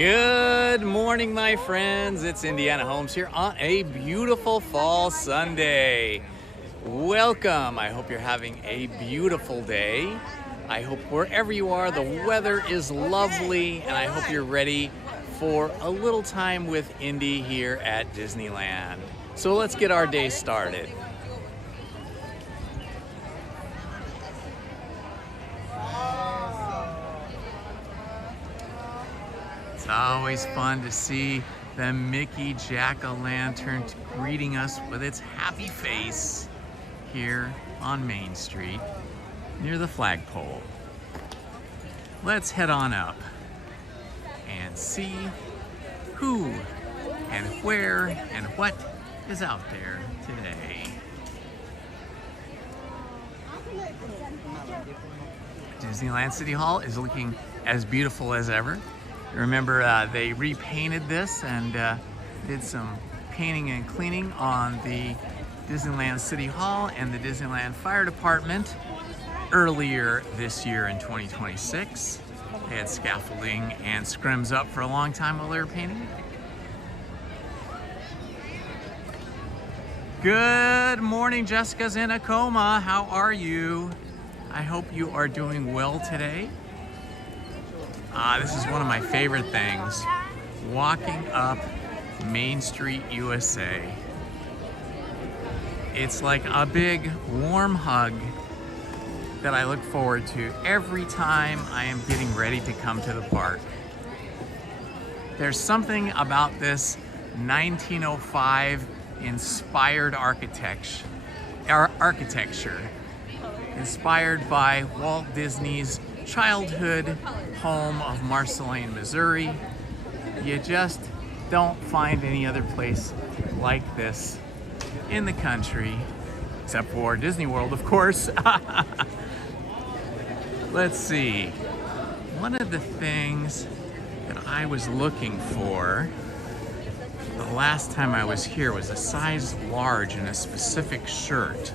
Good morning, my friends. It's Indiana Holmes here on a beautiful fall Sunday. Welcome. I hope you're having a beautiful day. I hope wherever you are, the weather is lovely, and I hope you're ready for a little time with Indy here at Disneyland. So let's get our day started. It's always fun to see the Mickey Jack-o'-lantern greeting us with its happy face here on Main Street near the flagpole. Let's head on up and see who and where and what is out there today. Disneyland City Hall is looking as beautiful as ever. Remember, they repainted this and did some painting and cleaning on the Disneyland City Hall and the Disneyland Fire Department earlier this year in 2026. They had scaffolding and scrims up for a long time while they were painting. Good morning, Jessica's in Acoma. How are you? I hope you are doing well today. This is one of my favorite things, walking up Main Street, USA. It's like a big warm hug that I look forward to every time I am getting ready to come to the park. There's something about this 1905 inspired architecture, inspired by Walt Disney's childhood home of Marceline, Missouri. You just don't find any other place like this in the country, except for Disney World, of course. Let's see. One of the things that I was looking for the last time I was here was a size large in a specific shirt.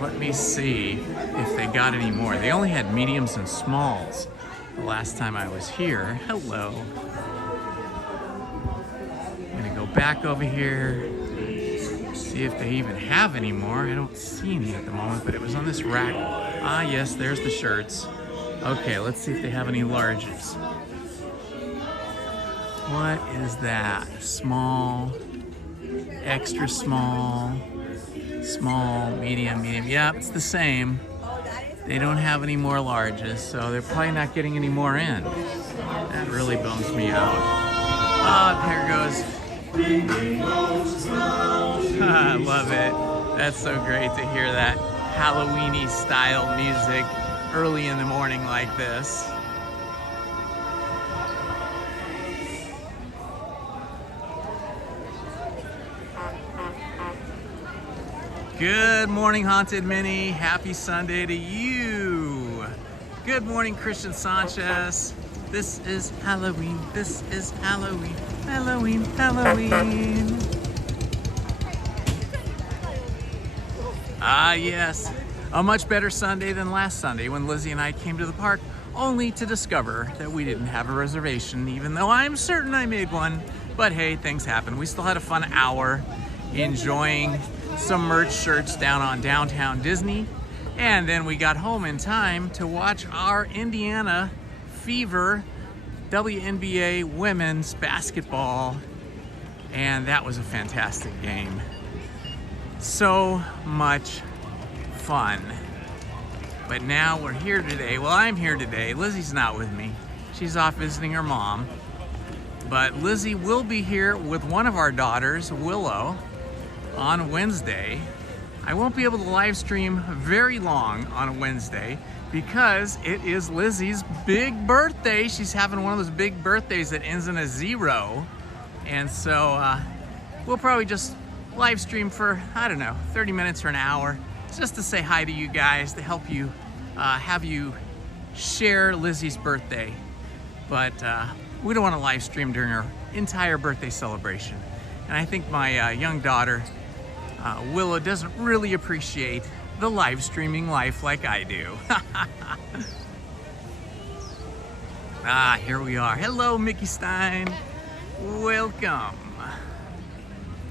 Let me see if they got any more. They only had mediums and smalls the last time I was here. Hello. I'm gonna go back over here, see if they even have any more. I don't see any at the moment, but it was on this rack. Ah, yes, there's the shirts. Okay, let's see if they have any larges. What is that? Small, extra small, small, medium, medium. Yeah, it's the same. They don't have any more larges, so they're probably not getting any more in. That really bums me out. Oh, there it goes. I love it. That's so great to hear that Halloween-y style music early in the morning like this. Good morning, Haunted Minnie. Happy Sunday to you. Good morning, Christian Sanchez. This is Halloween. This is Halloween. Halloween, Halloween. Ah, yes. A much better Sunday than last Sunday when Lizzie and I came to the park, only to discover that we didn't have a reservation, even though I'm certain I made one. But hey, things happen. We still had a fun hour enjoying some merch shirts down on downtown Disney, and then we got home in time to watch our Indiana Fever WNBA women's basketball, and that was a fantastic game. So much fun. But now we're here today. Well, I'm here today. Lizzie's not with me. She's off visiting her mom, but Lizzie will be here with one of our daughters, Willow, on Wednesday. I won't be able to live stream very long on a Wednesday because it is Lizzie's big birthday. She's having one of those big birthdays that ends in a 0. And so we'll probably just live stream for, I don't know, 30 minutes or an hour, just to say hi to you guys, to help you, have you share Lizzie's birthday. But we don't want to live stream during her entire birthday celebration. And I think my young daughter, Willow, doesn't really appreciate the live streaming life like I do. Ah, here we are. Hello, Mickey Stein. Welcome.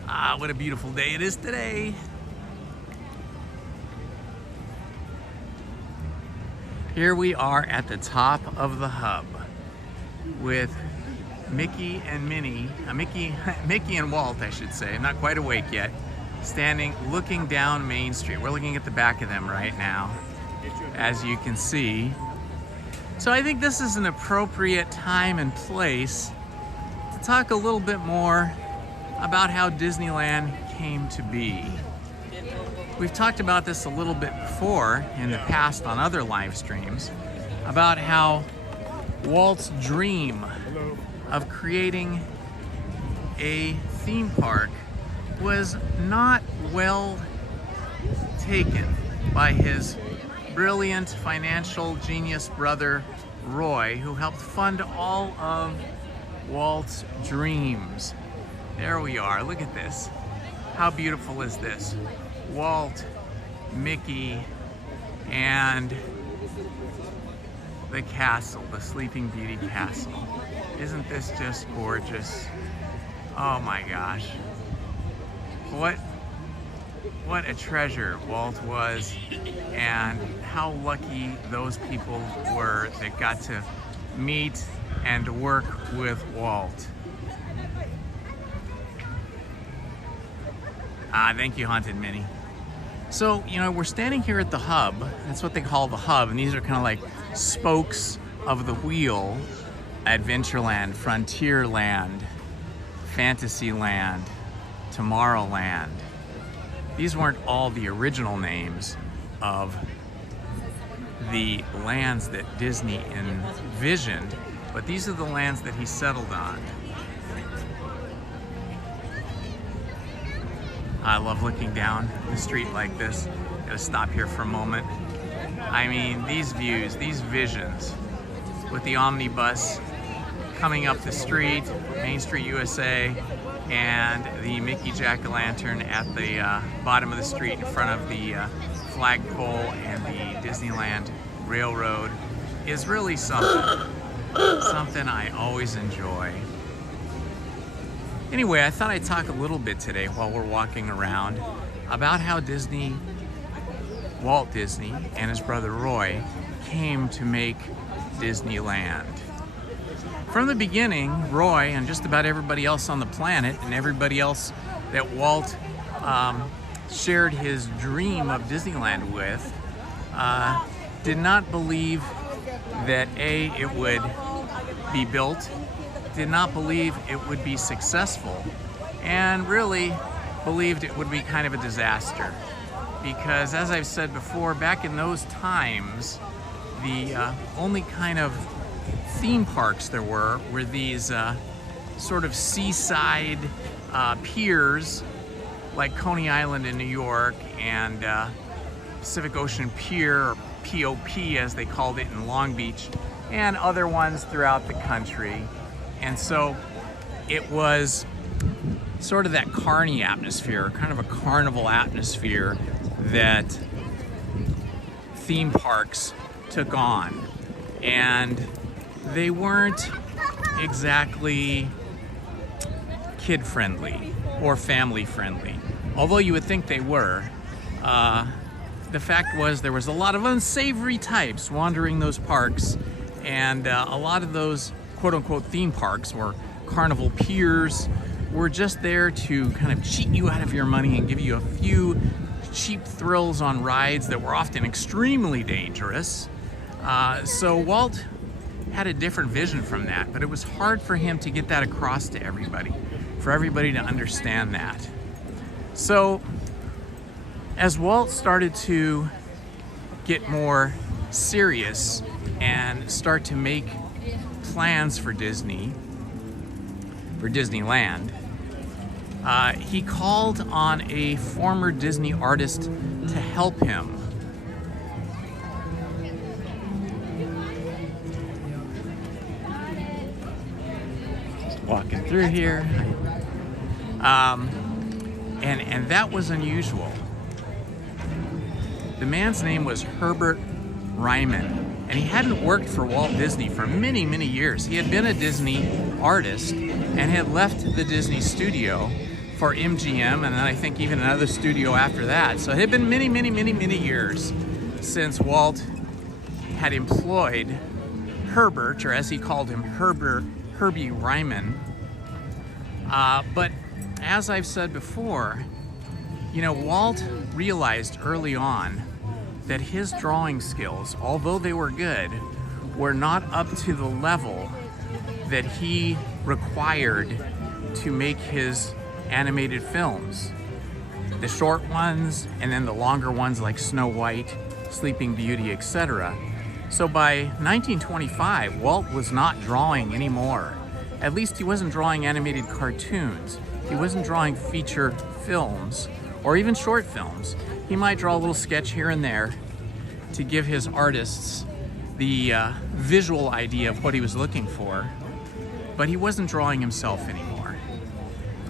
Ah, what a beautiful day it is today. Here we are at the top of the hub with Mickey and Minnie, Mickey and Walt, I should say, not quite awake yet, standing looking down Main Street. We're looking at the back of them right now, as you can see. So I think this is an appropriate time and place to talk a little bit more about how Disneyland came to be. We've talked about this a little bit before in the past on other live streams about how Walt's dream of creating a theme park was not well taken by his brilliant financial genius brother Roy, who helped fund all of Walt's dreams. There we are, look at this. How beautiful is this? Walt, Mickey, and the castle, the Sleeping Beauty castle. Isn't this just gorgeous? Oh my gosh. What a treasure Walt was, and how lucky those people were that got to meet and work with Walt. Ah, thank you, Haunted Minnie. So, you know, we're standing here at the hub. That's what they call the hub, and these are kind of like spokes of the wheel. Adventureland, Frontierland, Fantasyland, Tomorrowland. These weren't all the original names of the lands that Disney envisioned, but these are the lands that he settled on. I love looking down the street like this. Gotta stop here for a moment. I mean, these views, these visions, with the omnibus coming up the street, Main Street USA, and the Mickey Jack-o'-lantern at the bottom of the street in front of the flagpole and the Disneyland Railroad is really something. Something I always enjoy. Anyway, I thought I'd talk a little bit today while we're walking around about how Walt Disney and his brother Roy came to make Disneyland. From the beginning, Roy and just about everybody else on the planet and everybody else that Walt shared his dream of Disneyland with did not believe that it would be built, did not believe it would be successful, and really believed it would be kind of a disaster. Because as I've said before, back in those times, the only kind of theme parks there were these sort of seaside piers like Coney Island in New York and Pacific Ocean Pier, or POP as they called it in Long Beach, and other ones throughout the country. And so it was sort of that carny atmosphere, kind of a carnival atmosphere that theme parks took on. And they weren't exactly kid-friendly or family-friendly, although you would think they were. The fact was there was a lot of unsavory types wandering those parks, and a lot of those quote-unquote theme parks or carnival piers were just there to kind of cheat you out of your money and give you a few cheap thrills on rides that were often extremely dangerous. So Walt had a different vision from that, but it was hard for him to get that across to everybody, for everybody to understand that. So as Walt started to get more serious and start to make plans for Disneyland, he called on a former Disney artist to help him. Just walking through here. And that was unusual. The man's name was Herbert Ryman. And he hadn't worked for Walt Disney for many, many years. He had been a Disney artist and had left the Disney studio for MGM, and then I think even another studio after that. So it had been many, many, many, many years since Walt had employed Herbert, or as he called him, Herbie Ryman. But as I've said before, you know, Walt realized early on that his drawing skills, although they were good, were not up to the level that he required to make his animated films. The short ones and then the longer ones like Snow White, Sleeping Beauty, etc. So by 1925, Walt was not drawing anymore. At least he wasn't drawing animated cartoons. He wasn't drawing feature films or even short films. He might draw a little sketch here and there to give his artists the visual idea of what he was looking for, but he wasn't drawing himself anymore.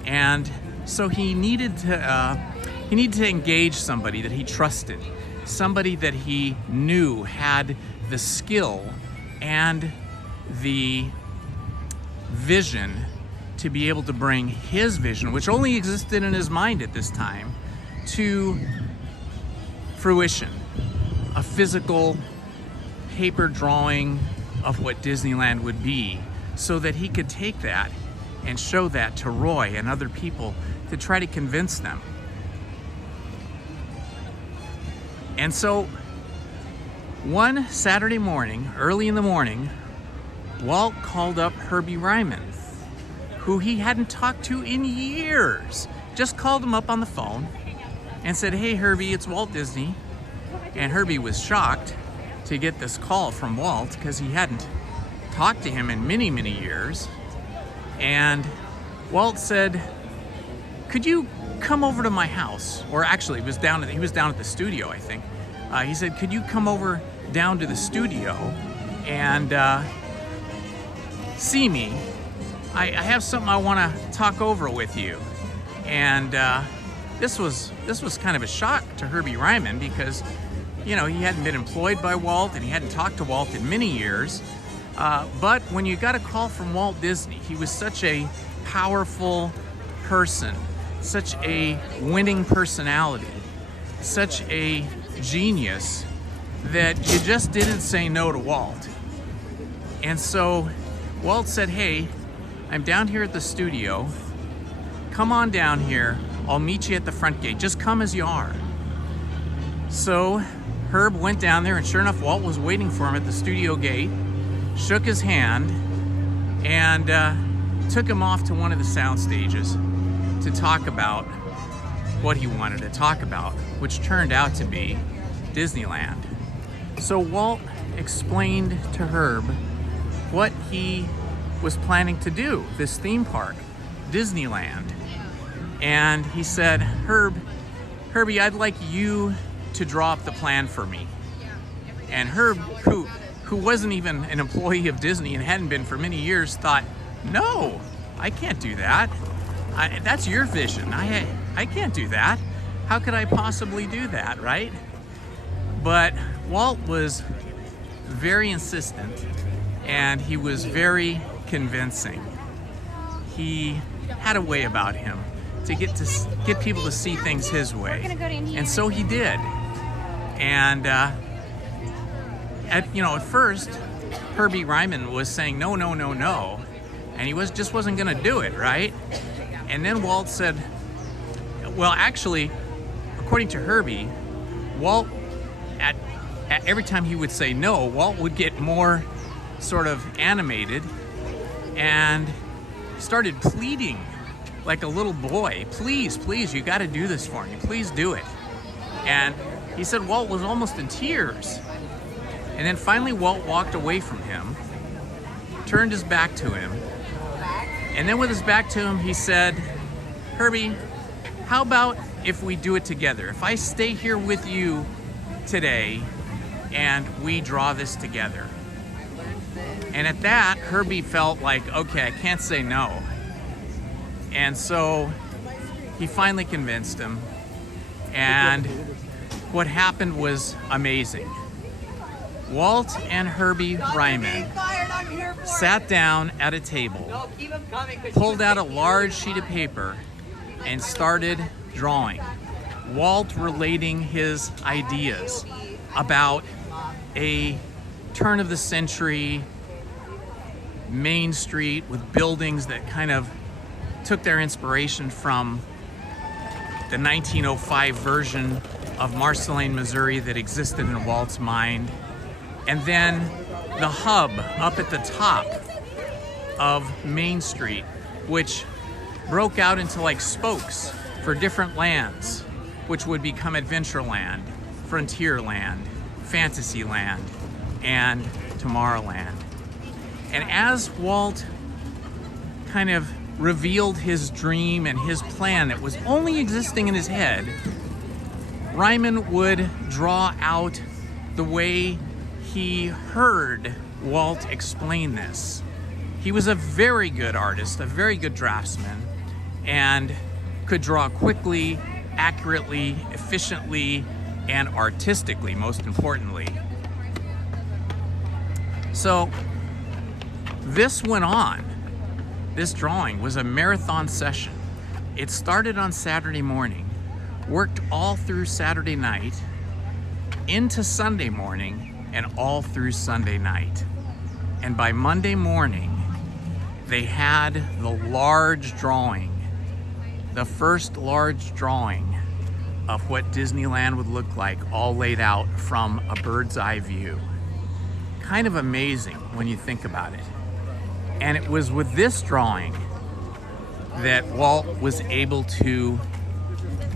And so he needed to engage somebody that he trusted, somebody that he knew had the skill and the vision to be able to bring his vision, which only existed in his mind at this time, to fruition. A physical paper drawing of what Disneyland would be, so that he could take that and show that to Roy and other people to try to convince them. And so one Saturday morning, early in the morning, Walt called up Herbie Ryman, who he hadn't talked to in years. Just called him up on the phone and said, "Hey Herbie, it's Walt Disney." And Herbie was shocked to get this call from Walt because he hadn't talked to him in many, many years. And Walt said, "Could you come over to my house?" Or actually, he was down at the studio, I think. He said, "Could you come over down to the studio and see me? I have something I want to talk over with you." And this was kind of a shock to Herbie Ryman because, you know, he hadn't been employed by Walt and he hadn't talked to Walt in many years. But when you got a call from Walt Disney, he was such a powerful person, such a winning personality, such a genius, that you just didn't say no to Walt. And so Walt said, "Hey, I'm down here at the studio. Come on down here. I'll meet you at the front gate. Just come as you are." So Herb went down there, and sure enough, Walt was waiting for him at the studio gate, shook his hand, and took him off to one of the sound stages to talk about what he wanted to talk about, which turned out to be Disneyland. So Walt explained to Herb what he was planning to do, this theme park, Disneyland. And he said, Herbie, I'd like you to draw up the plan for me." And Herb, who wasn't even an employee of Disney and hadn't been for many years, thought, "No, I can't do that. That's your vision. I can't do that. How could I possibly do that, right?" But Walt was very insistent, and he was very convincing. He had a way about him to get people to see things his way, and so he did. And at first, Herbie Ryman was saying no, no, no, no, and he just wasn't going to do it, right? And then Walt said, well, actually, according to Herbie, Walt, at every time he would say no, Walt would get more sort of animated and started pleading like a little boy. "Please, please, you got to do this for me. Please do it." And he said Walt was almost in tears. And then finally Walt walked away from him, turned his back to him, and then with his back to him, he said, "Herbie, how about if we do it together? If I stay here with you today and we draw this together?" And at that, Herbie felt like, okay, I can't say no. And so he finally convinced him. And what happened was amazing. Walt and Herbie Ryman sat down at a table, pulled out a large sheet of paper, and started drawing. Walt relating his ideas about a turn of the century Main Street with buildings that kind of took their inspiration from the 1905 version of Marceline, Missouri that existed in Walt's mind. And then the hub up at the top of Main Street, which broke out into like spokes for different lands, which would become Adventureland, Frontierland, Fantasyland, and Tomorrowland. And as Walt kind of revealed his dream and his plan that was only existing in his head, Ryman would draw out the way he heard Walt explain this. He was a very good artist, a very good draftsman, and could draw quickly, accurately, efficiently, and artistically, most importantly. So this went on. This drawing was a marathon session. It started on Saturday morning, worked all through Saturday night, into Sunday morning, and all through Sunday night. And by Monday morning, they had the large drawing, the first large drawing of what Disneyland would look like, all laid out from a bird's eye view. Kind of amazing when you think about it. And it was with this drawing that Walt was able to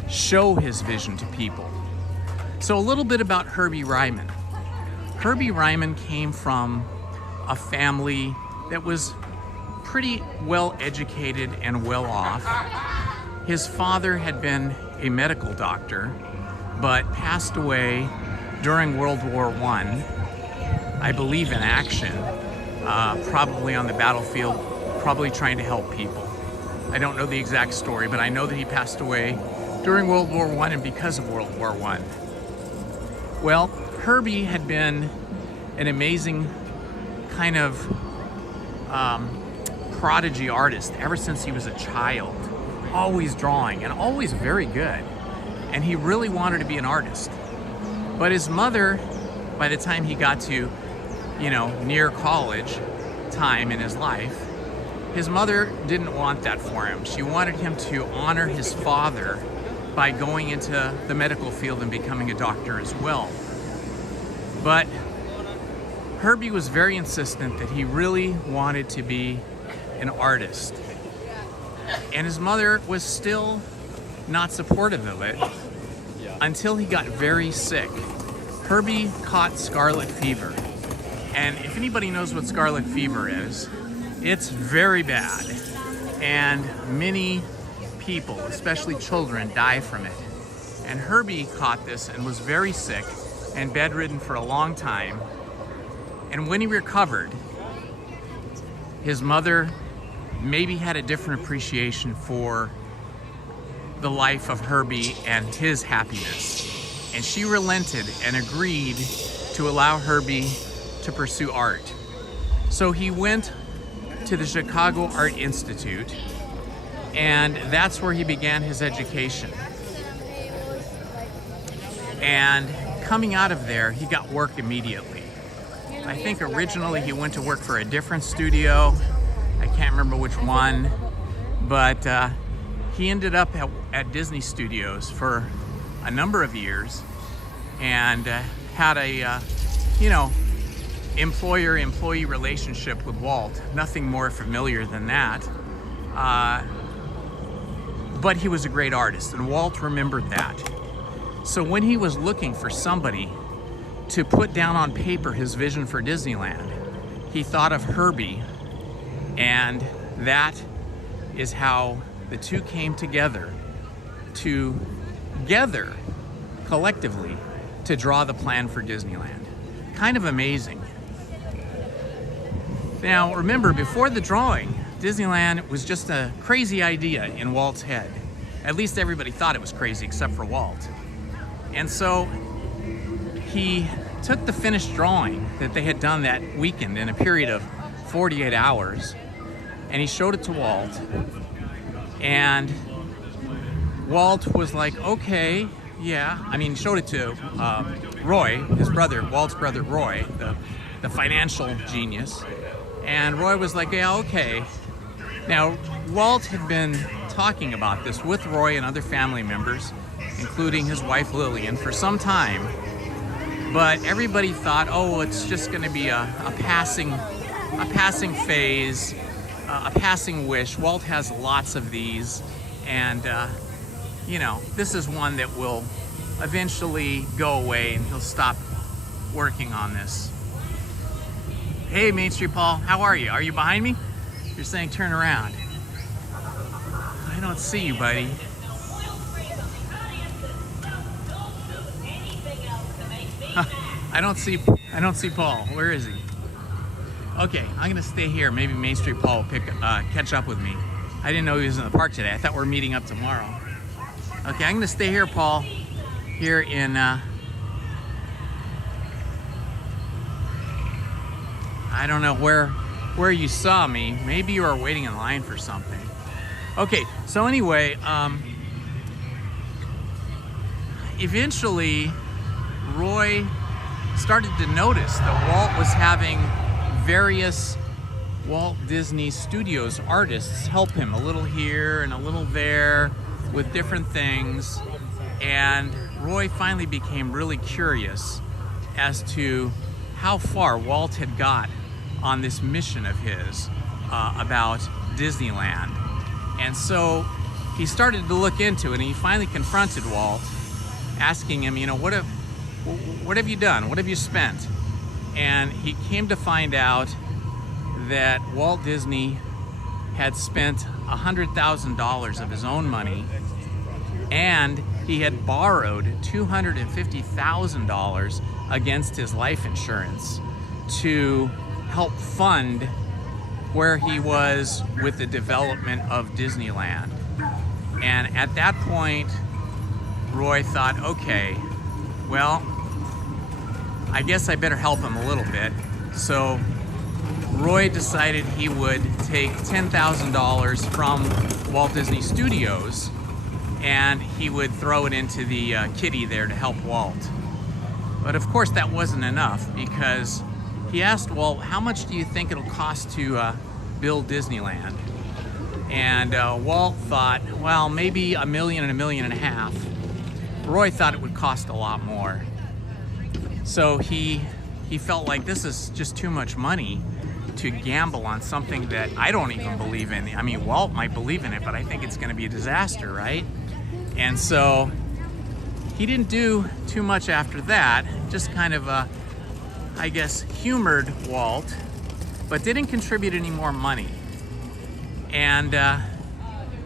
show his vision to people. So a little bit about Herbie Ryman. Herbie Ryman came from a family that was pretty well educated and well off. His father had been a medical doctor, but passed away during World War I believe in action, probably on the battlefield, probably trying to help people. I don't know the exact story, but I know that he passed away during World War I and because of World War I. Well, Herbie had been an amazing kind of prodigy artist ever since he was a child, always drawing and always very good. And he really wanted to be an artist. But his mother, by the time he got to, near college time in his life, his mother didn't want that for him. She wanted him to honor his father by going into the medical field and becoming a doctor as well. But Herbie was very insistent that he really wanted to be an artist. And his mother was still not supportive of it until he got very sick. Herbie caught scarlet fever. And if anybody knows what scarlet fever is, it's very bad. And many people, especially children, die from it. And Herbie caught this and was very sick and bedridden for a long time. And when he recovered, his mother maybe had a different appreciation for the life of Herbie and his happiness. And she relented and agreed to allow Herbie to pursue art. So he went to the Chicago Art Institute, and that's where he began his education. And coming out of there, he got work immediately. I think originally he went to work for a different studio. I can't remember which one, but he ended up at Disney Studios for a number of years and had a, employer-employee relationship with Walt. Nothing more familiar than that. But he was a great artist, and Walt remembered that. So when he was looking for somebody to put down on paper his vision for Disneyland, he thought of Herbie, and that is how the two came together collectively to draw the plan for Disneyland. Kind of amazing. Now remember, before the drawing, Disneyland was just a crazy idea in Walt's head. At least everybody thought it was crazy except for Walt. And so he took the finished drawing that they had done that weekend in a period of 48 hours, and he showed it to Walt. And Walt was like, okay, yeah. I mean, showed it to Roy, his brother, Walt's brother Roy, the financial genius. And Roy was like, yeah, okay. Now, Walt had been talking about this with Roy and other family members, including his wife Lillian, for some time. But everybody thought, oh, it's just going to be a passing phase, a passing wish. Walt has lots of these, and you know, this is one that will eventually go away, and he'll stop working on this. Hey, Main Street Paul, how are you? Are you behind me? You're saying turn around. I don't see you, buddy. I don't see Paul. Where is he? Okay, I'm gonna stay here. Maybe Main Street Paul will catch up with me. I didn't know he was in the park today. I thought we were meeting up tomorrow. Okay, I'm gonna stay here, Paul. Here in I don't know where you saw me. Maybe you were waiting in line for something. Okay, so anyway, eventually Roy started to notice that Walt was having various Walt Disney Studios artists help him a little here and a little there with different things. And Roy finally became really curious as to how far Walt had got on this mission of his about Disneyland. And so he started to look into it, and he finally confronted Walt, asking him, you know, what have you done? What have you spent? And he came to find out that Walt Disney had spent $100,000 of his own money, and he had borrowed $250,000 against his life insurance to help fund where he was with the development of Disneyland. And at that point, Roy thought, okay, well, I guess I better help him a little bit. So Roy decided he would take $10,000 from Walt Disney Studios, and he would throw it into the kitty there to help Walt. But of course that wasn't enough, because he asked Walt, how much do you think it'll cost to build Disneyland? And Walt thought, well, maybe $1 million and $1.5 million. Roy thought it would cost a lot more. So he felt like this is just too much money to gamble on something that I don't even believe in. I mean, Walt might believe in it, but I think it's going to be a disaster, right? And so he didn't do too much after that, just kind of, I guess, humored Walt, but didn't contribute any more money. And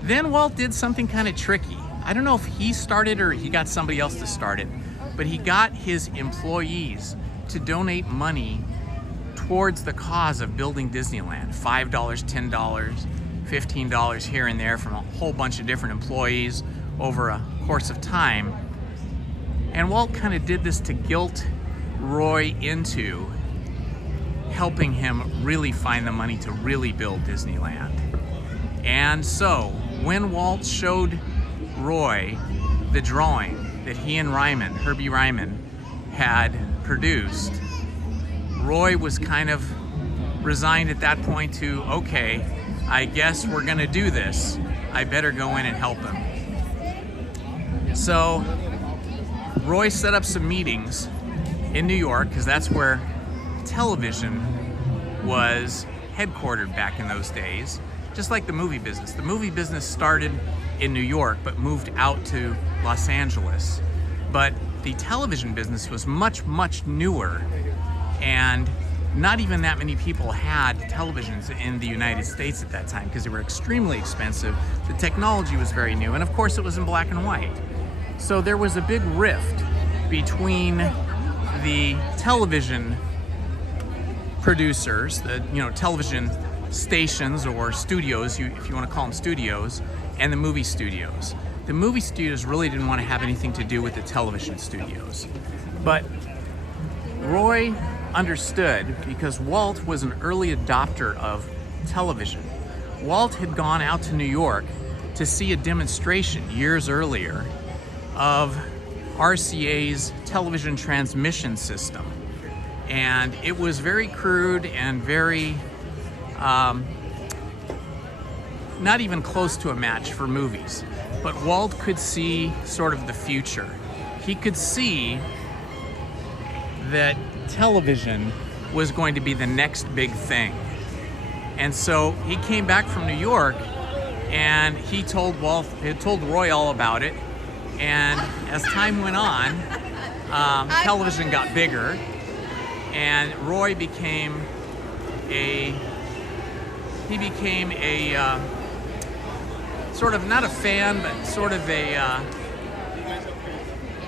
then Walt did something kind of tricky. I don't know if he started or he got somebody else to start it, but he got his employees to donate money towards the cause of building Disneyland. $5, $10, $15 here and there from a whole bunch of different employees over a course of time. And Walt kind of did this to guilt Roy into helping him really find the money to really build Disneyland. And so when Walt showed Roy the drawing that he and Herbie Ryman had produced, Roy was kind of resigned at that point to, okay, I guess we're gonna do this. I better go in and help him. So Roy set up some meetings in New York, because that's where television was headquartered back in those days, just like the movie business. The movie business started in New York but moved out to Los Angeles. But the television business was much, much newer, and not even that many people had televisions in the United States at that time because they were extremely expensive. The technology was very new, and of course it was in black and white. So there was a big rift between the television producers, the television stations or studios, if you want to call them studios, and the movie studios. The movie studios really didn't want to have anything to do with the television studios. But Roy understood because Walt was an early adopter of television. Walt had gone out to New York to see a demonstration years earlier of RCA's television transmission system. And it was very crude and very, not even close to a match for movies. But Walt could see sort of the future. He could see that television was going to be the next big thing. And so he came back from New York and he told Roy all about it. And as time went on, television got bigger, and Roy became a sort of, not a fan, but sort of a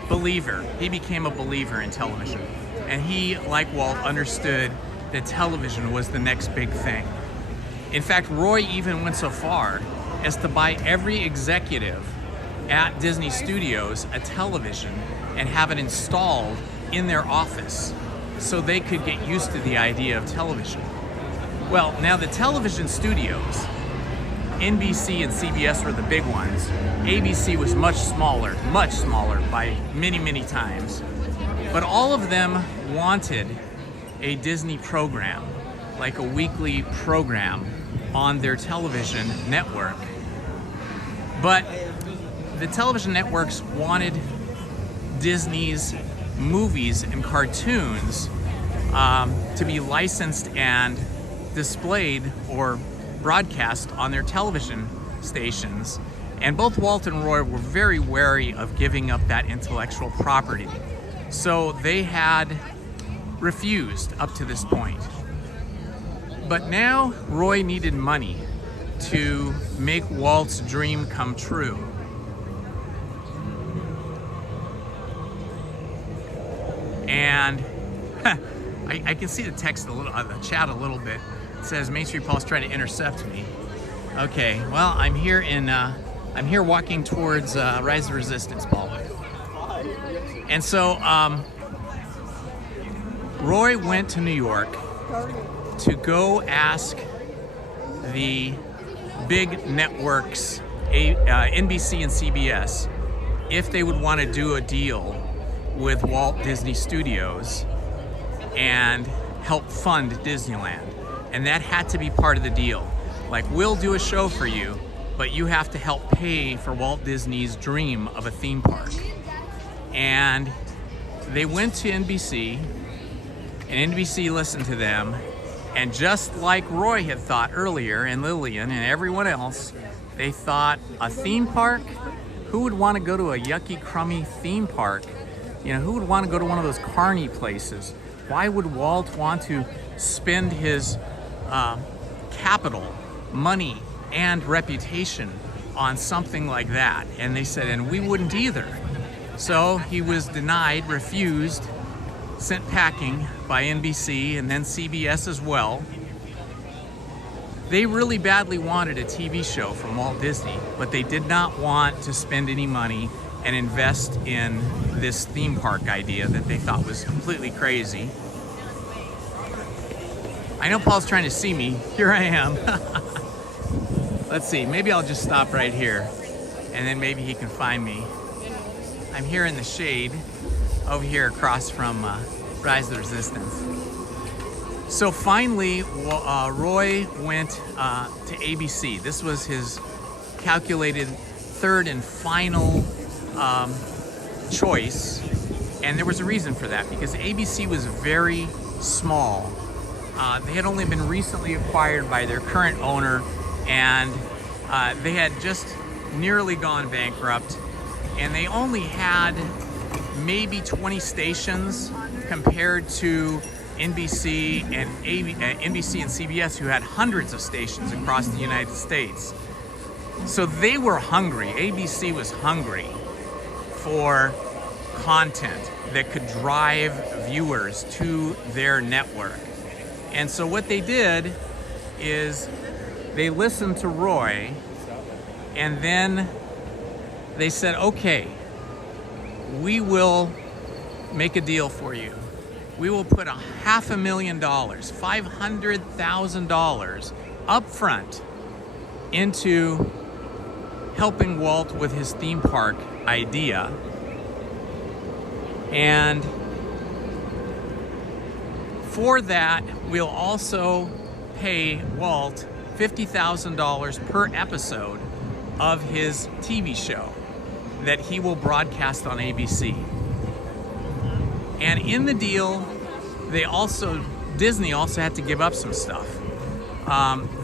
believer. He became a believer in television. And he, like Walt, understood that television was the next big thing. In fact, Roy even went so far as to buy every executive at Disney Studios a television and have it installed in their office so they could get used to the idea of television. Well, now the television studios, NBC and CBS were the big ones. ABC was much smaller by many, many times. But all of them wanted a Disney program, like a weekly program on their television network. But the television networks wanted Disney's movies and cartoons to be licensed and displayed or broadcast on their television stations. And both Walt and Roy were very wary of giving up that intellectual property. So they had refused up to this point. But now Roy needed money to make Walt's dream come true. And I can see the text a little, the chat a little bit. It says Main Street Paul's trying to intercept me. Okay, well, I'm here walking towards Rise of the Resistance, Paul. And so Roy went to New York to go ask the big networks, NBC and CBS, if they would want to do a deal with Walt Disney Studios and help fund Disneyland. And that had to be part of the deal. Like, we'll do a show for you, but you have to help pay for Walt Disney's dream of a theme park. And they went to NBC, and NBC listened to them, and just like Roy had thought earlier, and Lillian and everyone else, they thought, a theme park? Who would want to go to a yucky, crummy theme park? You know, who would want to go to one of those carny places? Why would Walt want to spend his capital, money, and reputation on something like that? And they said, and we wouldn't either. So he was denied, refused, sent packing by NBC and then CBS as well. They really badly wanted a TV show from Walt Disney, but they did not want to spend any money and invest in this theme park idea that they thought was completely crazy. I know Paul's trying to see me. Here I am. Let's see, maybe I'll just stop right here and then maybe he can find me. I'm here in the shade over here across from Rise of the Resistance. So finally, Roy went to ABC. This was his calculated third and final choice. And there was a reason for that, because ABC was very small. They had only been recently acquired by their current owner, and they had just nearly gone bankrupt. And they only had maybe 20 stations compared to NBC and NBC and CBS, who had hundreds of stations across the United States. So they were hungry. ABC was hungry for content that could drive viewers to their network. And so what they did is they listened to Roy, and then they said, okay, we will make a deal for you. we will put $500,000, $500,000 up front into helping Walt with his theme park idea. And for that, we'll also pay Walt $50,000 per episode of his TV show that he will broadcast on ABC. And in the deal, Disney also had to give up some stuff.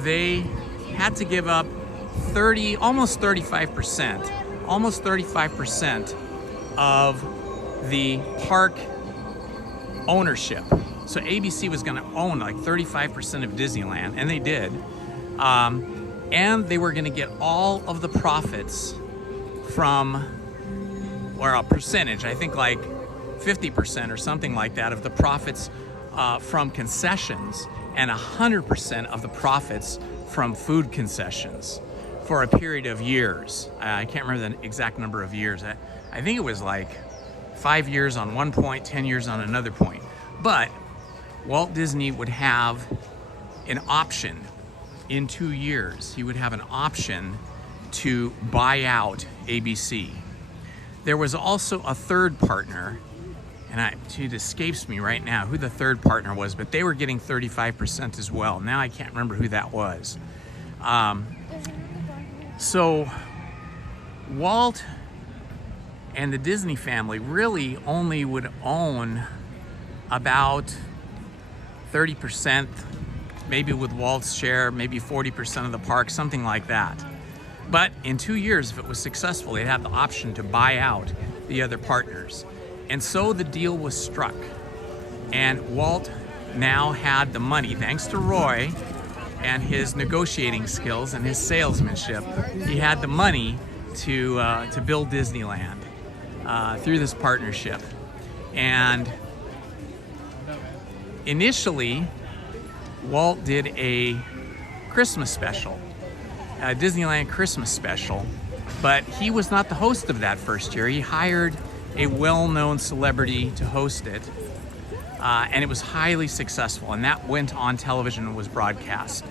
They had to give up almost 35% of the park ownership. So ABC was going to own like 35% of Disneyland, and they did. And they were going to get all of the profits from, or a percentage, I think like 50% or something like that, of the profits from concessions, and 100% of the profits from food concessions for a period of years. I can't remember the exact number of years. I think it was like 5 years on one point, 10 years on another point. But Walt Disney would have an option in 2 years. He would have an option to buy out ABC. There was also a third partner, and it escapes me right now who the third partner was, but they were getting 35% as well. Now I can't remember who that was. So Walt and the Disney family really only would own about 30%, maybe with Walt's share, maybe 40% of the park, something like that. But in 2 years, if it was successful, they'd have the option to buy out the other partners. And so the deal was struck. And Walt now had the money, thanks to Roy and his negotiating skills and his salesmanship. He had the money to build Disneyland through this partnership. And initially, Walt did a Christmas special, a Disneyland Christmas special, but he was not the host of that first year. He hired a well-known celebrity to host it, and it was highly successful, and that went on television and was broadcast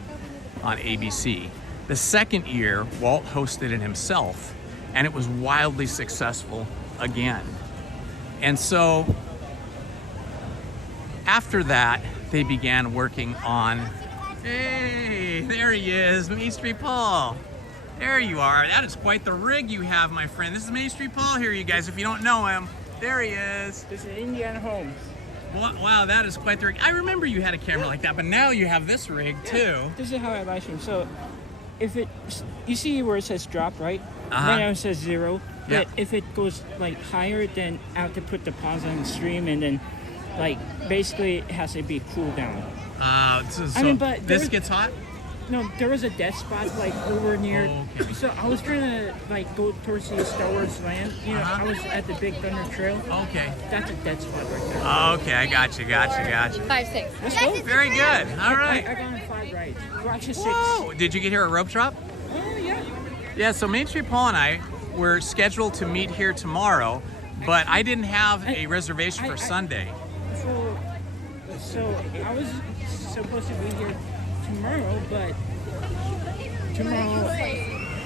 on ABC. The second year, Walt hosted it himself, and it was wildly successful again. And so after that, they began working on, hey, there he is, Main Street Paul. There you are. That is quite the rig you have, my friend. This is Main Street Paul here, you guys, if you don't know him. There he is. This is Indiana Holmes. Wow, that is quite the rig. I remember you had a camera like that, but now you have this rig too. This is how I live stream. So if you see where it says drop, right? Uh-huh. Right now it says 0. Yeah. But if it goes like higher, then I have to put the pause on the stream, and then like basically it has to be cool down. But this gets hot? No, there was a dead spot like over near. Oh, okay. So I was trying to like go towards the Star Wars land. You know, I was at the Big Thunder Trail. Okay. That's a dead spot right there. Okay, I got you. 5, 6. Let's go. Very good. All right. I got on 5 rides. Well, actually 6. Whoa! Did you get here at Rope Drop? Oh yeah. Yeah. So Main Street Paul and I were scheduled to meet here tomorrow, but I didn't have a reservation for Sunday. So I was supposed to be here tomorrow, but tomorrow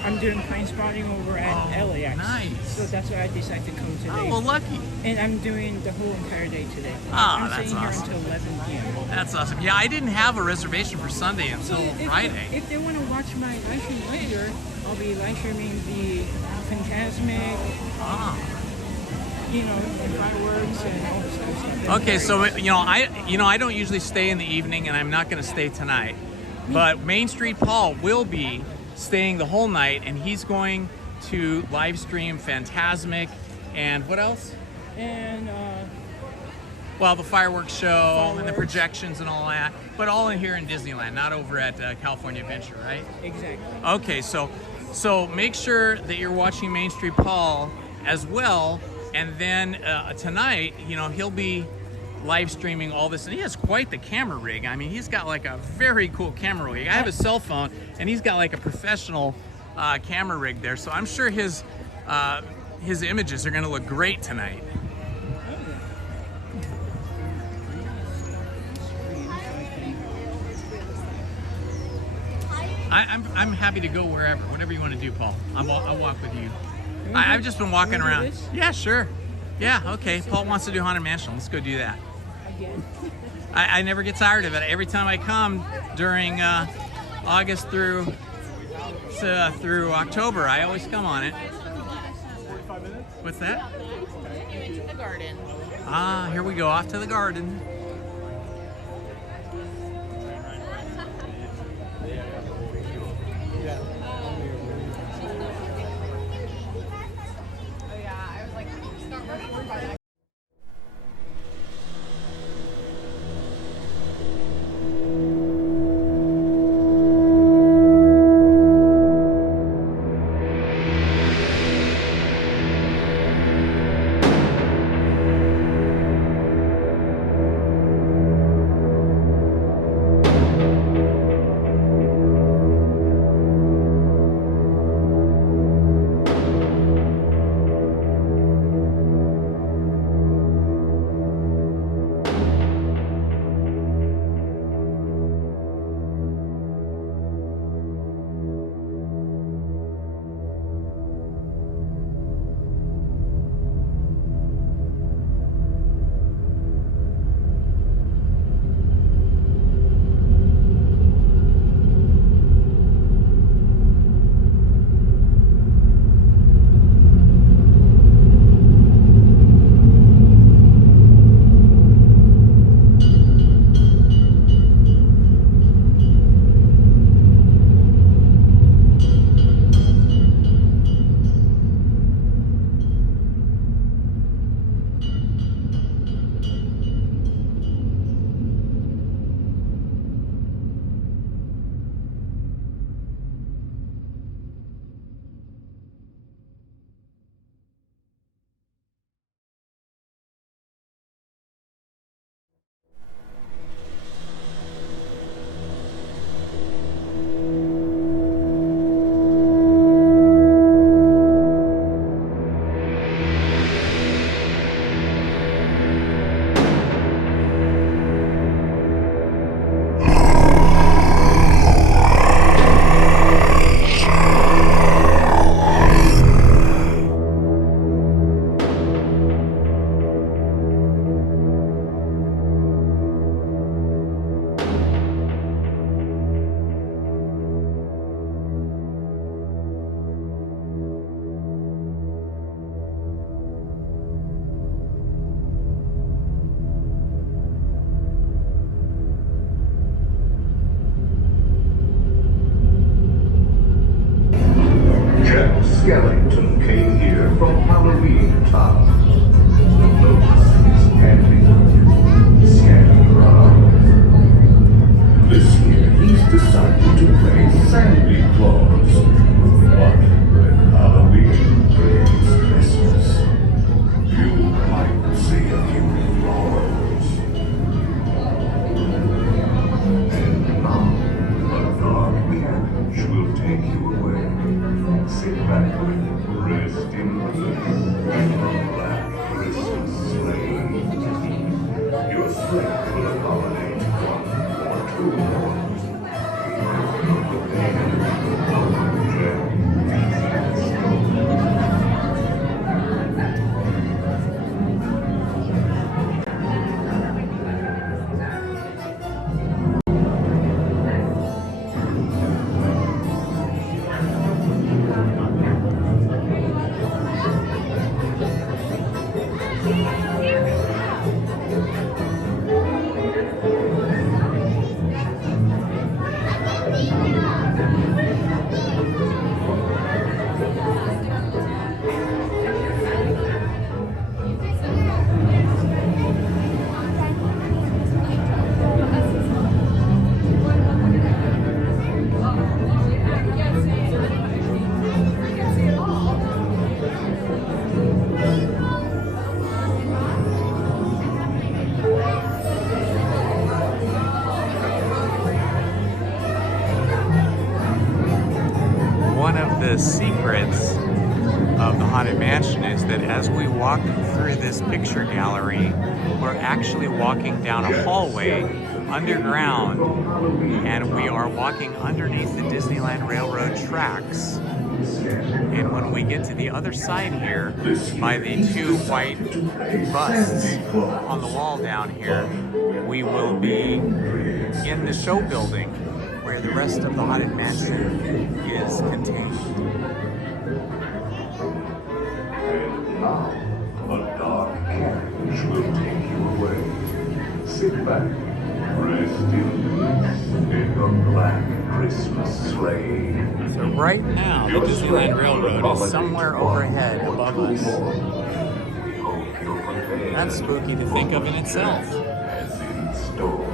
I'm doing plane spotting over at LAX. Nice. So that's why I decided to come today. Oh, well, lucky. And I'm doing the whole entire day today. Oh, I'm that's staying awesome. here until 11 p.m. That's awesome. Yeah, I didn't have a reservation for Sunday until Friday. If they want to watch my live stream later, I'll be live streaming the Fantasmic, you know, the fireworks and all this kind of stuff. Okay, so I don't usually stay in the evening, and I'm not going to stay tonight. But Main Street Paul will be staying the whole night, and he's going to live stream Fantasmic and what else? And well, the fireworks show and the projections and all that, but all in here in Disneyland, not over at California Adventure, right? exactly. Okay, so make sure that you're watching Main Street Paul as well, and then tonight, he'll be live streaming all this, and he has quite the camera rig. I mean, he's got like a very cool camera rig. I have a cell phone, and he's got like a professional camera rig there, so I'm sure his images are going to look great tonight. I'm happy to go wherever, whatever you want to do, Paul. I'll walk with you. I've just been walking around. Yeah, sure. Yeah, okay. Paul wants to do Haunted Mansion. Let's go do that. Again. I never get tired of it. Every time I come during August through October, I always come on it. 45 minutes? What's that? Into the garden. Ah, here we go, off to the garden. Oh yeah, I was like, start recording by that. Skellington came here from Halloween Town. The focus is panting, scanning around. This year he's decided to play Sandy Claus. But when Halloween brings Christmas, you might see a few flowers. And now, a dark carriage will take you away. Sit back, rest in peace, in the black Christmas sleigh. Your sleigh will accommodate one or two more. The secrets of the Haunted Mansion is that as we walk through this picture gallery, we're actually walking down a hallway underground, and we are walking underneath the Disneyland Railroad tracks. And when we get to the other side here, by the two white busts on the wall down here, we will be in the show building where the rest of the Haunted Mansion is contained. And now, a dark carriage will take you away. Sit back, rest in peace in the black Christmas sleigh. So right now, the Disneyland Railroad is somewhere overhead above us. We hope you're prepared. That's spooky to think of in itself. As in store.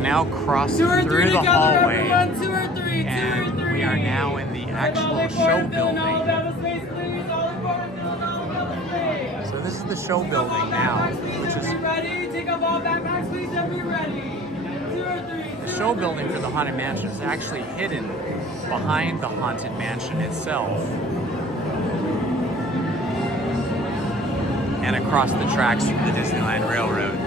Now crossed through the hallway, and we are now in the actual show building. So this is the show building now, which is the show building for the Haunted Mansion is actually hidden behind the Haunted Mansion itself and across the tracks from the Disneyland Railroad.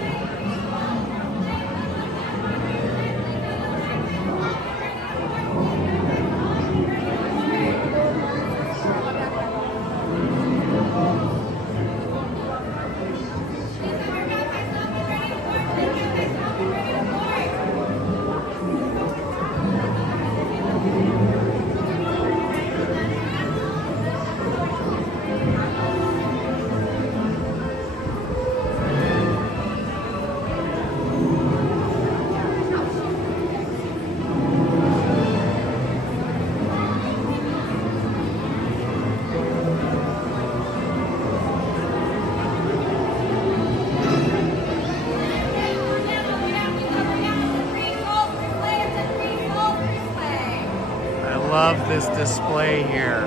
I love this display here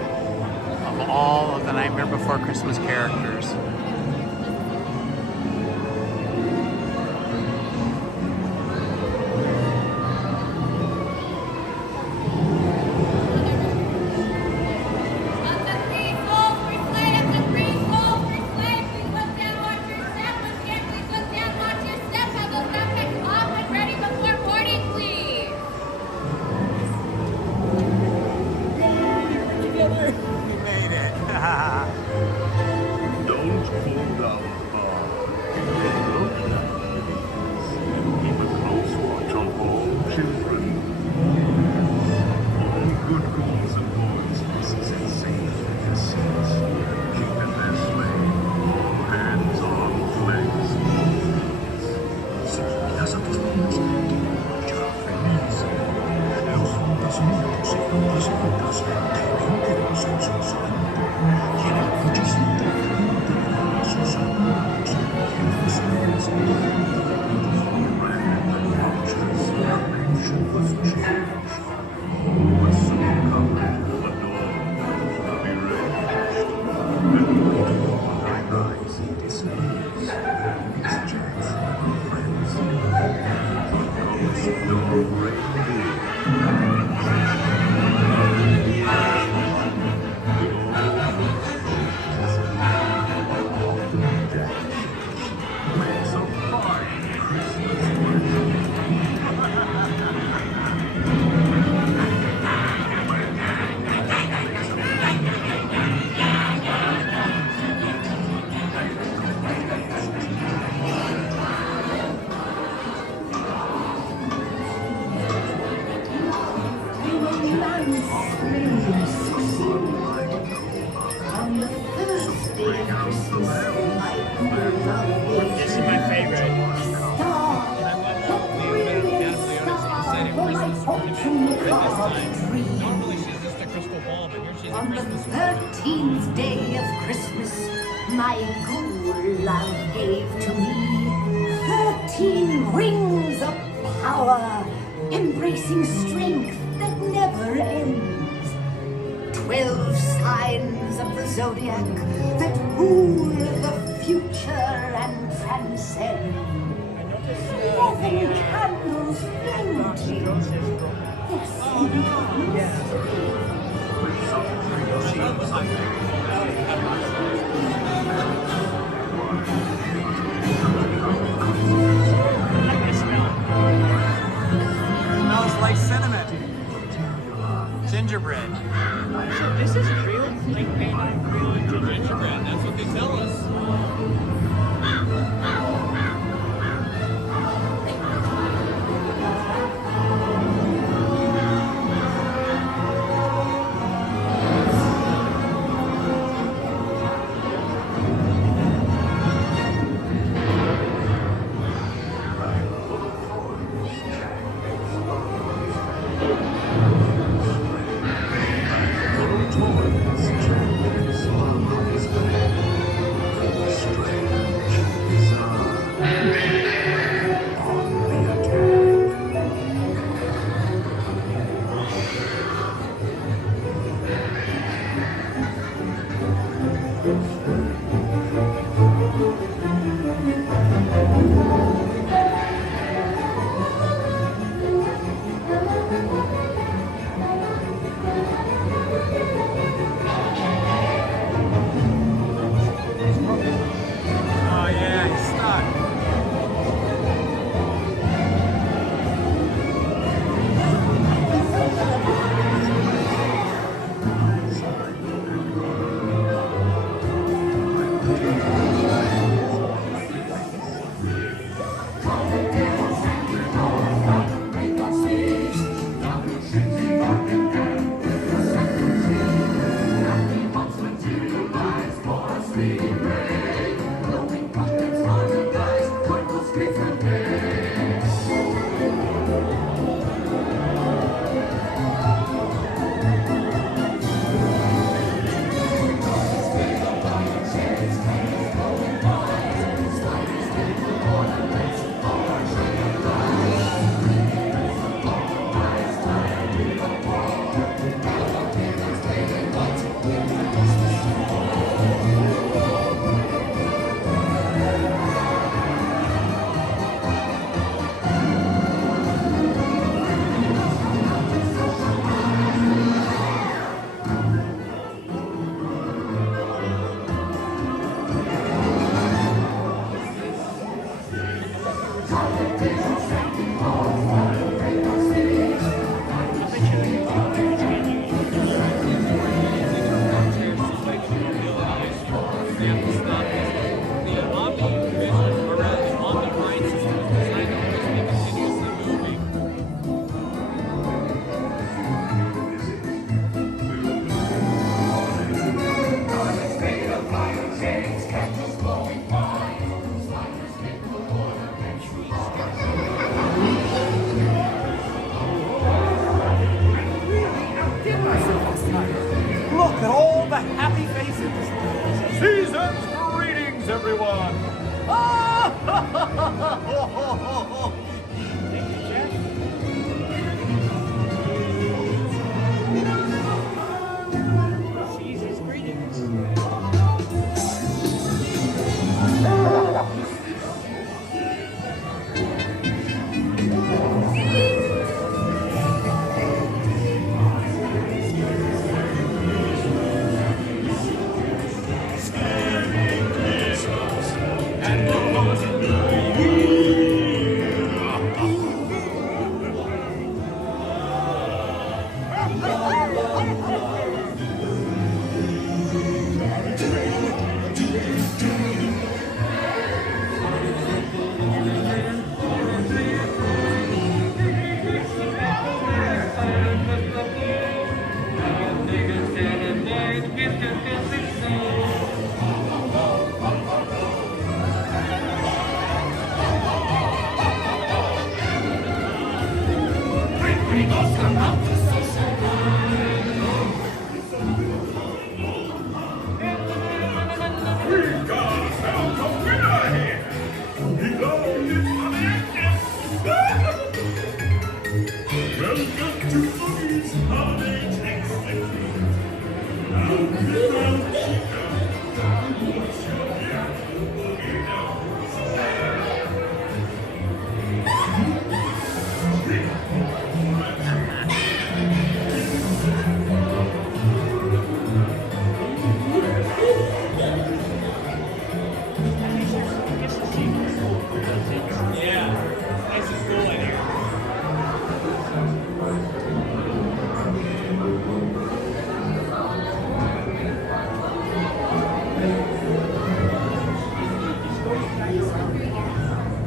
of all of the Nightmare Before Christmas characters. Don't fall down hard. Keep a close watch on all children. All good girls and boys must sit safe in their seats, keep in their sleigh, hands on legs. Si las avispas ya feliz, los niños y las niñas deben quedarse en On the 13th day of Christmas, my ghoul love gave to me 13 rings of power, embracing strength that never ends. 12 signs of the zodiac that rule the future and transcend. 11 candles floating. Smells like cinnamon. Gingerbread. So this is real, like real Gingerbread, that's what they tell us.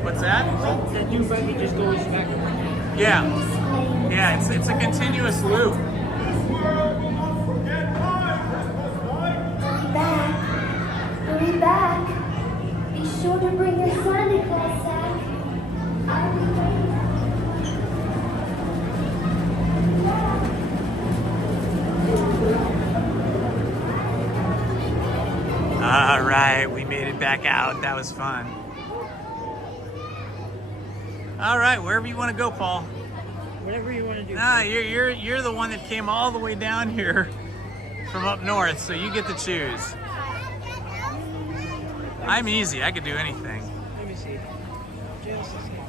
What's that? That new buggy just goes back. Yeah. Yeah, it's a continuous loop. Hurry back. Be sure to bring your Santa Claus sack. I'll be waiting. All right, we made it back out. That was fun. All right, wherever you want to go, Paul. Whatever you want to do. Nah, you're the one that came all the way down here from up north, so you get to choose. I'm easy. I could do anything. Let me see. Just a second.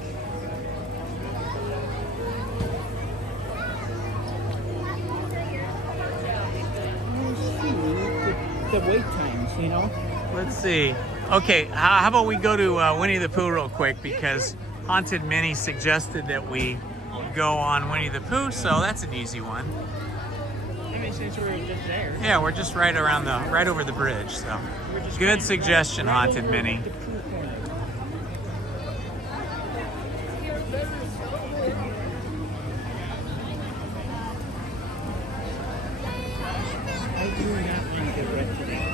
The wait times, you know? Let's see. Okay, how about we go to Winnie the Pooh real quick, because Haunted Minnie suggested that we go on Winnie the Pooh, so that's an easy one. I mean, since we're just there. Yeah, we're just right over the bridge, so good suggestion, Haunted Minnie. The Pooh corner. I do not want to get wet today.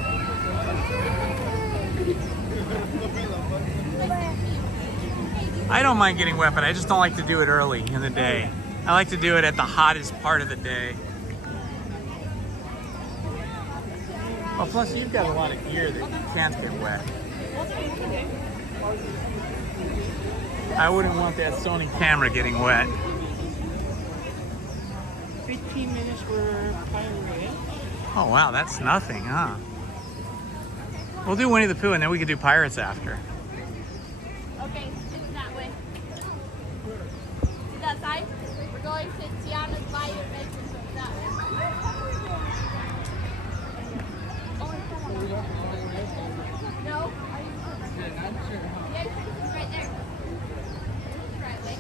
I don't mind getting wet, but I just don't like to do it early in the day. I like to do it at the hottest part of the day. Well, plus you've got a lot of gear that you can't get wet. I wouldn't want that Sony camera getting wet. 15 minutes for Pirate. Oh wow, that's nothing, huh? We'll do Winnie the Pooh and then we can do Pirates after. Okay, it's that way. See that side? We're going to Tiana's Bayou Adventure, so it's that way. No? Are you sure? Yeah, it's right there. It's right way.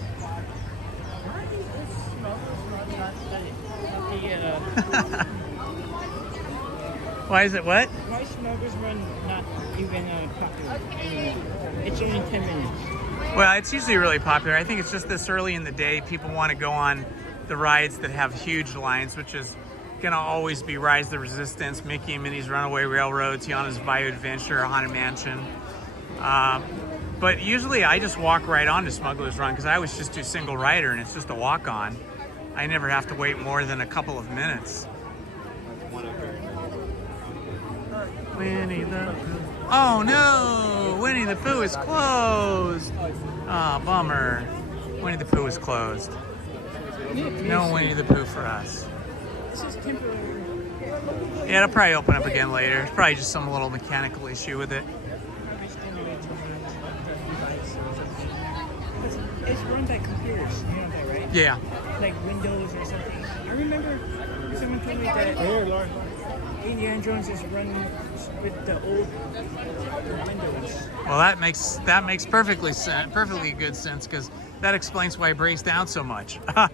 Why is it what? Why Smuggler's Run not even popular? Okay. It's only 10 minutes. Well, it's usually really popular. I think it's just this early in the day. People want to go on the rides that have huge lines, which is going to always be Rise of the Resistance, Mickey and Minnie's Runaway Railroad, Tiana's Bayou Adventure, Haunted Mansion. But usually I just walk right on to Smuggler's Run because I always just do single rider and it's just a walk on. I never have to wait more than a couple of minutes. Winnie the Pooh. Oh no! Winnie the Pooh is closed! Ah, bummer. Winnie the Pooh is closed. No Winnie the Pooh for us. This is temporary. Yeah, it'll probably open up again later. It's probably just some little mechanical issue with it. It's run by computers, you know that, right? Yeah. Like Windows or something. I remember someone told me that Indiana Jones is run with the old Windows. Well, that makes perfectly good sense because that explains why it breaks down so much. All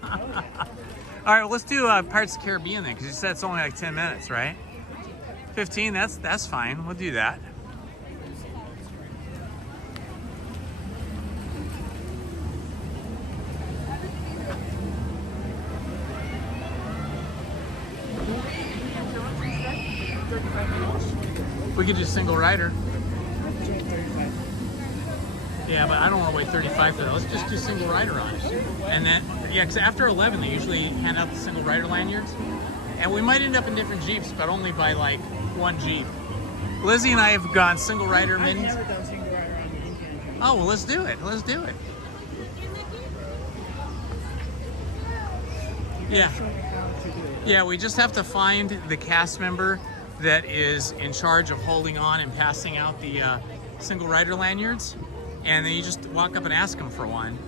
right, well, let's do Pirates of the Caribbean then, because you said it's only like 10 minutes, right? 15. That's fine. We'll do that. We could do single rider. Yeah, but I don't want to wait 35 for that. Let's just do single rider on it. And then, yeah, because after 11, they usually hand out the single rider lanyards. And we might end up in different Jeeps, but only by like one Jeep. Lizzie and I have gone single rider I've minis. never done single rider on the Indiana Jones. Oh, well, let's do it. Let's do it. Yeah. Show me how to do it. Yeah, we just have to find the cast member that is in charge of holding on and passing out the single rider lanyards. And then you just walk up and ask them for one.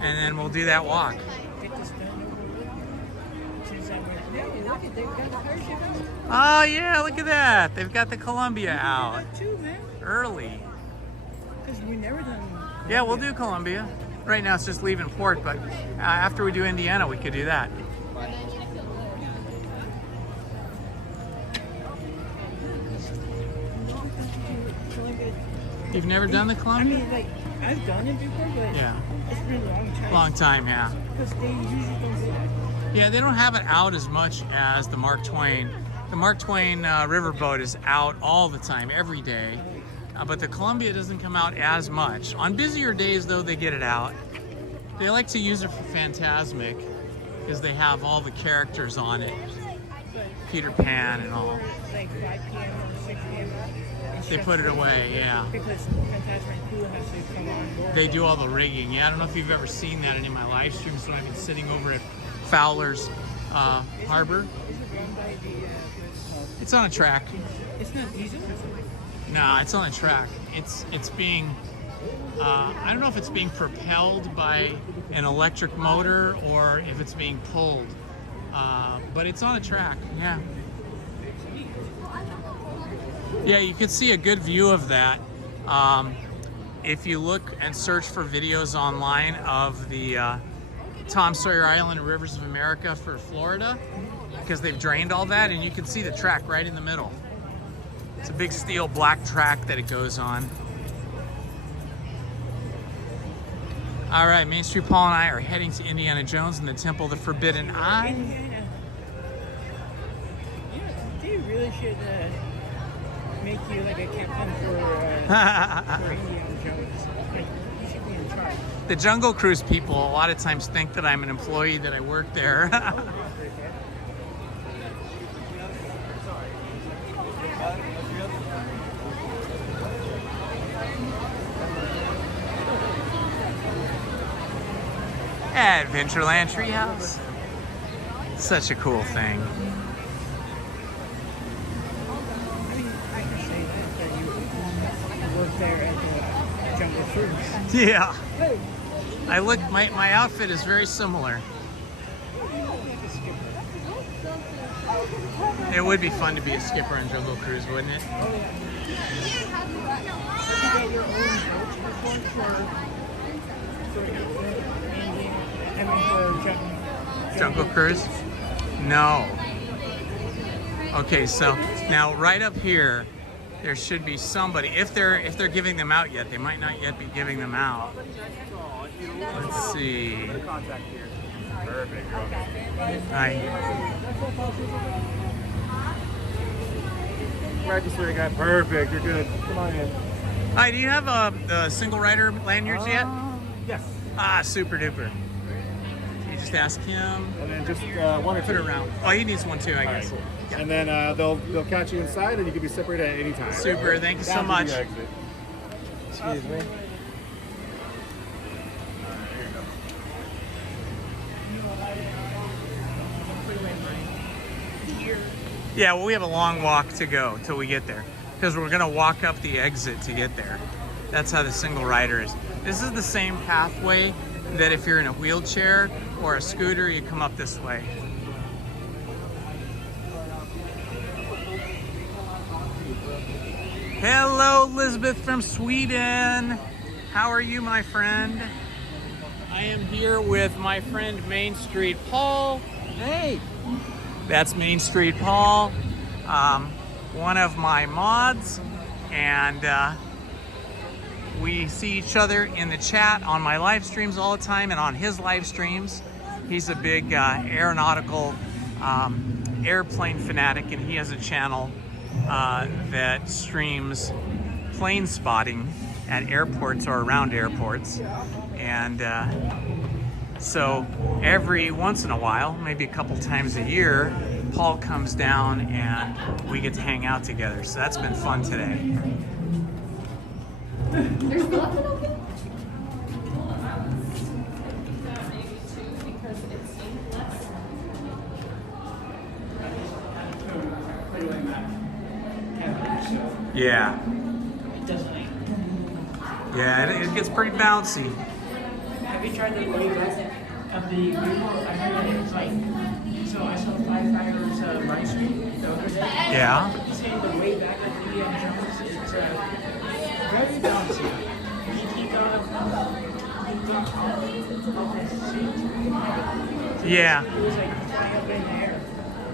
And then we'll do that walk. Get this done over with. Since I went, no, look at they've got the parachute out. Oh yeah, look at that. They've got the Columbia out Too, man. early. Because we never done. Yeah, we'll do Columbia. Right now it's just leaving port, but after we do Indiana, we could do that. You've never done the I Columbia? mean, like, I've done it before, but Yeah, it's been a long time. long time, yeah. Because they usually don't do that. Yeah, they don't have it out as much as the Mark Twain. The Mark Twain riverboat is out all the time, every day. But the Columbia doesn't come out as much. On busier days, though, they get it out. They like to use it for Phantasmic because they have all the characters on it. Peter Pan and all. Like 5 p.m. or 6 p.m. They put it away, yeah. Because Fantastic Crew has to come on board. They do all the rigging. Yeah, I don't know if you've ever seen that in any of my live streams, so I've been sitting over at Fowler's Harbor. Is it run by the... It's on a track. it's not diesel? No, it's on a track. It's being, I don't know if it's being propelled by an electric motor or if it's being pulled, but it's on a track, yeah. Yeah, you can see a good view of that. If you look and search for videos online of the Tom Sawyer Island Rivers of America for Florida, because they've drained all that, and you can see the track right in the middle. It's a big steel black track that it goes on. All right, Main Street Paul and I are heading to Indiana Jones and the Temple of the Forbidden Eye. Indiana. Yeah, they really should make you like a captain for Indiana Jones. Like, you should be in charge. The Jungle Cruise people a lot of times think that I'm an employee, that I work there. Adventureland Treehouse. Such a cool thing. I mean, I can say that you work there at the Jungle Cruise. Yeah. I look, my outfit is very similar. It would be fun to be a skipper on Jungle Cruise, wouldn't it? Jungle Cruise? No. Okay, so now right up here, there should be somebody. If they're giving them out yet, they might not yet be giving them out. Let's see. Hi. Register guy. Perfect. You're good. Come on in. Hi. Do you have the single rider lanyards yet? Yes. Ah, super duper. You just ask him. And then just one or two. Put it around. Oh, he needs one too, I All right, guess. cool. Yeah. And then they'll catch you inside, and you can be separated at any time. Super. Thank you so Down to much. the exit. Excuse me. Yeah, well, we have a long walk to go till we get there because we're going to walk up the exit to get there. That's how the single rider is. This is the same pathway that if you're in a wheelchair or a scooter, you come up this way. Hello, Elizabeth from Sweden. How are you, my friend? I am here with my friend Main Street Paul. Hey! That's Main Street Paul, one of my mods, and we see each other in the chat on my live streams all the time and on his live streams. He's a big aeronautical airplane fanatic, and he has a channel that streams plane spotting at airports or around airports. And so every once in a while, maybe a couple times a year, Paul comes down and we get to hang out together. So that's been fun today. There's nothing open? doing that heavily, so Yeah. it doesn't. Yeah, it gets pretty bouncy. Have you tried the way back of the Google? I heard that it's like, so I saw Firefighters live stream the other day. Yeah. He's saying the way back of Indiana Jones, it's very bouncy. He got Yeah. it was like flying up in the air.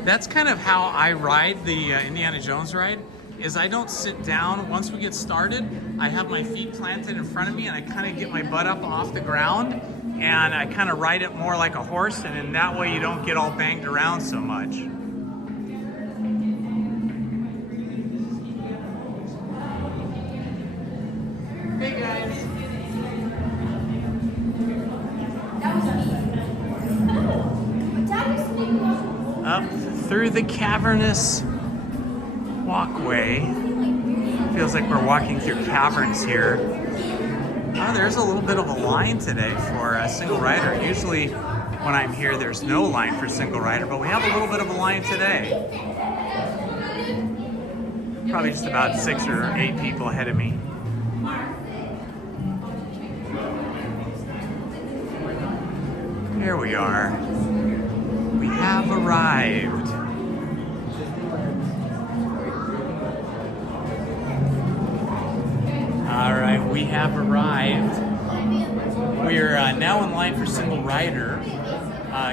That's kind of how I ride the Indiana Jones ride, is I don't sit down. Once we get started, I have my feet planted in front of me and I kind of get my butt up off the ground and I kind of ride it more like a horse, and in that way you don't get all banged around so much. Hey guys. Up through the cavernous walkway. Feels like we're walking through caverns here. Oh, there's a little bit of a line today for a single rider. Usually when I'm here, there's no line for single rider, but we have a little bit of a line today. Probably just about 6 or 8 people ahead of me. Here we are. We have arrived. All right, we have arrived. We're now in line for single rider.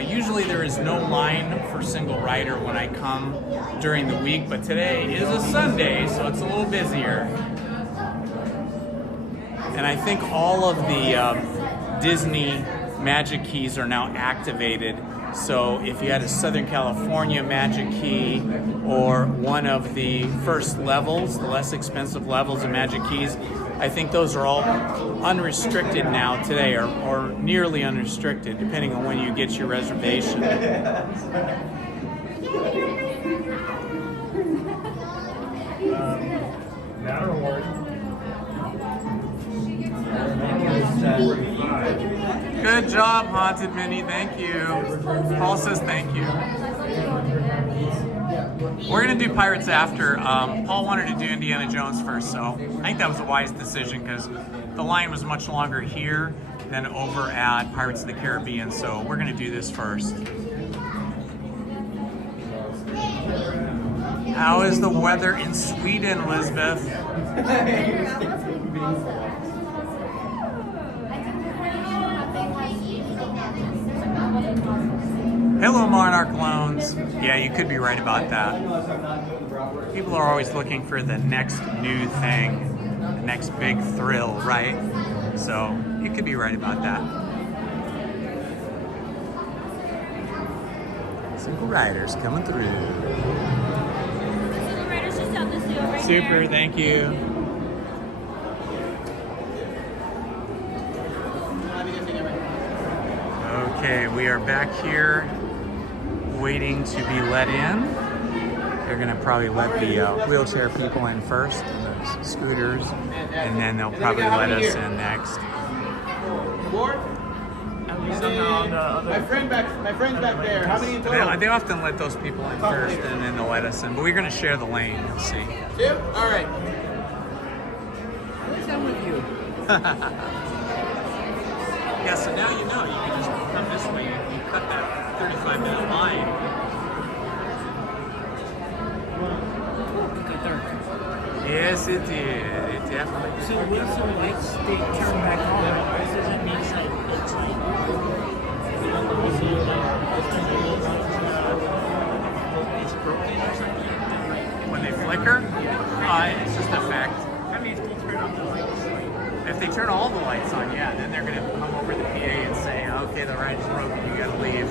Usually there is no line for single rider when I come during the week, but today is a Sunday, so it's a little busier. And I think all of the Disney Magic Keys are now activated. So if you had a Southern California Magic Key or one of the first levels, the less expensive levels of Magic Keys, I think those are all unrestricted now today, or nearly unrestricted, depending on when you get your reservation. Not a reward. Good job, Haunted Minnie. Thank you. Paul says thank you. We're going to do Pirates after. Paul wanted to do Indiana Jones first, so I think that was a wise decision because the line was much longer here than over at Pirates of the Caribbean, so we're going to do this first. How is the weather in Sweden, Elizabeth? Hello, Monarch Loans. Yeah, you could be right about that. People are always looking for the next new thing, the next big thrill, right? So you could be right about that. Single riders coming through. Single rider's just out this door right Super, there. thank you. Okay, we are back here waiting to be let in. They're gonna probably let the wheelchair people in first, and the scooters, and then they'll probably let us in next. My friend's back there. How many in total? They often let those people in first, and then they'll let us in. But we're gonna share the lane. You'll see. 2? All right. What's wrong with you? Yeah, so now you know. You can just come this way. You cut that 35-minute line. Okay, dark. Yes, it did. It definitely. So once the lights they turn back on, does that mean that it's like it's broken or something? When they flicker, it's just a fact. I mean, if they turn on the lights. If they turn all the lights on, yeah, then they're gonna come over the PA and say, "Okay, the ride's broken. You gotta leave."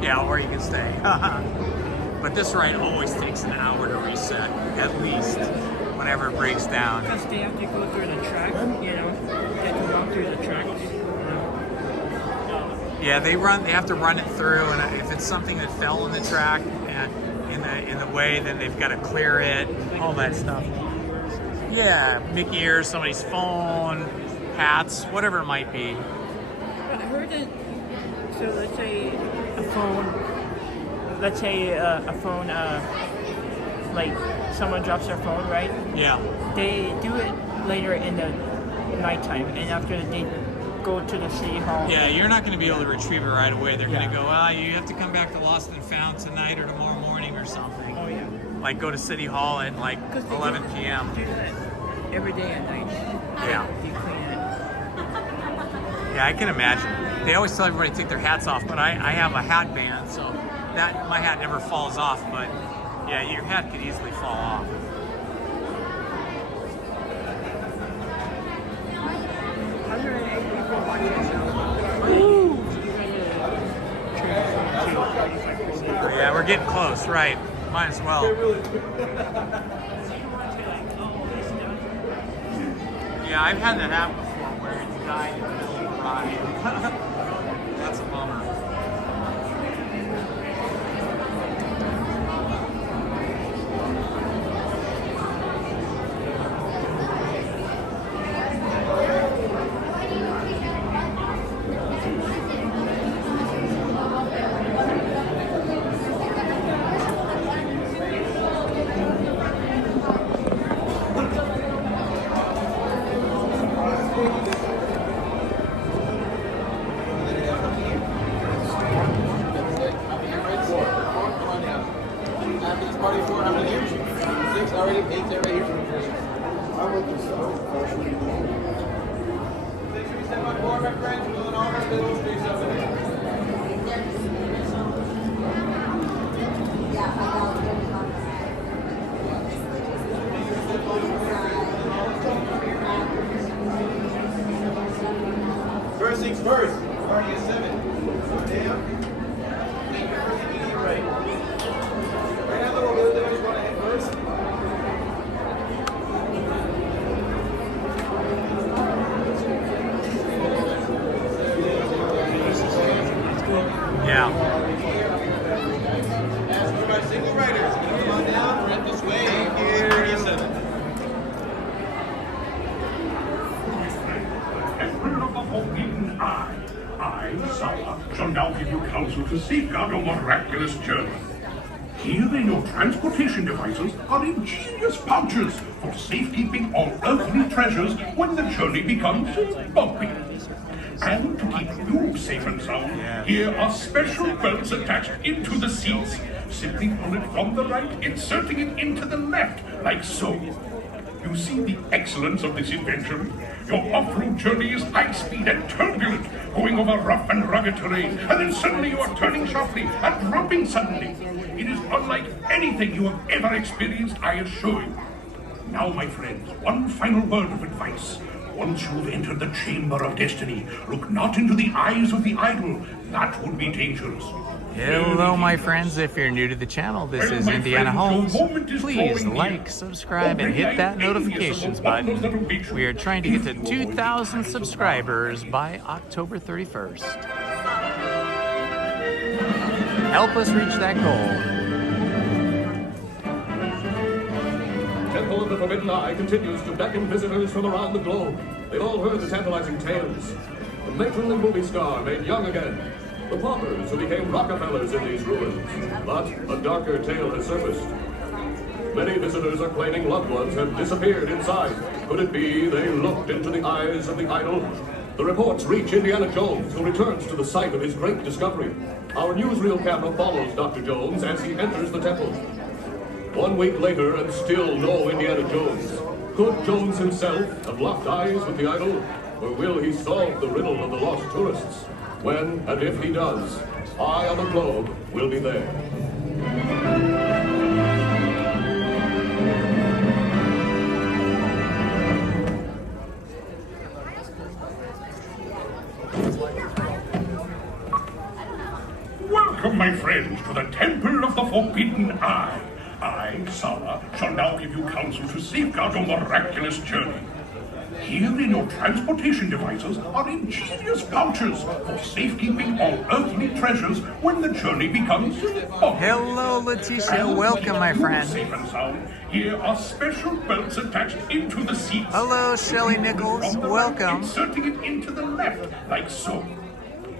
Yeah, or you can stay. But this ride always takes an hour to reset, at least, whenever it breaks down. Because they have to go through the track, you know, they have to walk through the track. Yeah, they have to run it through, and if it's something that fell in the track and in the way, then they've got to clear it, all that stuff. Yeah, Mickey ears, somebody's phone, hats, whatever it might be. But I heard that, so let's say a phone let's say a phone, like someone drops their phone, right? Yeah. They do it later in the nighttime, and after they go to the city hall. Yeah, you're not going to be able to retrieve it right away. They're going Yeah. to go, you have to come back to Lost and Found tonight or tomorrow morning or something. Oh yeah. Like go to City Hall at like 11 p.m. Do that every day at night. Yeah. You clean it. Yeah, I can imagine. They always tell everybody to take their hats off, but I have a hat band, so that my hat never falls off. But yeah, your hat could easily fall off. Yeah, we're getting close, right? Might as well. Yeah, I've had that happen before where it's died in the middle of the ride. That's a bummer. First things first, party is 7. Down. Make your first immediate right. Right now, what we'll do is want to head first. Yeah. As for my single riders, come on down, right this way. Party is 7. Emperor of the Forbidden Eye, I, Sala, shall now give you counsel to safeguard your miraculous journey. Here in your transportation devices are ingenious pouches for safekeeping all earthly treasures when the journey becomes bumpy. And to keep you safe and sound, here are special belts attached into the seats. Simply pull it from the right, inserting it into the left, like so. You see the excellence of this invention? Your off-road journey is high speed and turbulent, going over rough and rugged terrain, and then suddenly you are turning sharply and dropping suddenly. It is unlike anything you have ever experienced, I assure you. Now, my friends, one final word of advice. Once you've entered the chamber of destiny, look not into the eyes of the idol. That would be dangerous. Hello, my friends. If you're new to the channel, this is Indiana Holmes. Please like, subscribe, and hit that notifications button. We are trying to get to 2,000 subscribers by October 31st. Help us reach that goal. Temple of the Forbidden Eye continues to beckon visitors from around the globe. They've all heard the tantalizing tales. The matron and movie star made young again. The paupers who became Rockefellers in these ruins. But a darker tale has surfaced. Many visitors are claiming loved ones have disappeared inside. Could it be they looked into the eyes of the idol? The reports reach Indiana Jones, who returns to the site of his great discovery. Our newsreel camera follows Dr. Jones as he enters the temple. 1 week later, and still no Indiana Jones. Could Jones himself have locked eyes with the idol? Or will he solve the riddle of the lost tourists? When, and if he does, Eye on the Globe will be there. Welcome, my friends, to the Temple of the Forbidden Eye. I, Sala, shall now give you counsel to safeguard your miraculous journey. Here in your transportation devices are ingenious pouches for safekeeping all earthly treasures when the journey becomes bumpy. Hello, Leticia. Welcome, my friend. Safe and sound, here are special belts attached into the seats. Hello, Shelley Nichols. From the right, Welcome. inserting it into the left, like so.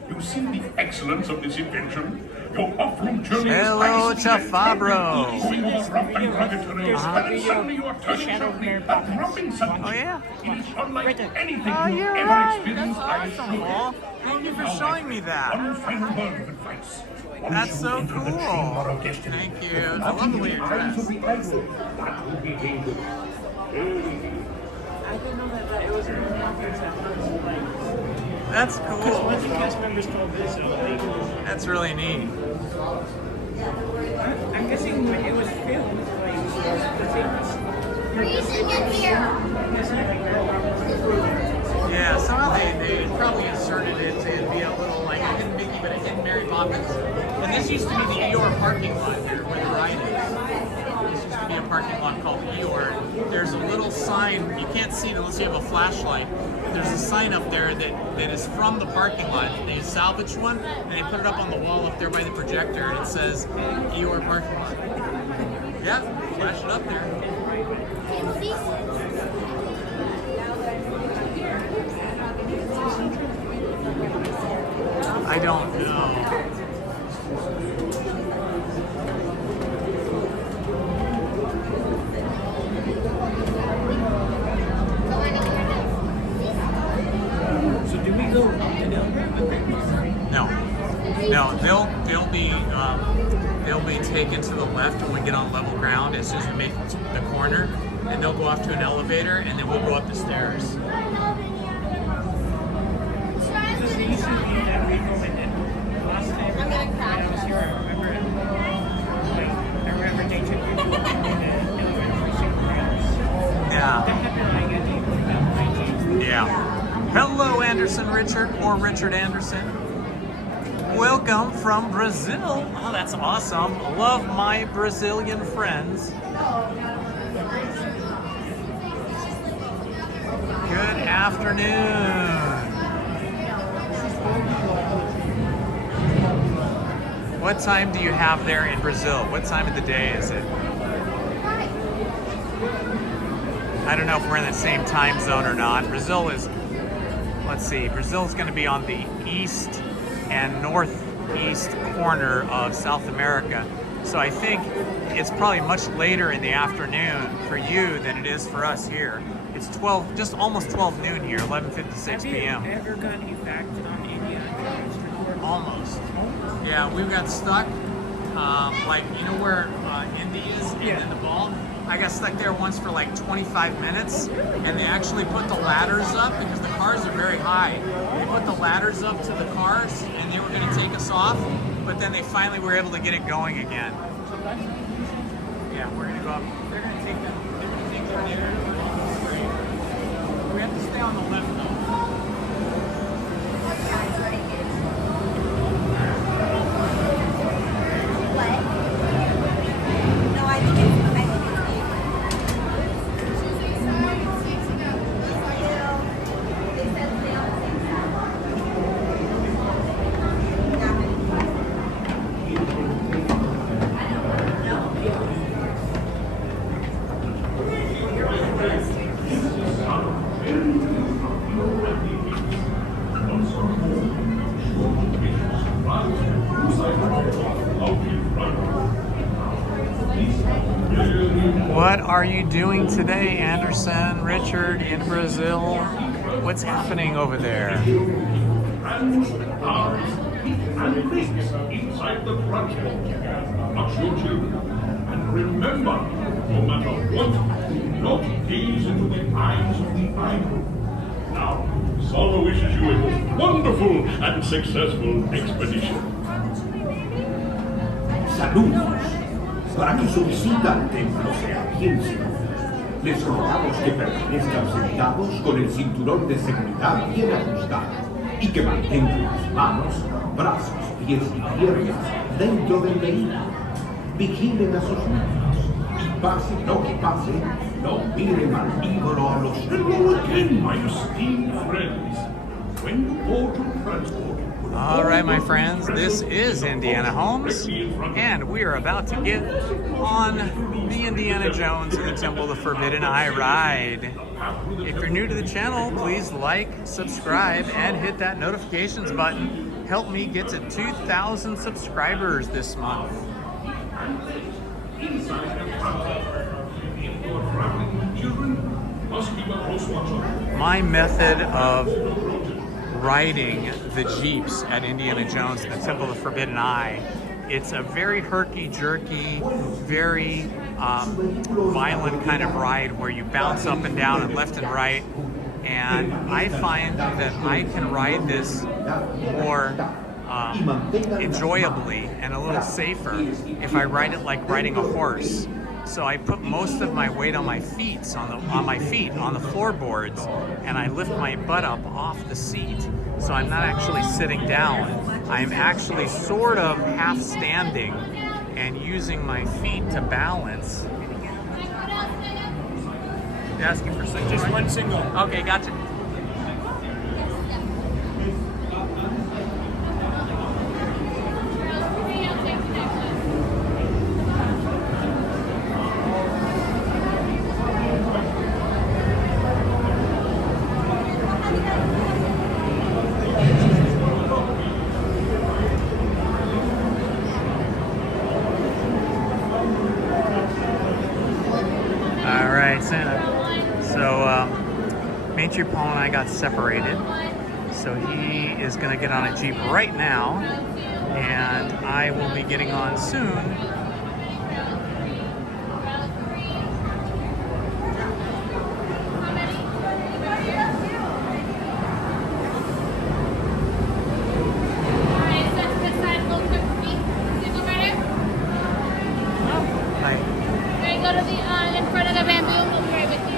You see the excellence of this invention? Your off-road journey is Hello ice to and Fabro. going over rough and rugged terrain, Uh-huh. and suddenly you are turned Shadow of sharply Mary at Poppins. dropping sunshine. Oh yeah? It is unlike Right there. anything Oh, you've you're ever right. experienced, I That's assure awesome, you. Paul. Thank you for showing me that. One final word of advice. Once That's you so enter the cool. chamber of destiny, Thank you. the I love the way you're eyes dressed. of the idol, that will be dangerous. I didn't know that it was a Mary Poppins that was like. That's Because cool. one of the cast members told this, so like, That's really neat. I'm guessing when it was filmed, like, the thing was. Yeah, somehow they probably inserted it to be a little like a hidden Mickey, but a hidden Mary Poppins. And this used to be the Eeyore parking lot here where the ride is. This used to be a parking lot called Eeyore. There's a little sign, you can't see it unless you have a flashlight. There's a sign up there that is from the parking lot. They salvaged one and they put it up on the wall up there by the projector and it says Eeyore parking lot. Yeah, flash it up there. I don't know. So do we go up to them? No, they'll be taken to the left when we get on level ground as soon as we make the corner, and they'll go off to an elevator, and then we'll go up the stairs. Because they used to be that way going in. Last time that I was here, I remember they took you to the elevator for 6 hours. Yeah. That happened like at the 19th. Yeah. Hello, Anderson Richard, or Richard Anderson. Welcome from Brazil. Oh, that's awesome. Love my Brazilian friends. Good afternoon. What time do you have there in Brazil? What time of the day is it? I don't know if we're in the same time zone or not. Brazil is, let's see, Brazil is going to be on the east and northeast corner of South America. So I think it's probably much later in the afternoon for you than it is for us here. It's 12, just almost 12 noon here, 11:56 p.m. Have you ever gotten evacuated on India? Almost. Yeah, we got stuck, like, you know where Indy is and then the ball? I got stuck there once for like 25 minutes, and they actually put the ladders up because the cars are very high. They put the ladders up to the cars, and they were going to take us off, but then they finally were able to get it going again. Yeah, we're going to go up. They're going to take them. They're going to take them there. We have to stay on the left though. What are you doing today, Anderson, Richard, in Brazil? What's happening over there? And this inside the transport. Watch your children. And remember, no matter what, do not gaze into the eyes of the idol. Now, Solo wishes you a most wonderful and successful expedition. Saludos. Para que su visita al templo sea bien segura, les rogamos que permanezcan sentados con el cinturón de seguridad bien ajustado y que mantengan las manos, brazos, pies y piernas dentro del vehículo. Vigilen a sus niños y pase lo que pase, no miren al ídolo a los Hello again, my esteemed friends. When you board your transport, All right, my friends, this is Indiana Holmes, and we are about to get on the Indiana Jones and the Temple of the Forbidden Eye ride. If you're new to the channel, please like, subscribe, and hit that notifications button help me get to 2,000 subscribers this month. My method of riding the Jeeps at Indiana Jones and the Temple of the Forbidden Eye, it's a very herky-jerky, very violent kind of ride where you bounce up and down and left and right. And I find that I can ride this more enjoyably and a little safer if I ride it like riding a horse. So I put most of my weight on my feet, on the floorboards, and I lift my butt up off the seat. So I'm not actually sitting down. I'm actually sort of half standing and using my feet to balance. You're asking for single? Just one single. Okay, gotcha. All right, Santa. So, Major Paul and I got separated. So he is going to get on a Jeep right now, and I will be getting on soon. Go to the in front of the bamboo. We'll pray with you.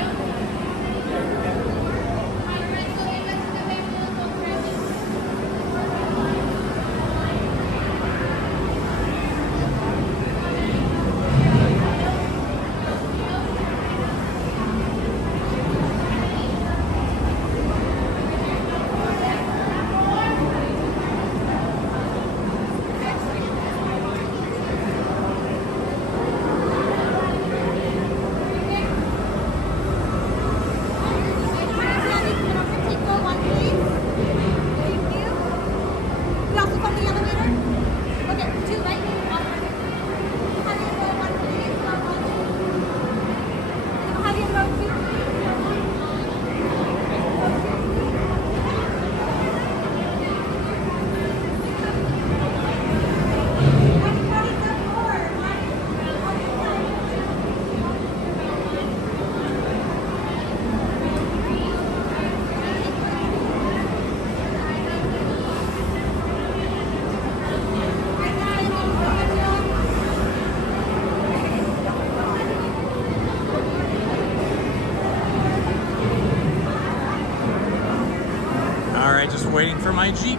Just waiting for my Jeep.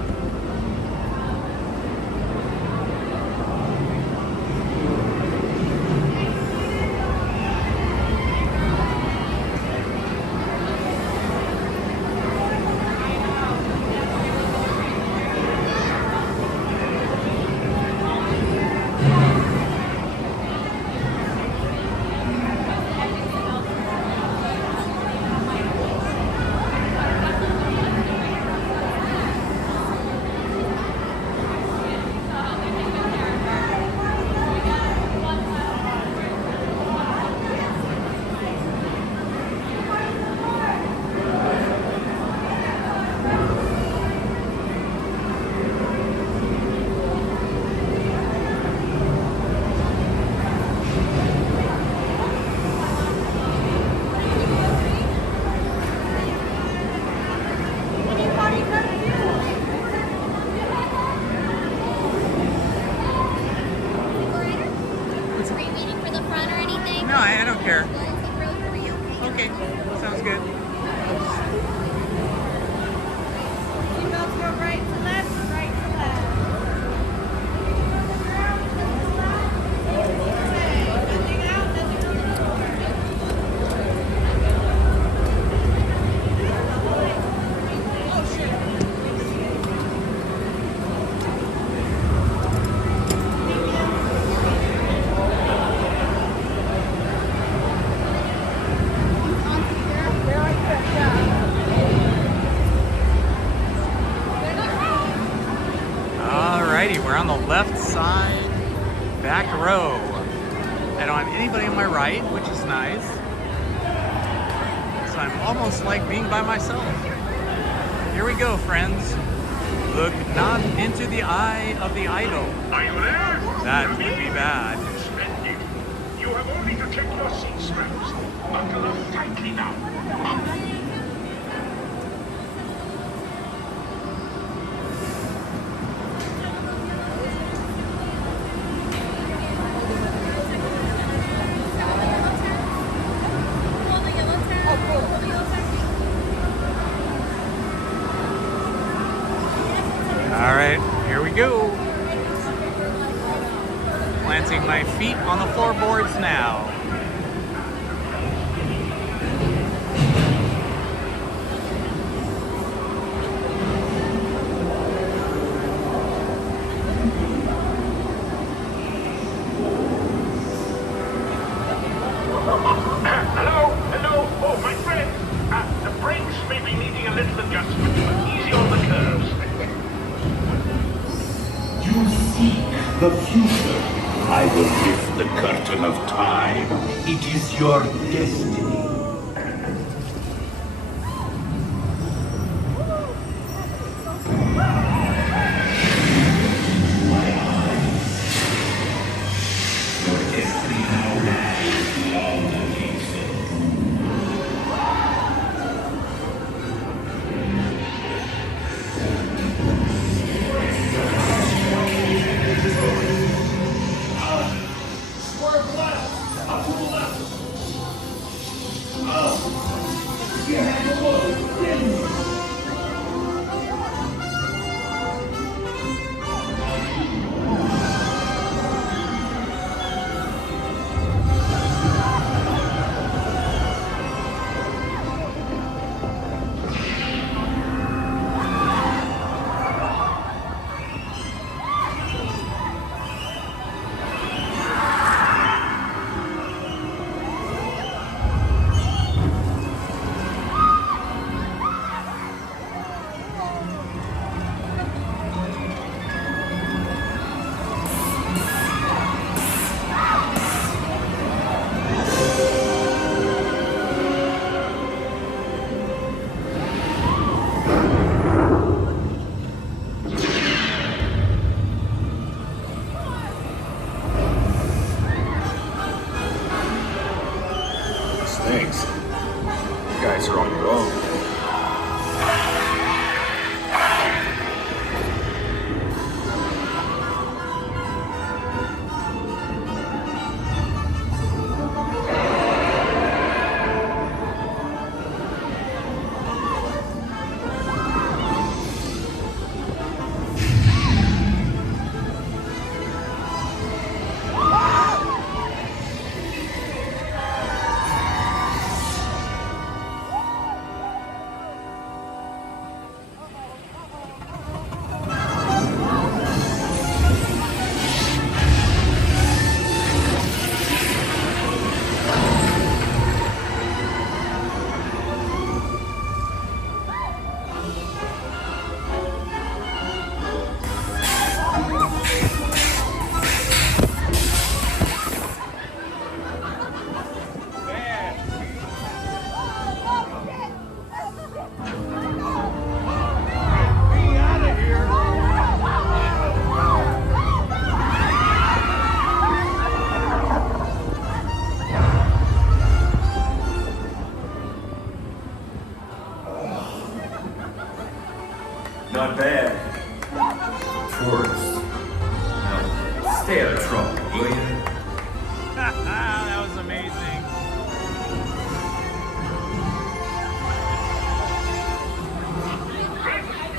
I don't care. Okay, sounds good. Seatbelts go right to left, right to left. Nothing out, nothing on the floor. Oh, sure. Where are you? row. I don't have anybody on my right, which is nice. So I'm almost like being by myself. Here we go, friends. Look not into the eye of the idol. Are you there? That would be bad. Splendid. You have only to check your seat straps. Buckle up tightly now. All right, here we go. Planting my feet on the floorboards now. Hello. Oh, my friend. The brakes may be needing a little adjustment, but easy on the curves. You seek the future. I will lift the curtain of time. It is your destiny. Your destiny now lies beyond the gate. Thanks. You guys are on your own. Not bad. Tourists. Now, stay out of trouble, will you? That was amazing.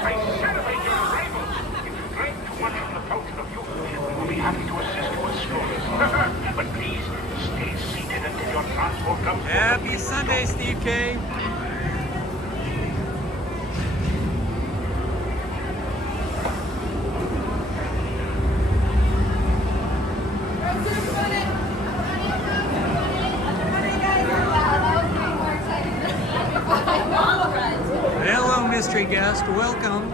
I celebrate your arrival. If you drink too much from the fountain of youth, we will be happy to assist you with strollers. But please, stay seated until your transport comes. Happy Sunday, Steve K. Hello, mystery guest. Welcome.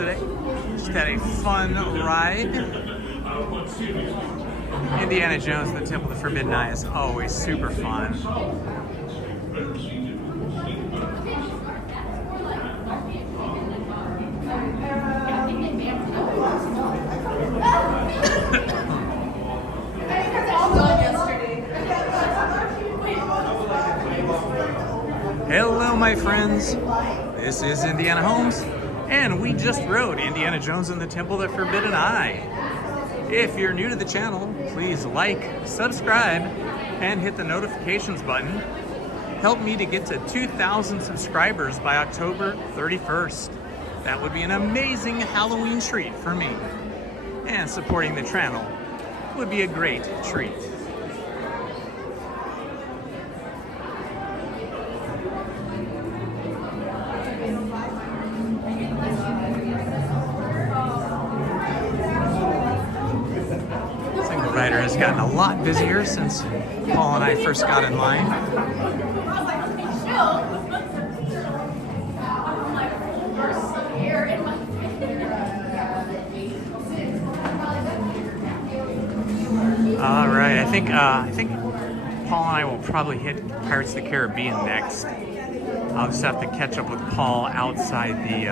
today. Just had a fun ride. Indiana Jones and the Temple of the Forbidden Eye is always super fun. Hello, my friends. This is Indiana Holmes, and we just rode Indiana Jones and the Temple of the Forbidden Eye. If you're new to the channel, please like, subscribe, and hit the notifications button. Help me to get to 2,000 subscribers by October 31st. That would be an amazing Halloween treat for me. And supporting the channel would be a great treat. Single rider has gotten a lot busier since Paul and I first got in line. All right, I think Paul and I will probably hit Pirates of the Caribbean next. I'll just have to catch up with Paul outside the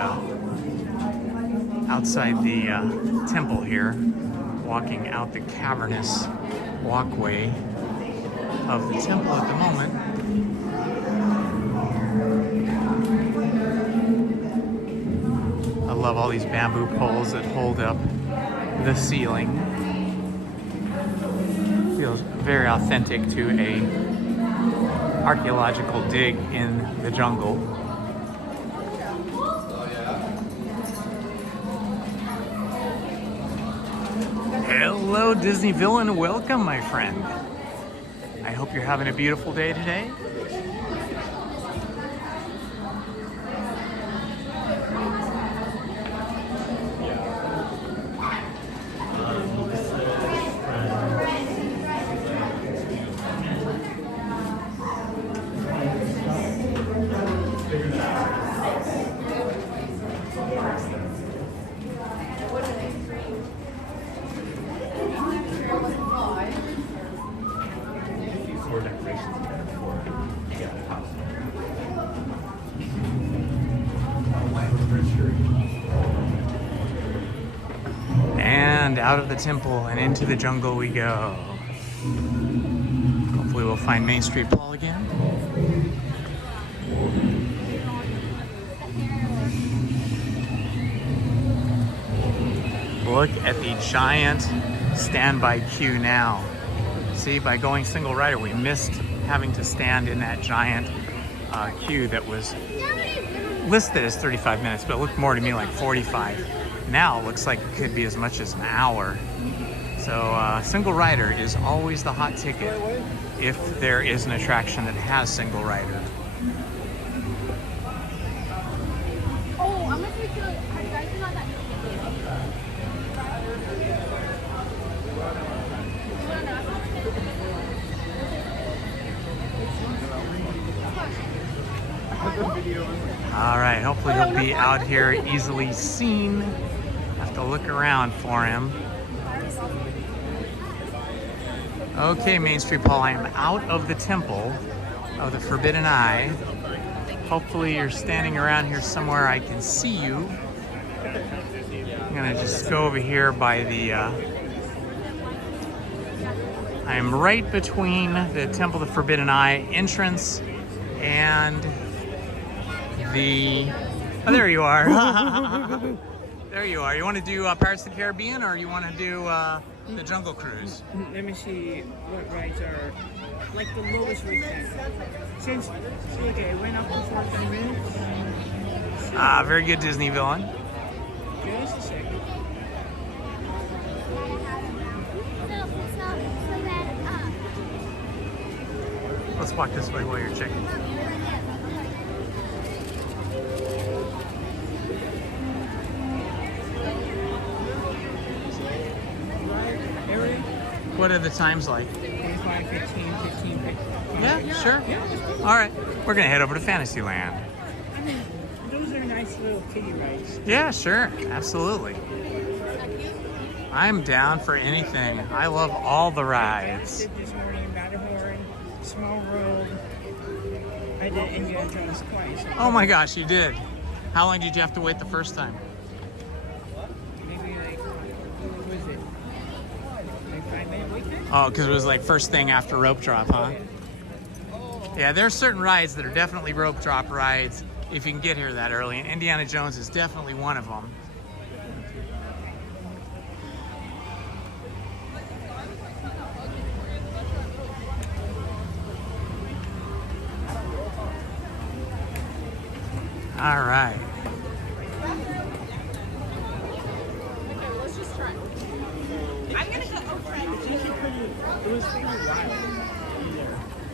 temple here, walking out the cavernous walkway of the temple at the moment. I love all these bamboo poles that hold up the ceiling. Feels very authentic to a archaeological dig in the jungle. Hello, Disney villain. Welcome, my friend. I hope you're having a beautiful day today. And out of the temple and into the jungle we go. Hopefully we'll find Main Street Paul again. Look at the giant standby queue now. See, by going single rider, we missed having to stand in that giant queue that was listed as 35 minutes, but it looked more to me like 45. Now it looks like it could be as much as an hour. So single rider is always the hot ticket if there is an attraction that has single rider. Oh, I'm gonna take you guys not that. All right, hopefully he'll be out here easily seen. Have to look around for him. Okay, Main Street Paul, I am out of the Temple of the Forbidden Eye. Hopefully you're standing around here somewhere I can see you. I'm gonna just go over here by the, I am right between the Temple of the Forbidden Eye entrance and the, oh, there you are. There you are. You want to do Pirates of the Caribbean, or you want to do the Jungle Cruise? Let me see what rides are like the lowest rate. Since okay, it went up to 45 minutes. Ah, very good, Disney villain. Just a second. Let's walk this way while you're checking. What are the times like? 25, 15, 15, 15. Yeah, sure. Yeah. All right, we're gonna head over to Fantasyland. I mean, those are nice little kiddie rides. Yeah, sure. Absolutely. I'm down for anything. I love all the rides. I did this morning, Matterhorn, Small World. I did Indiana Jones twice. Oh my gosh, you did. How long did you have to wait the first time? Maybe like, what was it? Like 5-minute wait time? Oh, because it was like first thing after rope drop, huh? Yeah, there's certain rides that are definitely rope drop rides if you can get here that early, and Indiana Jones is definitely one of them. All right. Let's just try. I'm gonna go over.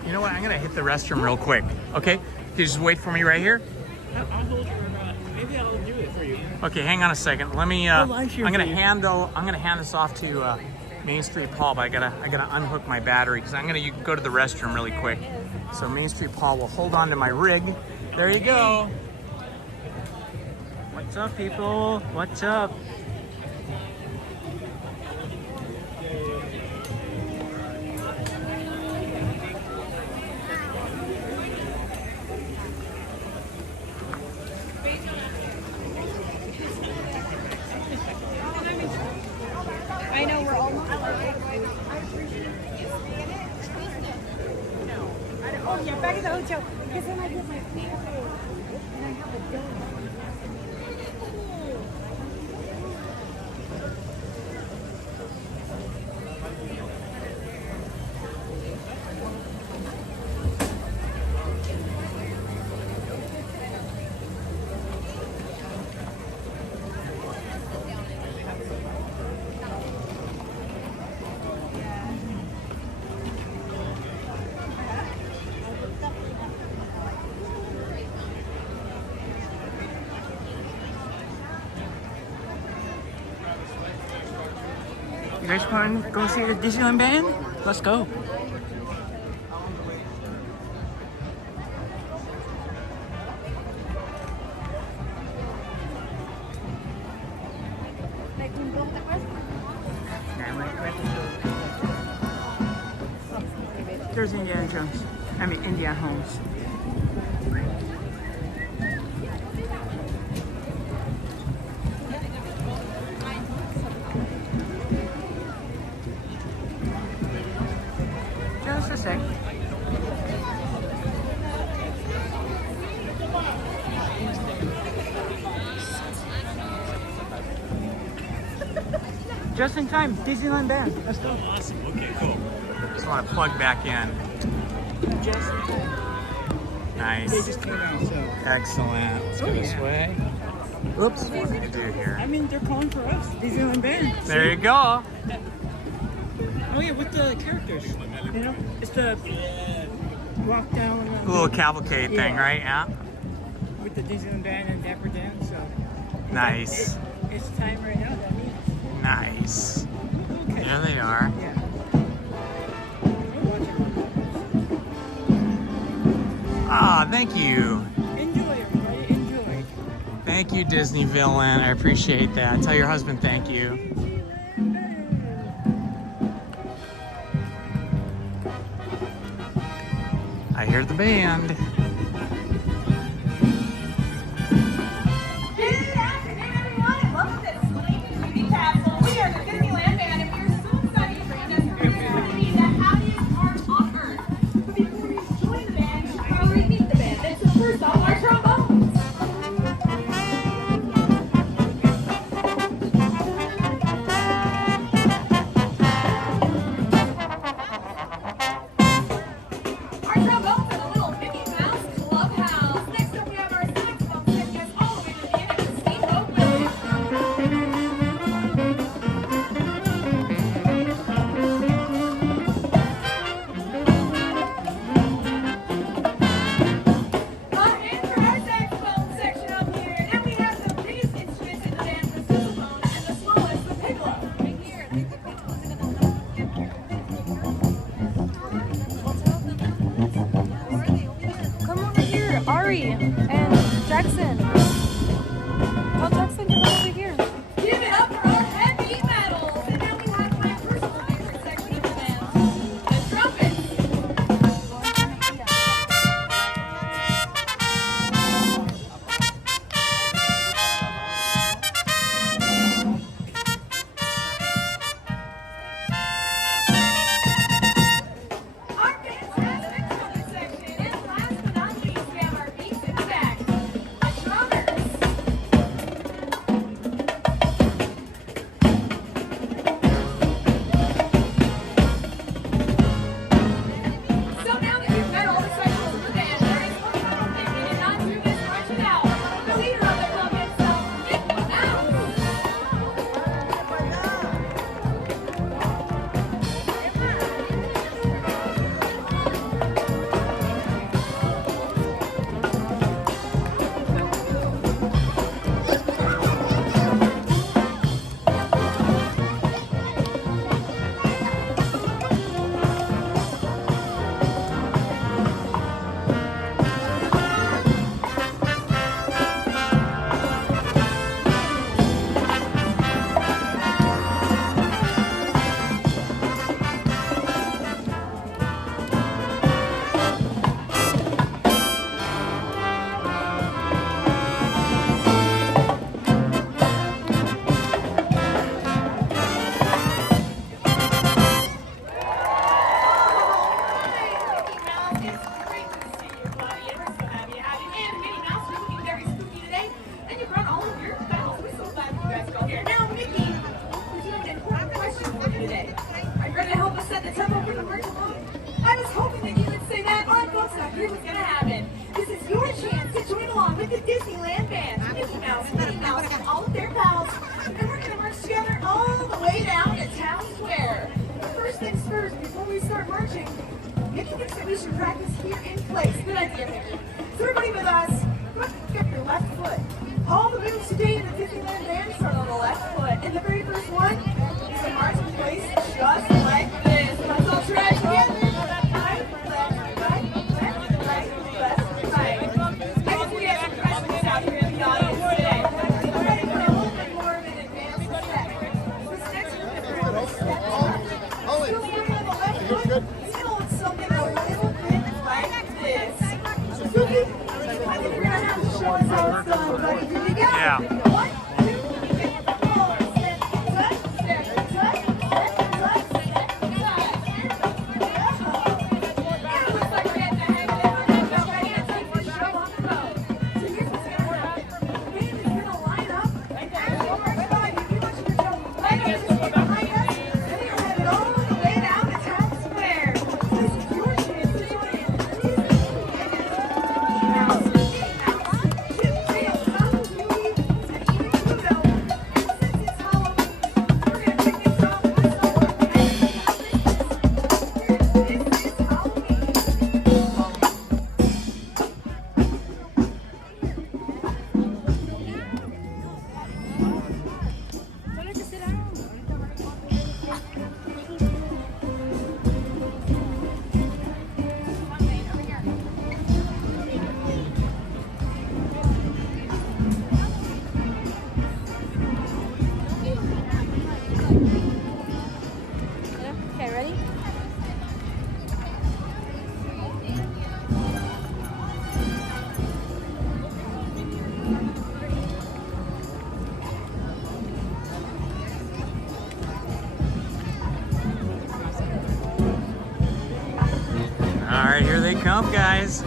You know what? I'm gonna hit the restroom real quick. Okay? You just wait for me right here. I'll hold your maybe I'll do it for you. Okay, hang on a second. Let me. I'm I'm gonna hand this off to Main Street Paul, but I gotta unhook my battery because I'm gonna go to the restroom really quick. So Main Street Paul will hold on to my rig. There you go. What's up, people? What's up? I know we're almost. Oh yeah, back at the hotel. Because then I get my favorite. And I have a donut. You guys want to go see the Disneyland band? Let's go. There's Indiana Jones. I mean, Indiana Holmes. Just a sec. Just in time, Disneyland band. Let's go. Awesome. Okay, cool. Just want to plug back in. Just Nice. they just came out, so. Excellent. Let's go this way. Oops. What did I do here? I mean, they're calling for us, Disneyland band. There you go. Oh yeah, with the characters. You know, it's the walk down. A little cavalcade thing, right? Yeah. With the Disneyland band and Dapper Dan, so. Nice. It's time right now. That means. Nice. Okay. There they are. Yeah. Ah, thank you. Enjoy, everybody. Enjoy. Thank you, Disney villain. I appreciate that. Tell your husband thank you. I hear the band. Good afternoon, everyone, and welcome to Sleeping Beauty Castle. We are the Disneyland band, and we are so excited to bring us to be the happiest part on earth. But before we join the band, we should probably meet the band. And so first off, our trombones. Our trombones are the little Mickey Mouse Clubhouse. Next up, we have our saxophone taking us all the way to the end of the Steamboat Willie. Our infrared saxophone section up here. And we have the biggest instruments in the band, the sousaphone, and the smallest, the piccolo. Right here. Come over here, Ari and Jackson. the Disneyland band, Mickey Mouse, Minnie Mouse, and all of their pals. And we're gonna march together all the way down to Town Square. First things first, before we start marching, Mickey thinks that we should practice here in place. Good idea, Mickey. So everybody with us, get your left foot. All the moves today in the Disneyland band start on the left foot. And the very first one is a march in place just like this. Let's all try it together. Right, left, right, left, right. I guess we have some freshmen out here in the audience today. We're ready for a little bit more of an advanced step. This next one is a step. So we're on the left foot. It's going to look something a little bit like this. I think you're going to have to show us how it's done, buddy. Here we go. Yeah. 1, 2, 3, 4. Step, touch, step, touch, step, touch, step, touch. It looks like we're getting the hang of it. We're about ready to take the show on the road. So here's what's going to happen. The band is going to line up, and as we march by, you want you to jump right up to the behind us, and we're going to head it all the way down to Town Square. So this is your chance to join in. Okay, ready? All right, here they come, guys.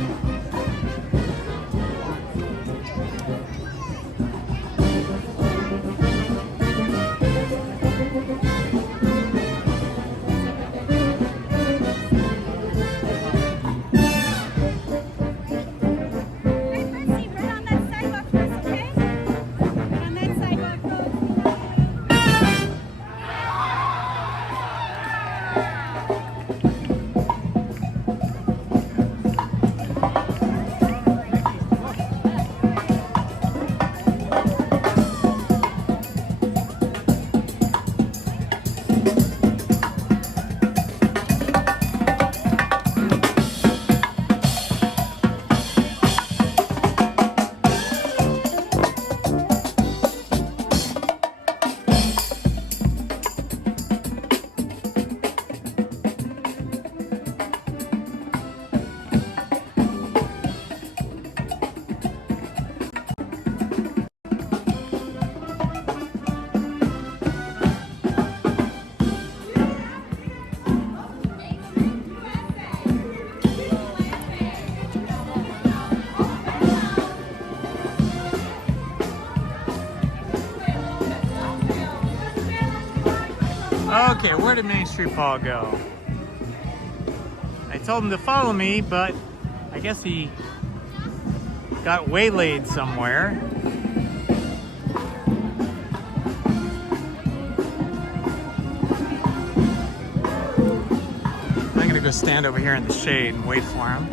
Okay, where did Main Street Paul go? I told him to follow me, but I guess he got waylaid somewhere. I'm gonna go stand over here in the shade and wait for him.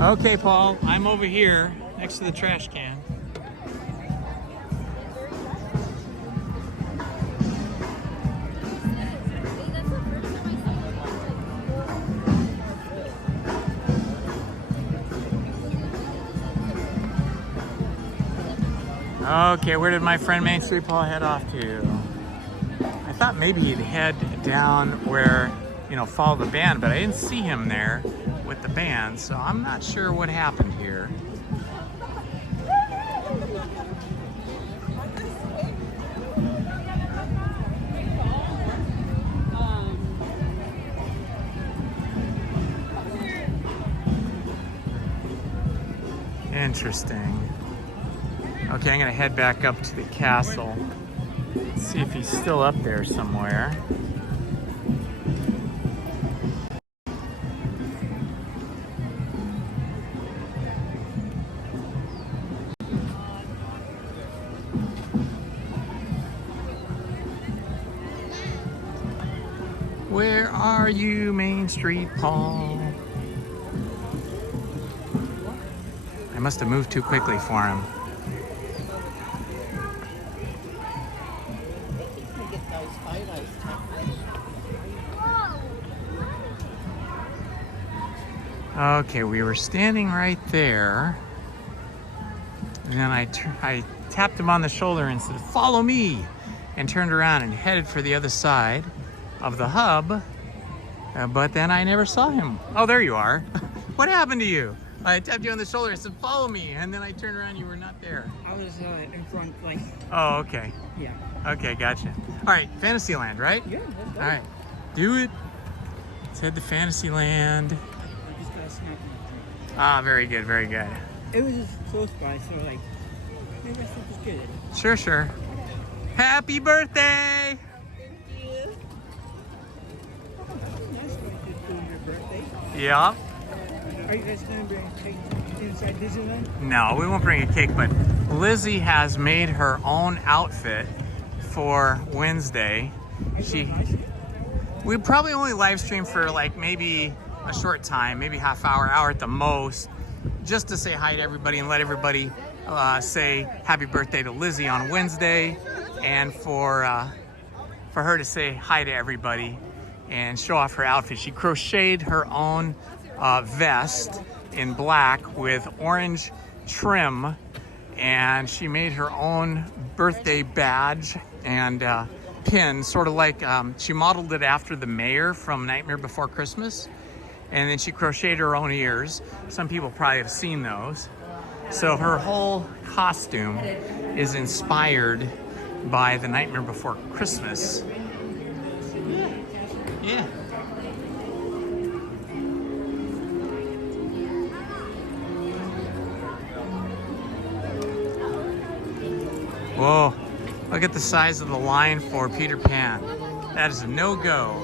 Okay, Paul, I'm over here next to the trash can. Okay, where did my friend Main Street Paul head off to? I thought maybe he'd head down where, you know, follow the band, but I didn't see him there with the band, so I'm not sure what happened here. Interesting. Okay, I'm gonna head back up to the castle. See if he's still up there somewhere. are you, Main Street Paul? I must have moved too quickly for him. Okay, we were standing right there. And then I tapped him on the shoulder and said, "Follow me," and turned around and headed for the other side of the hub. But then I never saw him. Oh, there you are. What happened to you? I tapped you on the shoulder and said, "Follow me," and then I turned around, you were not there. I was in front, like. Oh, okay. Yeah. Okay, gotcha. All right, Fantasyland, right? Yeah, let's go. All right, do it. Let's head to Fantasyland. I just got a snack. Ah, very good, very good. It was just close by, so like, maybe I should just get it. Sure, sure. Happy birthday! Yeah. Are you guys going to bring a cake inside Disneyland? No, we won't bring a cake, but Lizzie has made her own outfit for Wednesday. We probably only live stream for like maybe a short time, maybe half hour at the most, just to say hi to everybody and let everybody say happy birthday to Lizzie on Wednesday, and for her to say hi to everybody and show off her outfit. She crocheted her own vest in black with orange trim, and she made her own birthday badge and pin, sort of like she modeled it after the mayor from Nightmare Before Christmas, and then she crocheted her own ears. Some people probably have seen those. So her whole costume is inspired by the Nightmare Before Christmas. Yeah. Whoa, look at the size of the line for Peter Pan. That is a no-go.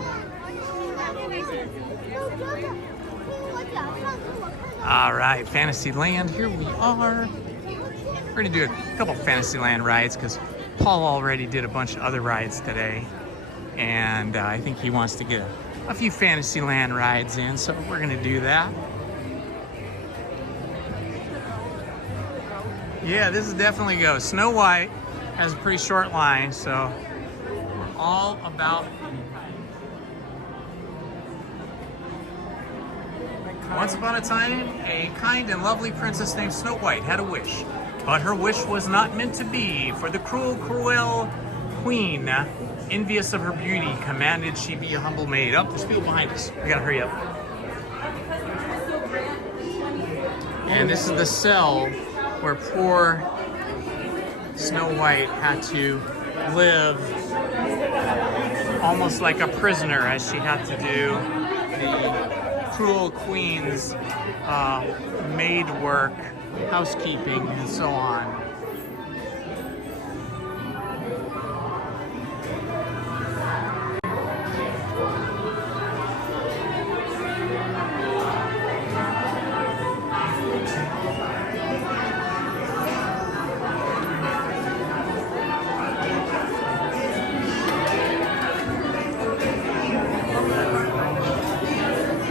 All right, Fantasyland, here we are. We're gonna do a couple Fantasyland rides because Paul already did a bunch of other rides today. And I think he wants to get a few Fantasyland rides in, so we're gonna do that. Yeah, this is definitely go. Snow White has a pretty short line, so we're all about. Once upon a time, a kind and lovely princess named Snow White had a wish, but her wish was not meant to be, for the cruel queen, envious of her beauty, commanded she be a humble maid. Oh, there's people behind us. We gotta hurry up. And this is the cell where poor Snow White had to live almost like a prisoner, as she had to do the cruel queen's maid work, housekeeping, and so on.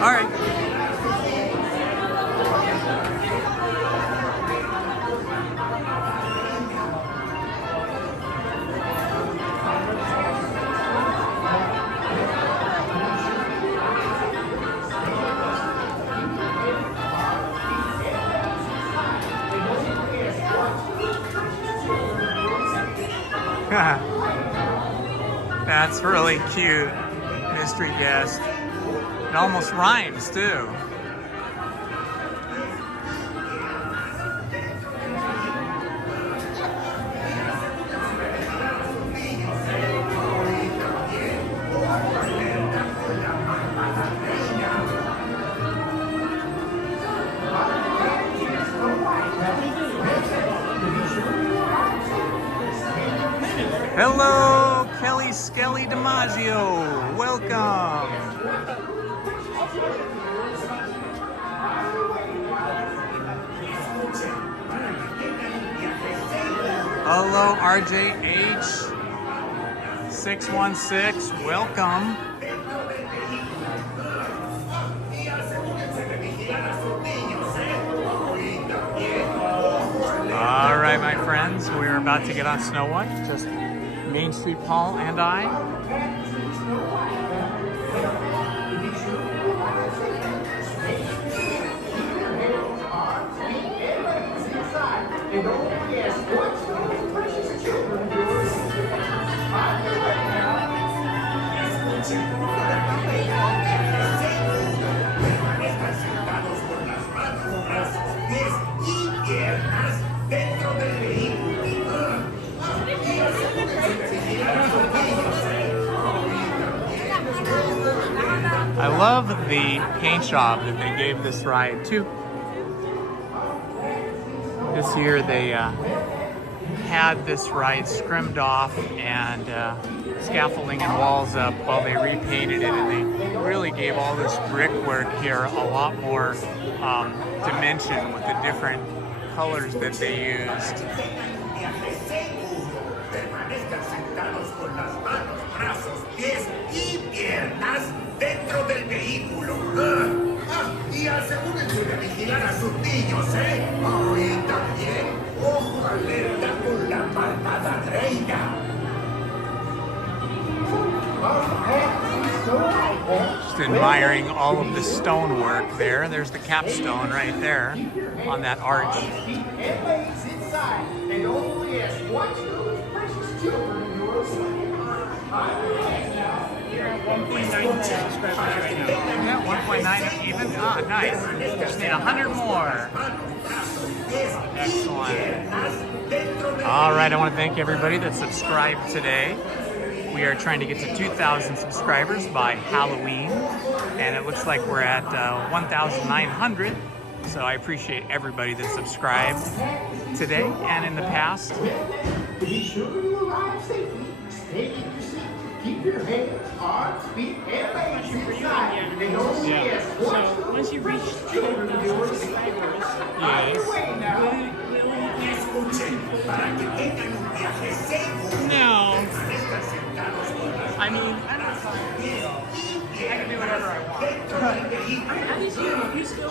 All right. That's really cute, mystery guest. It almost rhymes too. Hello, Kelly Skelly DiMaggio. Welcome. Hello, RJH616. Welcome. by my friends. We're about to get on Snow White, just Main Street Paul and I. I love the paint job that they gave this ride too. This year they had this ride scrimmed off and scaffolding and walls up while they repainted it, and they really gave all this brickwork here a lot more dimension with the different colors that they used. Dentro del vehículo. Y asegúrense de vigilar a sus niños, ¿eh? Oh, y también, ojo alerta con la palmada reina. Just admiring all of the stonework there. There's the capstone right there on that arch. And oh yes, watch those precious children of yours. You're at 1.9 subscribers right now. Yeah, 1.9 even? Ah, nice. Just need 100 more. Excellent. All right, I want to thank everybody that subscribed today. We are trying to get to 2,000 subscribers by Halloween, and it looks like we're at 1,900. So I appreciate everybody that subscribed today and in the past. Be sure to arrive safely. Stay in your seat. Keep your hands, arms, feet, and legs inside. And oh yes, So once you reach 2,000 subscribers, no. I mean, I can do whatever I want. At least you still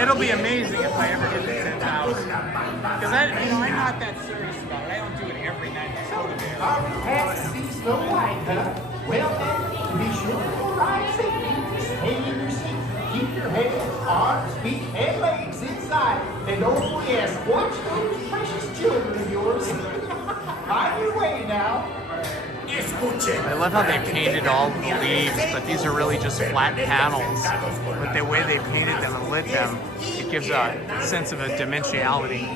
It'll be amazing if I ever get to 10,000. Because I'm not that serious about it. I don't do it every night. Are we past to see Snow White, huh? Well then, be sure to arrive safely. Stay in your seat. Keep your hands, arms, feet, and legs inside. And oh yes, watch those precious children of yours. Find your way now. I love how they painted all of the leaves, but these are really just flat panels. But the way they painted them and lit them, it gives a sense of a dimensionality.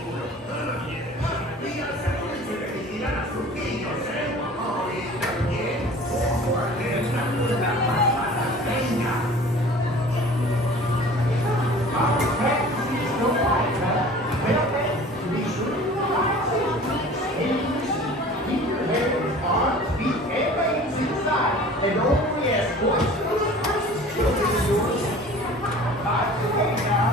And oh yes, watch those precious children of yours. Find your way now.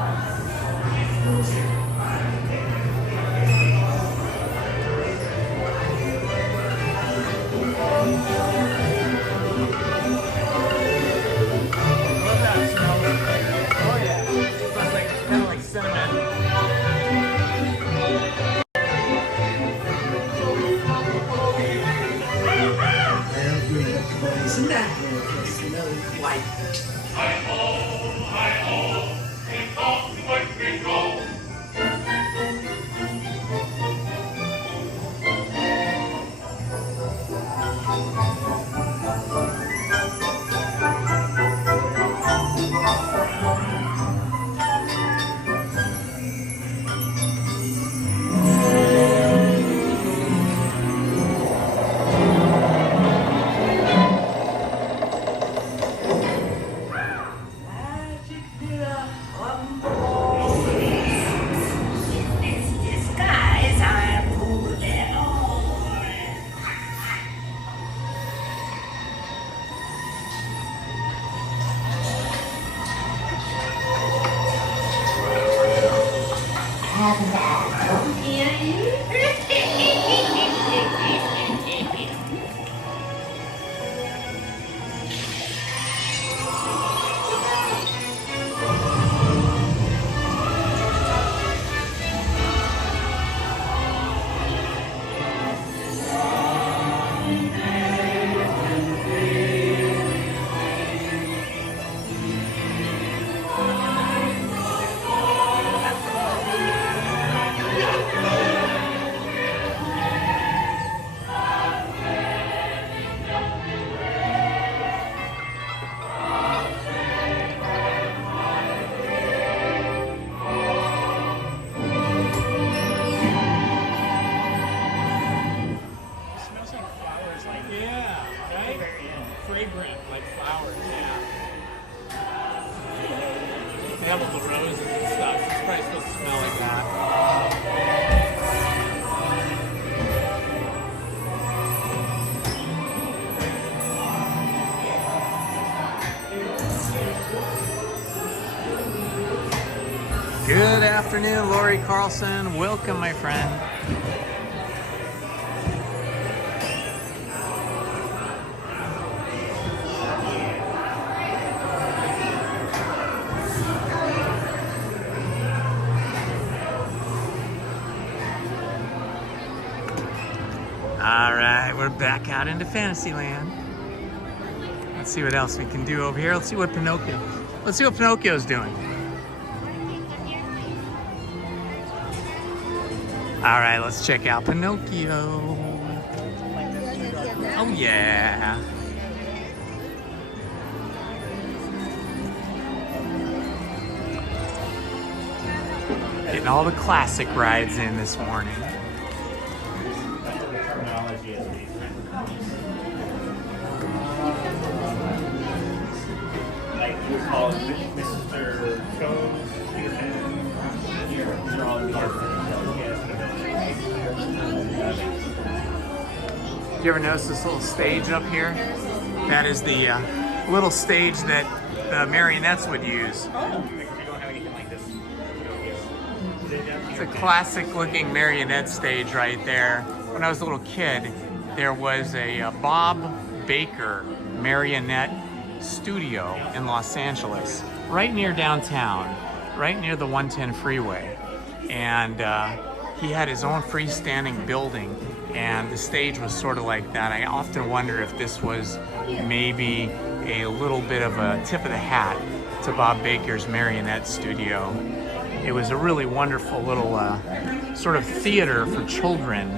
Oh yeah, it's kind of like cinnamon. They have all the roses and stuff. It's probably supposed to smell like that. Good afternoon, Lori Carlson. Welcome, my friend. All right, we're back out into Fantasyland. Let's see what else we can do over here. Let's see what Pinocchio's doing. All right, let's check out Pinocchio. Oh yeah. Getting all the classic rides in this morning. Like we call it Mr. Holmes, Do you ever notice this little stage up here? That is the little stage that the marionettes would use. It's a classic looking marionette stage right there. When I was a little kid, there was a Bob Baker marionette studio in Los Angeles, right near downtown, right near the 110 freeway. And he had his own freestanding building, and the stage was sort of like that. I often wonder if this was maybe a little bit of a tip of the hat to Bob Baker's marionette studio. It was a really wonderful little sort of theater for children.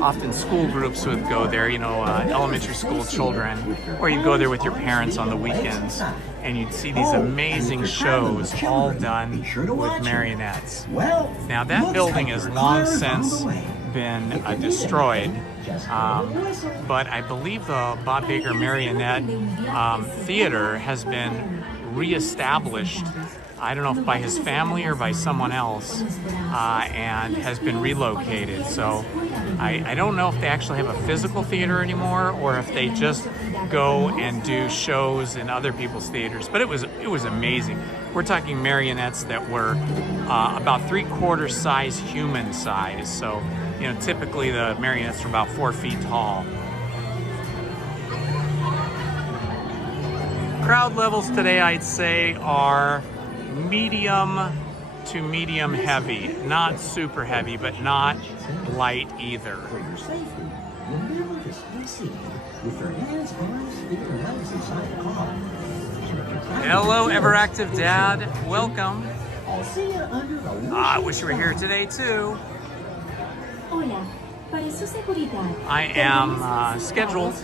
Often school groups would go there, you know, elementary school children, or you'd go there with your parents on the weekends, and you'd see these amazing shows all done with marionettes. Now that building has long since been destroyed, but I believe the Bob Baker Marionette Theater has been reestablished. I don't know if by his family or by someone else, and has been relocated. So I don't know if they actually have a physical theater anymore, or if they just go and do shows in other people's theaters. But it was amazing. We're talking marionettes that were about 3/4 size human size. So, you know, typically the marionettes are about 4 feet tall. Crowd levels today, I'd say, are medium to medium heavy. Not super heavy, but not light either. Hello, Everactive Dad. Welcome. I wish you were here today too. I am scheduled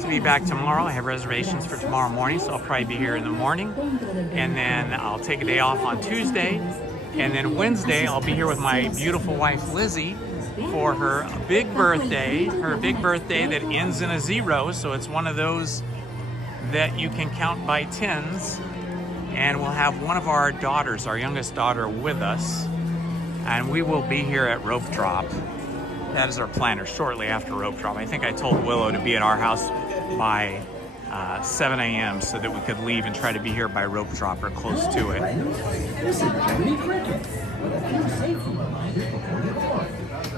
to be back tomorrow. I have reservations for tomorrow morning, so I'll probably be here in the morning. And then I'll take a day off on Tuesday. And then Wednesday, I'll be here with my beautiful wife, Lizzie, for her big birthday. Her big birthday that ends in a 0, so it's one of those that you can count by tens. And we'll have one of our daughters, our youngest daughter, with us. And we will be here at Rope Drop. That is our plan, or shortly after Rope Drop. I think I told Willow to be at our house by 7 a.m. so that we could leave and try to be here by Rope Drop or close to it. This is Jimmy Cricket with a few safety reminders before you board.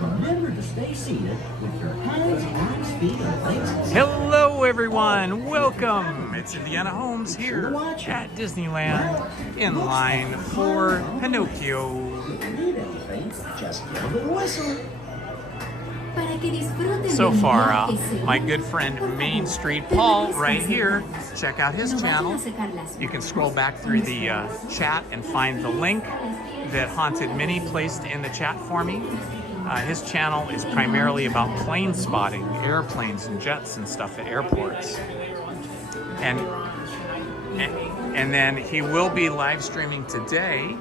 Remember to stay seated with your hands, arms, feet, and legs. Hello, everyone. Welcome. It's Indiana Holmes here at Disneyland in line for Pinocchio. Just give a little whistle. So far, my good friend Main Street Paul right here, check out his channel. You can scroll back through the chat and find the link that Haunted Minnie placed in the chat for me. His channel is primarily about plane spotting, airplanes and jets and stuff at airports. And then he will be live streaming today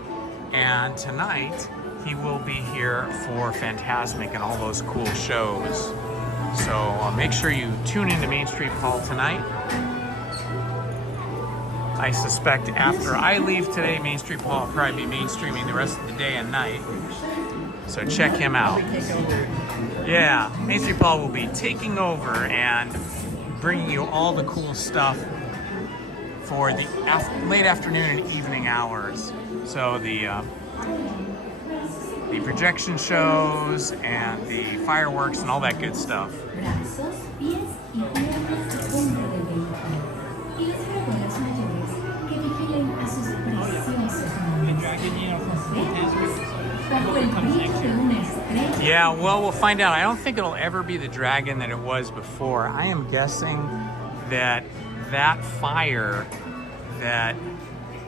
and tonight. He will be here for Fantasmic and all those cool shows. So make sure you tune into Main Street Paul tonight. I suspect after I leave today, Main Street Paul will probably be mainstreaming the rest of the day and night. So check him out. Yeah, Main Street Paul will be taking over and bringing you all the cool stuff for the late afternoon and evening hours. So the projection shows and the fireworks and all that good stuff. Yeah, well, we'll find out. I don't think it'll ever be the dragon that it was before. I am guessing that that fire that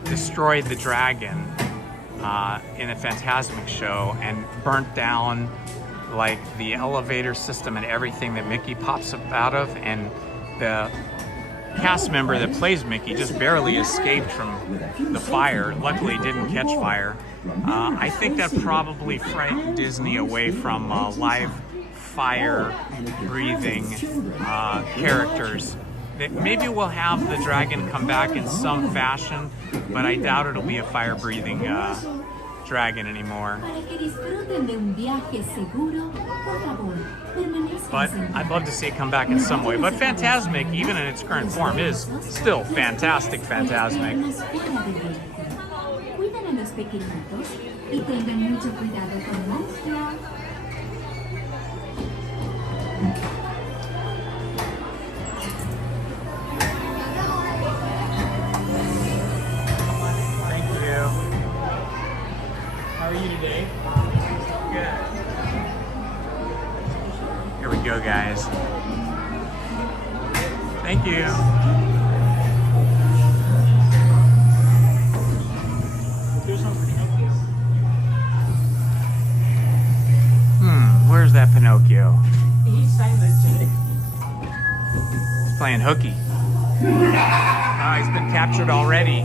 destroyed the dragon in a Fantasmic show and burnt down like the elevator system and everything that Mickey pops up out of, and the cast member that plays Mickey just barely escaped from the fire. Luckily didn't catch fire. I think that probably frightened Disney away from live fire breathing characters. Maybe we'll have the dragon come back in some fashion, but I doubt it'll be a fire breathing dragon anymore. But I'd love to see it come back in some way. But Fantasmic, even in its current form, is still fantastic Fantasmic. Thank you. How are you today? Good. Here we go, guys. Thank you. Where's that Pinocchio? He's Playing hooky. Oh, he's been captured already.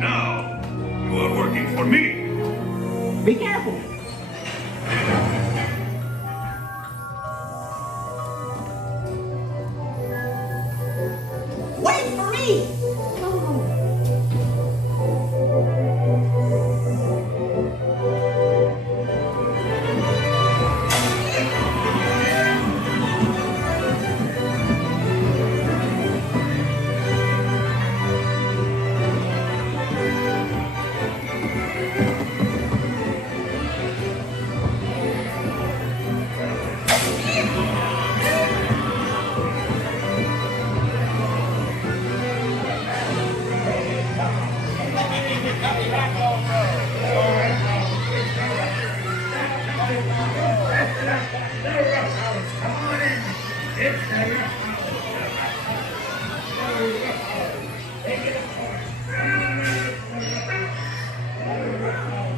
Now, you are working for me. Be careful. Wait for me.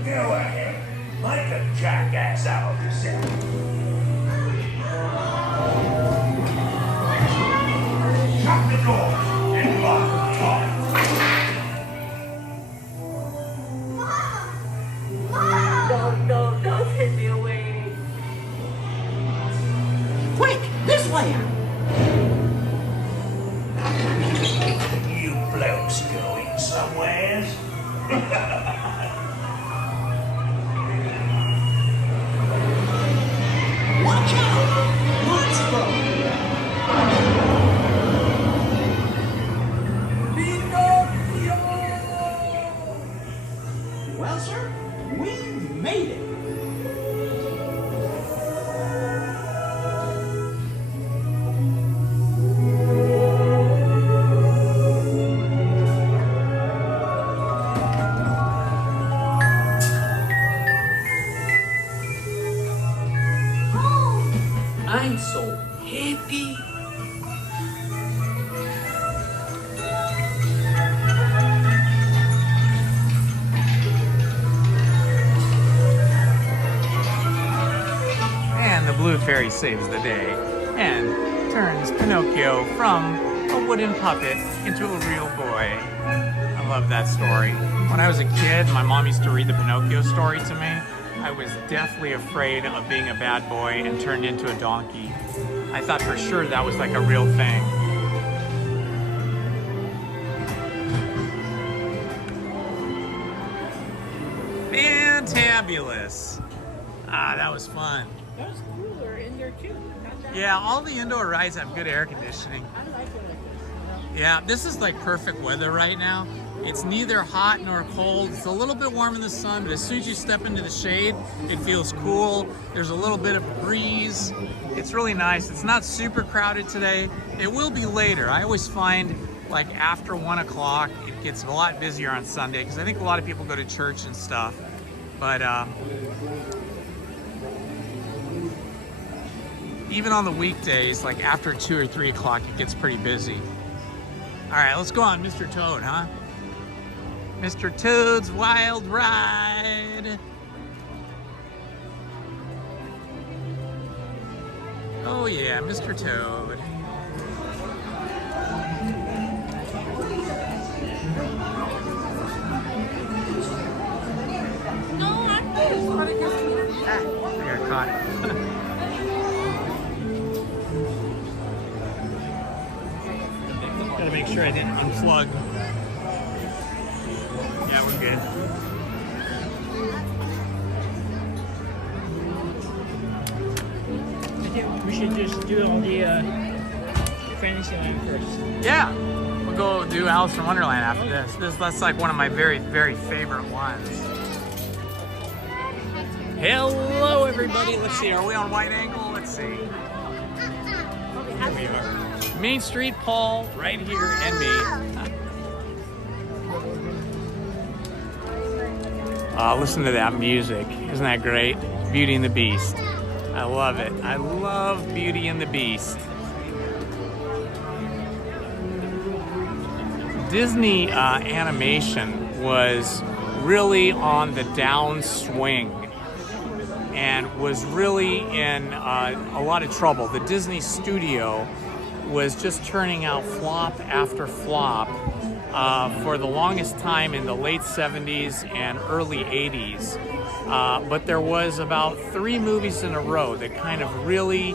Go ahead. Make a jackass out of yourself. Shut the door and lock the door. Don't send me away. Quick, this way. You blokes going somewheres? Watch out! Monstro! Well, sir, we made it. I'm so happy. And the blue fairy saves the day and turns Pinocchio from a wooden puppet into a real boy. I love that story. When I was a kid, my mom used to read the Pinocchio story to me. I was deathly afraid of being a bad boy and turned into a donkey. I thought for sure that was like a real thing. Fantabulous. Ah, that was fun. That was cooler in there too. Not that Yeah, all the indoor rides have good air conditioning. I like it like this. Yeah, this is like perfect weather right now. It's neither hot nor cold. It's a little bit warm in the sun, but as soon as you step into the shade, it feels cool. There's a little bit of a breeze. It's really nice. It's not super crowded today. It will be later. I always find like after 1 o'clock, it gets a lot busier on Sunday because I think a lot of people go to church and stuff. But even on the weekdays, like after 2 or 3 o'clock, it gets pretty busy. All right, let's go on Mr. Toad, huh? Mr. Toad's Wild Ride. Oh yeah, Mr. Toad. No, I'm good. I think I caught it. Gotta make sure I didn't unplug. Yeah, we're good. I think we should just do all the Fantasyland first. Yeah, we'll go do Alice in Wonderland after this. That's like one of my very, very favorite ones. Hello, everybody. Let's see. Are we on wide angle? Let's see. Here we are. Main Street, Paul, right here, and me. Listen to that music. Isn't that great? Beauty and the Beast. I love it. I love Beauty and the Beast. Disney animation was really on the downswing and was really in a lot of trouble. The Disney studio was just turning out flop after flop for the longest time in the late 70s and early 80s. But there was about 3 movies in a row that kind of really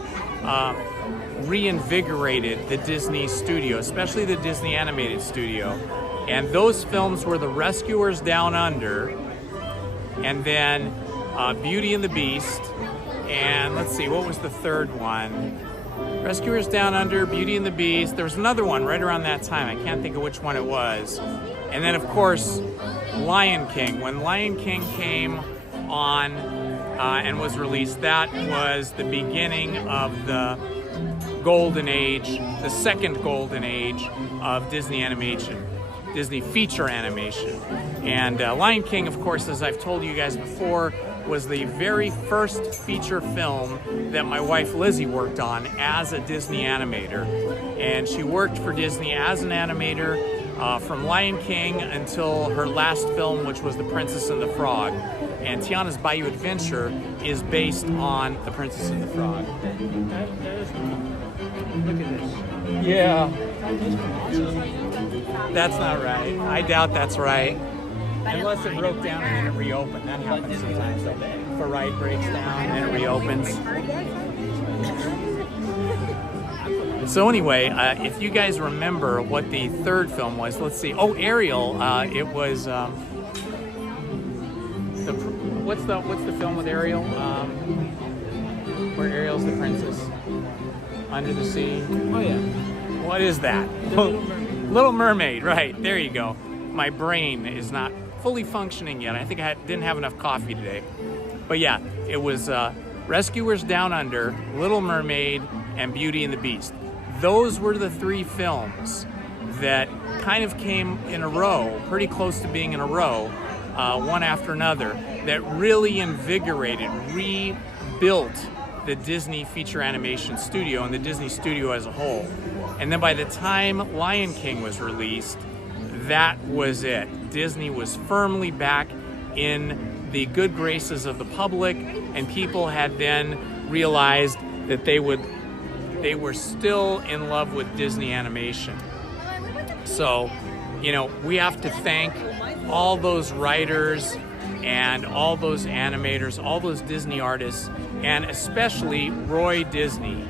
reinvigorated the Disney studio, especially the Disney animated studio. And those films were The Rescuers Down Under, and then Beauty and the Beast, and let's see, what was the third one? Rescuers Down Under, Beauty and the Beast. There was another one right around that time. I can't think of which one it was. And then, of course, Lion King. When Lion King came on and was released, that was the beginning of the golden age, the second golden age of Disney animation, Disney feature animation. And Lion King, of course, as I've told you guys before, was the very first feature film that my wife Lizzie worked on as a Disney animator. And she worked for Disney as an animator from Lion King until her last film, which was The Princess and the Frog. And Tiana's Bayou Adventure is based on The Princess and the Frog. Look at this. Yeah. That's not right. I doubt that's right. Unless it broke down and then it reopened. That happens sometimes. If a ride breaks down and then it reopens. So anyway, if you guys remember what the third film was, let's see. Oh, Ariel. It was what's the film with Ariel? Where Ariel's the princess under the sea. Oh yeah. What is that? The Little Mermaid. Little Mermaid. Right. There you go. My brain is not fully functioning yet. I think I didn't have enough coffee today. But yeah, it was Rescuers Down Under, Little Mermaid, and Beauty and the Beast. Those were the 3 films that kind of came in a row, pretty close to being in a row, one after another, that really invigorated, rebuilt the Disney feature animation studio and the Disney studio as a whole. And then by the time Lion King was released, that was it. Disney was firmly back in the good graces of the public, and people had then realized that they were still in love with Disney animation. So, you know, we have to thank all those writers and all those animators, all those Disney artists, and especially Roy Disney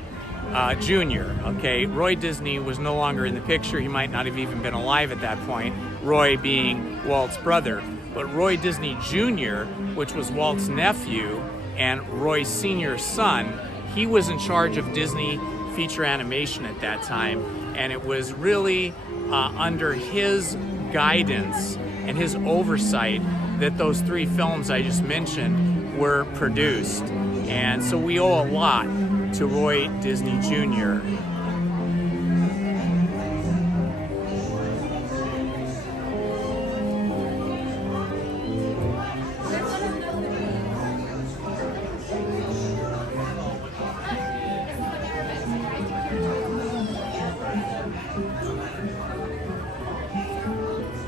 Jr. Okay, Roy Disney was no longer in the picture. He might not have even been alive at that point. Roy being Walt's brother. but Roy Disney Jr., which was Walt's nephew and Roy Sr.'s son, he was in charge of Disney feature animation at that time, and it was really under his guidance and his oversight that those 3 films I just mentioned were produced. And so we owe a lot to Roy Disney Jr.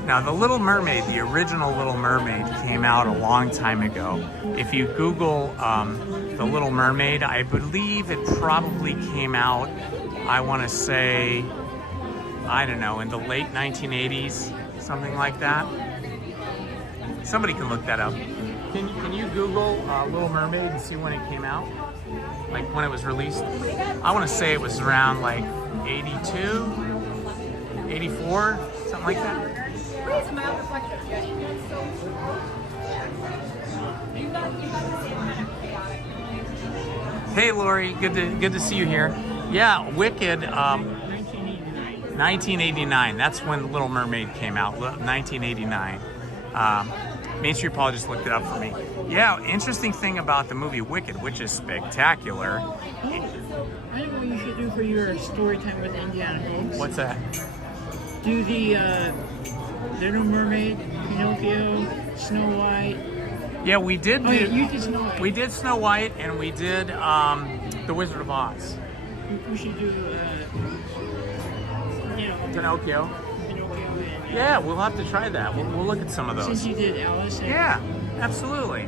Now, The Little Mermaid, the original Little Mermaid, came out a long time ago. If you Google The Little Mermaid, I believe it probably came out, I want to say, I don't know, in the late 1980s, something like that. Somebody can look that up. Can you Google Little Mermaid and see when it came out? Like when it was released? I want to say it was around like 82, 84, something like that. Hey Lori, good to see you here. Yeah, Wicked, 1989. That's when Little Mermaid came out, 1989. Main Street Paul just looked it up for me. Yeah, interesting thing about the movie Wicked, which is spectacular. I know what you should do for your story time with Indiana Holmes. What's that? Do the Little Mermaid, Pinocchio, Snow White. Yeah, we did. You did Snow White. We did Snow White, and we did The Wizard of Oz. We should do, Pinocchio. Yeah, we'll have to try that. We'll look at some of those. Since you did Alice. Yeah, absolutely.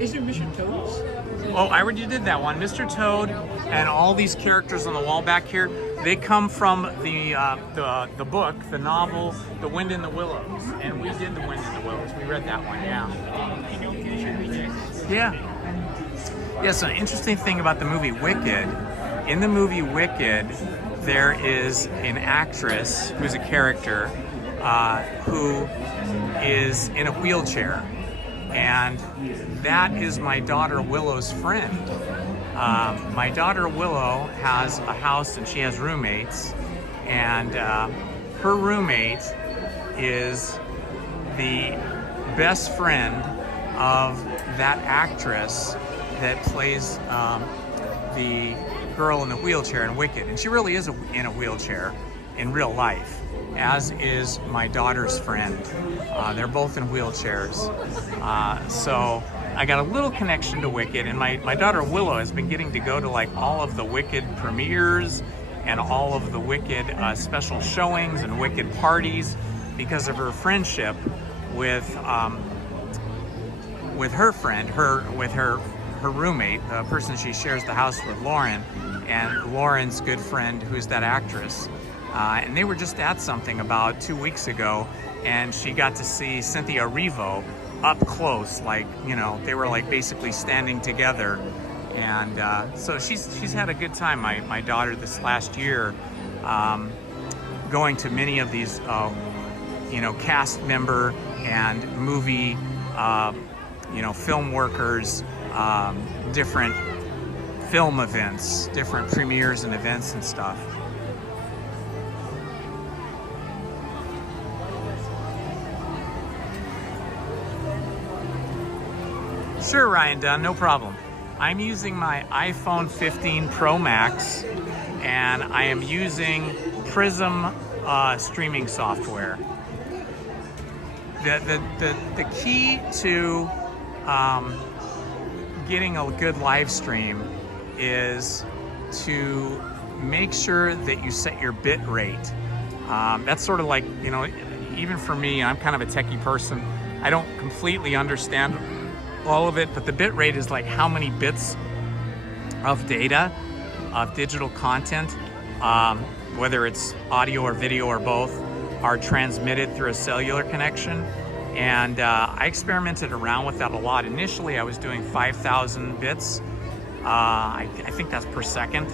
Is there Mr. Toad's? Oh, I already did that one. Mr. Toad and all these characters on the wall back here, they come from the book, the novel, The Wind in the Willows. And we did The Wind in the Willows. We read that one, yeah. Yeah. Yeah, so an interesting thing about the movie Wicked, in the movie Wicked, there is an actress who's a character who is in a wheelchair. And that is my daughter Willow's friend. My daughter Willow has a house and she has roommates, and her roommate is the best friend of that actress that plays the girl in the wheelchair in Wicked. And she really is in a wheelchair in real life, as is my daughter's friend. They're both in wheelchairs. So I got a little connection to Wicked, and my daughter Willow has been getting to go to like all of the Wicked premieres and all of the Wicked special showings and Wicked parties because of her friendship with her friend, her roommate, the person she shares the house with, Lauren, and Lauren's good friend, who's that actress. And they were just at something about 2 weeks ago, and she got to see Cynthia Erivo up close, like, you know, they were like basically standing together. And so she's had a good time, my daughter, this last year, going to many of these, cast member and movie, film workers, different film events, different premieres and events and stuff. Sure, Ryan Dunn, no problem. I'm using my iPhone 15 Pro Max, and I am using Prism streaming software. The key to getting a good live stream is to make sure that you set your bit rate. That's sort of like, even for me, I'm kind of a techie person. I don't completely understand all of it, but the bit rate is like how many bits of data, of digital content, whether it's audio or video or both, are transmitted through a cellular connection. And I experimented around with that a lot. Initially, I was doing 5,000 bits. I think that's per second,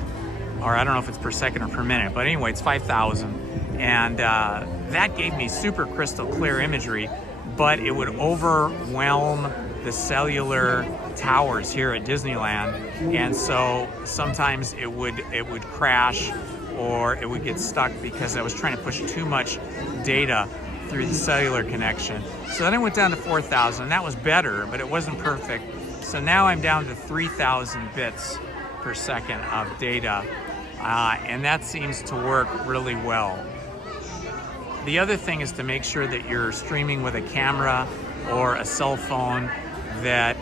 or I don't know if it's per second or per minute, but anyway, it's 5,000. And that gave me super crystal clear imagery. but it would overwhelm the cellular towers here at Disneyland, and so sometimes it would crash or it would get stuck because I was trying to push too much data through the cellular connection. So then I went down to 4,000, and that was better, but it wasn't perfect. So now I'm down to 3,000 bits per second of data, and that seems to work really well. The other thing is to make sure that you're streaming with a camera or a cell phone that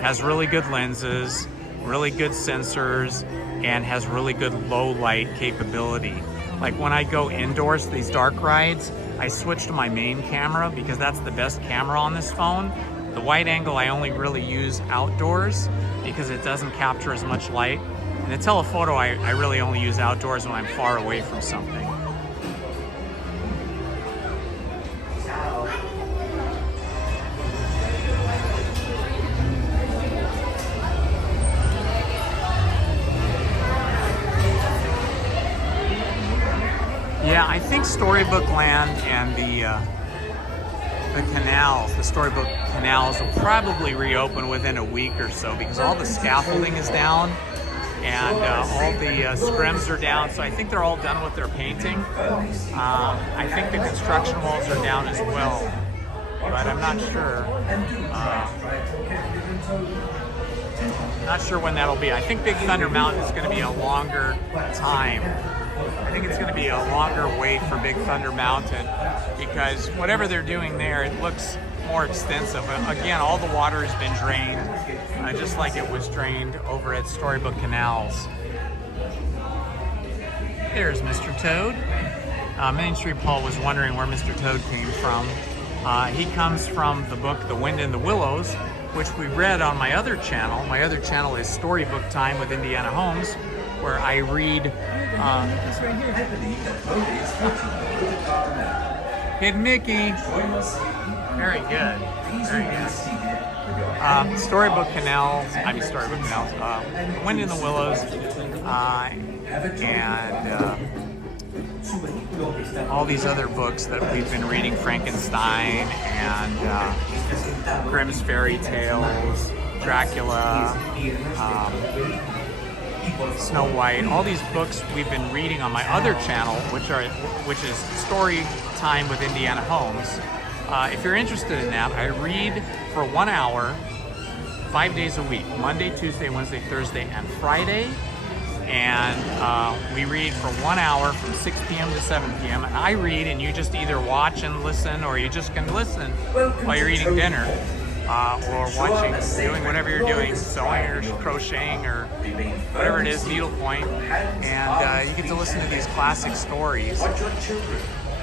has really good lenses, really good sensors, and has really good low light capability. Like when I go indoors to these dark rides, I switch to my main camera because that's the best camera on this phone. The wide angle I only really use outdoors because it doesn't capture as much light. And the telephoto I really only use outdoors when I'm far away from something. Yeah, I think Storybook Land and the canals, the Storybook canals will probably reopen within a week or so because all the scaffolding is down and all the scrims are down, so I think they're all done with their painting. I think the construction walls are down as well, but I'm not sure. Not sure when that'll be. I think Big Thunder Mountain is going to be a longer time. I think it's going to be a longer wait for Big Thunder Mountain because whatever they're doing there, it looks more extensive. Again, all the water has been drained, just like it was drained over at Storybook Canals. There's Mr. Toad. Main Street Paul was wondering where Mr. Toad came from. He comes from the book The Wind in the Willows, which we read on my other channel. My other channel is Storybook Time with Indiana Holmes, where I read Hidden Mickey. Very good. Very good. Storybook Canals. Wind in the Willows, and all these other books that we've been reading, Frankenstein and Grimm's Fairy Tales, Dracula, Snow White, all these books we've been reading on my other channel, which is Story Time with Indiana Holmes. If you're interested in that, I read for 1 hour, 5 days a week, Monday, Tuesday, Wednesday, Thursday, and Friday. And we read for 1 hour from 6 p.m. to 7 p.m. And I read, and you just either watch and listen, or you just can listen while you're eating dinner. Or watching, doing whatever you're doing, sewing or crocheting or whatever it is, needlepoint, and you get to listen to these classic stories.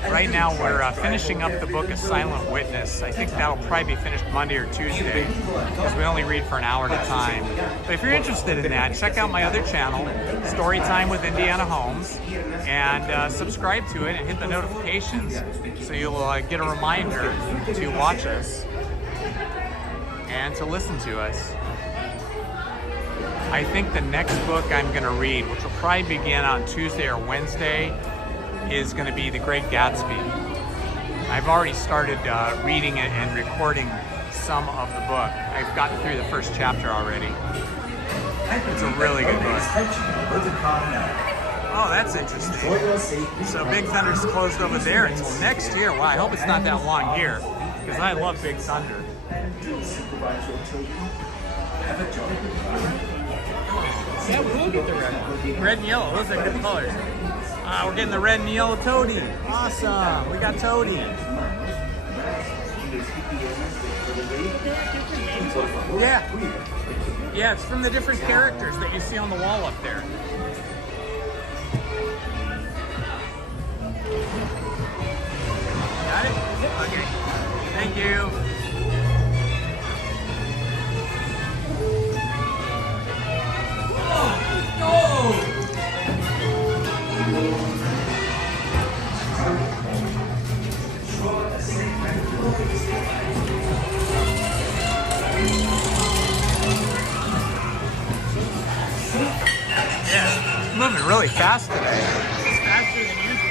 Right now we're finishing up the book A Silent Witness. I think that'll probably be finished Monday or Tuesday because we only read for an hour at a time. But if you're interested in that, check out my other channel, Storytime with Indiana Holmes, and subscribe to it and hit the notifications so you'll get a reminder to watch us and to listen to us. I think the next book I'm going to read, which will probably begin on Tuesday or Wednesday, is going to be The Great Gatsby. I've already started reading it and recording some of the book. I've gotten through the first chapter already. It's a really good book. Oh, that's interesting. So Big Thunder's closed over there until next year. Wow, I hope it's not that long here, because I love Big Thunder. Yeah, we will get the red. Red and yellow, those are good colors. We're getting the red and yellow Toady. Awesome, we got Toady. Yeah, it's from the different characters that you see on the wall up there. Got it? Okay, thank you. Yeah, it's moving really fast today. It's faster than usual.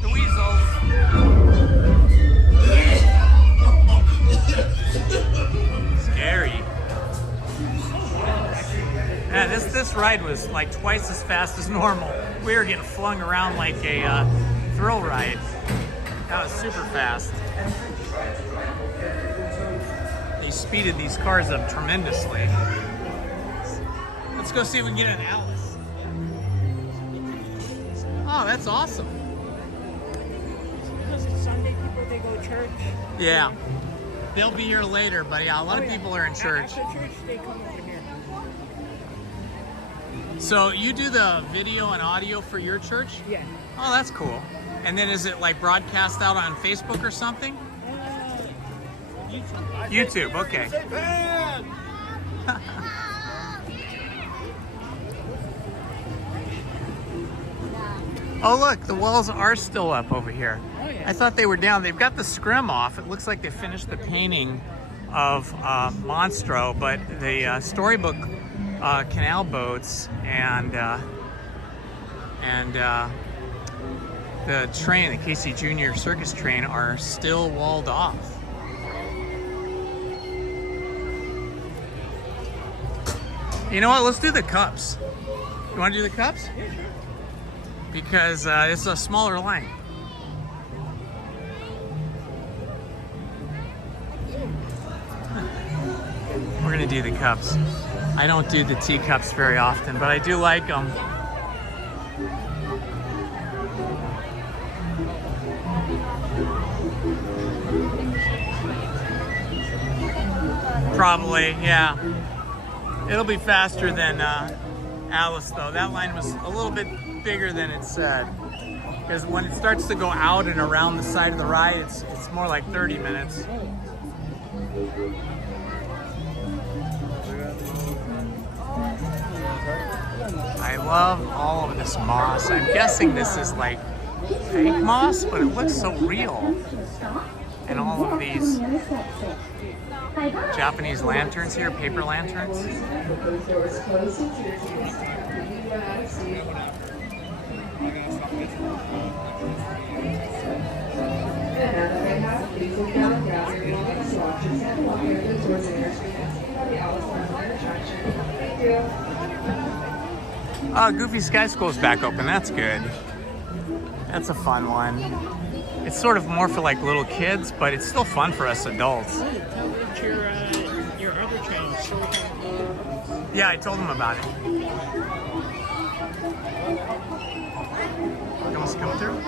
The weasels. Scary. Yeah, this ride was like twice as fast as normal. We were getting flung around like a thrill ride. That was super fast. They speeded these cars up tremendously. Let's go see if we can get an Alice. Oh, that's awesome. Because Sunday people, they go to church. Yeah. They'll be here later, but yeah, a lot of people are in church. After church, they come over here. So you do the video and audio for your church? Yeah. Oh, that's cool. And then is it like broadcast out on Facebook or something? YouTube, okay. Oh look, the walls are still up over here. Oh, yeah. I thought they were down. They've got the scrim off. It looks like they finished the painting of Monstro, but the storybook canal boats and the train, the Casey Jr. circus train, are still walled off. You know what? Let's do the cups. You want to do the cups? Yeah, sure. Because it's a smaller line. We're gonna do the cups. I don't do the teacups very often, but I do like them. Probably, yeah. It'll be faster than Alice though. That line was a little bit bigger than it said. Because when it starts to go out and around the side of the ride, it's more like 30 minutes. I love all of this moss. I'm guessing this is like fake moss, but it looks so real. And all of these Japanese lanterns here, paper lanterns. Goofy Sky School's back open. That's good. That's a fun one. It's sort of more for like little kids, but it's still fun for us adults. Your other train. Yeah, I told him about it. You want to come through?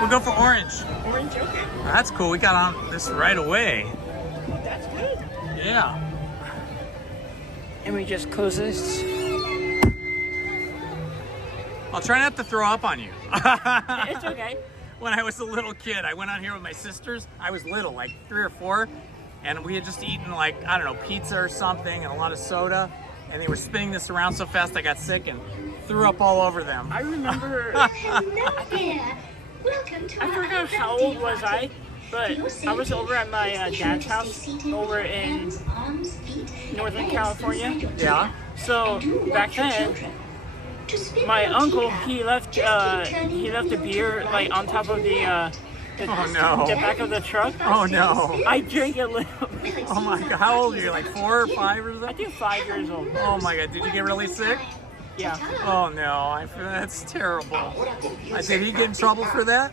We'll go for orange. Orange, okay. That's cool. We got on this right away. That's good. Yeah. And we just close this. I'll try not to throw up on you. It's okay. When I was a little kid, I went out here with my sisters. I was little, like 3 or 4, and we had just eaten like, I don't know, pizza or something and a lot of soda, and they were spinning this around so fast I got sick and threw up all over them. I remember, Hello there. Welcome to I forgot how old was I, but I was over at my dad's house over in Northern California. Yeah. So back then, my uncle he left a beer like on top of the Oh no. the back of the truck. Oh no. I drank a little. Oh my god. How old are you? Like 4 or 5 or something? I think 5 years old. Oh my god. Did you get really sick? Yeah. Oh no. That's terrible. Did he get in trouble for that?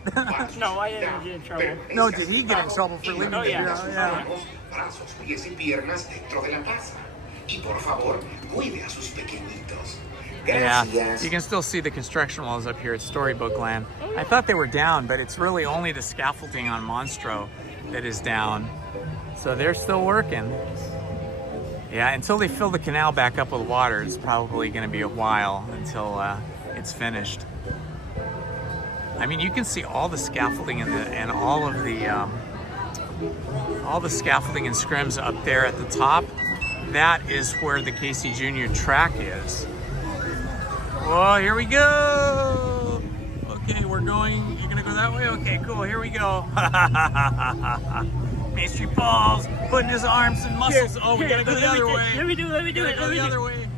No, I didn't get in trouble. No, did he get in trouble for leaving the beer? Yeah. Brazos, pies y piernas dentro de la casa. Y por favor, cuide a sus pequeñitos. Yeah, you can still see the construction walls up here at Storybook Land. I thought they were down, but it's really only the scaffolding on Monstro that is down. So they're still working. Yeah, until they fill the canal back up with water, it's probably going to be a while until it's finished. I mean, you can see all the scaffolding and all the scaffolding and scrims up there at the top. That is where the Casey Jr. track is. Whoa, here we go. Okay, we're going. You're gonna go that way? Okay, cool. Here we go. Main Street Paul's putting his arms and muscles. Oh, we gotta go the other way. Let me do it. Go the other way.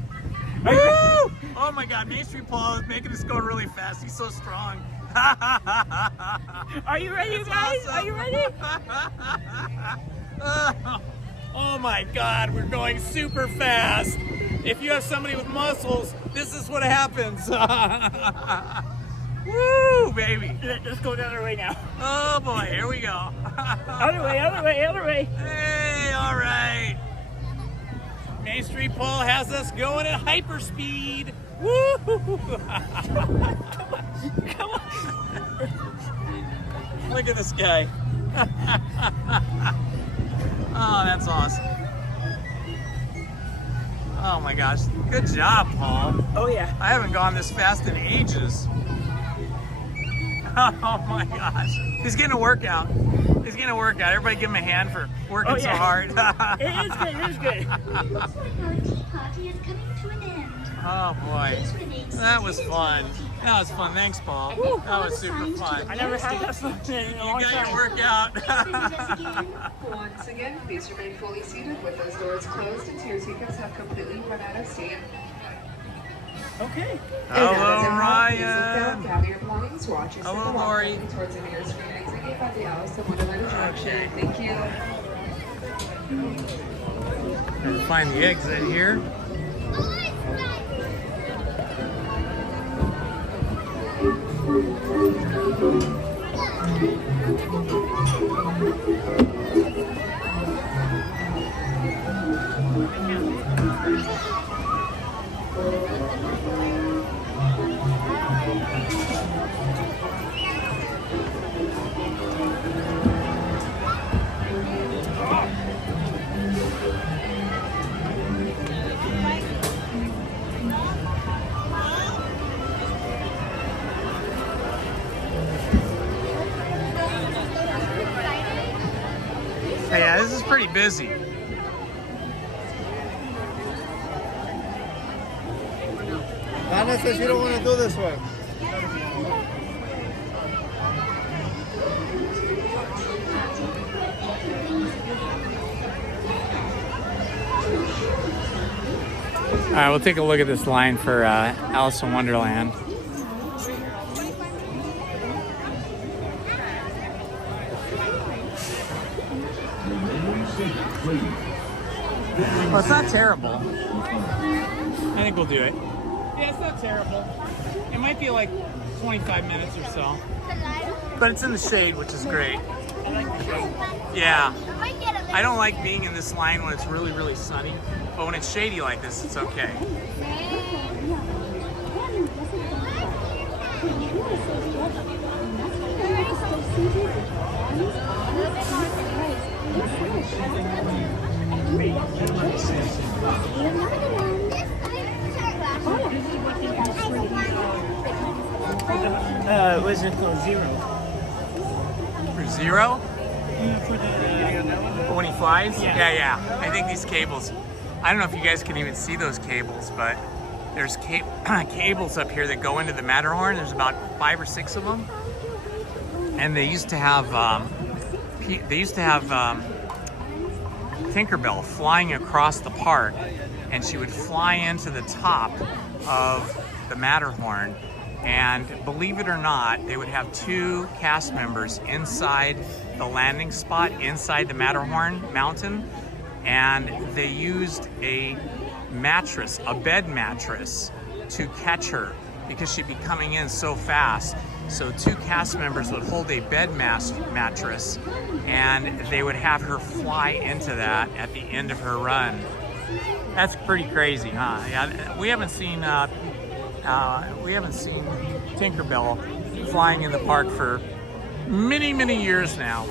Woo! Oh my God, Main Street Paul is making us go really fast. He's so strong. Are you ready, guys? Awesome. Are you ready? Oh my God, we're going super fast. If you have somebody with muscles, this is what happens. Woo, baby. Let's go the other way now. Oh boy, here we go. Other way. Hey, all right. Main Street Paul has us going at hyperspeed. Woo! Come on. Look at this guy. Oh, that's awesome. Oh my gosh. Good job, Paul. Oh yeah. I haven't gone this fast in ages. Oh my gosh. He's getting a workout. Everybody give him a hand for working so hard. It is good. Party is coming to an end. Oh boy. That was fun. Thanks, Paul. That was super fun. I never had that fun in a long You got time. your workout. Once again, please remain fully seated with those doors closed until your tickets have completely run out of steam. Okay. Hello, Ryan. Gather your belongings. Watch your Hello, Lori. towards the nearest screen exit gate by the Alice in Wonderland attraction. Thank you. Let's find the exit here. Yeah, this is pretty busy. Anna says you don't want to do this one. All right, we'll take a look at this line for Alice in Wonderland. Well, it's not terrible. I think we'll do it. Yeah, it's not terrible. It might be like 25 minutes or so. But it's in the shade, which is great. Yeah. I don't like being in this line when it's really, really sunny. But when it's shady like this, it's okay. Was it for Zero? For Zero? For the when he flies? Yeah. Yeah. I think these cables, I don't know if you guys can even see those cables, but there's cables up here that go into the Matterhorn. There's about 5 or 6 of them. And they used to have Tinkerbell flying across the park, and she would fly into the top of the Matterhorn. And believe it or not, they would have 2 cast members inside the landing spot, inside the Matterhorn mountain. And they used a mattress, a bed mattress, to catch her because she'd be coming in so fast. So 2 cast members would hold a bed mattress, and they would have her fly into that at the end of her run. That's pretty crazy, huh? Yeah, we haven't seen Tinkerbell flying in the park for many, many years now.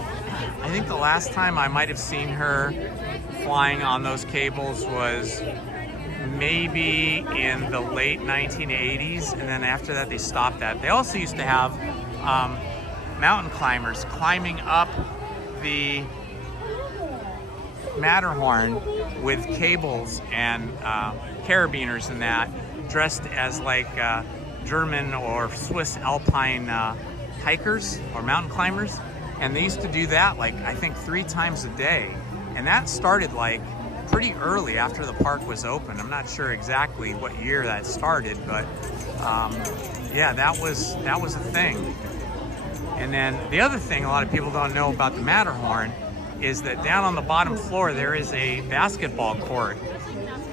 I think the last time I might have seen her flying on those cables was maybe in the late 1980s, and then after that they stopped that. They also used to have mountain climbers climbing up the Matterhorn with cables and carabiners and that, dressed as like German or Swiss alpine hikers or mountain climbers. And they used to do that like I think 3 times a day. And that started like pretty early after the park was open. I'm not sure exactly what year that started, but yeah, that was a thing. And then the other thing a lot of people don't know about the Matterhorn is that down on the bottom floor there is a basketball court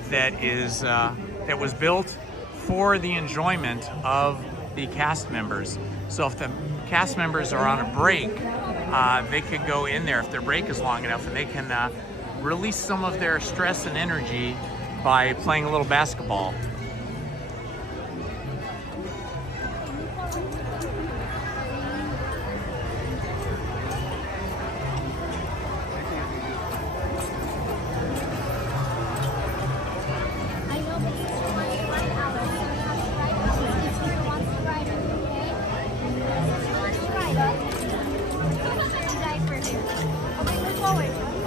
that is that was built for the enjoyment of the cast members. So if the cast members are on a break, they could go in there if their break is long enough, and they can release some of their stress and energy by playing a little basketball.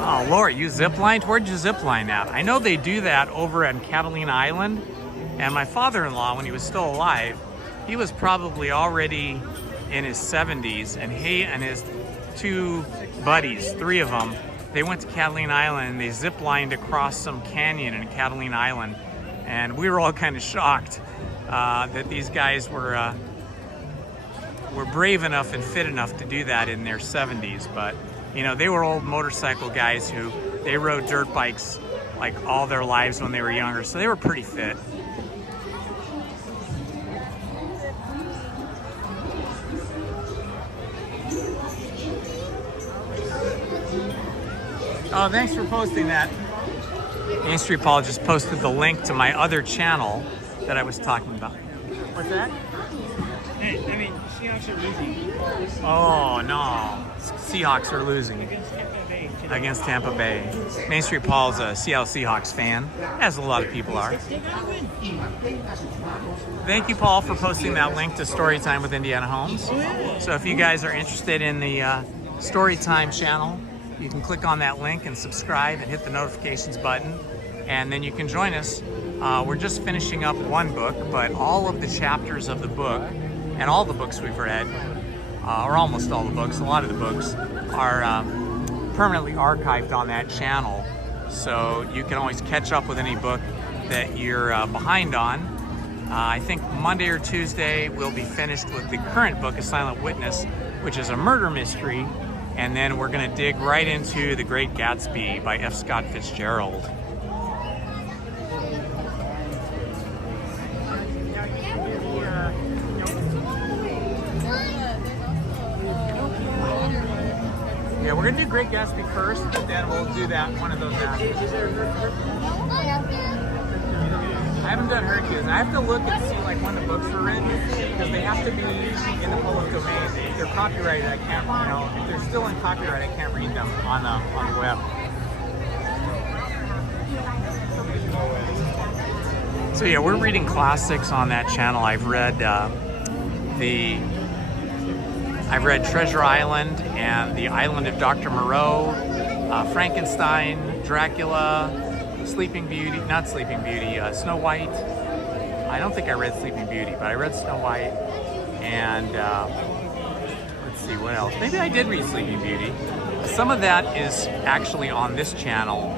Oh, Laura, you ziplined? Where'd you zipline at? I know they do that over on Catalina Island. And my father-in-law, when he was still alive, he was probably already in his 70s, and he and his 2 buddies, 3 of them, they went to Catalina Island and they ziplined across some canyon in Catalina Island. And we were all kind of shocked that these guys were brave enough and fit enough to do that in their 70s. But you know, they were old motorcycle guys who, they rode dirt bikes like all their lives when they were younger, so they were pretty fit. Oh, thanks for posting that. Main Street Paul just posted the link to my other channel that I was talking about. What's that? I mean, Seahawks are losing. Oh, no. Seahawks are losing against Tampa Bay. Main Street Paul's a Seattle Seahawks fan, as a lot of people are. Thank you, Paul, for posting that link to Storytime with Indiana Holmes. So if you guys are interested in the Storytime channel, you can click on that link and subscribe and hit the notifications button, and then you can join us. We're just finishing up 1 book, but all of the chapters of the book and all the books we've read, or almost all the books, a lot of the books, are permanently archived on that channel. So you can always catch up with any book that you're behind on. I think Monday or Tuesday we'll be finished with the current book, A Silent Witness, which is a murder mystery. And then we're going to dig right into The Great Gatsby by F. Scott Fitzgerald. Yeah, we're gonna do Great Gatsby first, but then we'll do that one of those after. I haven't done Hercules. I have to look and see like when the books were written, because they have to be in the public domain. If they're copyrighted, I can't, you know, if they're still in copyright, I can't read them on the web. So yeah, we're reading classics on that channel. I've read Treasure Island and The Island of Dr. Moreau, Frankenstein, Dracula, Sleeping Beauty, not Sleeping Beauty, Snow White. I don't think I read Sleeping Beauty, but I read Snow White. And let's see what else. Maybe I did read Sleeping Beauty. Some of that is actually on this channel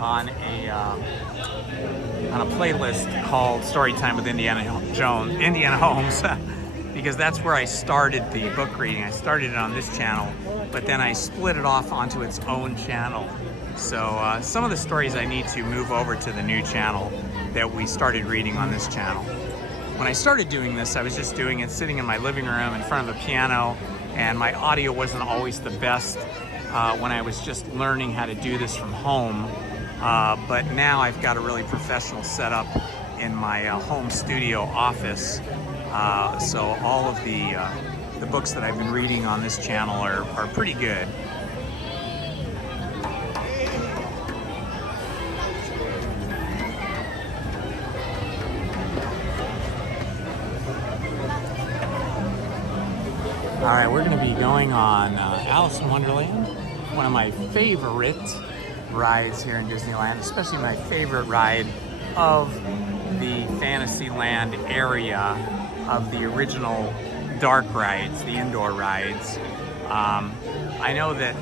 on a playlist called Storytime with Indiana Holmes. Because that's where I started the book reading. I started it on this channel, but then I split it off onto its own channel. So some of the stories I need to move over to the new channel that we started reading on this channel. When I started doing this, I was just doing it sitting in my living room in front of a piano, and my audio wasn't always the best when I was just learning how to do this from home. But now I've got a really professional setup in my home studio office. So all of the books that I've been reading on this channel are pretty good. All right, we're going to be going on Alice in Wonderland, one of my favorite rides here in Disneyland, especially my favorite ride of the Fantasyland area of the original dark rides, the indoor rides. I know that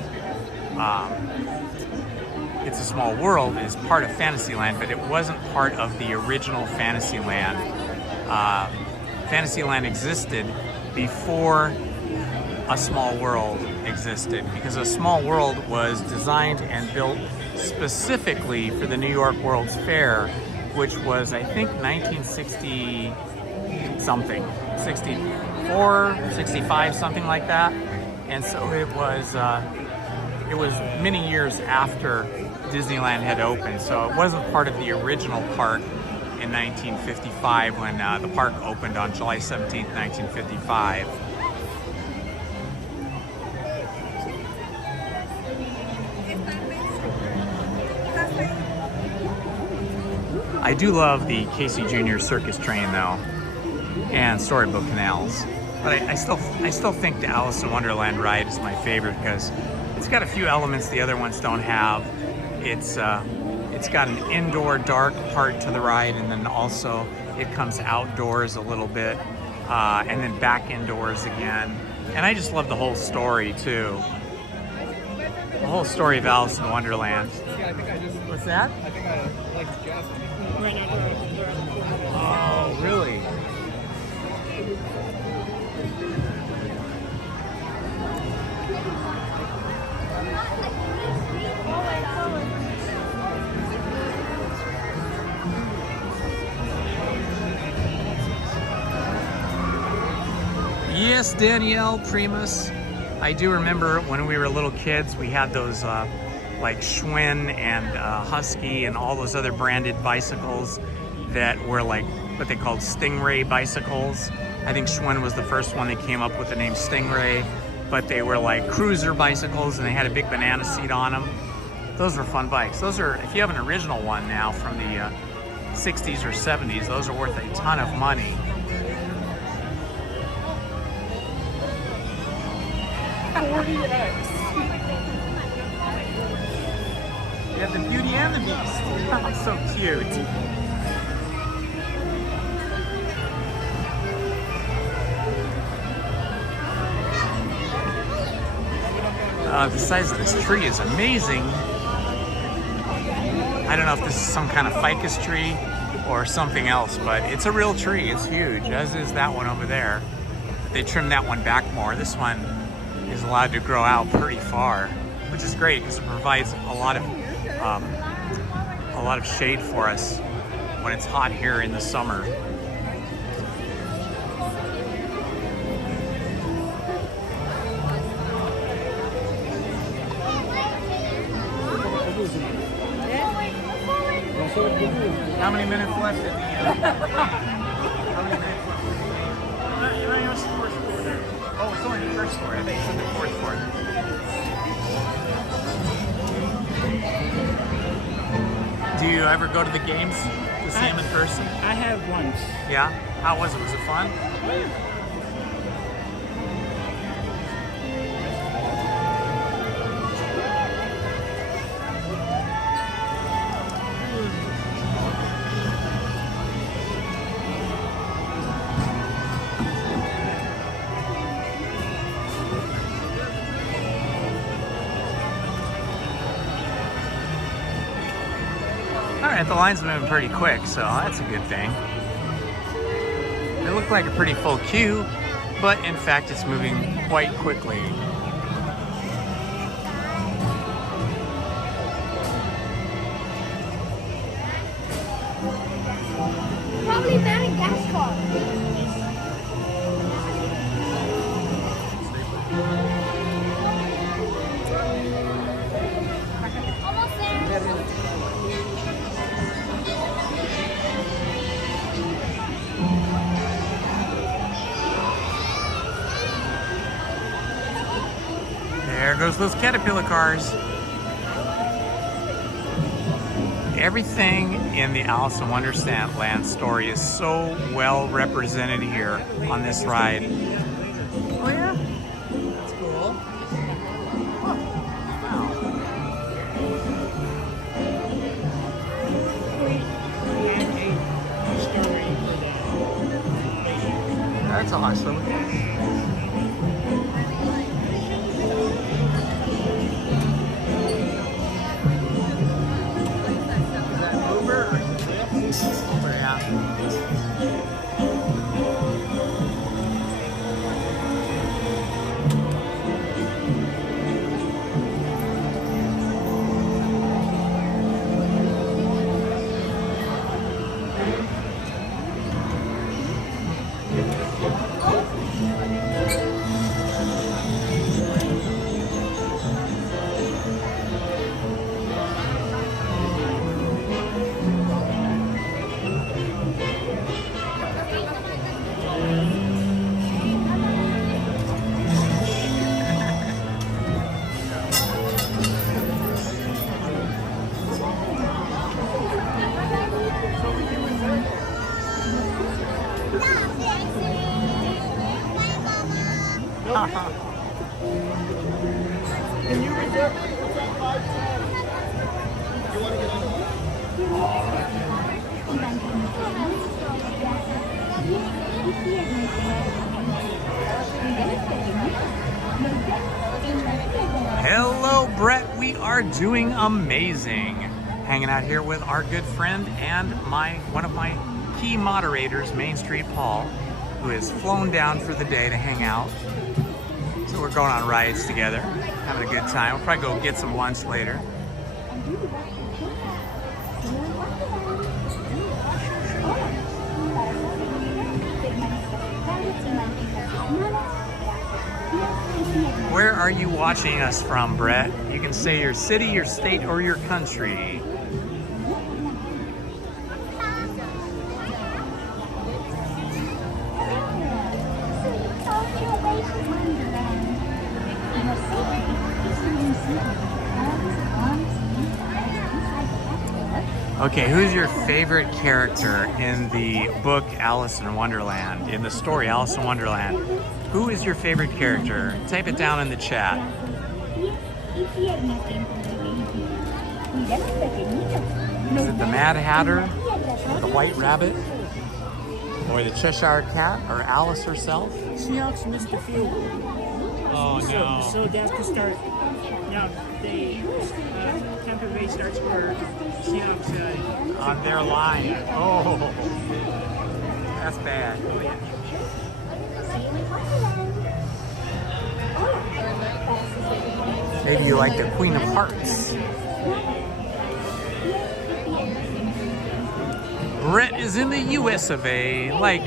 It's a Small World is part of Fantasyland, but it wasn't part of the original Fantasyland. Fantasyland existed before A Small World existed, because A Small World was designed and built specifically for the New York World's Fair, which was, I think, 1960 something, 64, 65, something like that. And so it was many years after Disneyland had opened, so it wasn't part of the original park in 1955 when the park opened on July 17th, 1955. I do love the Casey Jr. Circus Train though, and Storybook Canals. But I still think the Alice in Wonderland ride is my favorite because it's got a few elements the other ones don't have. It's got an indoor dark part to the ride, and then also it comes outdoors a little bit, and then back indoors again. And I just love the whole story too. The whole story of Alice in Wonderland. What's that? I think I liked Jeff. Oh, really? Yes, Danielle Primus. I do remember when we were little kids, we had those like Schwinn and Husky and all those other branded bicycles that were like what they called Stingray bicycles. I think Schwinn was the first one that came up with the name Stingray, but they were like cruiser bicycles and they had a big banana seat on them. Those were fun bikes. Those are, if you have an original one now from the 60s or 70s, those are worth a ton of money. 40X. You have the Beauty and the Beast. Oh, so cute. The size of this tree is amazing. I don't know if this is some kind of ficus tree or something else, but it's a real tree. It's huge, as is that one over there. They trimmed that one back more. This one is allowed to grow out pretty far, which is great because it provides a lot of shade for us when it's hot here in the summer. How many minutes left at the end? How many minutes left? Oh, it's only the first floor. I think it's on the fourth floor. Do you ever go to the games to see them in person? I have once. Yeah? How was it? Was it fun? Alright, the line's moving pretty quick, so that's a good thing. It looked like a pretty full queue, but in fact it's moving quite quickly. Probably Madagascar. Almost there. There goes those caterpillar cars. Everything in the Alice in Wonderland story is so well represented here on this ride. Oh yeah? That's awesome. Is that Uber or Lyft? Yeah. Can you reserve it for 510? You want to get on? Hello, Brett. We are doing amazing. Hanging out here with our good friend and one of my key moderators, Main Street Paul, who has flown down for the day to hang out. So we're going on rides together, having a good time. We'll probably go get some lunch later. Where are you watching us from, Brett? You can say your city, your state, or your country. Okay, who's your favorite character in the book Alice in Wonderland, in the story Alice in Wonderland? Who is your favorite character? Type it down in the chat. Is it the Mad Hatter, the White Rabbit, or the Cheshire Cat, or Alice herself? Seahawks missed the field goal. Oh no. So they have to start. Now Tampa Bay starts where Seahawks on their line. Oh, that's bad. Maybe you like the Queen of Hearts. Brett is in the US of A, like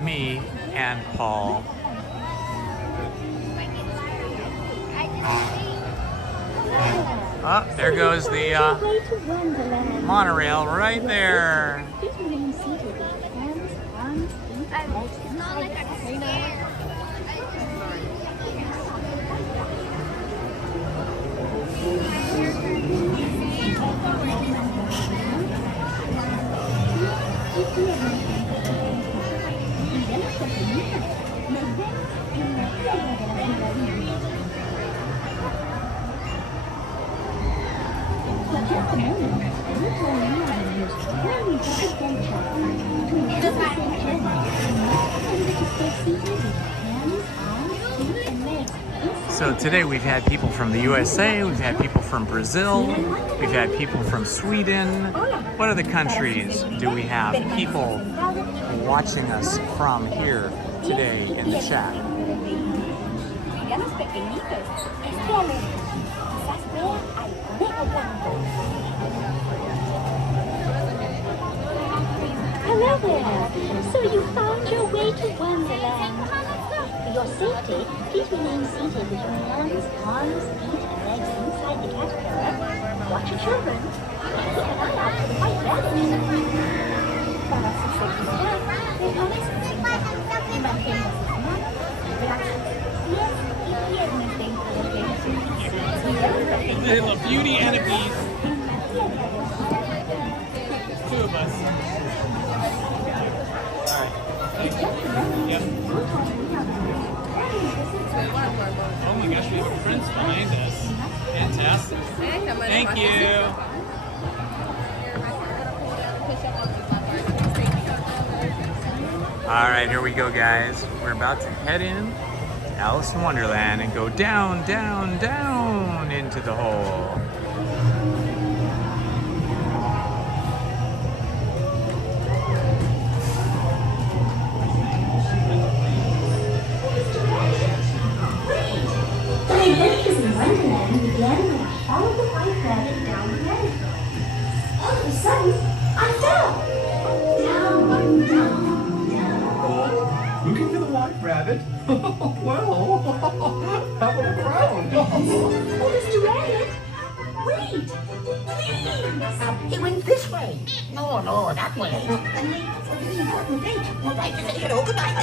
me and Paul. Oh, there goes the monorail right there. So today we've had people from the USA, we've had people from Brazil, we've had people from Sweden. What other countries do we have people watching us from here today in the chat? Hello there. So you found your way to Wonderland. For your safety, please remain seated with your hands, arms, feet, and legs inside the caterpillar. Watch your children. Keep an eye out for the white rabbit. Follow some safety steps. They promise to sing them. Y manténganse calmados. A beauty and a beast. Two of us. Yep. Oh my gosh, we have friends behind us. Fantastic. Thank you. All right, here we go, guys. We're about to head in to Alice in Wonderland and go down, down, down into the hole. The adventures in Wonderland began when I followed the white rabbit down the rabbit hole. All of a sudden, I fell. Down, down, down. Looking for the white rabbit? Well, how about a crown? Oh, Mr. Rabbit, wait, please. It went this way. No, no, that way. Hello, good night.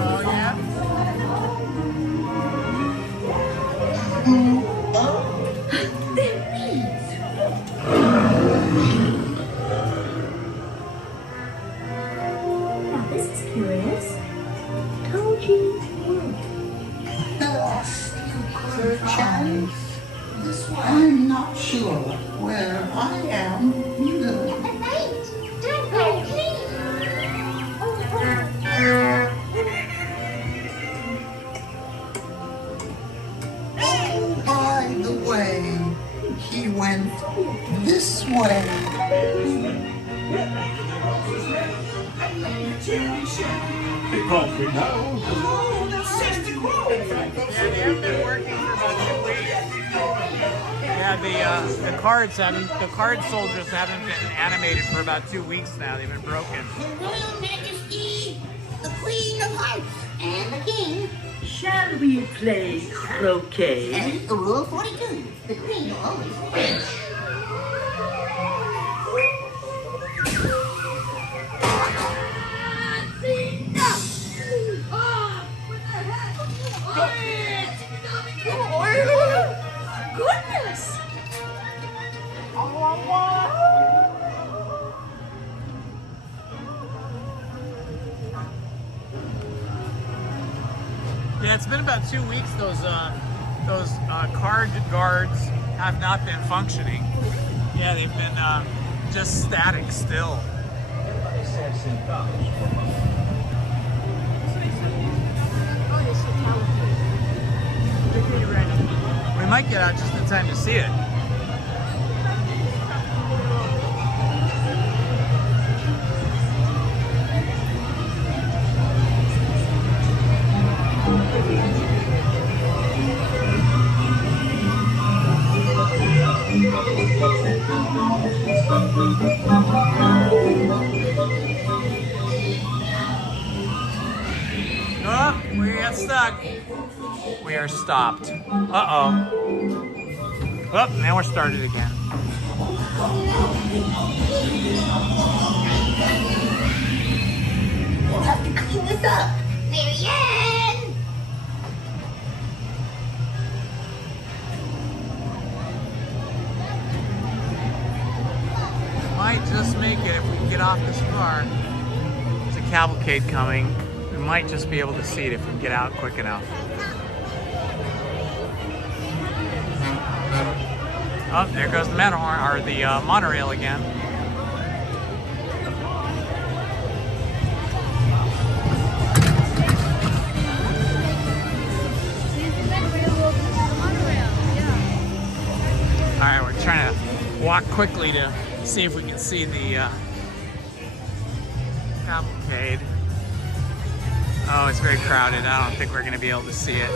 Oh, yeah? Now this is curious. Told you Chance. I'm not sure where I am either. Don't go, please. Oh, by the way, he went this way. Coffee now. Yeah, they haven't been working for about 2 weeks. Yeah, the card soldiers haven't been animated for about 2 weeks now. They've been broken. Royal Majesty, the Queen of Hearts, and the King. Shall we play croquet? Rule 42. The Queen always wins. Goodness! Yeah, it's been about 2 weeks. Those card guards have not been functioning. Yeah, they've been just static still. We might get out just in time to see it. Oh, we got stuck. We are stopped. Uh-oh. Oh, now we're started again. We'll have to clean this up. Marianne! Might just make it if we can get off this car. There's a cavalcade coming. We might just be able to see it if we can get out quick enough. Oh, there goes the Matterhorn, or the monorail again. All right, we're trying to walk quickly to see if we can see the cavalcade. Oh, it's very crowded. I don't think we're going to be able to see it.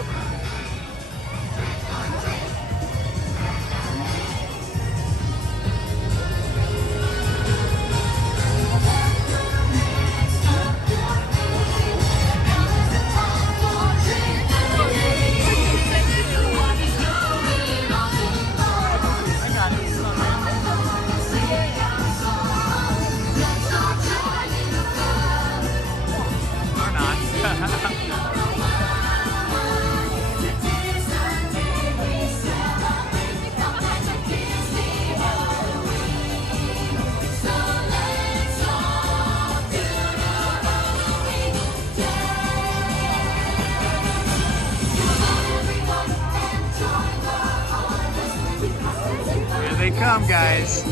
come, guys.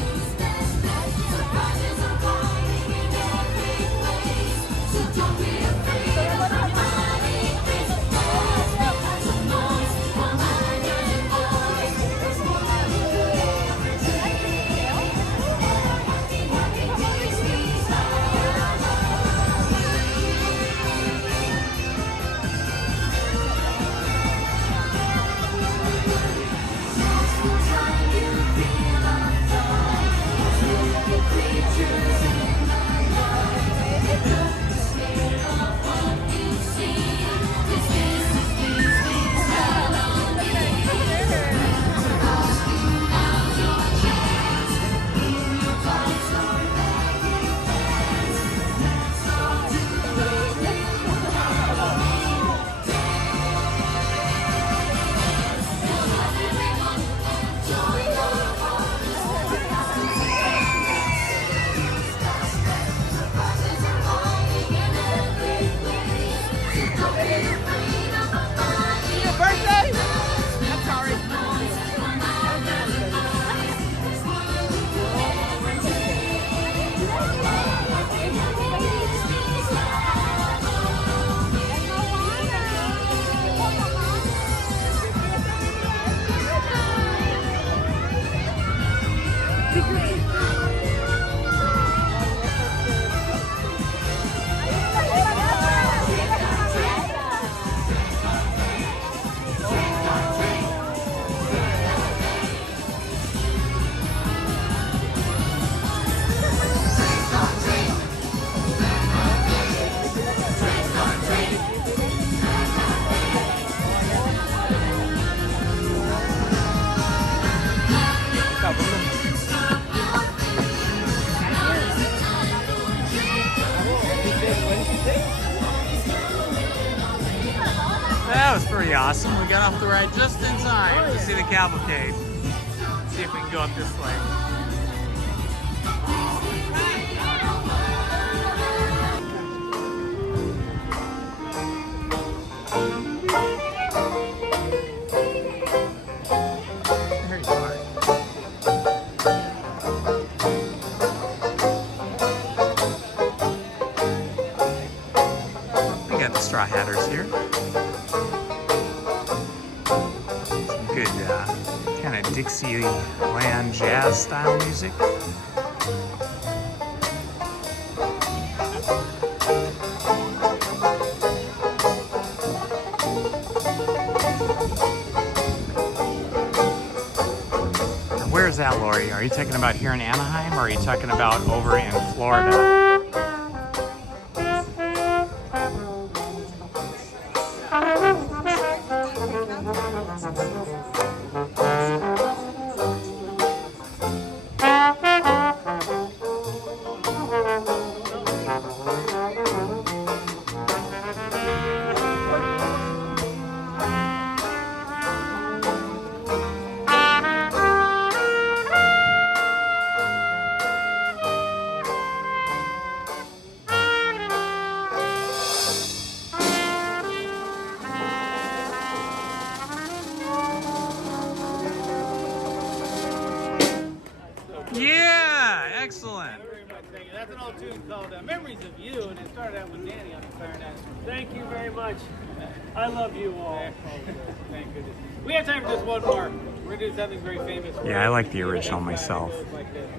That was pretty awesome. We got off the ride just in time to see the cavalcade. Let's see if we can go up this way. There you are. We got the Straw Hatters here. Good kind of Dixieland jazz style music. Where's that, Lori? Are you talking about here in Anaheim, or are you talking about over in Florida? Yeah, excellent. Thank you. That's an old tune called Memories of You, and it started out with Danny on the clarinet. Thank you very much. I love you all. Thank goodness. We have time for just one more. We're going to do something very famous. Yeah, I like the original myself. Like this.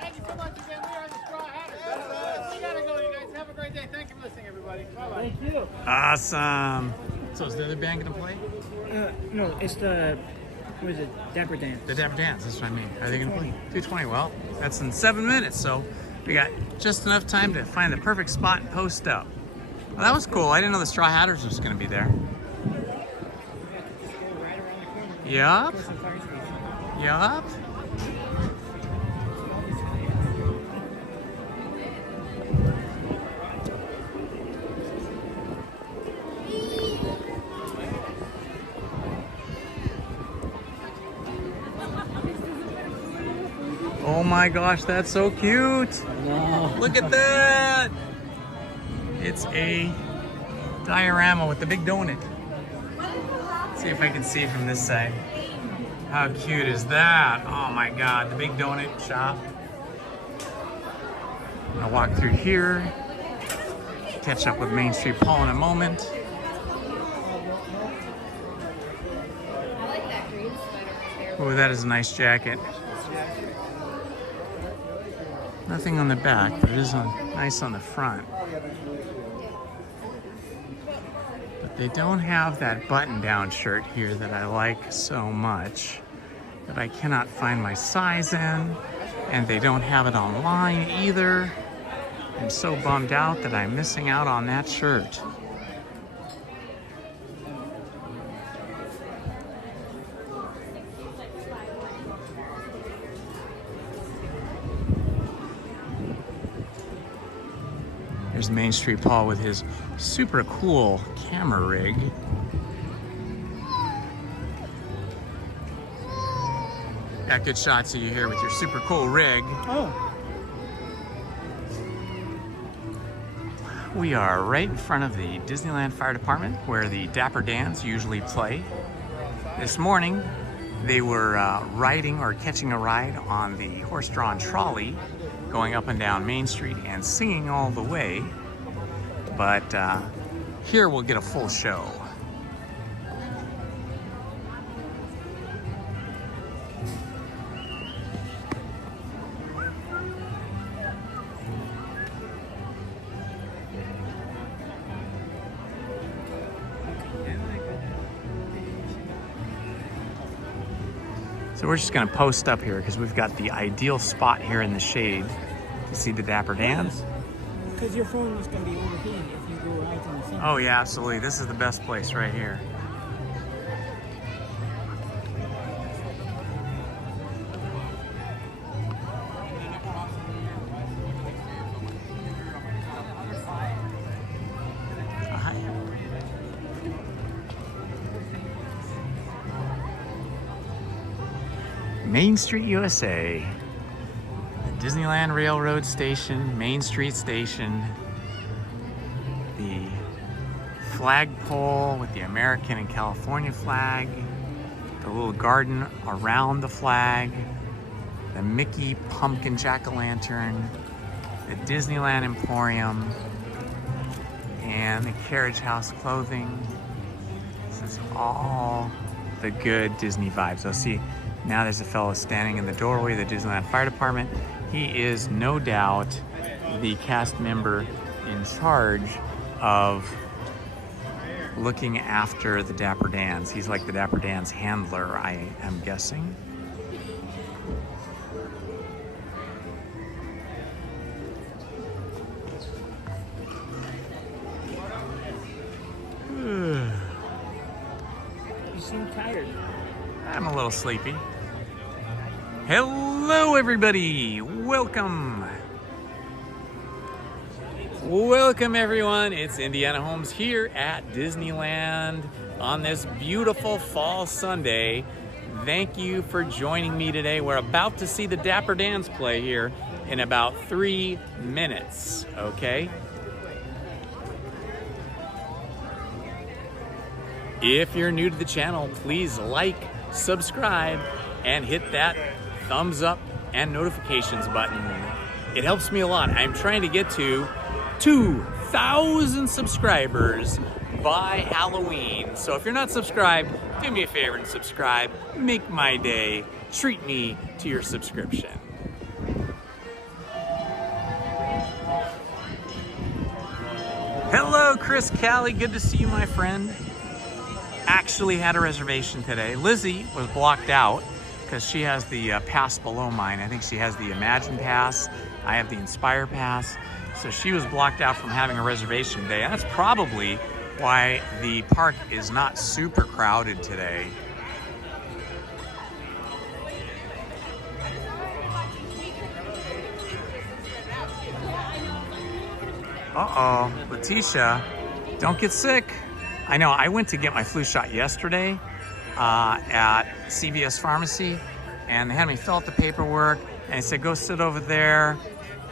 Thank you so much again. We are the Straw Hatters. We gotta go, you guys. Have a great day. Thank you for listening, everybody. Bye-bye. Thank you. Awesome. So is the other band gonna play? No, it's the, what is it, Dapper Dance. The Dapper Dance, that's what I mean. Are they gonna play? 2:20. Well, that's in 7 minutes, so we got just enough time to find the perfect spot and post up. Well, that was cool. I didn't know the Straw Hatters was gonna be there. Yup. Yup. Oh my gosh, that's so cute. No. Look at that. It's a diorama with the big donut. Let's see if I can see from this side. How cute is that? Oh my God, the big donut shop. I'll walk through here, catch up with Main Street Paul in a moment. Oh, that is a nice jacket. Nothing on the back, but it is nice on the front. But they don't have that button-down shirt here that I like so much, that I cannot find my size in, and they don't have it online either. I'm so bummed out that I'm missing out on that shirt. There's Main Street Paul with his super cool camera rig. Got good shots of you here with your super cool rig. Oh. We are right in front of the Disneyland Fire Department where the Dapper Dans usually play. This morning they were riding or catching a ride on the horse-drawn trolley going up and down Main Street and singing all the way. But here we'll get a full show. So we're just gonna post up here because we've got the ideal spot here in the shade to see the Dapper Dans. Because your phone is going to be overheating if you go out in the sun. Oh yeah, absolutely. This is the best place right here. Main Street, USA. The Disneyland Railroad Station, Main Street Station. The flagpole with the American and California flag. The little garden around the flag. The Mickey Pumpkin Jack-o'-lantern. The Disneyland Emporium. And the Carriage House clothing. This is all the good Disney vibes. I'll see. Now there's a fellow standing in the doorway of the Disneyland Fire Department. He is no doubt the cast member in charge of looking after the Dapper Dans. He's like the Dapper Dans handler, I am guessing. seem tired. I'm a little sleepy. Hello, everybody. Welcome. Welcome, everyone. It's Indiana Holmes here at Disneyland on this beautiful fall Sunday. Thank you for joining me today. We're about to see the Dapper Dans play here in about 3 minutes, okay? If you're new to the channel, please like, subscribe, and hit that thumbs up and notifications button. It helps me a lot. I'm trying to get to 2,000 subscribers by Halloween. So if you're not subscribed, do me a favor and subscribe. Make my day. Treat me to your subscription. Hello, Chris Callie. Good to see you, my friend. Actually had a reservation today. Lizzie was blocked out because she has the pass below mine. I think she has the Imagine Pass. I have the Inspire Pass. So she was blocked out from having a reservation today. And that's probably why the park is not super crowded today. Uh-oh, Letitia, don't get sick. I know, I went to get my flu shot yesterday at CVS Pharmacy, and they had me fill out the paperwork, and they said, go sit over there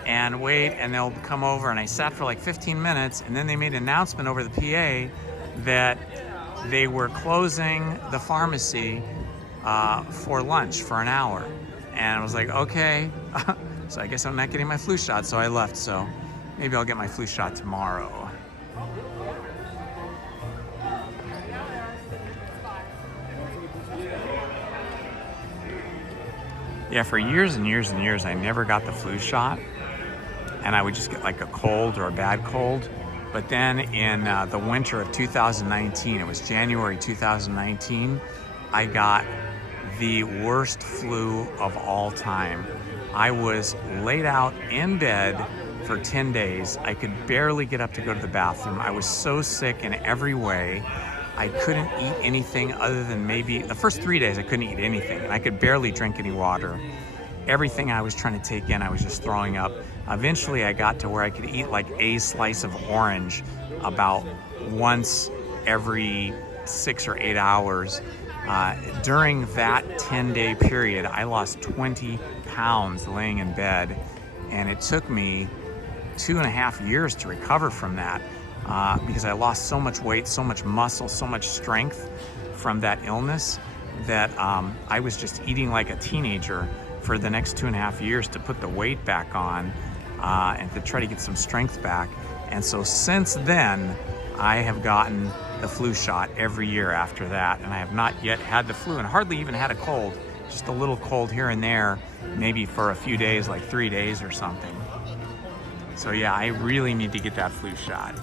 and wait, and they'll come over. And I sat for like 15 minutes, and then they made an announcement over the PA that they were closing the pharmacy for lunch for an hour. And I was like, okay, so I guess I'm not getting my flu shot, so I left. So maybe I'll get my flu shot tomorrow. Yeah, for years and years and years, I never got the flu shot, and I would just get like a cold or a bad cold. But then in the winter of 2019, it was January 2019, I got the worst flu of all time. I was laid out in bed for 10 days. I could barely get up to go to the bathroom. I was so sick in every way. I couldn't eat anything other than maybe, the first 3 days I couldn't eat anything, and I could barely drink any water. Everything I was trying to take in, I was just throwing up. Eventually I got to where I could eat like a slice of orange about once every 6 or 8 hours. During that 10-day period, I lost 20 pounds laying in bed, and it took me 2.5 years to recover from that. Because I lost so much weight, so much muscle, so much strength from that illness that I was just eating like a teenager for the next 2.5 years to put the weight back on and to try to get some strength back. And so since then, I have gotten the flu shot every year after that, and I have not yet had the flu and hardly even had a cold, just a little cold here and there, maybe for a few days, like 3 days or something. So yeah, I really need to get that flu shot.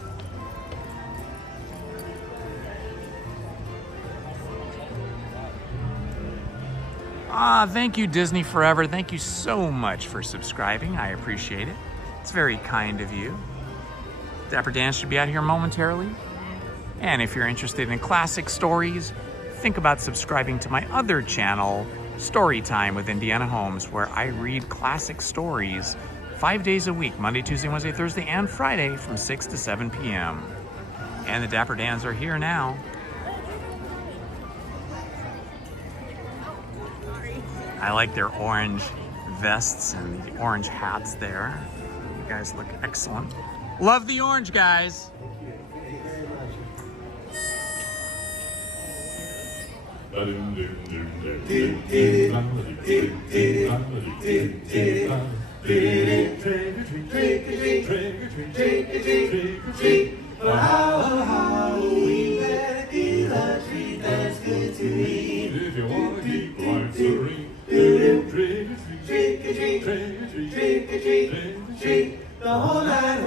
Thank you, Disney Forever. Thank you so much for subscribing. I appreciate it. It's very kind of you. Dapper Dan should be out here momentarily. And if you're interested in classic stories, think about subscribing to my other channel, Storytime with Indiana Holmes, where I read classic stories 5 days a week, Monday, Tuesday, Wednesday, Thursday, and Friday from 6 to 7 p.m. And the Dapper Dans are here now. I like their orange vests and the orange hats there. You guys look excellent. Love the orange, guys. Halloween, there is a treat that's good to eat. If you want to keep life serene, trick or treat, trick or treat, trick or treat, trick or treat. The whole night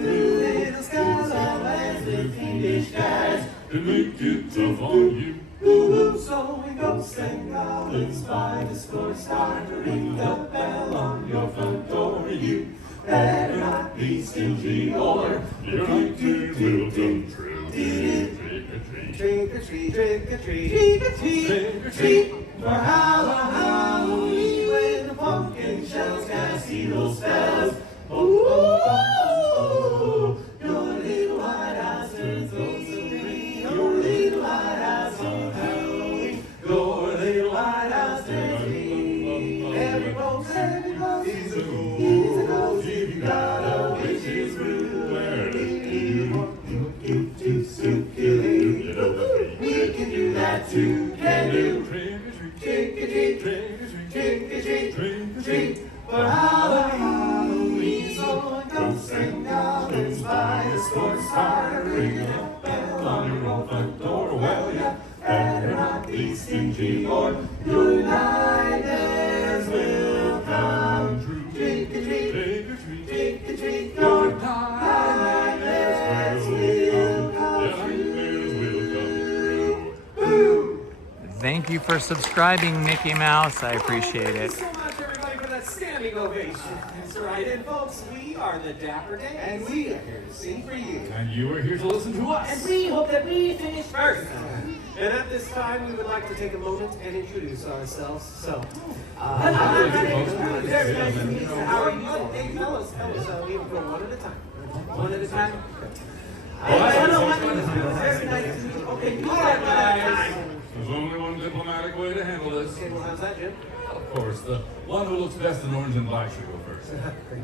through, little skies are lights with fiendish guys. It make it tough on you. So we go sing goblins by the score, start to ring the bell on your front door. You better not be stingy, or your night will come true. Trick or treat, trick or treat, trick or treat, trick or treat, trick or treat. For Halloween, when the pumpkin shells cast evil spells. Oh, oh, oh, your little white house turns green. Your little white house on Halloween. Your little white house turns green. Every ghost, is a ghost. If you got a witch's brew, where do you want to circulate? We can do that too. Can do trick or treat, trick or treat, trick or treat, trick or treat. For Halloween, so ghosts and goblins by the score start ringing a bell on your own front door. Well, you better not be stingy, or your nightmares will come true. Trick or treat, trick or treat, trick or treat. Your nightmares will come true. Thank you for subscribing, Mickey Mouse. I appreciate it. Thank you so much, everybody, for that standing ovation. That's right, and folks, we are the Dapper Days. And we are here to sing for you. And you are here to listen to us. And we hope that we finish first. And at this time, we would like to take a moment and introduce ourselves. So, very nice to meet you. How are you? Hey, fellas, we have to go one at a time. One at a time? Hello, very nice to meet you. Okay, you guys. There's only one diplomatic way to handle this. Okay, well, how's that, Jim? Of course, the one who looks best in orange and black should go first. Very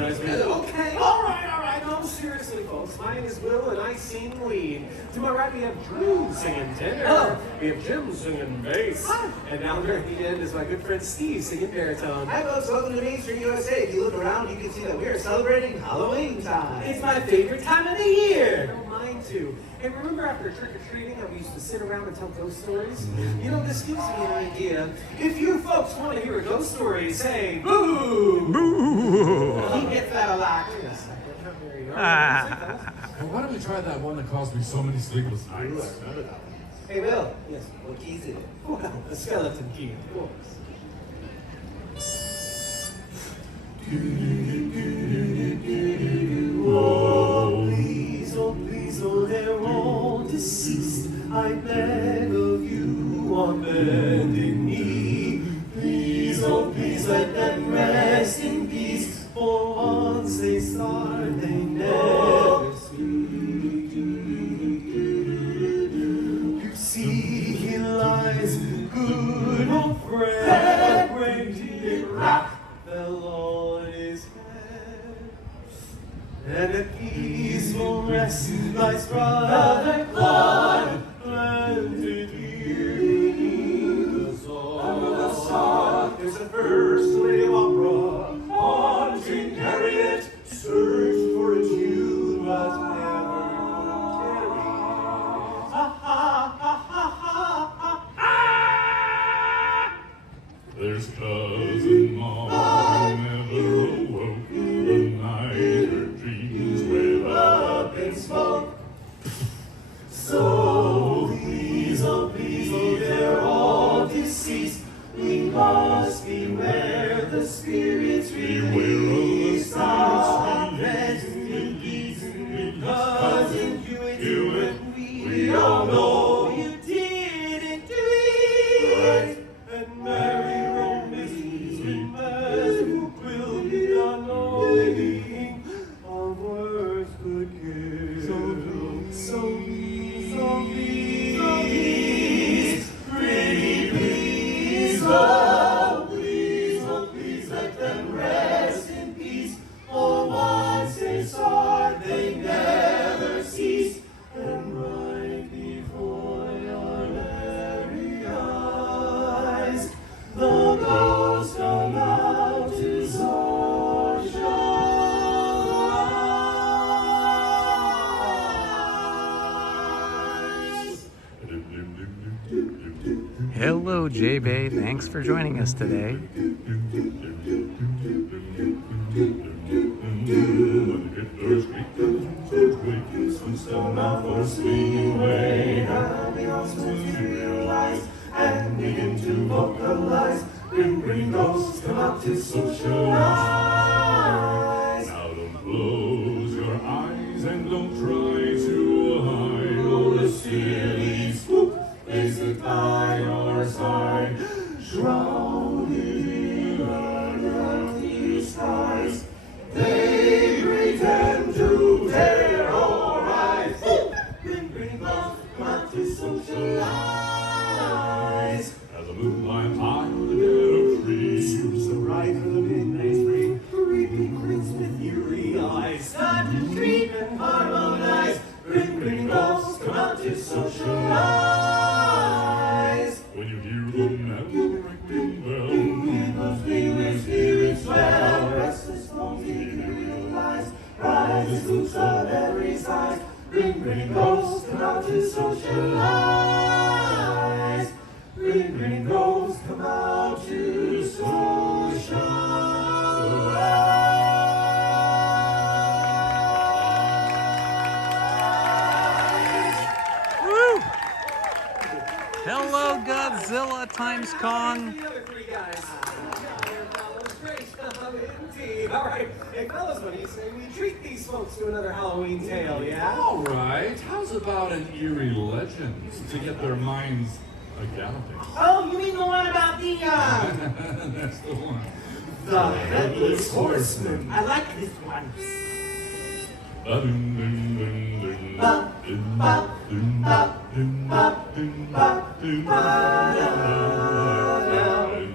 nice to meet you. Okay, all right. No, seriously, folks. My name is Will, and I sing lead. To my right, we have Drew singing tenor. Hello. We have Jim singing bass. Hi. And down there at the end is my good friend Steve singing baritone. Hi, folks. Welcome to Main Street, USA. If you look around, you can see that we are celebrating Halloween time. It's my favorite time of the year. Oh, mine too. And remember after trick-or-treating how we used to sit around and tell ghost stories? You know, this gives me an idea. If you folks want to hear a ghost story, say boo! Boo! He gets that a lot. Yes. Why don't we try that one that caused me so many sleepless nights? Hey, Will. Yes, what key is it? Well, the skeleton key, of course. Oh, please, oh, they're all deceased. I beg of you on bending knee. Please, oh, please, let them rest in peace. For once they start, they never speak. You see, he lies, good old friend. Great rock fell on his head. And at peaceful rest lies brother Claude, planted here beneath the sod. There's a first lady of opera, haunting Harriet, search for a tune but never carries. Ha ha ha ha ha ha. There's cousin Maud who never awoke. The night her dreams went up in smoke. So please, oh please, oh they're all deceased. We must beware the spirits released. Our present in peace, because in you and we all know you didn't do it. And Mary Romney's as who will be anointing our words could give. So please, pretty please, oh please, let them rest in peace. For once they start, they never cease. And right before your very eyes, the ghosts come out to socialize. Hello, J-Bay. Thanks for joining us today. And begin to vocalize. Bring ghosts come out to socialize. Now don't close your eyes and don't try youths of every size. Ring, ring, rose, come out to socialize. Ring, ring, rose, come out to socialize. Woo! Hello, Godzilla times Kong. The other three guys. Great. Indeed. All right. Hey, fellas, what do you say we treat these folks to another Halloween tale, yeah? All right. How's about an eerie legend to get their minds a-galloping? Oh, you mean the one about the, That's the one. The Headless Horseman. I like this one.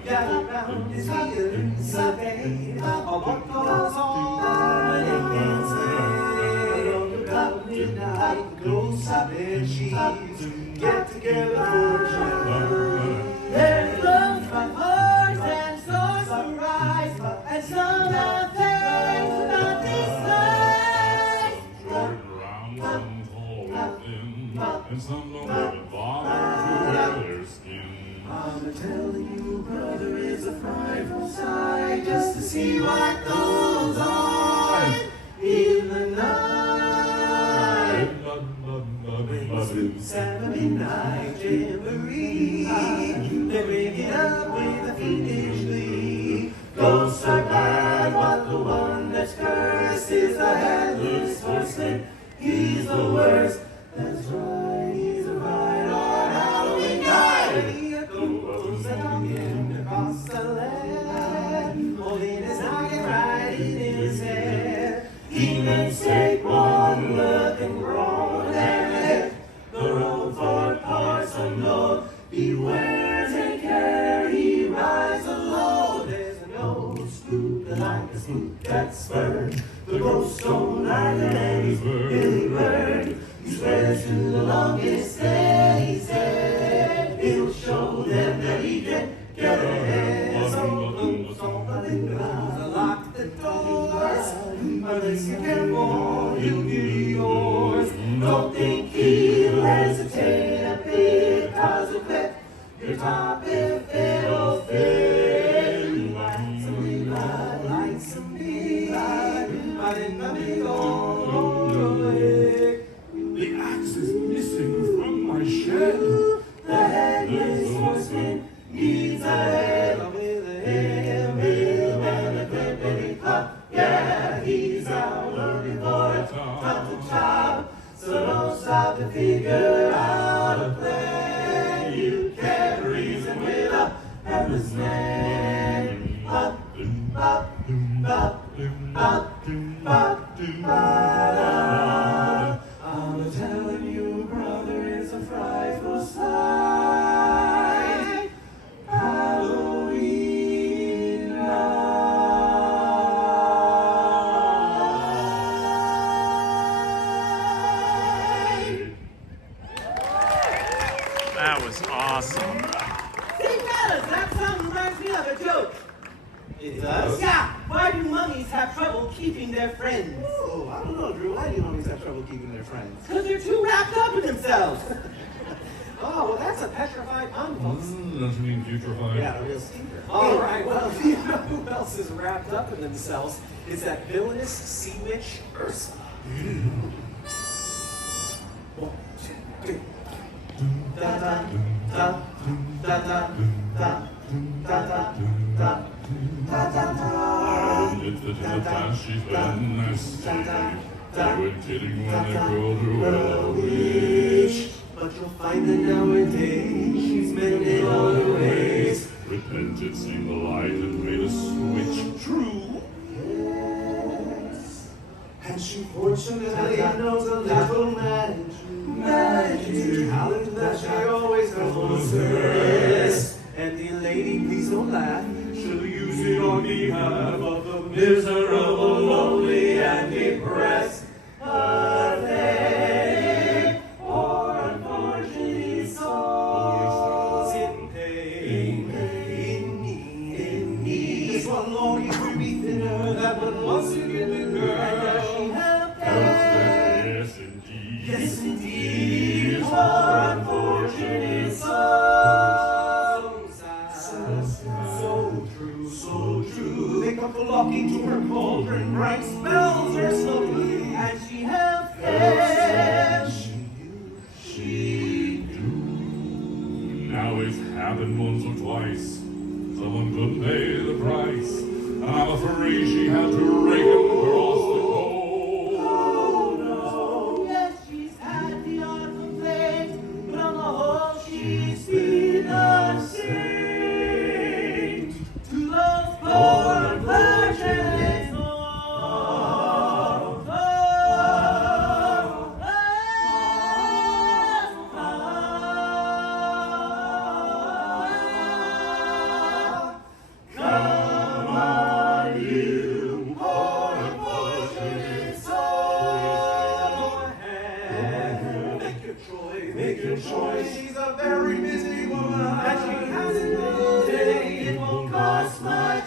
Gather round his feet, survey, all what goes on in his head. About midnight, the ghosts of their sheets get together for a chat. There's blows by horse and sorceries, and some have things about these lies. Some tall thin, and some don't even bother to wear their skin. I'm telling you, brother, it's a frightful sight just to see what goes on in the night. When Saturday night jamboree, they ring it up with a fiendish glee. Ghosts are bad, but the one that's cursed is the Headless Horseman. He's the worst. That's right, he's a right on Halloween night. He goes walking across the land, holding his noggin right in his hand. Demons take one look and groan, and the road for parts unknown. Beware, take care, he rides alone. There's no spook like a spook that's burned. The ghost don't like it and he's really burned. He swears to the longest day he said he'll show them that he can get ahead. So close all the windows, lock the doors. Unless you're careful, he'll give you yours. Don't think he'll hesitate a bit, 'cause he'll clip your top if it'll fit. Like some daylight, like some daylight, but in the middle of it. The axe is missing from my shed. The Headless Horseman needs a head with a hillbill and a clippity clop. Yeah, he's out looking for a top to chop. So don't stop to figure out a plan. You can't reason with a headless man. Up, up, up, up, up, up. I'm telling you, brother, it's a frightful sight. Halloween night. That was awesome. Say, fellas, that song reminds me of a joke. It does? Yeah. Why do mummies have trouble keeping their friends? Oh, I don't know, Drew. Why do mummies have trouble keeping their friends? Because they're too wrapped up in themselves. Oh, well, that's a petrified pun, folks. Doesn't mean putrefied. Yeah, a real stinker. All right, well, you know who else is wrapped up in themselves? Is that villainous sea witch, Ursa. 1, 2, 3. Da da da da da da da da da da da. It's the past she's been nasty. They were kidding when they called her a witch. But you'll find that nowadays she's mended all her ways. Repented, seen the light, and made a switch. True. Yes. And she fortunately knows a little magic. Magic. Talent that she always possesses. And dear lady, please don't laugh. She'll use it on behalf of the miserable, lonely, and depressed. Pathetic, or unfortunate souls in pain, in need. This one longing to be thinner, that one wants to get bigger. And as she helped rolls her slowly, and she held fish. She do. Now it's happened once or twice. Someone couldn't pay the price. And I'm afraid she had to rake it across the coal. Oh no, yes, she's had the odd complaint, but on the whole she's been a saint to those poor unfortunate souls. Come on, you poor unfortunate soul. Make your choice. She's a very busy woman, and she hasn't no day. It won't cost much.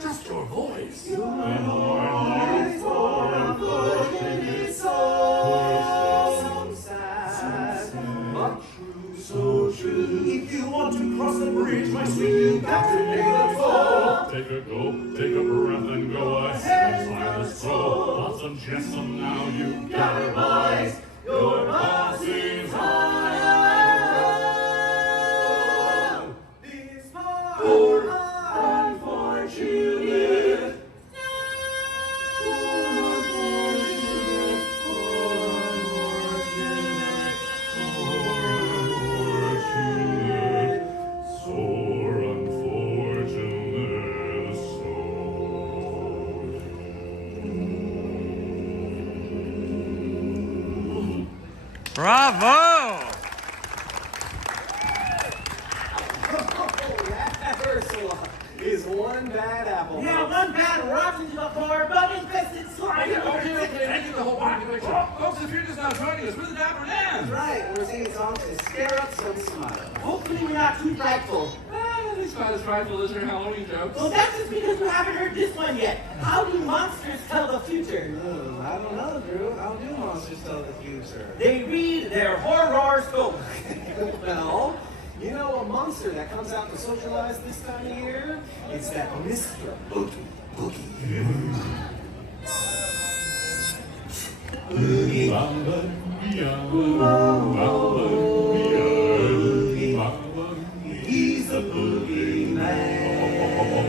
Just your voice. Your voice, poor unfortunate soul. So sad, but true, so true. If you want to cross the bridge, my sweet, you got to pay the toll. Take a go, take a breath and go ahead. Silence soul, lots of jesting now. You got her, boys. Your boss is on. This poor unfortunate. Sore unfortunate soul. Bravo! That Ursula is one bad apple. Yeah, one bad rotten to the core, bug-infested slime. Thank you, the whole population. Folks, if you're just now joining us, we're the Dapper Dans. Right, we're singing songs to scare up some smile. Hopefully we're not too frightful. It's not as frightful as your Halloween jokes. Well, that's just because we haven't heard this one yet. How do monsters tell the future? I don't know, Drew. How do monsters tell the future? They read their horoscope. Well, you know a monster that comes out to socialize this time of year? It's that Mr. Boogie. Boogie. He's a boogie man.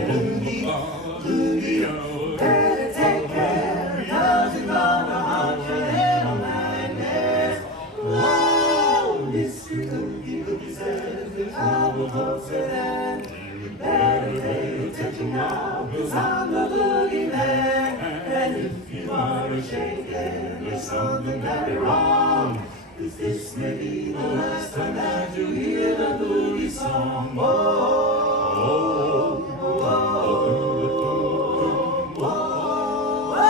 Better take care, cause he's gonna haunt your little nightmares. Oh, Mr. Boogie says there's trouble closer than. Better pay attention now, cause I'm the boogie man. And if you are shaken, there's something very wrong. Cause this may be the last time that you hear the boogie song. Oh, oh, oh, oh,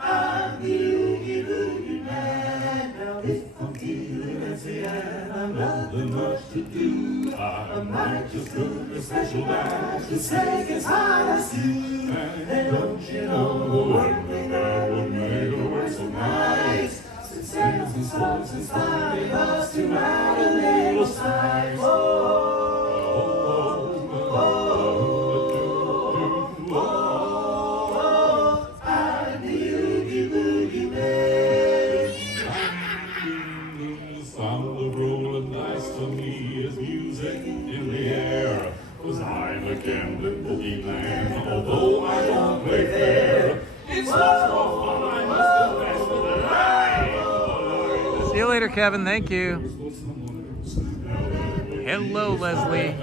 I'm the Oogie Boogie Man. Now if I'm feeling antsy and I'm nothing much to do, I might just cook a special batch of steak and hot stew. And don't you know one thing that would make the work so nice? Sales and sports inspiring us to add a little spice. Oh, oh, oh, oh, I'm the Oogie Boogie Man. The sound of rolling dice to me is music in the air. 'Cause I'm a gambling boogie man, although I don't play fair. It's much more fun, I must confess, than I. See you later, Kevin. Thank you. Hello, Leslie.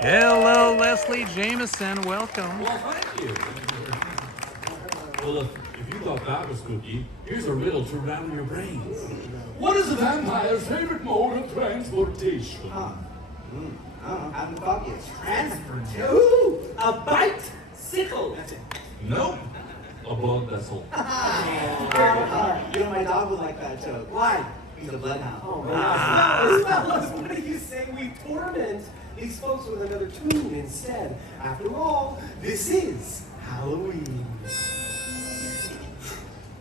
Hello, Leslie Jameson. Welcome. Well, thank you. Well, if you you thought that was spooky, here's a riddle to rattle your brains. What is a vampire's favorite mode of transportation? I'm the bucket. Transportation. Ooh, a bicycle. That's it. Nope. A blood vessel. You know, my dog would like that joke. Why? He's a bloodhound. Oh, man. Fellas, what do you say we torment these folks with another tune instead? After all, this is Halloween.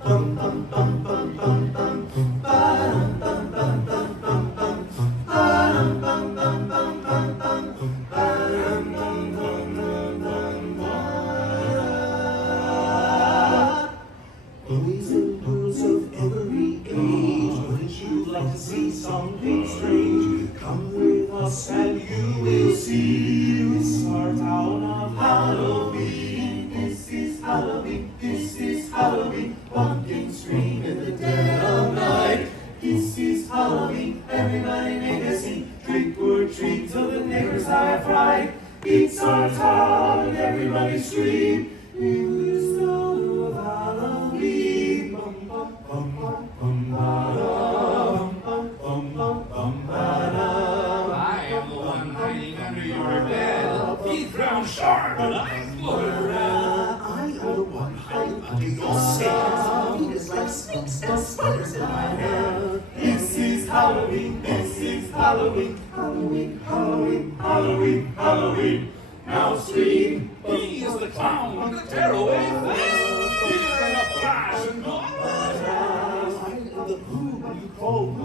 Bum, bum, bum, bum, bum, bum. Ba-dum, bum, bum, bum, bum, bum. Ba-dum, bum, bum, bum, bum, bum. Ba-dum, bum, bum, bum, bum, bum. Boys and girls of every age, wouldn't you like to see something strange? Come with us and you will see. This our town of Halloween. This is Halloween. This is Halloween. Pumpkins scream in the dead of night. This is Halloween. Everybody make a scene. Trick or treat till the neighbors are fright. It's our town. Everybody scream. In this town of Halloween. Bum, bum, bum, bum, bum, ba-dum. Bum, bum, bum, bum, ba-dum. I am the one hiding under your bed. Teeth ground sharp and eyes flutter red. I am the one hiding under your stairs. Fingers like snakes and spiders in my hair. This is Halloween. This is Halloween. Halloween, Halloween, Halloween, Halloween. Now scream. He is the clown, the tearaway flame. Here in a flash and gone. I am the poo when you call me.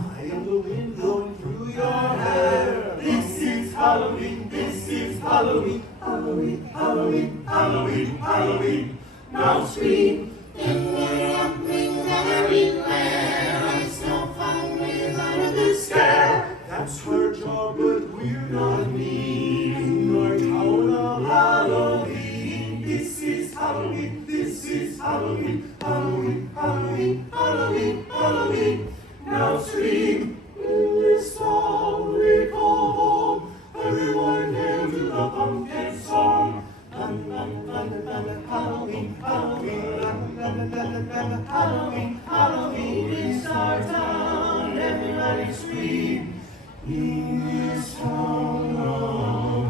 I am the wind blowing through your hair. This is Halloween. This is Halloween. Halloween, Halloween, Halloween, Halloween. Now scream. Ding, ding, ding, everywhere. It's no fun without the scare. That's her job, but we're not mean. In our town of Halloween. This is Halloween. This is Halloween. Halloween, Halloween, Halloween, Halloween. Now scream. In this song we call home. Everyone hail to the pumpkin song. Dun, dun, dun, dun, Halloween, Halloween, dun, dun, dun, dun, Halloween, Halloween is our town. Everybody scream. In this town of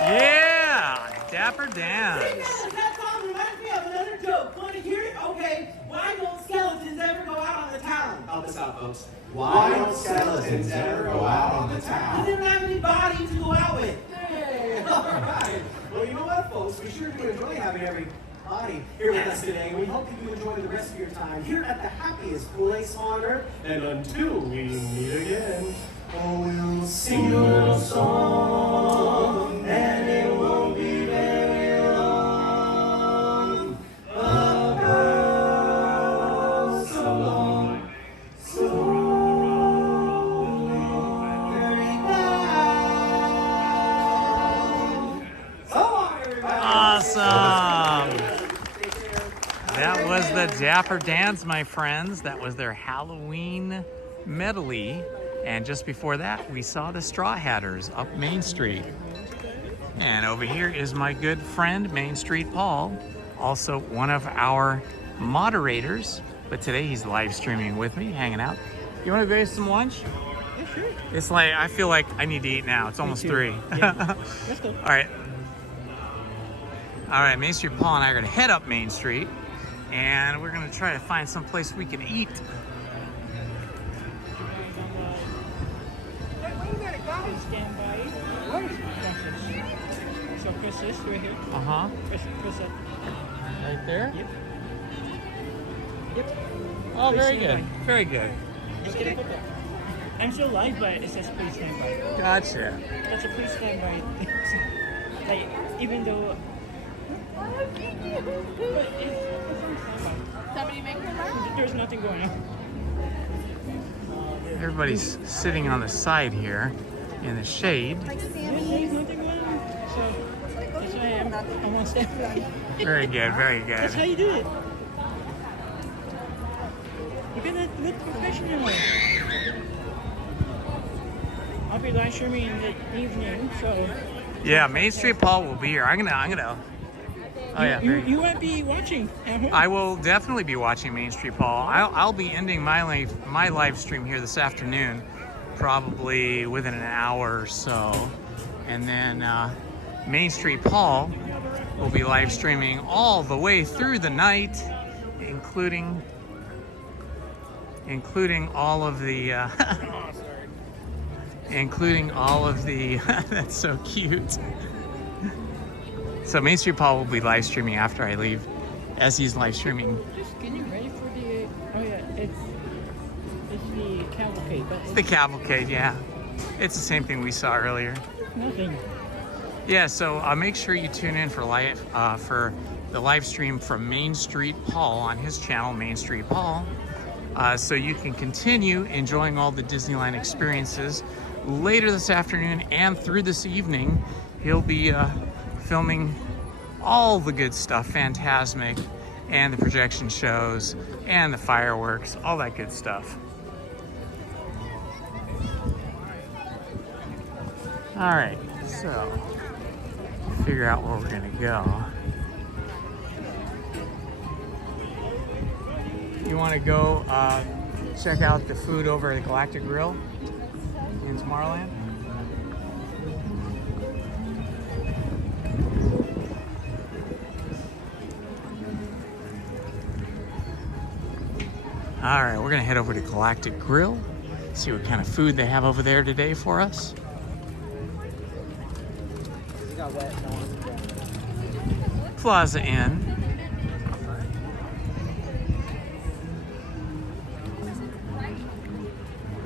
Yeah, Dapper Dance. That song reminds me of another joke. Want to hear it? Okay. Why don't skeletons ever go out on the town? Help us out, folks. Why don't skeletons ever go out on the town? They don't have any body to go out with. Hey, all right. Well, you know what, folks? We sure do enjoy having everybody here with us today. We hope that you enjoy the rest of your time here at the happiest place on earth. And until we meet again, oh, we'll sing you a little song, and it won't be very long. A girl so long, so long, very down. So long, everybody. Awesome. That was the Dapper Dance, my friends. That was their Halloween medley. And just before that, we saw the Straw Hatters up Main Street. And over here is my good friend, Main Street Paul, also one of our moderators. But today he's live streaming with me, hanging out. You want to go get some lunch? Yeah, sure. It's like, I feel like I need to eat now. It's almost 3. Yeah. Let's go. All right. All right, Main Street Paul and I are going to head up Main Street. And we're going to try to find some place we can eat. Stand by. So Chris is right here. Uh-huh. Chris. Right there? Yep. Yep. Oh, Please very stand good. by. Very good. Just get it put there. I'm still live, but it says please stand by. Gotcha. That's a please stand by. Like, even though... Somebody make her laugh. There's nothing going on. Everybody's sitting on the side here in the shade. There's nothing going on. So, that's why I won't stand by. Very good, very good. That's how you do it. You gotta look professional. I'll be live streaming in the evening, so. Yeah, Main Street Paul will be here. I'm gonna. Oh yeah. You won't be watching at home? I will definitely be watching Main Street Paul. I'll be ending my live stream here this afternoon, probably within an hour or so, and then Main Street Paul will be live streaming all the way through the night, including all of the that's so cute. So Main Street Paul will be live streaming after I leave, as he's live streaming. Just getting ready for the, oh yeah, it's the cavalcade. It's the cavalcade, yeah. It's the same thing we saw earlier. Nothing. Yeah, so make sure you tune in for the live stream from Main Street Paul on his channel, Main Street Paul, so you can continue enjoying all the Disneyland experiences. Later this afternoon and through this evening, he'll be filming all the good stuff, Fantasmic, and the projection shows, and the fireworks, all that good stuff. All right, so figure out where we're gonna go. You wanna go check out the food over at the Galactic Grill in Tomorrowland? All right, we're gonna head over to Galactic Grill, see what kind of food they have over there today for us. Plaza Inn.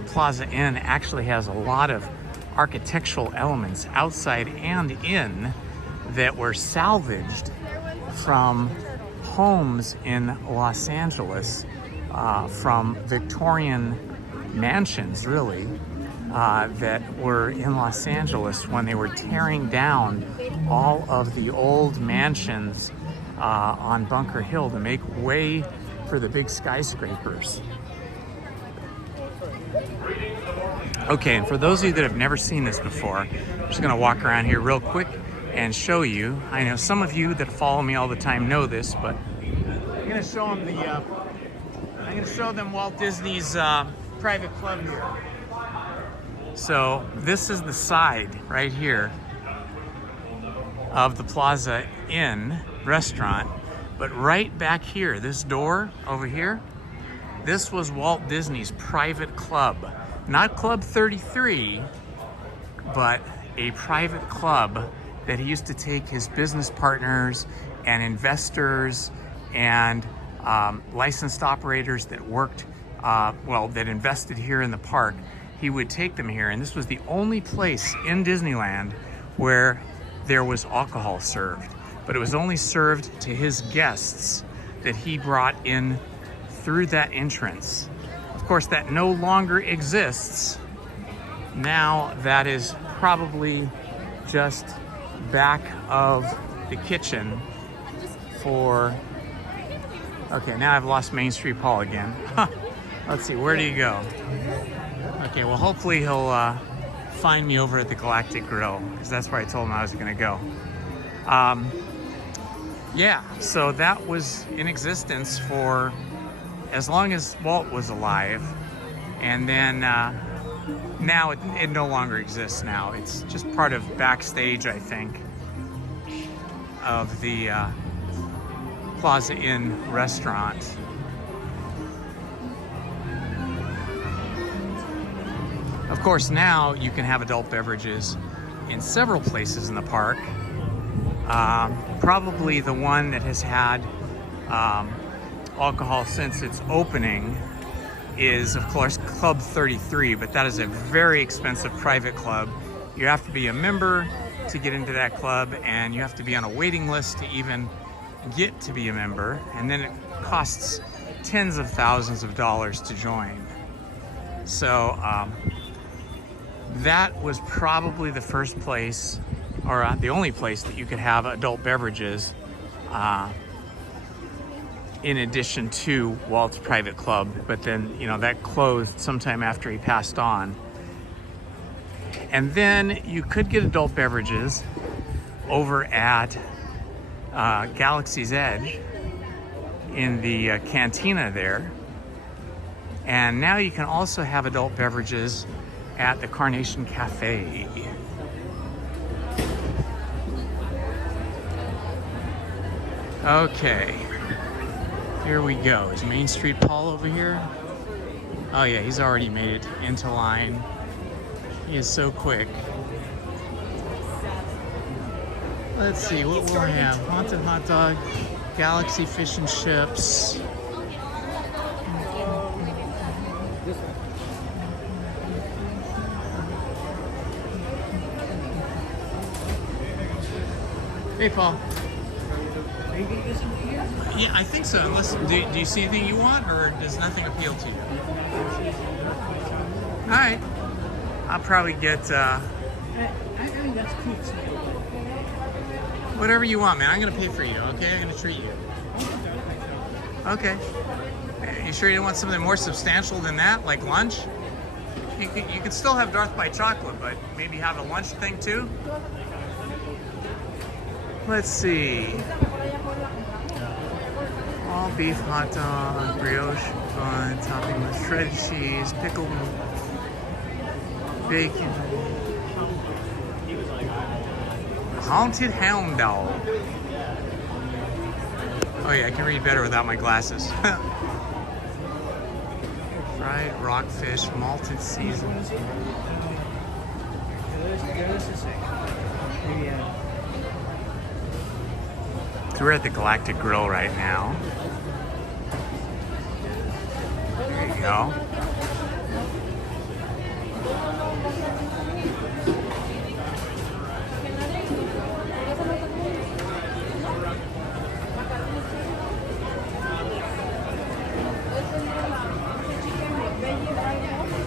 Plaza Inn actually has a lot of architectural elements outside and in that were salvaged from homes in Los Angeles, from Victorian mansions, really, that were in Los Angeles when they were tearing down all of the old mansions on Bunker Hill to make way for the big skyscrapers. Okay, and for those of you that have never seen this before, I'm just gonna walk around here real quick and show you. I know some of you that follow me all the time know this, but I'm gonna show them I'm gonna show them Walt Disney's private club here. So this is the side right here of the Plaza Inn restaurant, but right back here, this door over here, this was Walt Disney's private club. Not Club 33, but a private club that he used to take his business partners and investors and licensed operators that worked, that invested here in the park. He would take them here, and this was the only place in Disneyland where there was alcohol served. But it was only served to his guests that he brought in through that entrance. Of course, that no longer exists. Now that is probably just back of the kitchen for... Okay, now I've lost Main Street Paul again. Let's see, where do you go? Okay, well, hopefully he'll find me over at the Galactic Grill, because that's where I told him I was gonna go. Yeah, so that was in existence for as long as Walt was alive, and then now it no longer exists now. It's just part of backstage, I think, of the Plaza Inn restaurant. Of course, now you can have adult beverages in several places in the park. Probably the one that has had alcohol since its opening is, of course, Club 33, but that is a very expensive private club. You have to be a member to get into that club, and you have to be on a waiting list to even get to be a member, and then it costs tens of thousands of dollars to join. So that was probably the first place, or the only place, that you could have adult beverages in addition to Walt's private club. But then, you know, that closed sometime after he passed on. And then you could get adult beverages over at Galaxy's Edge in the cantina there. And now you can also have adult beverages at the Carnation Cafe. Okay, here we go. Is Main Street Paul over here? Oh yeah, he's already made it into line. He is so quick. Let's see, what will we have? Haunted hot dog, Galaxy fish and chips. Hey, Paul. Are you gonna get something here? Yeah, I think so. Unless, do you see anything you want, or does nothing appeal to you? All right. I'll probably get I think that's cute. whatever you want, man. I'm gonna pay for you. Okay, I'm gonna treat you. Okay. You sure you don't want something more substantial than that, like lunch? You could still have Darth by chocolate, but maybe have a lunch thing too. Let's see. All beef hot dog, brioche bun, topping with shredded cheese, pickled bacon. Haunted hound dog. Oh yeah, I can read better without my glasses. Fried rockfish, malted seasons. So we're at the Galactic Grill right now. There you go.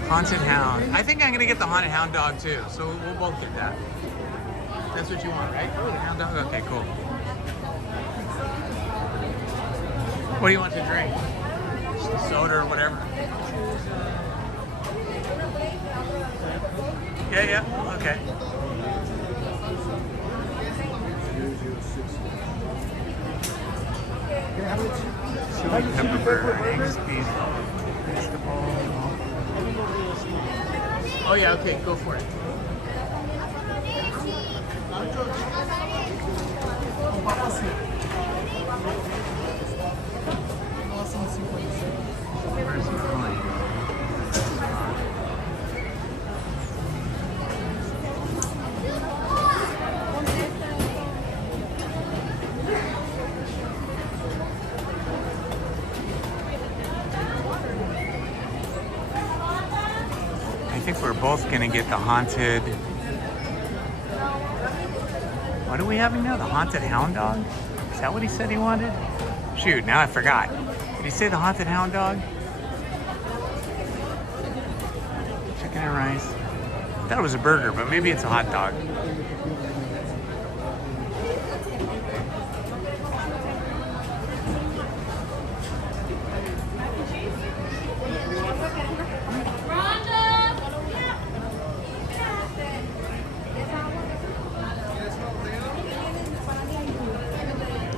Haunted hound. I think I'm gonna get the haunted hound dog too, so we'll both get that. That's what you want, right? Oh, the hound dog? Okay, cool. What do you want to drink? Just a soda or whatever? Yeah, okay. Chili pepper, eggs, beef, vegetable. Oh yeah, okay, go for it. Where's the plane? I think we're both gonna get the haunted. What are we having now? The haunted hound dog? Is that what he said he wanted? Shoot, now I forgot. Did he say the haunted hound dog? Chicken and rice. I thought it was a burger, but maybe it's a hot dog.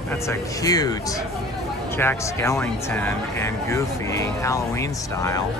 That's a cute Jack Skellington and Goofy Halloween style.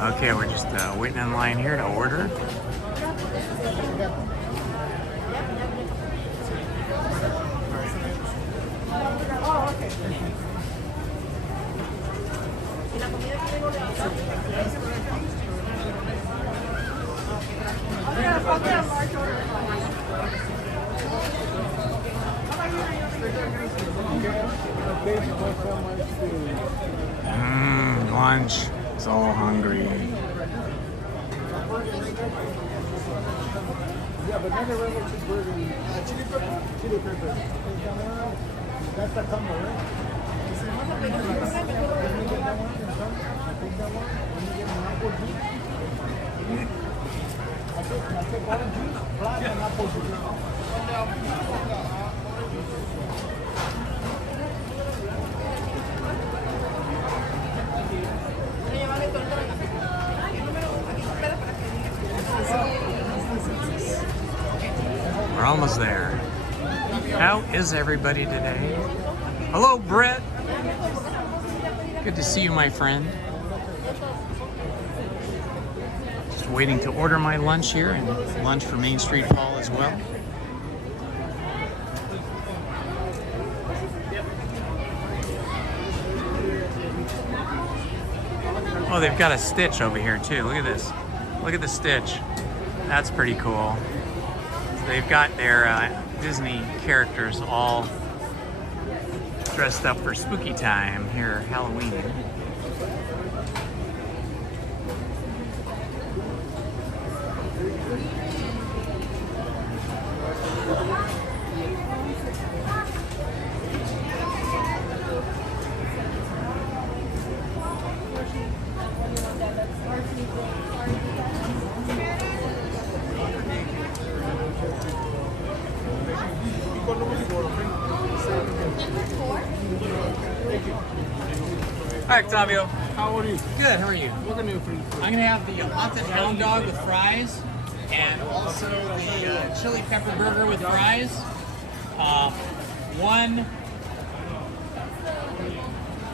Okay, we're just waiting in line here to order. Lunch. So hungry. Yeah, but not a regular cheeseburger. Chili pepper? Chili pepper. That's the combo, right? Let me get that one and some. I take that one. Let me get an apple juice. I take orange juice, black and apple juice. We're almost there. How is everybody today? Hello, Brett. Good to see you, my friend. Just waiting to order my lunch here, and lunch for Main Street Hall as well. Oh, they've got a Stitch over here too. Look at this. Look at the Stitch. That's pretty cool. They've got their Disney characters all dressed up for spooky time here, Halloween. Hi, Octavio. How are you? Good, how are you? What can I do for you? I'm gonna have the haunted hound dog with fries, and also the chili pepper burger with fries. One,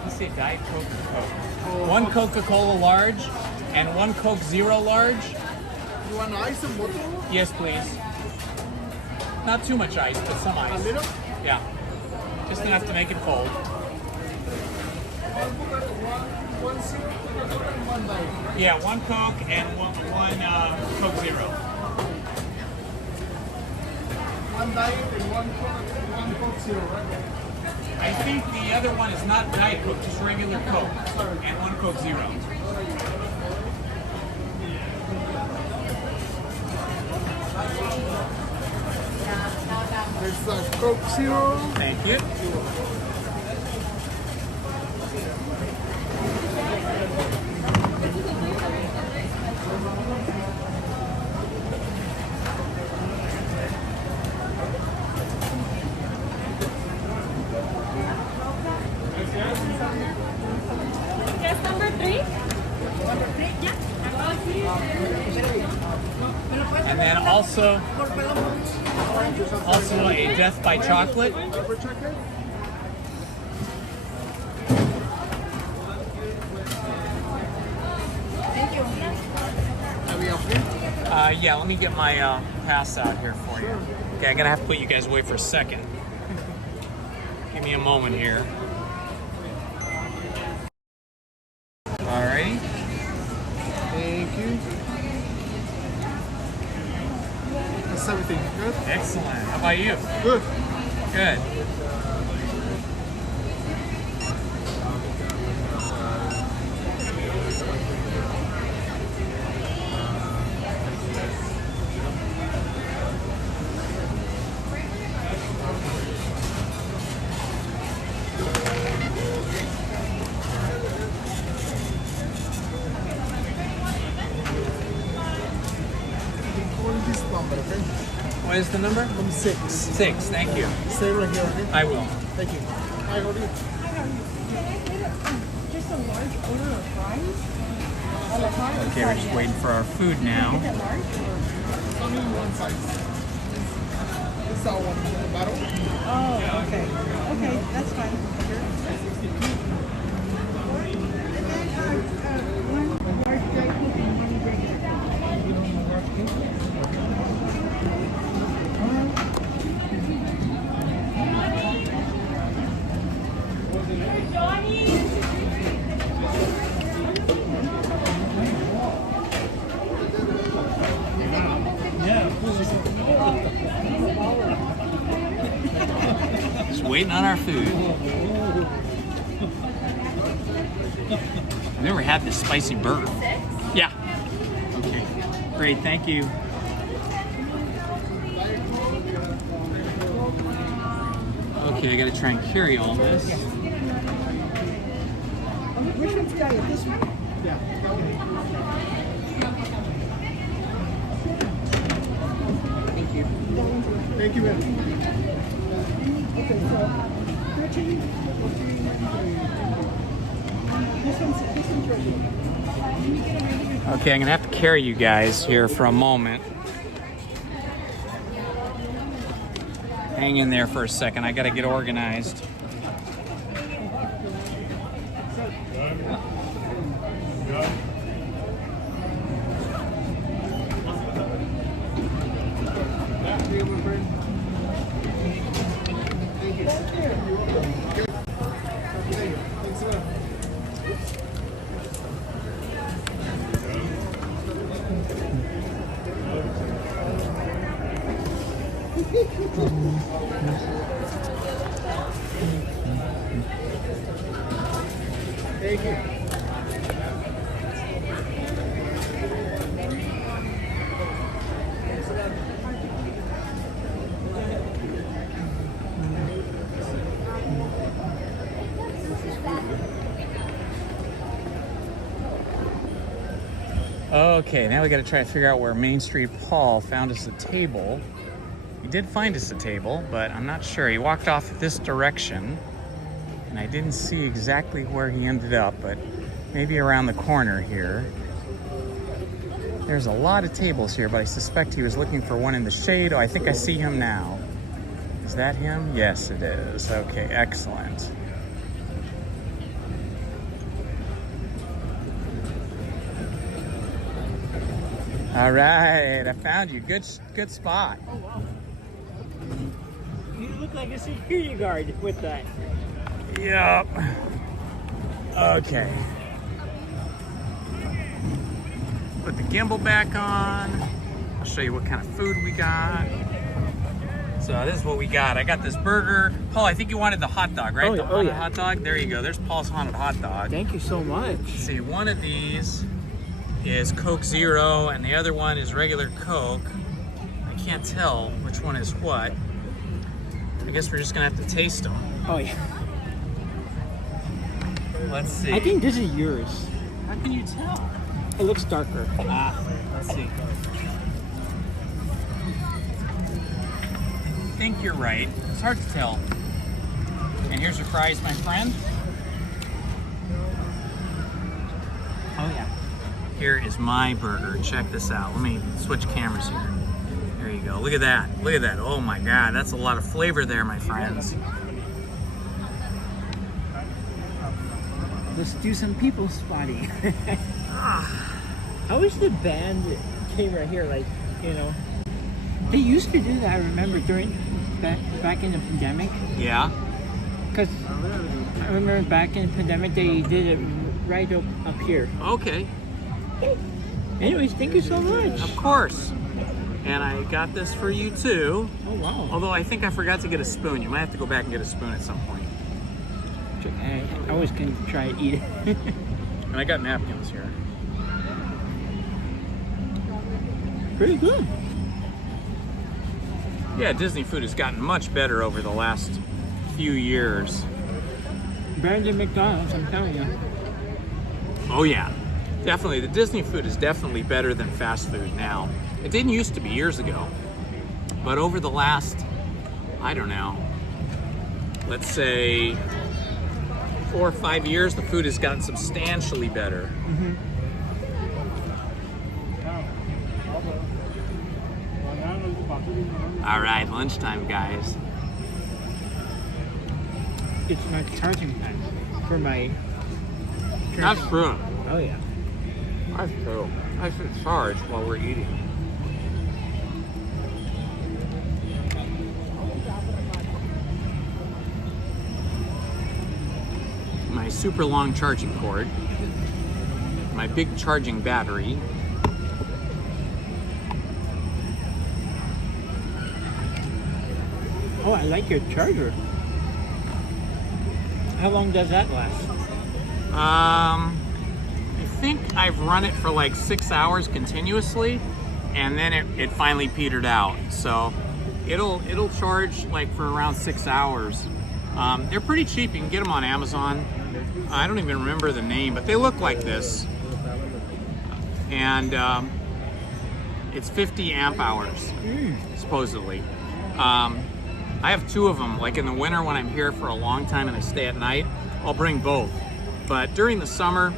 let's say Diet Coke or Coke. One Coca-Cola large, and one Coke Zero large. You want ice and water? Yes, please. Not too much ice, but some ice. A little? Yeah, just enough to make it cold. One zero Coca-Cola and one Diet. Yeah, one Coke and one Coke Zero. One Diet and one Coke Zero, right? I think the other one is not Diet Coke, just regular Coke. And one Coke Zero. There's a Coke Zero. Thank you. Guest number 3? And then also a Death by Chocolate. Thank you. Yeah, let me get my pass out here for you. Okay, I'm gonna have to put you guys away for a second. Give me a moment here. Alrighty. Thank you. That's everything. Good? Excellent. How about you? Good. Good. This number, okay? What is the number? Number 6. 6, thank you. Stay right here, okay? I will. Thank you. Hi, how are you? Just a large order of fries? Okay, we're just waiting for our food now. Only one size. This is our one in the bottom. Oh, okay. Okay, that's fine. And then one large drink. Just waiting on our food. I've never had this spicy burger. Yeah. Okay. Great, thank you. Okay, I gotta try and carry all this. Which one's got it? This one? Yeah. Thank you. Thank you, ma'am. Okay, so 13, 14, this one's ready. Okay, I'm gonna have to carry you guys here for a moment. Hang in there for a second, I gotta get organized. Thank you. Okay, now we gotta try to figure out where Main Street Paul found us a table. He did find us a table, but I'm not sure. He walked off this direction, and I didn't see exactly where he ended up, but maybe around the corner here. There's a lot of tables here, but I suspect he was looking for one in the shade. Oh, I think I see him now. Is that him? Yes, it is. Okay, excellent. All right, I found you. Good spot. Oh, wow. You look like a security guard with that. Yep. Okay. Put the gimbal back on. I'll show you what kind of food we got. So this is what we got. I got this burger. Paul, I think you wanted the hot dog, right? The haunted hot dog. There you go. There's Paul's haunted hot dog. Thank you so much. Let's see, one of these is Coke Zero, and the other one is regular Coke. I can't tell which one is what. I guess we're just gonna have to taste them. Oh yeah. Let's see. I think this is yours. How can you tell? It looks darker. Ah, let's see. I think you're right. It's hard to tell. And here's your fries, my friend. Oh yeah. Here is my burger. Check this out. Let me switch cameras here. There you go. Look at that. Look at that. Oh my God. That's a lot of flavor there, my friends. Let's do some people spotting. I wish the band came right here, like, you know. They used to do that, I remember, back in the pandemic. Yeah. Because I remember back in the pandemic, they did it right up here. Okay. Anyways, thank you so much. Of course. And I got this for you too. Oh wow. Although I think I forgot to get a spoon. You might have to go back and get a spoon at some point. I always can try to eat it. And I got napkins here. Pretty good. Yeah, Disney food has gotten much better over the last few years. Better than McDonald's, I'm telling you. Oh yeah, definitely. The Disney food is definitely better than fast food now. It didn't used to be years ago, but over the last, I don't know, let's say 4 or 5 years, the food has gotten substantially better. Mm-hmm. All right, lunchtime, guys. It's not charging time for my... That's true. Oh yeah. That's true. I should charge while we're eating. my super long charging cord, my big charging battery. Oh, I like your charger. How long does that last? I think I've run it for like 6 hours continuously, and then it finally petered out. So it'll charge like for around 6 hours. They're pretty cheap. You can get them on Amazon. I don't even remember the name, but they look like this. And it's 50 amp hours, supposedly. I have 2 of them. Like in the winter when I'm here for a long time and I stay at night, I'll bring both. But during the summer,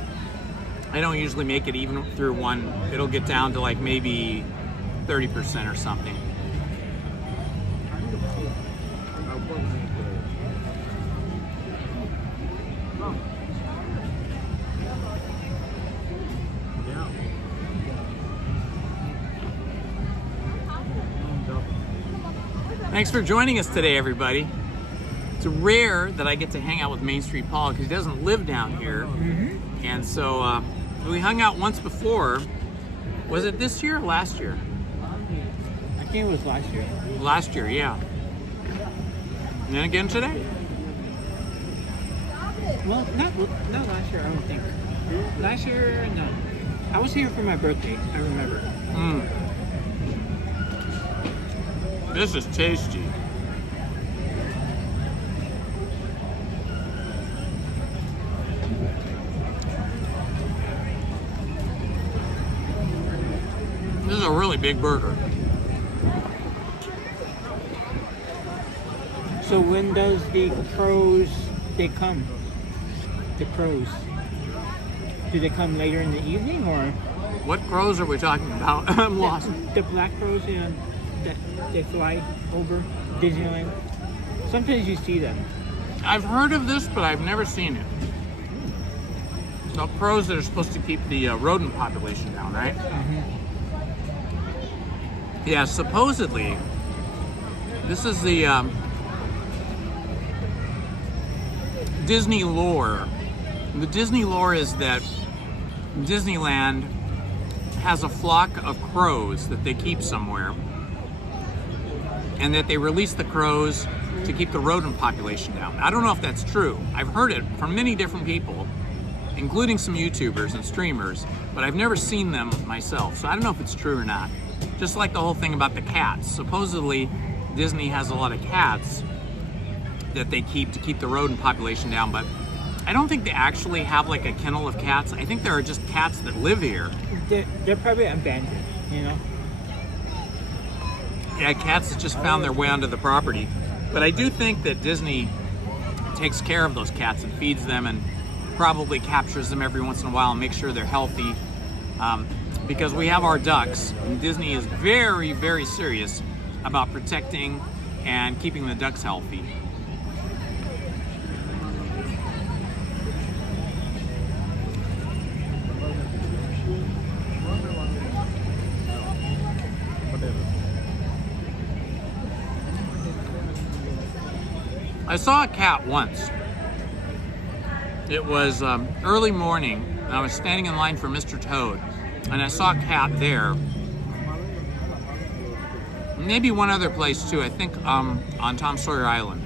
I don't usually make it even through one. It'll get down to like maybe 30% or something. Thanks for joining us today, everybody. It's rare that I get to hang out with Main Street Paul because he doesn't live down here. And so we hung out once before. Was it this year or last year? I think it was last year. Last year, yeah. And then again today? Well, not last year, I don't think. Last year, no. I was here for my birthday, I remember. This is tasty. This is a really big burger. So when does the crows, they come? The crows. Do they come later in the evening or? What crows are we talking about? I'm lost. The black crows, yeah, that they fly over Disneyland. Sometimes you see them. I've heard of this, but I've never seen it. The crows that are supposed to keep the rodent population down, right? Yeah, supposedly, this is the Disney lore. The Disney lore is that Disneyland has a flock of crows that they keep somewhere, and that they release the crows to keep the rodent population down. I don't know if that's true. I've heard it from many different people, including some YouTubers and streamers, but I've never seen them myself, so I don't know if it's true or not. Just like the whole thing about the cats. Supposedly, Disney has a lot of cats that they keep to keep the rodent population down, but I don't think they actually have like a kennel of cats. I think there are just cats that live here. They're probably abandoned, you know? Yeah, cats that just found their way onto the property. But I do think that Disney takes care of those cats and feeds them and probably captures them every once in a while and makes sure they're healthy. Because we have our ducks, and Disney is very, very serious about protecting and keeping the ducks healthy. I saw a cat once. It was early morning, and I was standing in line for Mr. Toad, and I saw a cat there. Maybe one other place too, I think on Tom Sawyer Island.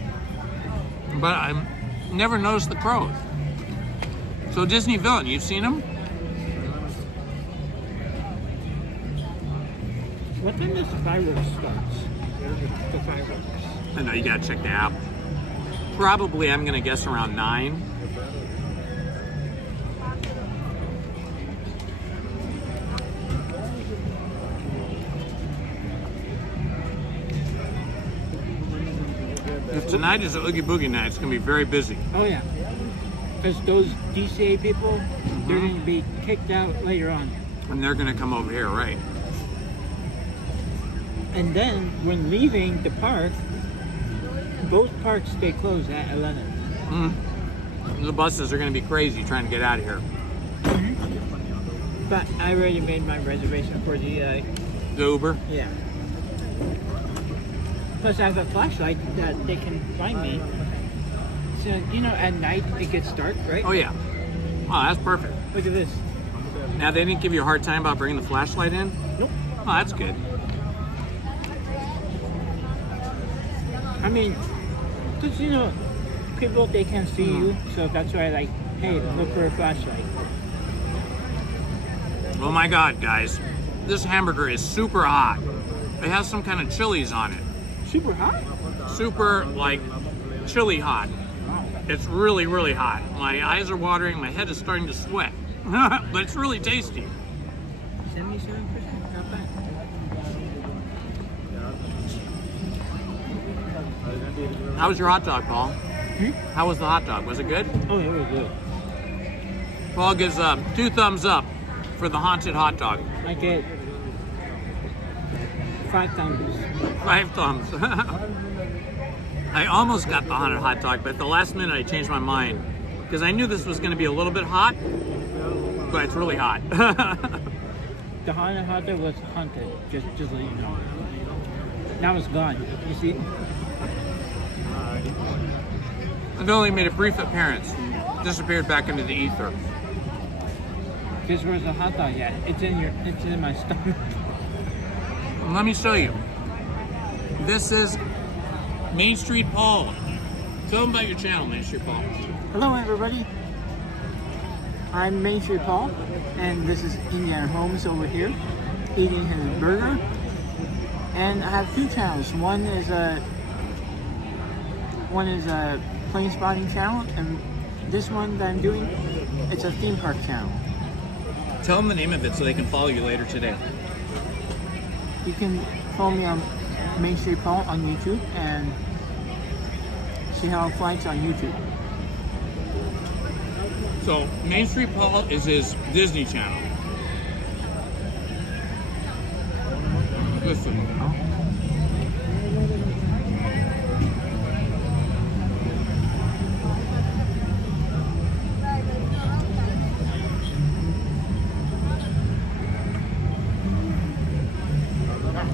But I never noticed the crows. So Disney Villain, you've seen them? What time does the fireworks start? The fireworks. I know, you gotta check the app. Probably, I'm gonna guess around 9. If tonight is an Oogie Boogie night, it's gonna be very busy. Oh yeah, because those DCA people, they're going to be kicked out later on. And they're gonna come over here, right? And then, when leaving the park, both parks stay closed at 11. The buses are gonna be crazy trying to get out of here. But I already made my reservation for the Uber? Yeah. Plus I have a flashlight that they can find me. it's you know, at night it gets dark, right? Oh yeah. Oh, that's perfect. Look at this. Now they didn't give you a hard time about bringing the flashlight in? Nope. Oh, that's good. I mean, because you know, people they can't see you, so that's why like, hey, look for a flashlight. Oh my God, guys. This hamburger is super hot. It has some kind of chilies on it. Super hot? Super, like, chili hot. It's really, really hot. My eyes are watering, my head is starting to sweat. But it's really tasty. 77%, not bad. How was your hot dog, Paul? How was the hot dog? Was it good? Oh, it was good. Paul gives 2 thumbs up for the haunted hot dog. I get 5 thumbs. 5 thumbs. I almost got the haunted hot dog, but at the last minute I changed my mind because I knew this was going to be a little bit hot, but it's really hot. The haunted hot dog was haunted, just so you know. Now it's gone. You see? It only made a brief appearance, disappeared back into the ether. Because where's the hot dog at? It's in my stomach. Let me show you. This is Main Street Paul. Tell them about your channel, Main Street Paul. Hello, everybody. I'm Main Street Paul, and this is Indiana Holmes over here, eating his burger. And I have 2 channels. One is a plane spotting channel, and this one that I'm doing, it's a theme park channel. Tell them the name of it so they can follow you later today. You can follow me on Main Street Paul on YouTube and see how it flights on YouTube. So Main Street Paul is his Disney channel. Listen.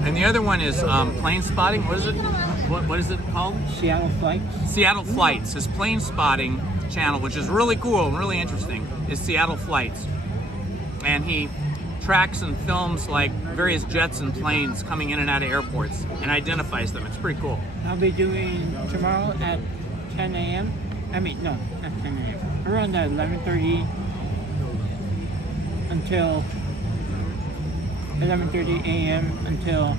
And the other one is plane spotting. What is it? What is it called? Seattle Flights. Seattle Flights. His plane spotting channel, which is really cool and really interesting, is Seattle Flights. And he tracks and films like various jets and planes coming in and out of airports and identifies them. It's pretty cool. I'll be doing tomorrow at 10 a.m. I mean, no, not 10 a.m. Around 11:30 until 11:30 a.m. until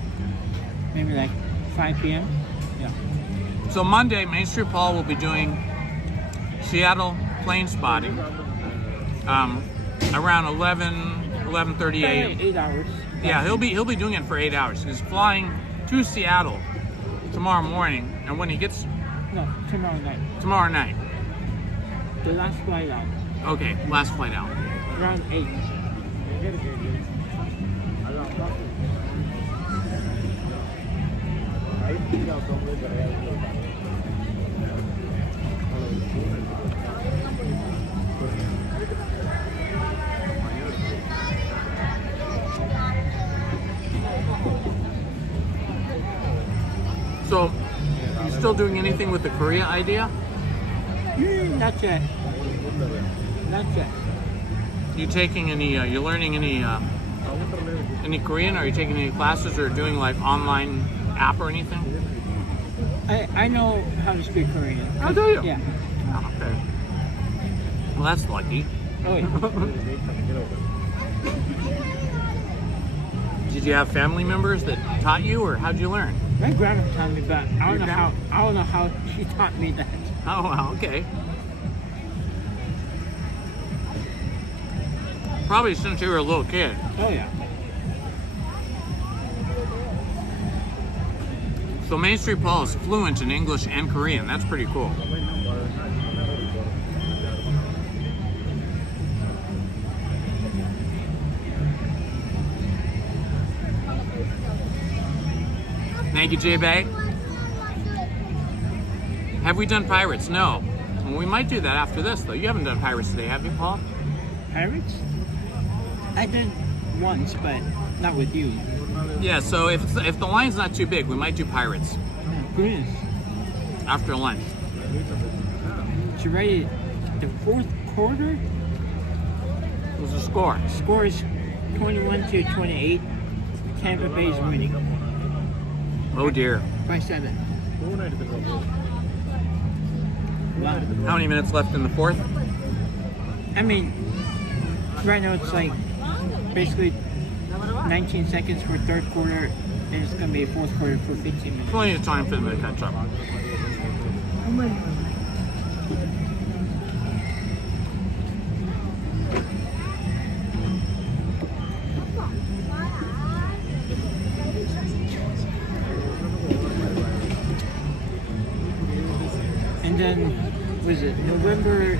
maybe like 5 p.m. Yeah. So Monday, Main Street Paul will be doing Seattle plane spotting around 11:30 a.m. 8 hours. Yeah, he'll be doing it for 8 hours. He's flying to Seattle tomorrow morning, and when he gets tomorrow night. Tomorrow night. The last flight out. Okay, last flight out. Around 8. So, you still doing anything with the Korea idea? Not yet. Not yet. You taking any? You learning any Korean? Are you taking any classes or doing like online app or anything? I know how to speak Korean. Oh, do you? Yeah. Oh, okay. Well, that's lucky. Oh, yeah. Did you have family members that taught you, or how'd you learn? My grandma taught me, but I don't know how she taught me that. Oh, wow, okay. Probably since you were a little kid. Oh, yeah. So Main Street Paul is fluent in English and Korean. That's pretty cool. Thank you, J-Bay. Have we done Pirates? No. Well, we might do that after this, though. You haven't done Pirates today, have you, Paul? Pirates? I did once, but not with you. Yeah, so if the line's not too big, we might do Pirates. Goodness. After lunch. it's already the fourth quarter. What's the score? Score is 21-28. Tampa Bay's winning. Oh dear. By 7. Wow. How many minutes left in the fourth? I mean, right now it's like basically 19 seconds for third quarter, and it's going to be a fourth quarter for 15 minutes. Plenty of time for them to catch up. And then, was it November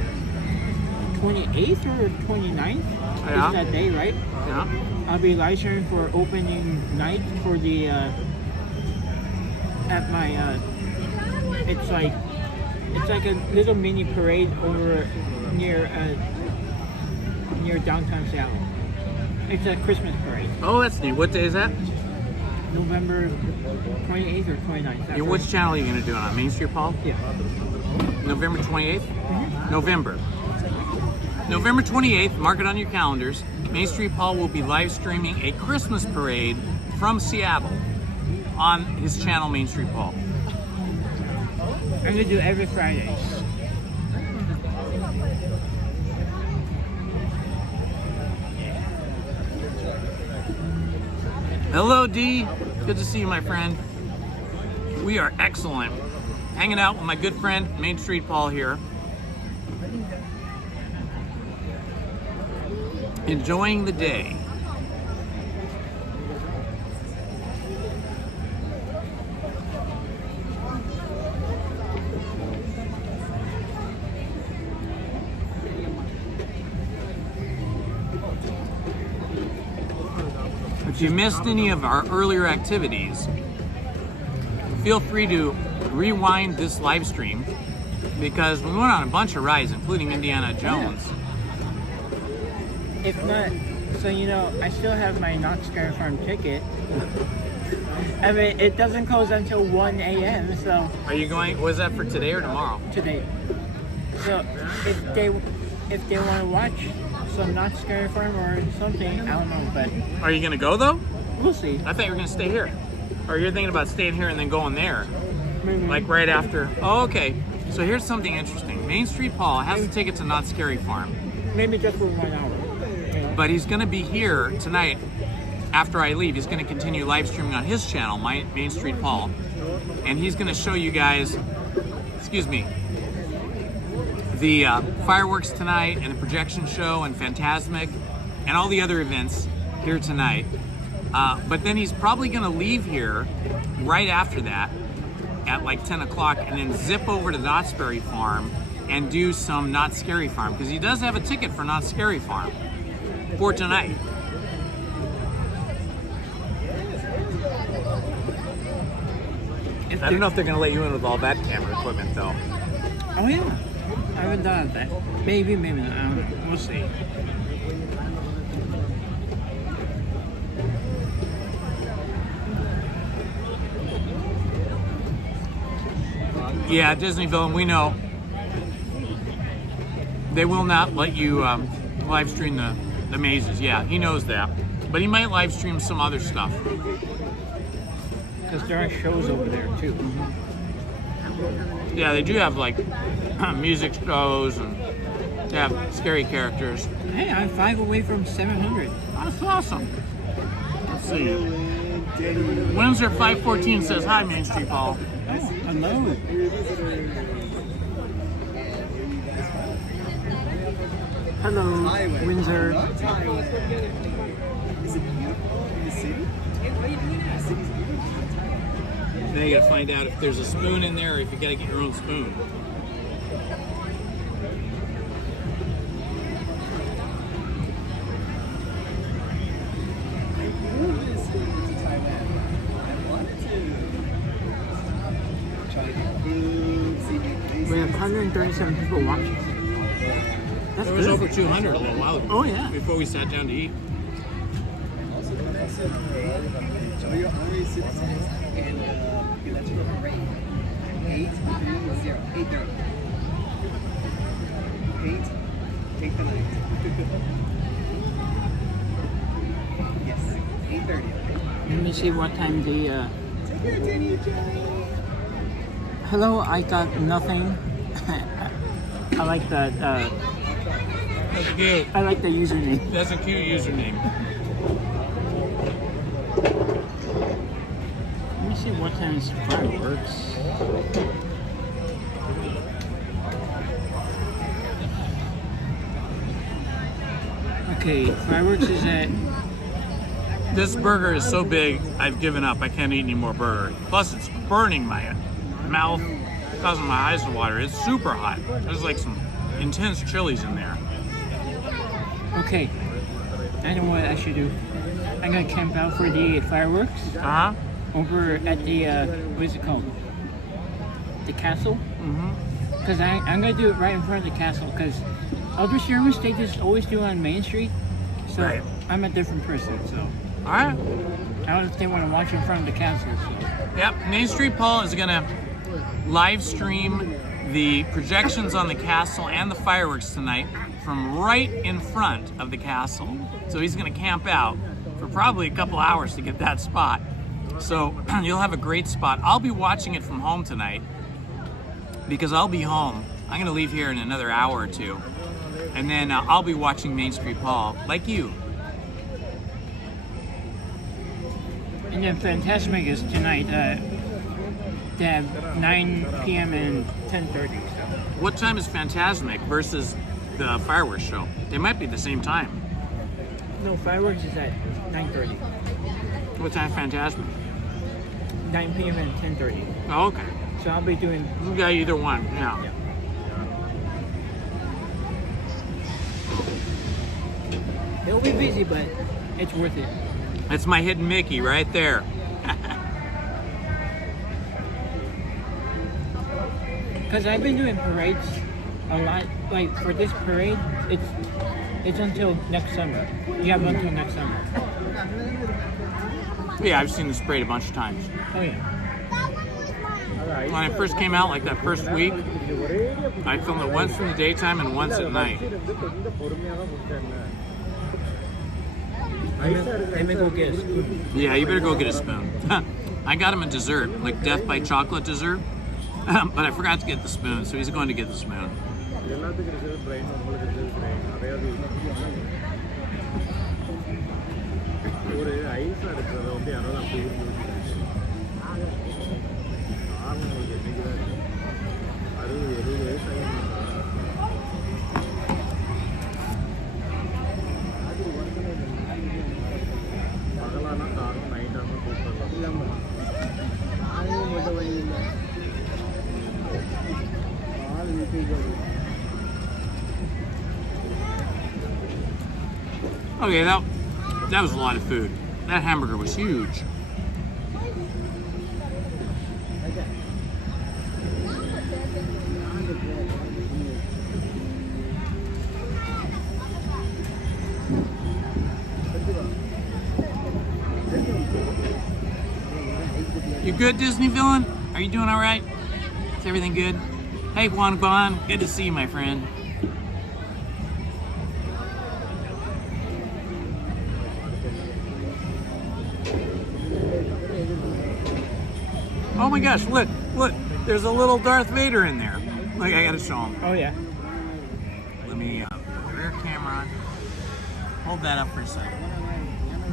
28th or 29th? Yeah. Is that day, right? Yeah. I'll be live streaming for opening night for the, at my, it's like a little mini parade over near downtown Seattle. It's a Christmas parade. Oh, that's neat. What day is that? November 28th or 29th. Yeah, which channel are you going to do it on? Main Street Paul? Yeah. November 28th? November. November 28th, mark it on your calendars. Main Street Paul will be live streaming a Christmas parade from Seattle on his channel, Main Street Paul. I'm going to do every Friday. Hello, D. Good to see you, my friend. We are excellent. Hanging out with my good friend, Main Street Paul here. Enjoying the day. If you missed any of our earlier activities, feel free to rewind this live stream because we went on a bunch of rides, including Indiana Jones. If not, so you know, I still have my Knott's Scary Farm ticket. I mean, it doesn't close until 1 a.m. So. Are you going? Was that for today or tomorrow? Today. So if they want to watch some Knott's Scary Farm or something, I don't know, but. Are you gonna go though? We'll see. I thought you were gonna stay here, or you're thinking about staying here and then going there, like right after. Oh, okay. So here's something interesting. Main Street Paul has a ticket to Knott's Scary Farm. Maybe just for 1 hour. But he's going to be here tonight after I leave. He's going to continue live streaming on his channel, Main Street Paul. And he's going to show you guys, excuse me, the fireworks tonight and the projection show and Phantasmic and all the other events here tonight. But then he's probably going to leave here right after that at like 10 o'clock and then zip over to Knott's Berry Farm and do some Knott's Scary Farm because he does have a ticket for Knott's Scary Farm for tonight. I don't know if they're going to let you in with all that camera equipment though. Oh yeah, I haven't done that. Maybe, maybe not. We'll see. Yeah, Disneyville, we know they will not let you live stream the mazes. Yeah, he knows that. But he might live stream some other stuff. Because there are shows over there too. Yeah, they do have like music shows and they have scary characters. Hey, I'm 5 away from 700. That's awesome. Let's see. Windsor 514 says hi, Main Street Paul. Oh, hello. Hello, Windsor. Is it beautiful in the city? Hey, what are you doing in the city's beautiful? Now you gotta find out if there's a spoon in there or if you gotta get your own spoon. We have 137 people watching. That's There was good. over 200 a little while ago. Oh yeah. Before we sat down to eat. Also, the one said, enjoy your honorary citizens and electrical parade. 830. 830. 8 tonight. Yes, 8:30. Let me see what time the. Hello, I got nothing. I like that. That's cute. I like the username. That's a cute username. Let me see what time is fireworks. Okay, fireworks is at. This burger is so big, I've given up. I can't eat any more burger. Plus, it's burning my mouth, causing my eyes to water. It's super hot. There's like some intense chilies in there. Okay, I know what I should do. I'm gonna camp out for the fireworks. Over at the what is it called? The castle. Because I'm gonna do it right in front of the castle. Because other service they just always do on Main Street. So Right. I'm a different person. So. All right. I don't know if they want to watch in front of the castle. So. Yep, Main Street Paul is gonna live stream the projections on the castle and the fireworks tonight from right in front of the castle. So he's gonna camp out for probably a couple hours to get that spot. So you'll have a great spot. I'll be watching it from home tonight because I'll be home. I'm gonna leave here in another hour or two. And then I'll be watching Main Street Paul, like you. And then Fantasmic is tonight at 9 p.m. and 10:30. So. What time is Fantasmic versus the fireworks show? They might be the same time. No, fireworks is at 9:30. What time Fantasmic? 9 p.m. and 10:30. Oh, okay. So I'll be doing. You got either one, yeah. It'll be busy, but it's worth it. That's my hidden Mickey right there. Because I've been doing parades a lot. Like for this parade, it's until next summer. You have until next summer. Yeah, I've seen this parade a bunch of times. Oh yeah. When I first came out, like that first week, I filmed it once in the daytime and once at night. I may go get a spoon. Yeah, you better go get a spoon. I got him a dessert, like Death by Chocolate dessert, but I forgot to get the spoon, so he's going to get the spoon. Okay, that was a lot of food. That hamburger was huge. You good, Disney villain? Are you doing all right? Is everything good? Hey, Juan Bon, good to see you, my friend. Oh my gosh, look, there's a little Darth Vader in there. Like, I gotta show him. Oh yeah. Let me, rear camera on. Hold that up for a second.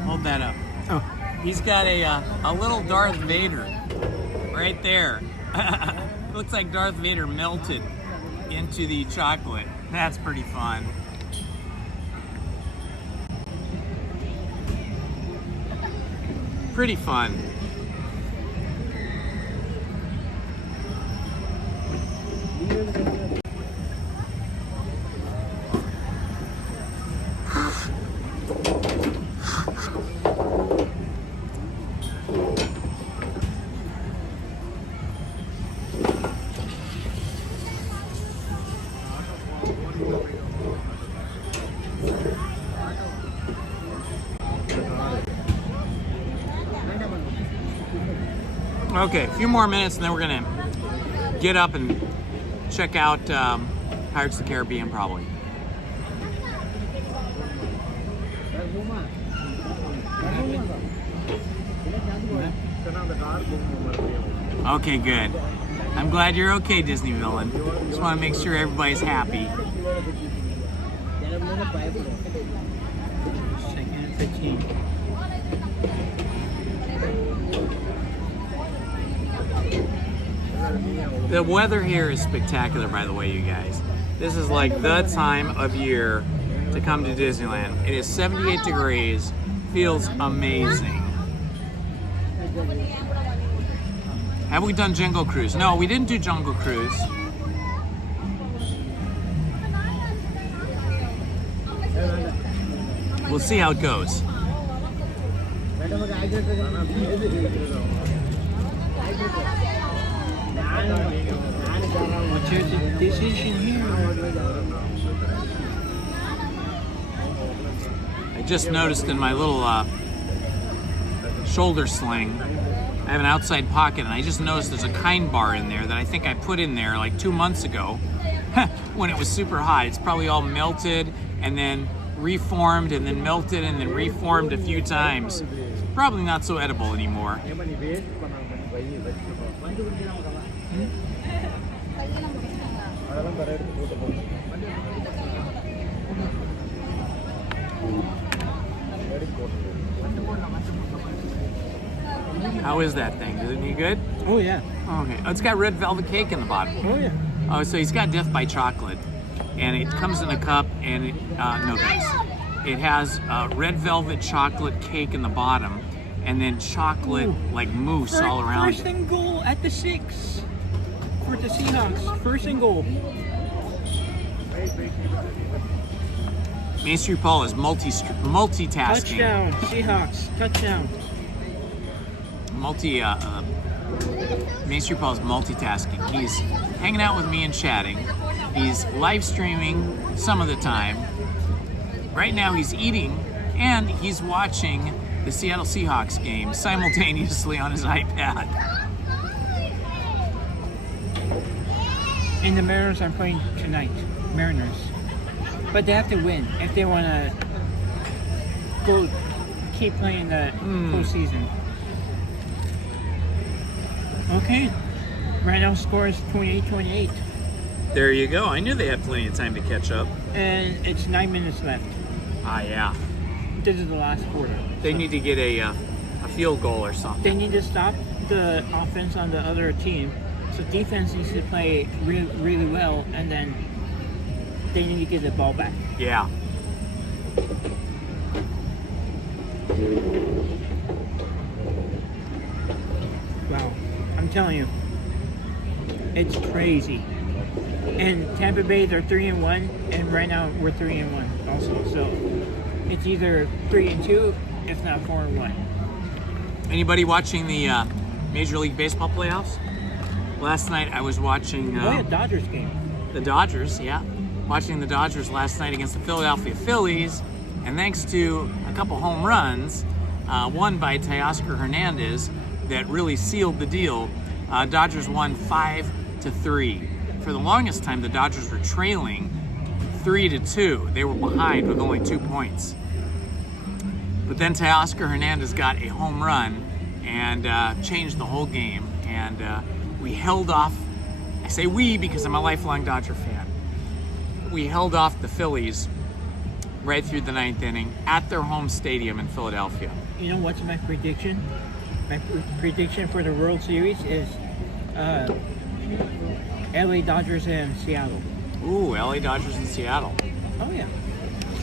Hold that up. Oh. He's got a little Darth Vader right there. Looks like Darth Vader melted into the chocolate. That's pretty fun. Pretty fun. Okay, a few more minutes and then we're gonna get up and check out Pirates of the Caribbean, probably. Okay, good. I'm glad you're okay, Disney villain. Just want to make sure everybody's happy. Second and 15. The weather here is spectacular, by the way, you guys. This is like the time of year to come to Disneyland. It is 78 degrees, feels amazing. Have we done Jungle Cruise? No, we didn't do Jungle Cruise. We'll see how it goes. What's your decision here? I just noticed in my little shoulder sling, I have an outside pocket, and I just noticed there's a Kind bar in there that I think I put in there like 2 months ago when it was super hot. It's probably all melted and then reformed and then melted and then reformed a few times. It's probably not so edible anymore. How is that thing? Is it any good? Oh yeah. Okay. Oh, it's got red velvet cake in the bottom. Oh yeah. Oh, so he's got Death by Chocolate, and it comes in a cup, and it, no thanks. It has red velvet chocolate cake in the bottom, and then chocolate like mousse all around First it. and goal at the 6 for the Seahawks. First and goal. Main Street Paul is multitasking. Touchdown, Seahawks. Touchdown. Main Street Paul is multitasking. He's hanging out with me and chatting. He's live streaming some of the time. Right now he's eating, and he's watching the Seattle Seahawks game simultaneously on his iPad. And the Mariners are playing tonight. Mariners. But they have to win if they want to go keep playing the postseason. Okay. Right now score is 28-28. There you go. I knew they had plenty of time to catch up. And it's 9 minutes left. Ah, yeah. This is the last quarter. They need to get a field goal or something. They need to stop the offense on the other team. So defense needs to play really well, and then they need to get the ball back. Yeah. Wow. I'm telling you, it's crazy. And Tampa Bay, they're 3-1, and right now we're 3-1 also. So it's either 3-2, if not 4-1. Anybody watching the Major League Baseball playoffs? Last night I was watching Dodgers game. The Dodgers, yeah. Watching the Dodgers last night against the Philadelphia Phillies, and thanks to a couple home runs, one by Teoscar Hernandez, that really sealed the deal. Dodgers won 5-3. For the longest time, the Dodgers were trailing 3-2. They were behind with only 2 points. But then Teoscar Hernandez got a home run and changed the whole game. And we held off. I say we because I'm a lifelong Dodger fan. We held off the Phillies right through the 9th inning at their home stadium in Philadelphia. You know what's my prediction? My prediction for the World Series is LA Dodgers and Seattle. Ooh, LA Dodgers and Seattle. Oh yeah.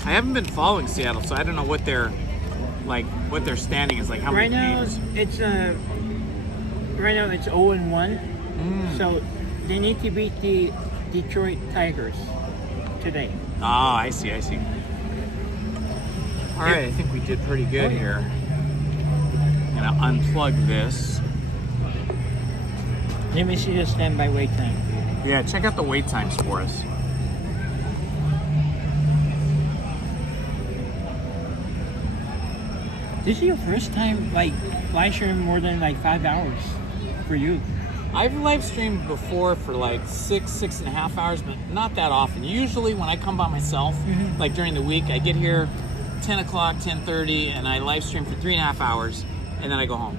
I haven't been following Seattle, so I don't know what their standing is, like how right many now games. It's right now it's 0-1. So they need to beat the Detroit Tigers today. Oh, I see. All right, I think we did pretty good here. I'm gonna unplug this. Let me see the standby wait time. Yeah, check out the wait times for us. This is your first time live streaming more than 5 hours for you. I've live streamed before for like 6.5 hours, but not that often. Usually when I come by myself, like during the week, I get here 10 o'clock, 10:30, and I live stream for 3.5 hours, and then I go home.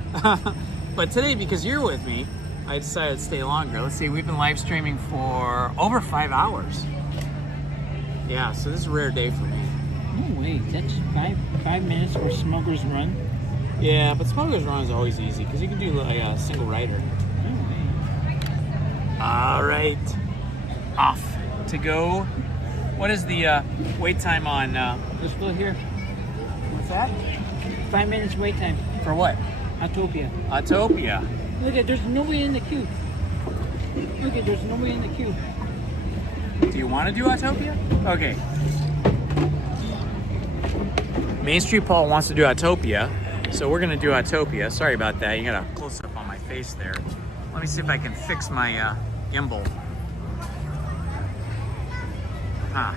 But today, because you're with me, I decided to stay longer. Let's see, we've been live streaming for over 5 hours. Yeah, so this is a rare day for me. Oh wait, that's 5 minutes for Smuggler's Run? Yeah, but Smuggler's Run is always easy, because you can do like a single rider. All right, off to go. What is the wait time on Let's go here. What's that? 5 minutes wait time. For what? Autopia. Autopia. Look at, there's nobody in the queue. Look at, there's nobody in the queue. Do you want to do Autopia? Okay. Main Street Paul wants to do Autopia, so we're gonna do Autopia. Sorry about that. You got a close up on my face there. Let me see if I can fix my gimbal. Huh.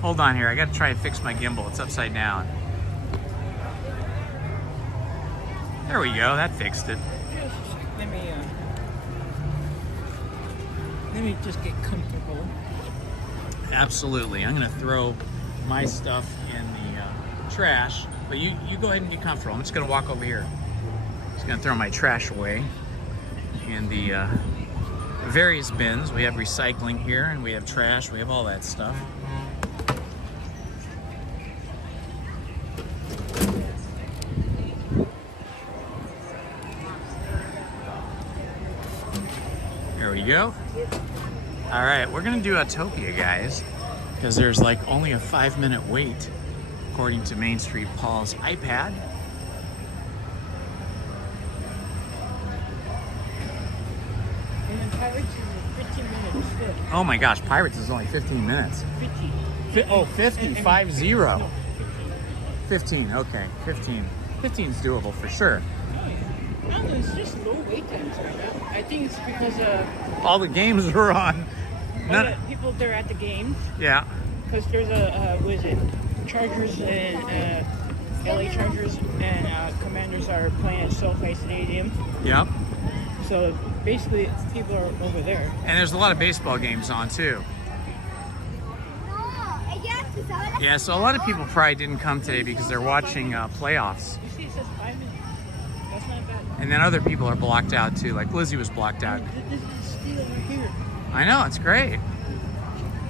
Hold on here. I got to try and fix my gimbal. It's upside down. There we go. That fixed it. Let me just get comfortable. Absolutely. I'm going to throw my stuff in the trash, but you go ahead and get comfortable. I'm just going to walk over here. Just going to throw my trash away in the various bins. We have recycling here, and we have trash. We have all that stuff. There we go. All right, we're gonna do Autopia, guys, because there's like only a 5-minute wait, according to Main Street Paul's iPad. And then Pirates is 15 minutes still. Oh my gosh, Pirates is only 15 minutes. 50. Oh, 50, 50. No, 15, okay, 15. 15 is doable for sure. I don't know, it's just low wait times right now. I think it's because All the games are on. people they're at the games. Yeah. Because there's what is it? Chargers and LA Chargers and Commanders are playing at SoFi Stadium. Yep. So basically, people are over there. And there's a lot of baseball games on too. Yeah, so a lot of people probably didn't come today because they're watching playoffs. You see, it says 5 minutes. That's not bad. And then other people are blocked out too, like Lizzie was blocked out. This is still over here. I know, it's great.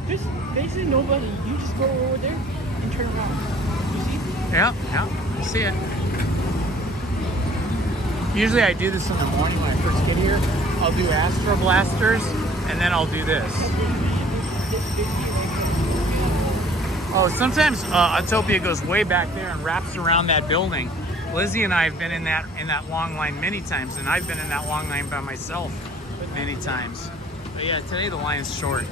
There's basically nobody. You just go over there and turn around. You see? Yeah, I see it. Usually I do this in the morning when I first get here. I'll do Astro Blasters, and then I'll do this. Oh, sometimes Autopia goes way back there and wraps around that building. Lizzie and I have been in that long line many times, and I've been in that long line by myself many times. But yeah, today the line is short.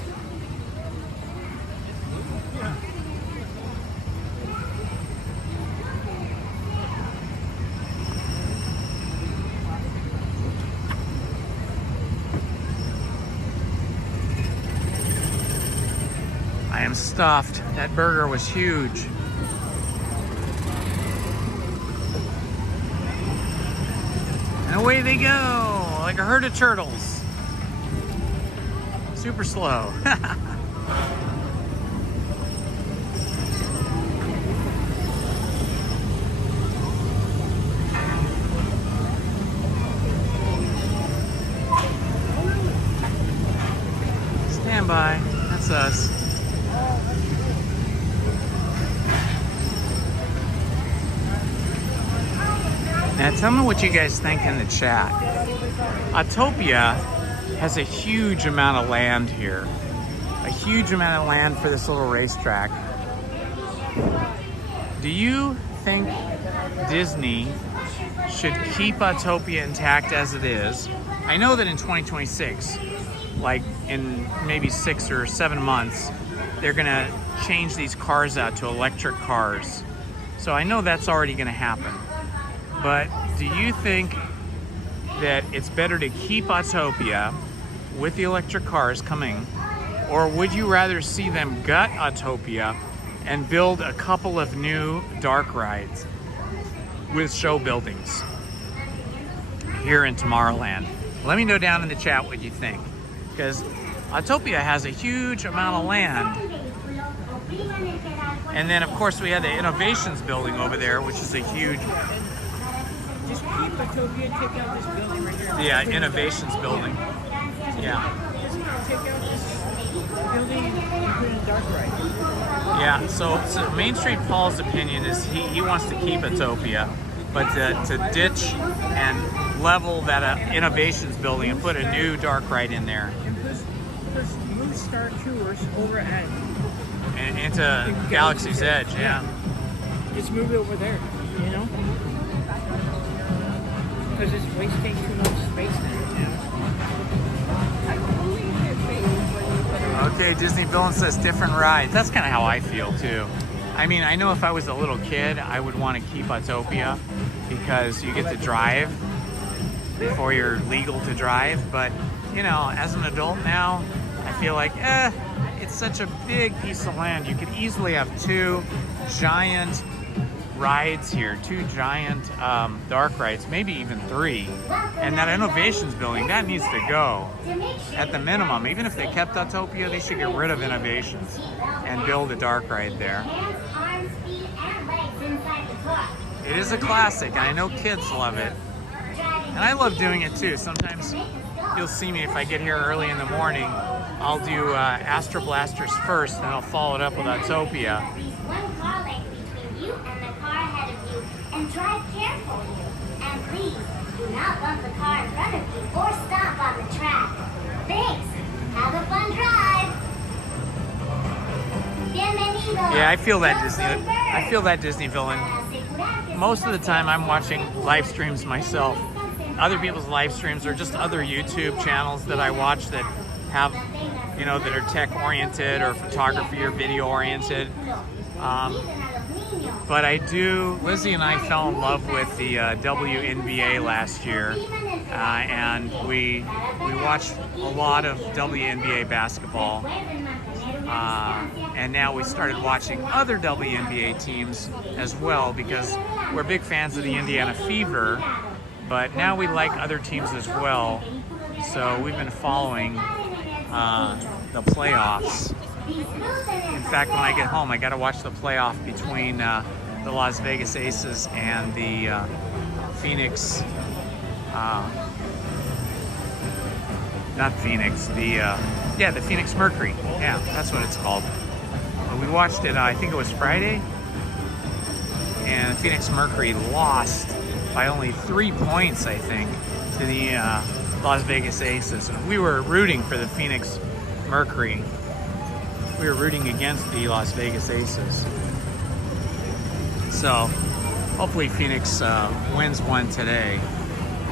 I am stuffed. That burger was huge. And away they go, like a herd of turtles. Super slow. Stand by. That's us. Now tell me what you guys think in the chat. Autopia has a huge amount of land here. A huge amount of land for this little racetrack. Do you think Disney should keep Autopia intact as it is? I know that in 2026, like in maybe 6 or 7 months, they're gonna change these cars out to electric cars. So I know that's already gonna happen. But do you think that it's better to keep Autopia with the electric cars coming, or would you rather see them gut Autopia and build a couple of new dark rides with show buildings here in Tomorrowland? Let me know down in the chat what you think, because Autopia has a huge amount of land. And then of course we have the Innovations building over there, which is a huge... Just keep Autopia, take out this building right here. Yeah, Innovations building. Yeah. Just take out this building and put in dark ride. Yeah, so Main Street Paul's opinion is he wants to keep Autopia, but to ditch and level that Innovations building and put a new dark ride in there. And move Star Tours over at... And into Galaxy's Edge, yeah. Just move it over there, you know? Because it's wasting too much space now. Okay, Disney Villain says different rides. That's kind of how I feel too. I mean, I know if I was a little kid, I would want to keep Autopia because you get to drive before you're legal to drive. But, you know, as an adult now, I feel like, it's such a big piece of land. You could easily have two giant rides here, two giant dark rides, maybe even three. And that Innovations building, that needs to go at the minimum. Even if they kept Autopia, they should get rid of Innovations and build a dark ride there. It is a classic, and I know kids love it. And I love doing it too. Sometimes you'll see me if I get here early in the morning, I'll do Astro Blasters first, and I'll follow it up with Autopia. And drive carefully. And please, do not bump the car in front of you or stop on the track. Thanks. Have a fun drive. Bienvenido. Yeah, I feel that Disney Villain. Most of the time I'm watching live streams myself. Other people's live streams or just other YouTube channels that I watch that have, you know, that are tech oriented or photography or video oriented. But Lizzie and I fell in love with the WNBA last year, and we watched a lot of WNBA basketball, and now we started watching other WNBA teams as well because we're big fans of the Indiana Fever, but now we like other teams as well, so we've been following the playoffs. In fact, when I get home, I got to watch the playoff between the Las Vegas Aces and the Phoenix. Not Phoenix. The Phoenix Mercury. Yeah, that's what it's called. We watched it. I think it was Friday, and Phoenix Mercury lost by only 3 points, I think, to the Las Vegas Aces. And we were rooting for the Phoenix Mercury. We were rooting against the Las Vegas Aces. So hopefully Phoenix wins one today.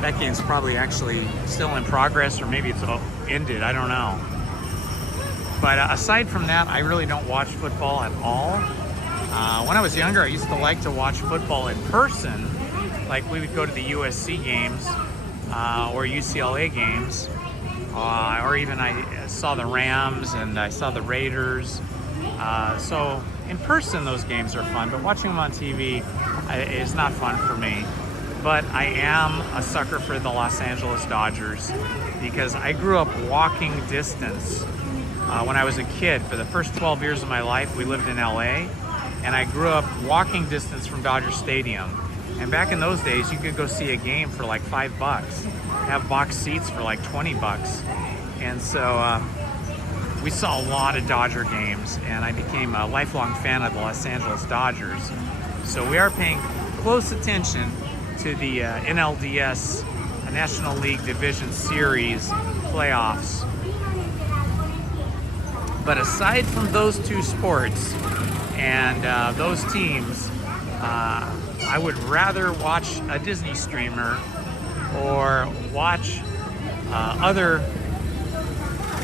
That game's probably actually still in progress, or maybe it's ended, I don't know. But aside from that, I really don't watch football at all. When I was younger, I used to like to watch football in person. Like we would go to the USC games or UCLA games. Or even I saw the Rams and I saw the Raiders. So in person, those games are fun, but watching them on TV is not fun for me. But I am a sucker for the Los Angeles Dodgers because I grew up walking distance when I was a kid. For the first 12 years of my life, we lived in LA, and I grew up walking distance from Dodger Stadium. And back in those days, you could go see a game for like $5. Have box seats for like $20. And so we saw a lot of Dodger games, and I became a lifelong fan of the Los Angeles Dodgers. So we are paying close attention to the NLDS National League Division Series playoffs. But aside from those two sports and those teams, I would rather watch a Disney streamer or watch other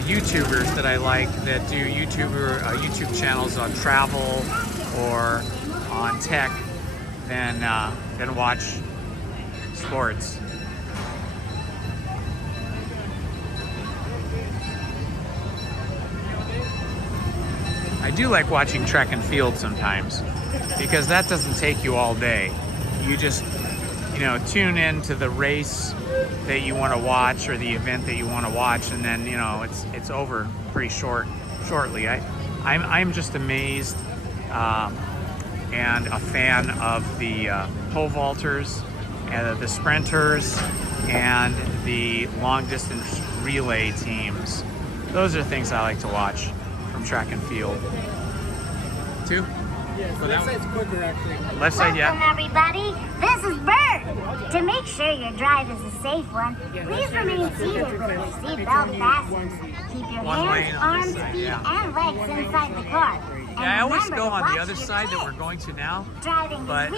YouTubers that I like that do YouTube channels on travel or on tech than watch sports. I do like watching track and field sometimes because that doesn't take you all day. You just you know, tune in to the race that you want to watch or the event that you want to watch, and then, you know, it's over pretty shortly. I'm just amazed and a fan of the pole vaulters and the sprinters and the long distance relay teams. Those are things I like to watch from track and field. Two? Yes, left side's quicker actually. Left side, yeah. Welcome everybody, this is Bert. To make sure your drive is a safe one, please remain seated with your seatbelt fastened. Keep your hands, arms, feet, and legs inside the car. Yeah, I always go on the other side that we're going to now, but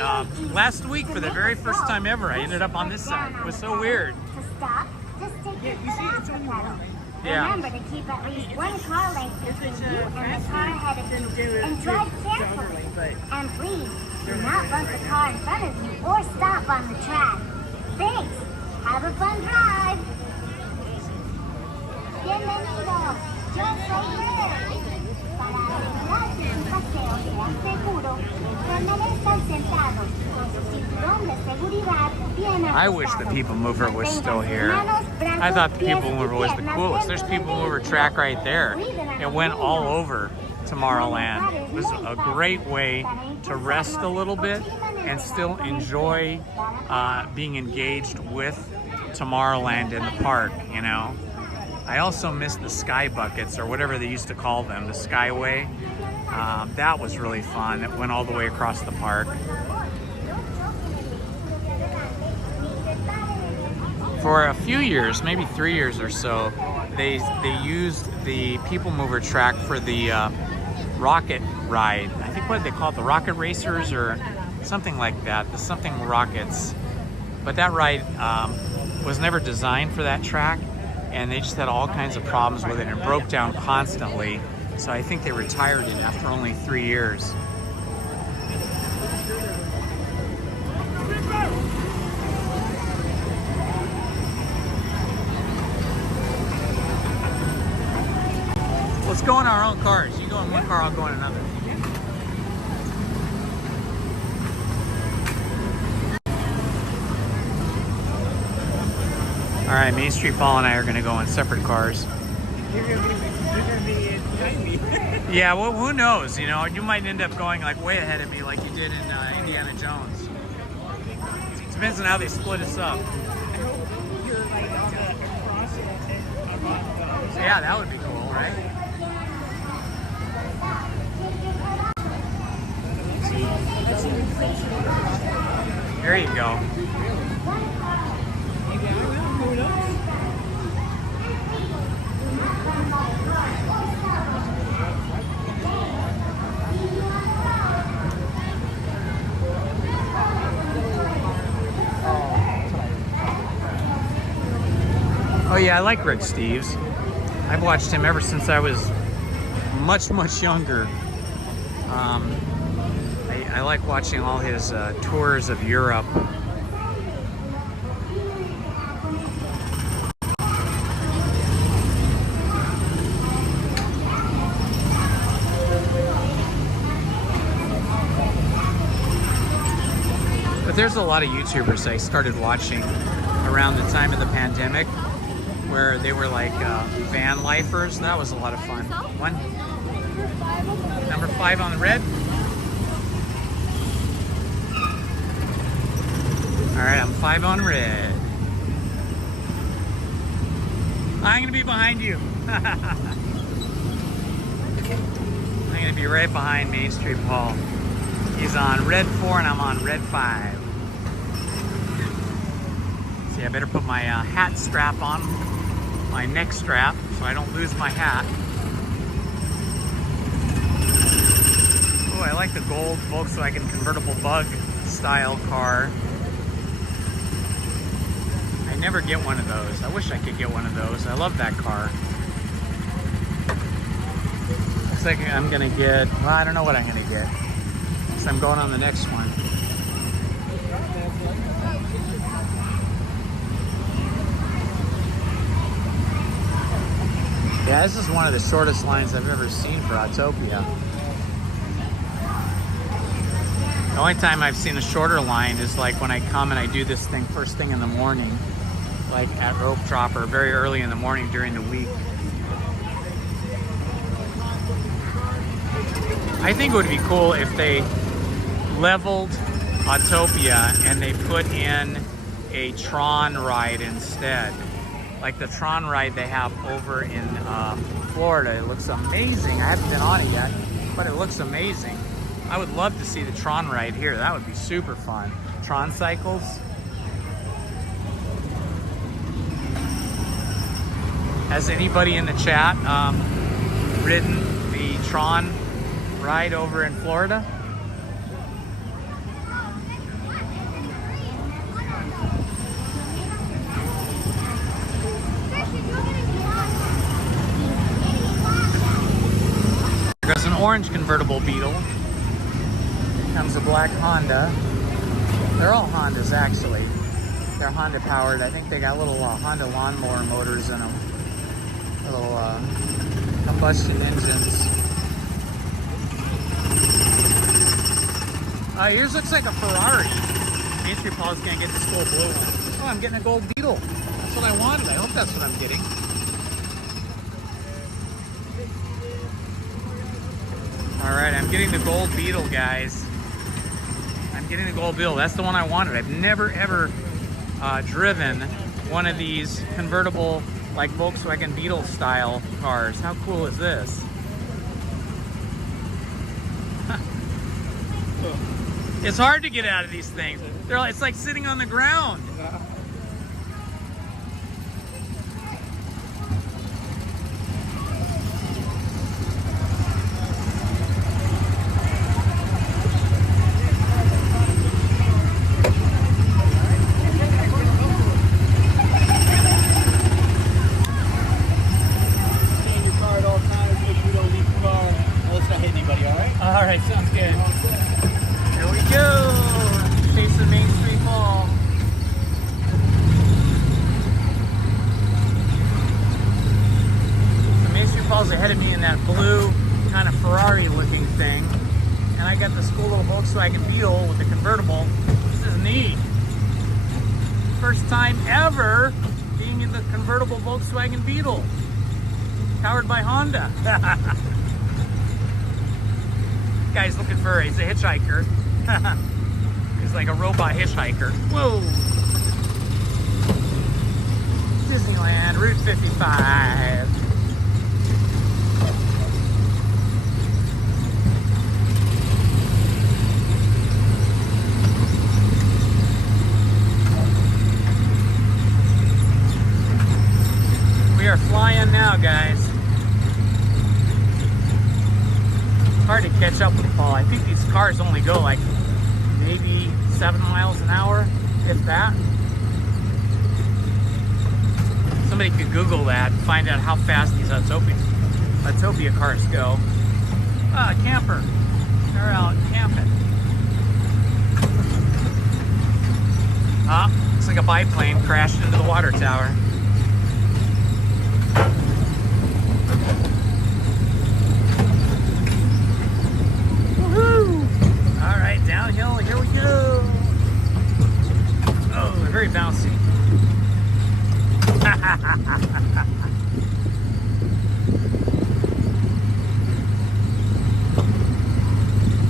last week for the very first time ever, I ended up on this side. It was so weird. To stop, just take your foot off the pedal. Yeah. Remember to keep at least one car length between you and the car ahead of you, and drive carefully. And please, do not bump the car in front of you or stop on the track. Thanks. Have a fun drive. Bienvenidos. Yo soy Bert. Para asegurarse su paseo sea seguro, permanezcan sentados con su cinturón de seguridad bien I wish the People Mover was still here. I thought the People Mover was the coolest. There's People Mover track right there. It went all over Tomorrowland. It was a great way to rest a little bit and still enjoy being engaged with Tomorrowland in the park, you know. I also missed the sky buckets, or whatever they used to call them, the Skyway. That was really fun. It went all the way across the park. For a few years, maybe 3 years or so, they used the People Mover track for the rocket ride. I think what they call it, the Rocket Racers or something like that. The something rockets. But that ride was never designed for that track, and they just had all kinds of problems with it and broke down constantly. So I think they retired it after only 3 years. Let's go in our own cars. You go in one car, I'll go in another. All right, Main Street Paul and I are going to go in separate cars. You're gonna be behind me. Yeah, well, who knows? You know, you might end up going like way ahead of me, like you did in Indiana Jones. It depends on how they split us up. You're like across it. So yeah, that would be cool, right? There you go. Oh yeah, I like Rick Steves. I've watched him ever since I was much younger. I like watching all his tours of Europe. But there's a lot of YouTubers I started watching around the time of the pandemic, where they were like van lifers. That was a lot of fun. One. Number 5 on the red. All right, I'm 5 on red. I'm gonna be behind you. I'm gonna be right behind Main Street Paul. He's on red 4 and I'm on red 5. See, I better put my hat strap on, my neck strap, so I don't lose my hat. Oh, I like the gold Volkswagen convertible bug style car. I never get one of those. I wish I could get one of those. I love that car. Looks like I'm gonna get, well, I don't know what I'm gonna get. So I'm going on the next one. Yeah, this is one of the shortest lines I've ever seen for Autopia. only time I've seen a shorter line is like when I come and I do this thing first thing in the morning, like at Rope Drop or very early in the morning during the week. I think it would be cool if they leveled Autopia and they put in a Tron ride instead. Like the Tron ride they have over in Florida. It looks amazing. I haven't been on it yet, but it looks amazing. I would love to see the Tron ride here. That would be super fun. Tron cycles. Has anybody in the chat ridden the Tron ride over in Florida? There's an orange convertible Beetle. Here comes a black Honda. They're all Hondas actually. They're Honda powered. I think they got little Honda lawnmower motors in them. Little combustion engines. Yours looks like a Ferrari. Main Street Paul's gonna get this gold blue one. Oh, I'm getting a gold Beetle. That's what I wanted. I hope that's what I'm getting. All right, I'm getting the gold Beetle, guys. I'm getting the gold Beetle. That's the one I wanted. I've never ever driven one of these convertible, like Volkswagen Beetle style cars. How cool is this? It's hard to get out of these things. It's like sitting on the ground. All right, sounds good. Here we go. Chasing Main Street Mall. So Main Street Mall's ahead of me in that blue kind of Ferrari-looking thing, and I got this cool little Volkswagen Beetle with the convertible. This is neat. First time ever being in the convertible Volkswagen Beetle, powered by Honda. Guy's looking for, he's a hitchhiker. He's like a robot hitchhiker. Whoa! Disneyland, Route 55. We are flying now, guys. Hard to catch up with Paul. I think these cars only go like maybe 7 miles an hour, if that. Somebody could Google that and find out how fast these Autopia cars go. Ah, a camper. They're out camping. Ah, looks like a biplane crashed into the water tower. All right, downhill, here we go. Oh, they're very bouncy.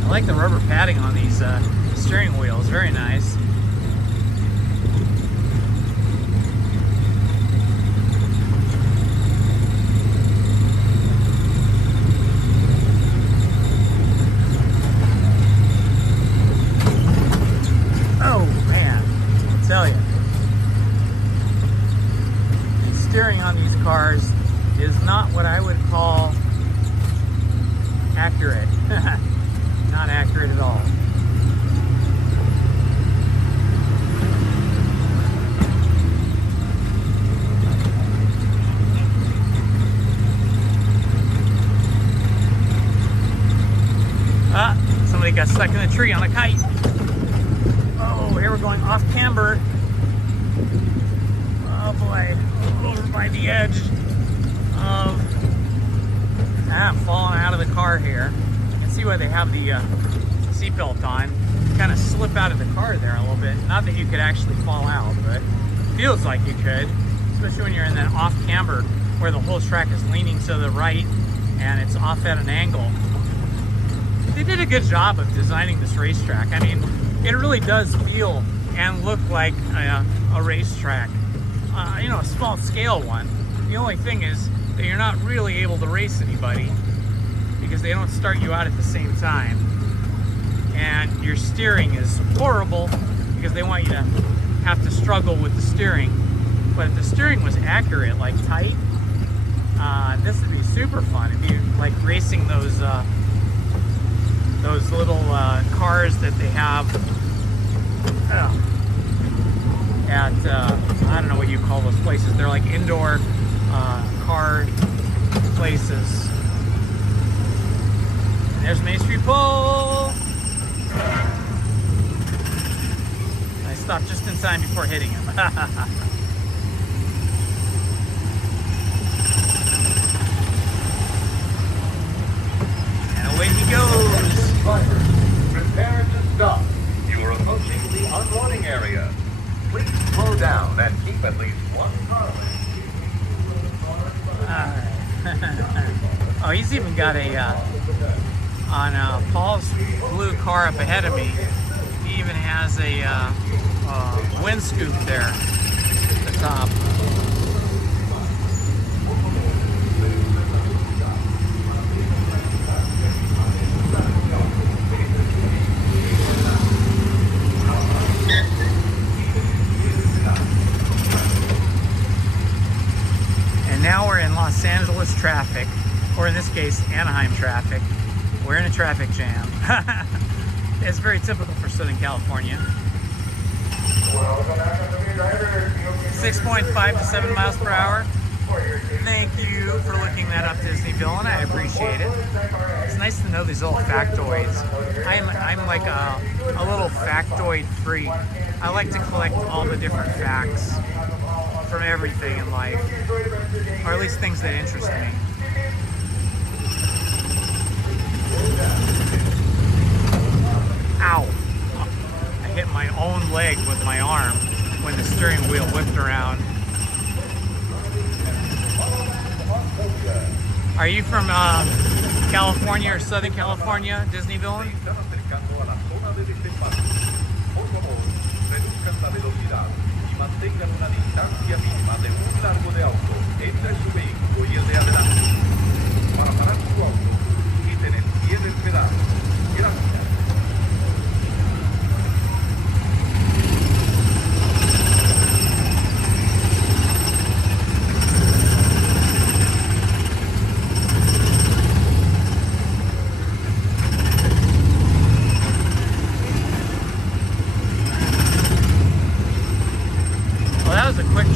I like the rubber padding on these steering wheels, very nice. Steering on these cars is not what I would call accurate. Not accurate at all. Ah, somebody got stuck in a tree on a kite. Oh, here we're going off camber. Oh boy, over by the edge of, I'm falling out of the car here. You can see why they have the seatbelt on. Kind kind of slip out of the car there a little bit. Not that you could actually fall out, but it feels like you could, especially when you're in that off camber where the whole track is leaning to the right and it's off at an angle. They did a good job of designing this racetrack. I mean, it really does feel and look like a racetrack, you know, a small scale one. The only thing is that you're not really able to race anybody because they don't start you out at the same time. And your steering is horrible because they want you to have to struggle with the steering. But if the steering was accurate, like tight, this would be super fun. It'd be like racing those little cars that they have at, I don't know what you call those places. They're like indoor car places. And there's Main Street Pole. I stopped just in time before hitting him. And away he goes. Drivers, prepare to stop. You are approaching the unloading area. Please slow down and keep at least one car. Oh, he's even got a, on Paul's blue car up ahead of me, he even has a wind scoop there at the top. Now we're in Los Angeles traffic, or in this case, Anaheim traffic. We're in a traffic jam. It's very typical for Southern California. 6.5 to 7 miles per hour. Thank you for looking that up, Disneyville, and I appreciate it. It's nice to know these little factoids. I'm like a little factoid freak. I like to collect all the different facts from everything in life, or at least things that interest me. Ow! I hit my own leg with my arm when the steering wheel whipped around. Are you from California or Southern California, Disneyville? Mantengan una distancia mínima de un largo de auto entre su vehículo y el de adelante. Para parar su auto, quiten el pie del pedal. Gracias.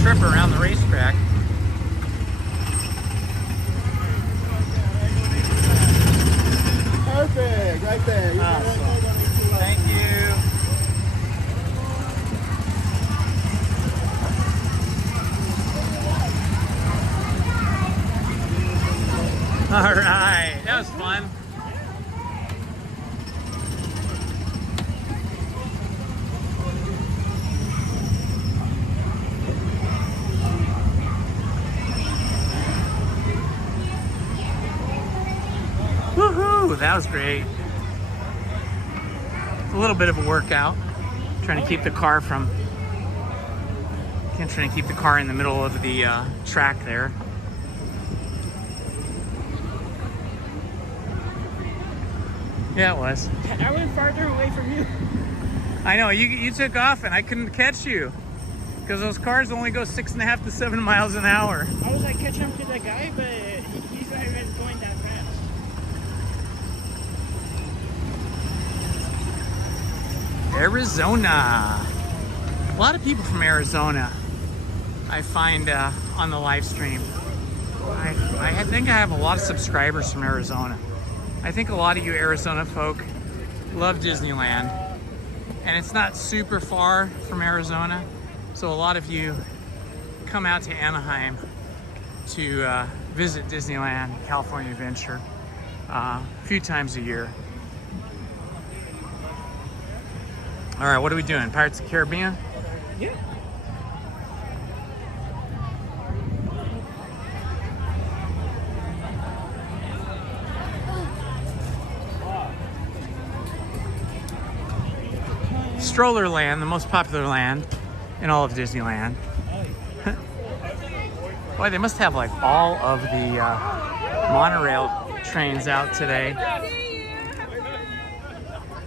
Trip around the racetrack. Perfect, right there. Awesome. Thank you. All right, that was fun. Woohoo! That was great. It's a little bit of a workout. Trying to keep the car in the middle of the track there. Yeah, it was. I went farther away from you. I know, you took off and I couldn't catch you because those cars only go 6.5 to 7 miles an hour. I was like catching up to that guy, but he's not even going that fast. Arizona. A lot of people from Arizona I find on the live stream. I think I have a lot of subscribers from Arizona. I think a lot of you Arizona folk love Disneyland, and it's not super far from Arizona, so a lot of you come out to Anaheim to visit Disneyland, California Adventure a few times a year. All right, what are we doing? Pirates of the Caribbean? Yeah. Stroller Land, the most popular land in all of Disneyland. Boy, they must have like all of the monorail trains out today,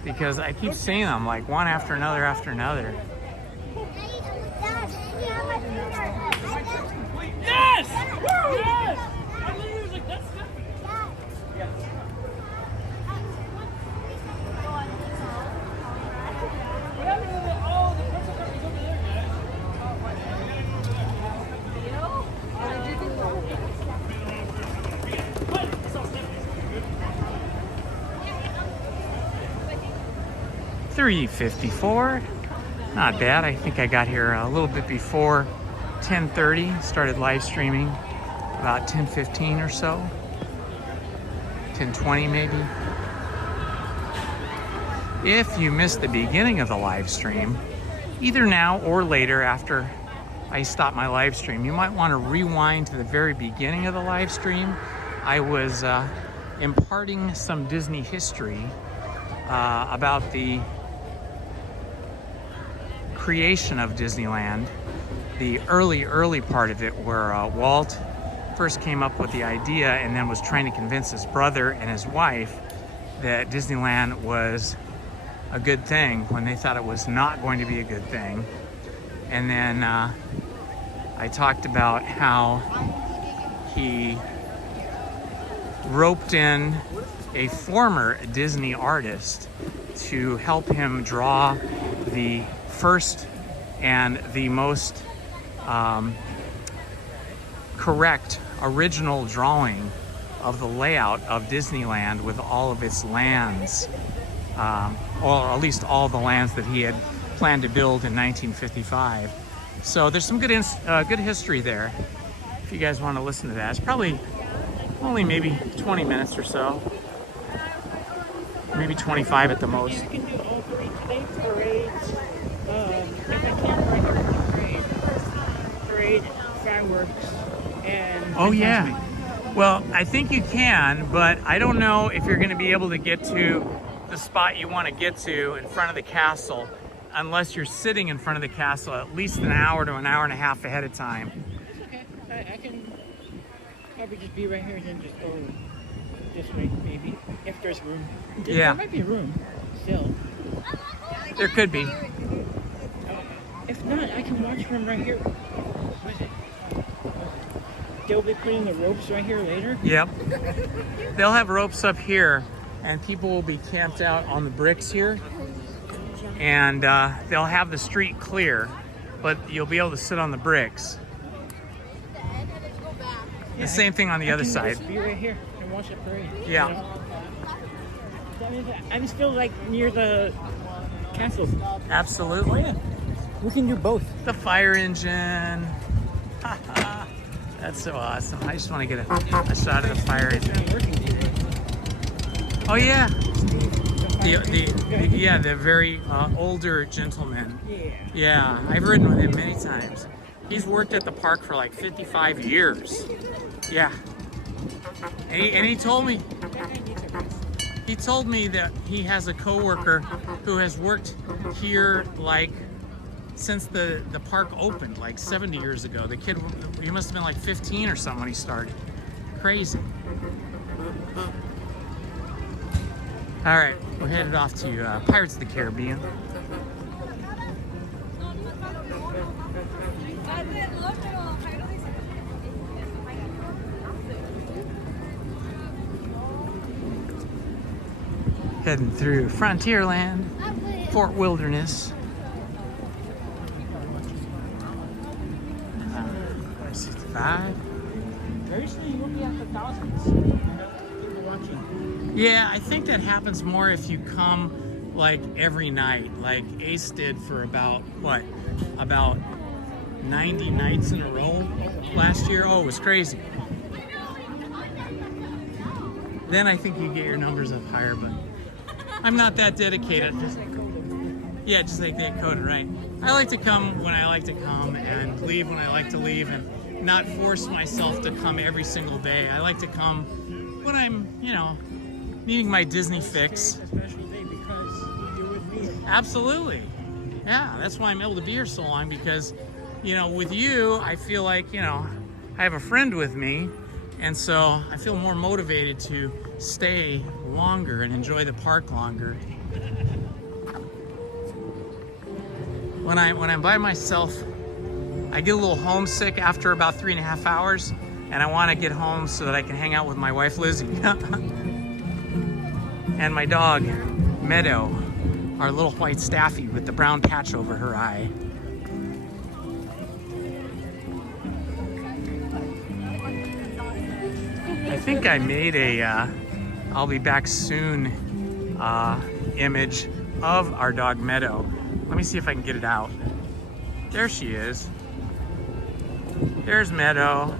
because I keep seeing them like one after another after another. Yes! Yes! I literally was like, that's good. Oh, the pretzel cart is over there, guys. $3.54. Not bad. I think I got here a little bit before 10:30. Started live streaming about 10:15 or so. 10:20 maybe. If you missed the beginning of the live stream, either now or later after I stop my live stream, you might want to rewind to the very beginning of the live stream. I was imparting some Disney history about the creation of Disneyland, the early part of it, where Walt first came up with the idea and then was trying to convince his brother and his wife that Disneyland was a good thing when they thought it was not going to be a good thing. And then I talked about how he roped in a former Disney artist to help him draw the first and the most correct original drawing of the layout of Disneyland with all of its lands, or at least all the lands that he had planned to build in 1955. So there's some good history there if you guys want to listen to that. It's probably only maybe 20 minutes or so, maybe 25 at the most. You can do all three today: parades, if I can, right here, parade, fireworks, and oh yeah. Well, I think you can, but I don't know if you're going to be able to get to the spot you want to get to in front of the castle unless you're sitting in front of the castle at least an hour to an hour and a half ahead of time. It's okay. I can probably just be right here and then just go this way, maybe, if there's room. Yeah. There might be room still. There could be. If not, I can watch from right here. What is it? They'll be putting the ropes right here later? Yep. They'll have ropes up here, and people will be camped out on the bricks here. And they'll have the street clear, but you'll be able to sit on the bricks. The same thing on the other side. Just be right here and watch the parade. Yeah. You know? That means I'm still like near the castle. Absolutely. Oh, yeah. We can do both. The fire engine. That's so awesome. I just want to get a shot of the fire engine. Oh yeah. The very older gentleman. Yeah, I've ridden with him many times. He's worked at the park for like 55 years. Yeah. And he told me that he has a coworker who has worked here like since the park opened like 70 years ago. The kid, he must have been like 15 or something when he started. Crazy. All right, we're headed off to Pirates of the Caribbean. Heading through Frontierland, Fort Wilderness. 65. Very soon you will be at the thousands. People watching. Yeah, I think that happens more if you come like every night, like Ace did for about 90 nights in a row last year. Oh, it was crazy. Then I think you get your numbers up higher, but I'm not that dedicated. Yeah, just like that code, right? I like to come when I like to come and leave when I like to leave, and not force myself to come every single day. I like to come when I'm, you know, needing my Disney fix. It's a special day because you're with me. Absolutely. Yeah, that's why I'm able to be here so long, because, you know, with you, I feel like, you know, I have a friend with me, and so I feel more motivated to stay longer and enjoy the park longer. When I'm by myself, I get a little homesick after about 3.5 hours, and I want to get home so that I can hang out with my wife Lizzie and my dog Meadow, our little white staffy with the brown patch over her eye. I think I made a I'll be back soon image of our dog Meadow. Let me see if I can get it out. There she is. There's Meadow.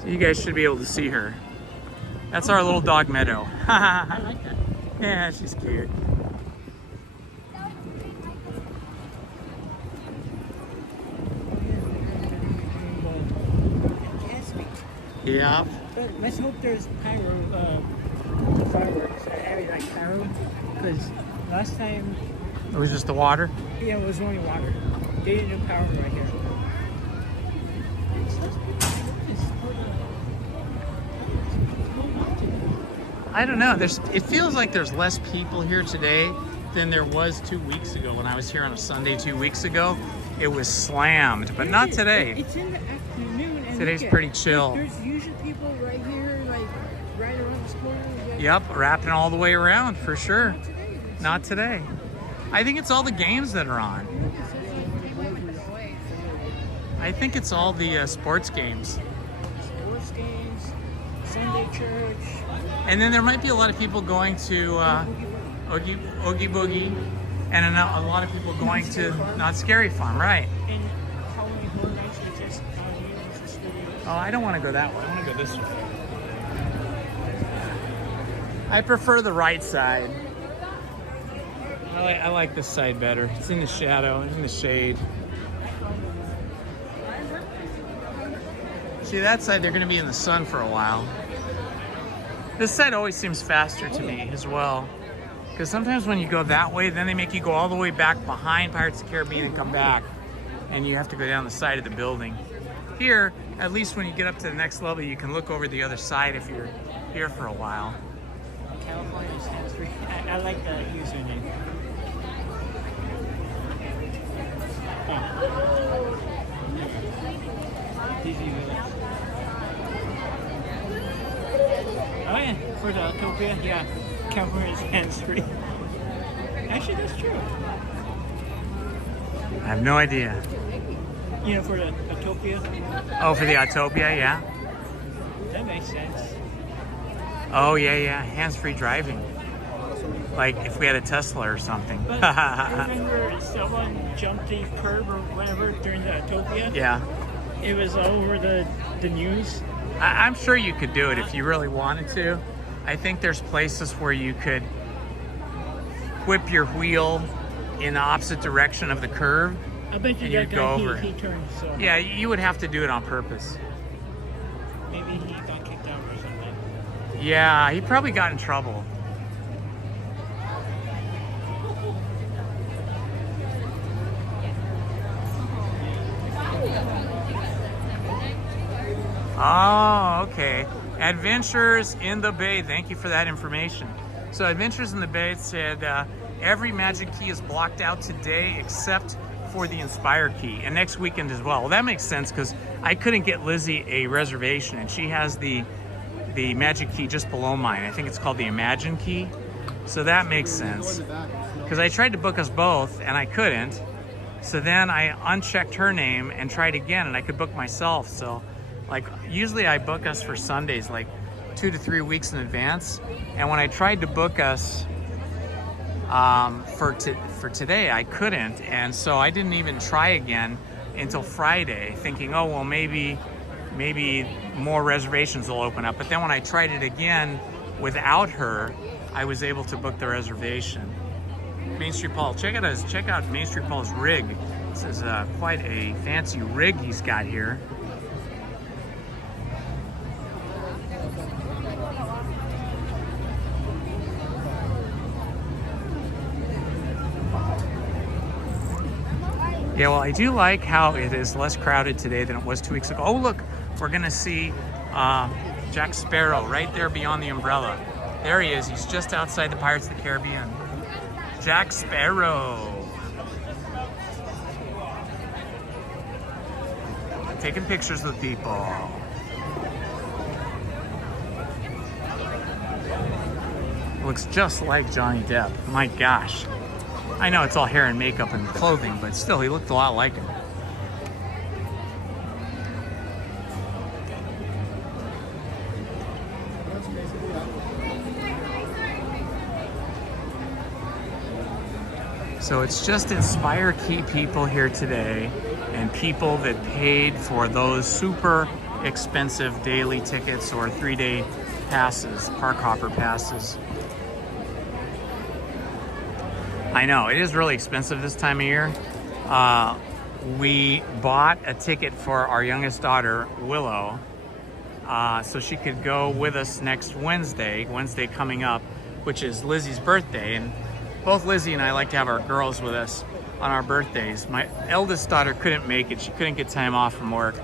So you guys should be able to see her. That's our little dog Meadow. I like that. Yeah, she's cute. Yeah. But let's hope there's fireworks. I like pyro, because last time It was just the water? yeah, it was only water. They didn't do power right here. I don't know. It feels like there's less people here today than there was 2 weeks ago. When I was here on a Sunday 2 weeks ago, it was slammed, but not today. It's in the afternoon. And Today's look pretty chill. There's usually people right here, like right around this corner. Yep, wrapping all the way around for sure. Not today. I think it's all the games that are on. I think it's all the sports games. Sports games, Sunday church. And then there might be a lot of people going to Oogie Boogie, and a lot of people going to Not Scary Farm, right? And Halloween Horror Nights is just Oh, I don't want to go that way. I want to go this way. I prefer the right side. I like this side better. It's in the shadow, in the shade. See, that side, they're going to be in the sun for a while. This side always seems faster to me as well. Because sometimes when you go that way, then they make you go all the way back behind Pirates of the Caribbean and come back. And you have to go down the side of the building. Here, at least when you get up to the next level, you can look over the other side if you're here for a while. California's hands-free. I like the username. Oh yeah, for the Autopia, yeah, California's hands-free. Actually, that's true. I have no idea. You know, for the Autopia. Oh, for the Autopia, yeah. That makes sense. Oh, yeah. Hands-free driving. Like if we had a Tesla or something. But I remember someone jumped the curb or whatever during the Autopia. Yeah. It was all over the news. I'm sure you could do it if you really wanted to. I think there's places where you could whip your wheel in the opposite direction of the curve. I bet you and that you'd guy, go over. he turned, so. Yeah, you would have to do it on purpose. Maybe he got kicked out or something. Yeah, he probably got in trouble. Oh, okay. Adventures in the Bay. Thank you for that information. So Adventures in the Bay said every magic key is blocked out today except for the Inspire key, and next weekend as well. Well, that makes sense because I couldn't get Lizzie a reservation, and she has the magic key just below mine. I think it's called the Imagine key. So that makes sense. Because I tried to book us both and I couldn't. So then I unchecked her name and tried again, and I could book myself. So like usually I book us for Sundays like 2 to 3 weeks in advance. And when I tried to book us for today, I couldn't. And so I didn't even try again until Friday, thinking, oh, well, maybe more reservations will open up. But then when I tried it again without her, I was able to book the reservation. Main Street Paul. Check out Main Street Paul's rig. This is quite a fancy rig he's got here. Yeah, well, I do like how it is less crowded today than it was 2 weeks ago. Oh, look, we're gonna see Jack Sparrow right there beyond the umbrella. There he is. He's just outside the Pirates of the Caribbean. Jack Sparrow. Taking pictures with people. Looks just like Johnny Depp. My gosh. I know it's all hair and makeup and clothing, but still, he looked a lot like him. So it's just Inspire Key people here today, and people that paid for those super expensive daily tickets or 3-day passes, park hopper passes. I know, it is really expensive this time of year. We bought a ticket for our youngest daughter, Willow, so she could go with us next Wednesday coming up, which is Lizzie's birthday. And both Lizzie and I like to have our girls with us on our birthdays. My eldest daughter couldn't make it. She couldn't get time off from work,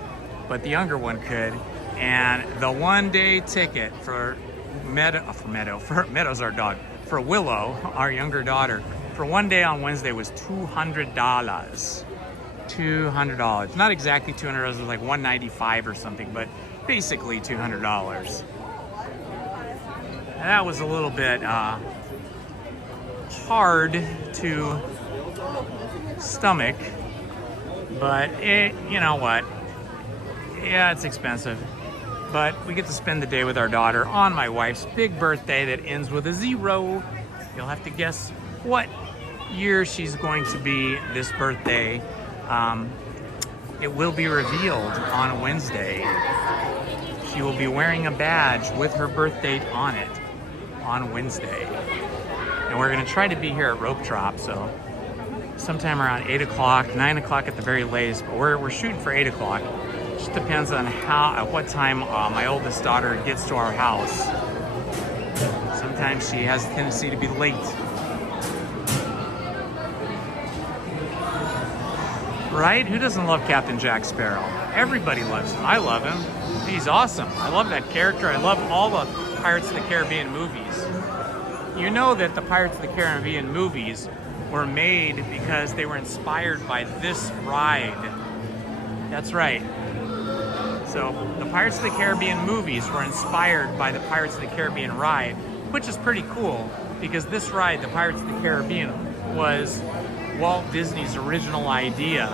but the younger one could. And the 1-day ticket for Meadow's our dog, for Willow, our younger daughter, for 1 day on Wednesday was $200. $200. Not exactly $200, it was like $195 or something, but basically $200. That was a little bit hard to stomach, but you know what? Yeah, it's expensive. But we get to spend the day with our daughter on my wife's big birthday that ends with a 0. You'll have to guess what year she's going to be this birthday. It will be revealed on Wednesday. She will be wearing a badge with her birth date on it on Wednesday. And we're gonna try to be here at Rope Drop, so sometime around 8 o'clock, 9 o'clock at the very latest, but we're shooting for 8 o'clock. Just depends on at what time my oldest daughter gets to our house. Sometimes she has a tendency to be late. Right? Who doesn't love Captain Jack Sparrow? Everybody loves him. I love him. He's awesome. I love that character. I love all the Pirates of the Caribbean movies. You know that the Pirates of the Caribbean movies were made because they were inspired by this ride. That's right. So the Pirates of the Caribbean movies were inspired by the Pirates of the Caribbean ride, which is pretty cool because this ride, the Pirates of the Caribbean, was Walt Disney's original idea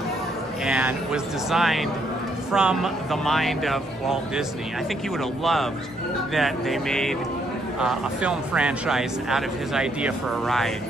and was designed from the mind of Walt Disney. I think he would have loved that they made a film franchise out of his idea for a ride.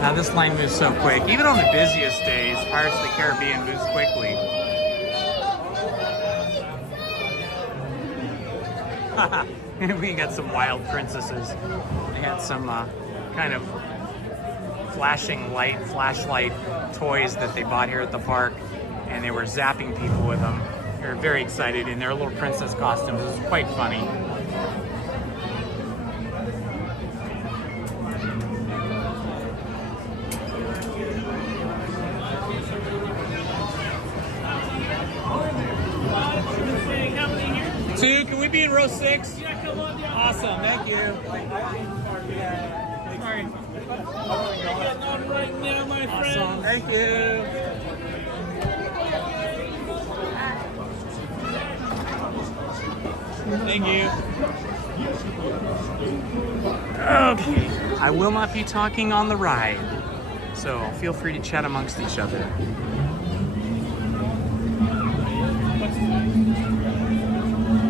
Now this line moves so quick. Even on the busiest days, Pirates of the Caribbean moves quickly. We got some wild princesses. They had some kind of flashlight toys that they bought here at the park, and they were zapping people with them. They were very excited in their little princess costumes. It was quite funny. 2, can we be in row 6? Yeah, come on down. Awesome, thank you. Sorry. Getting on right now, my friend. Awesome, thank you. Thank you. Okay, I will not be talking on the ride, so feel free to chat amongst each other.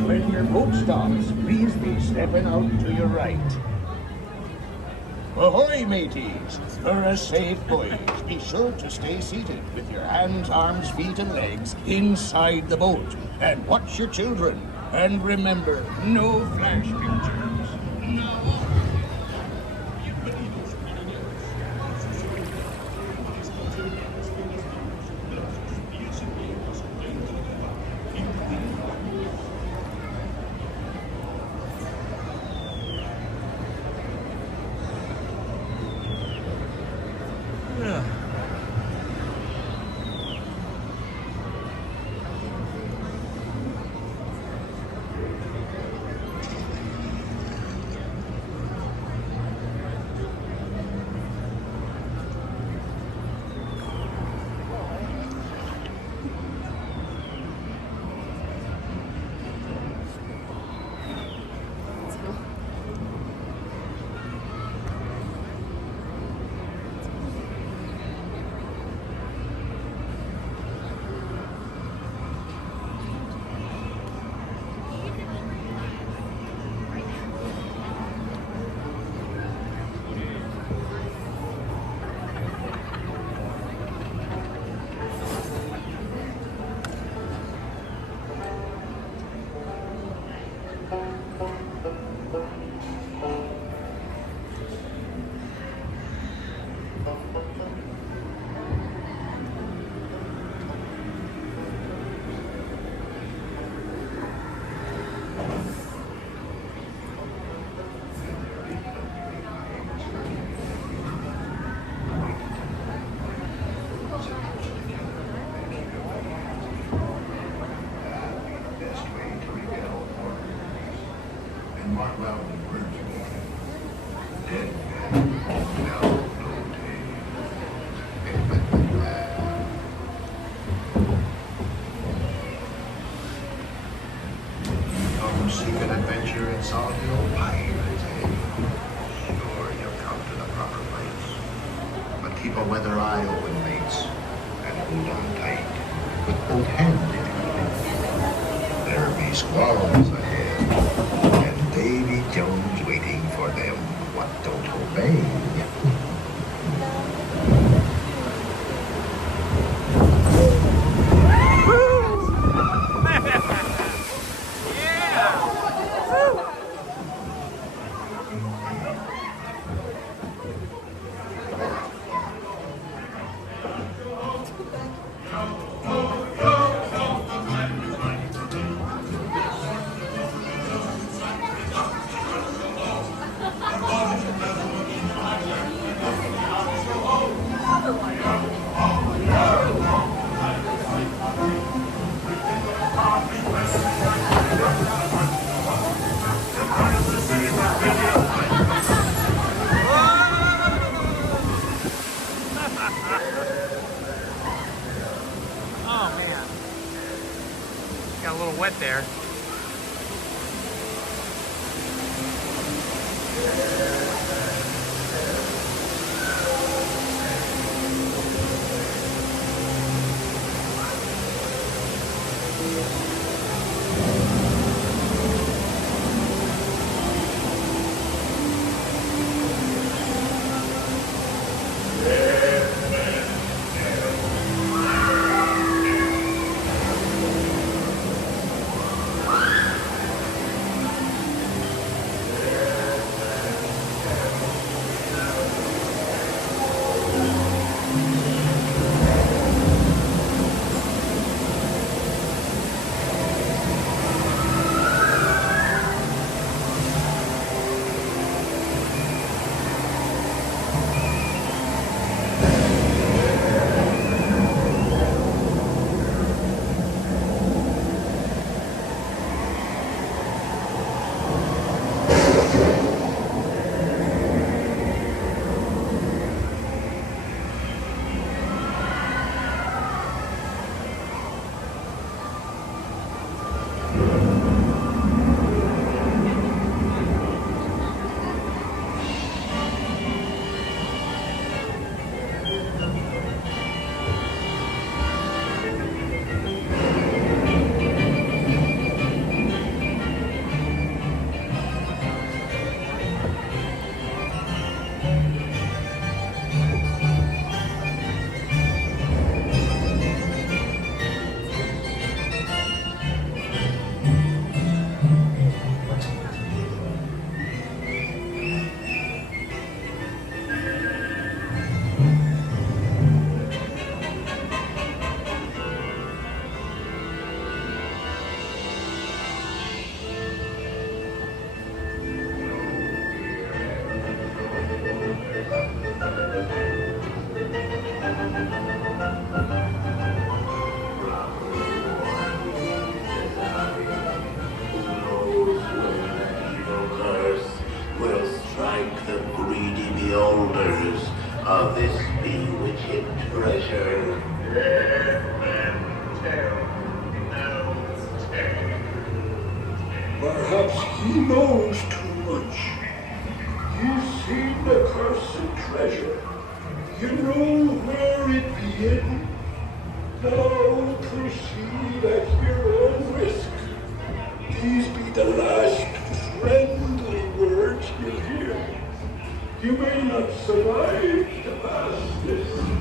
When your boat stops, please be stepping out to your right. Ahoy, mateys! For a safe voyage, be sure to stay seated with your hands, arms, feet, and legs inside the boat. And watch your children. And remember, no flash pictures. Come seek an adventure in solitary old pirates, eh? Sure, you'll come to the proper place. But keep a weather eye open, mates, and hold on tight with both hands if you please. There be squalls ahead, and Davy Jones waiting for them what don't obey. Oh man, got a little wet there. of this bewitching treasure. Let them tell no tale. Perhaps he knows too much. You've seen the cursed treasure. You know where it be hidden. Now proceed at your own risk. These be the last friendly words you'll hear. You may not survive to pass this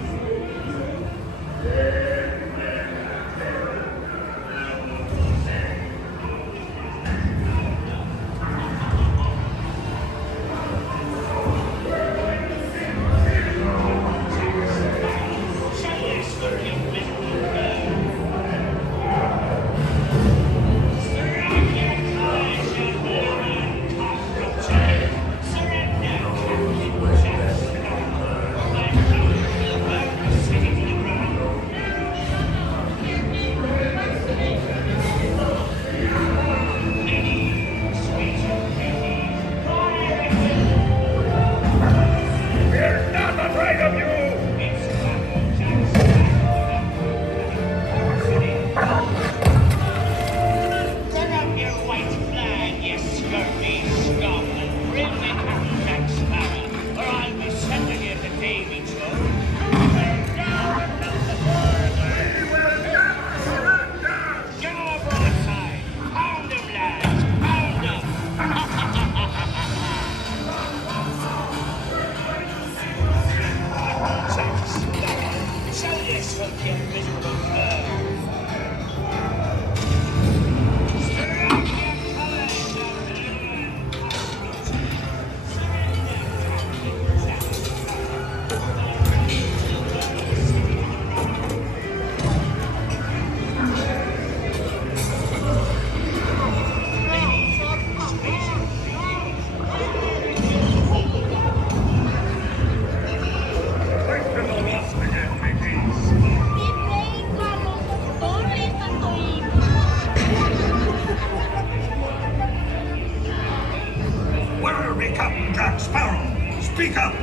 Speak up!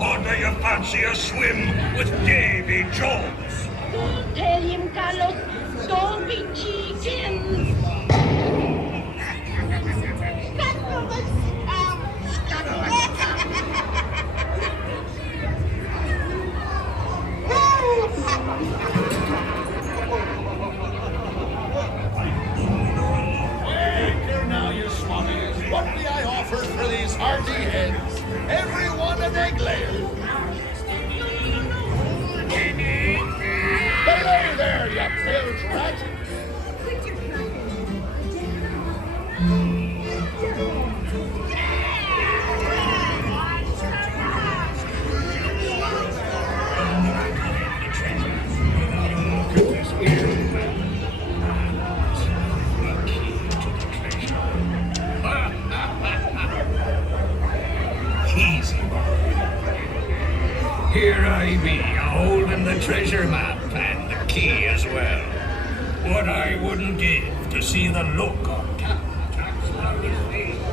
Or do you fancy a swim with Davy Jones? Tell him, Carlos, don't be cheating. Here now, you swabbies. What may I offer for these hearty heads? Every one an egg layer. Belay there, you bilge rat! Here I be, holding the treasure map and the key as well. What I wouldn't give to see the look on Captain Jack's lovely face.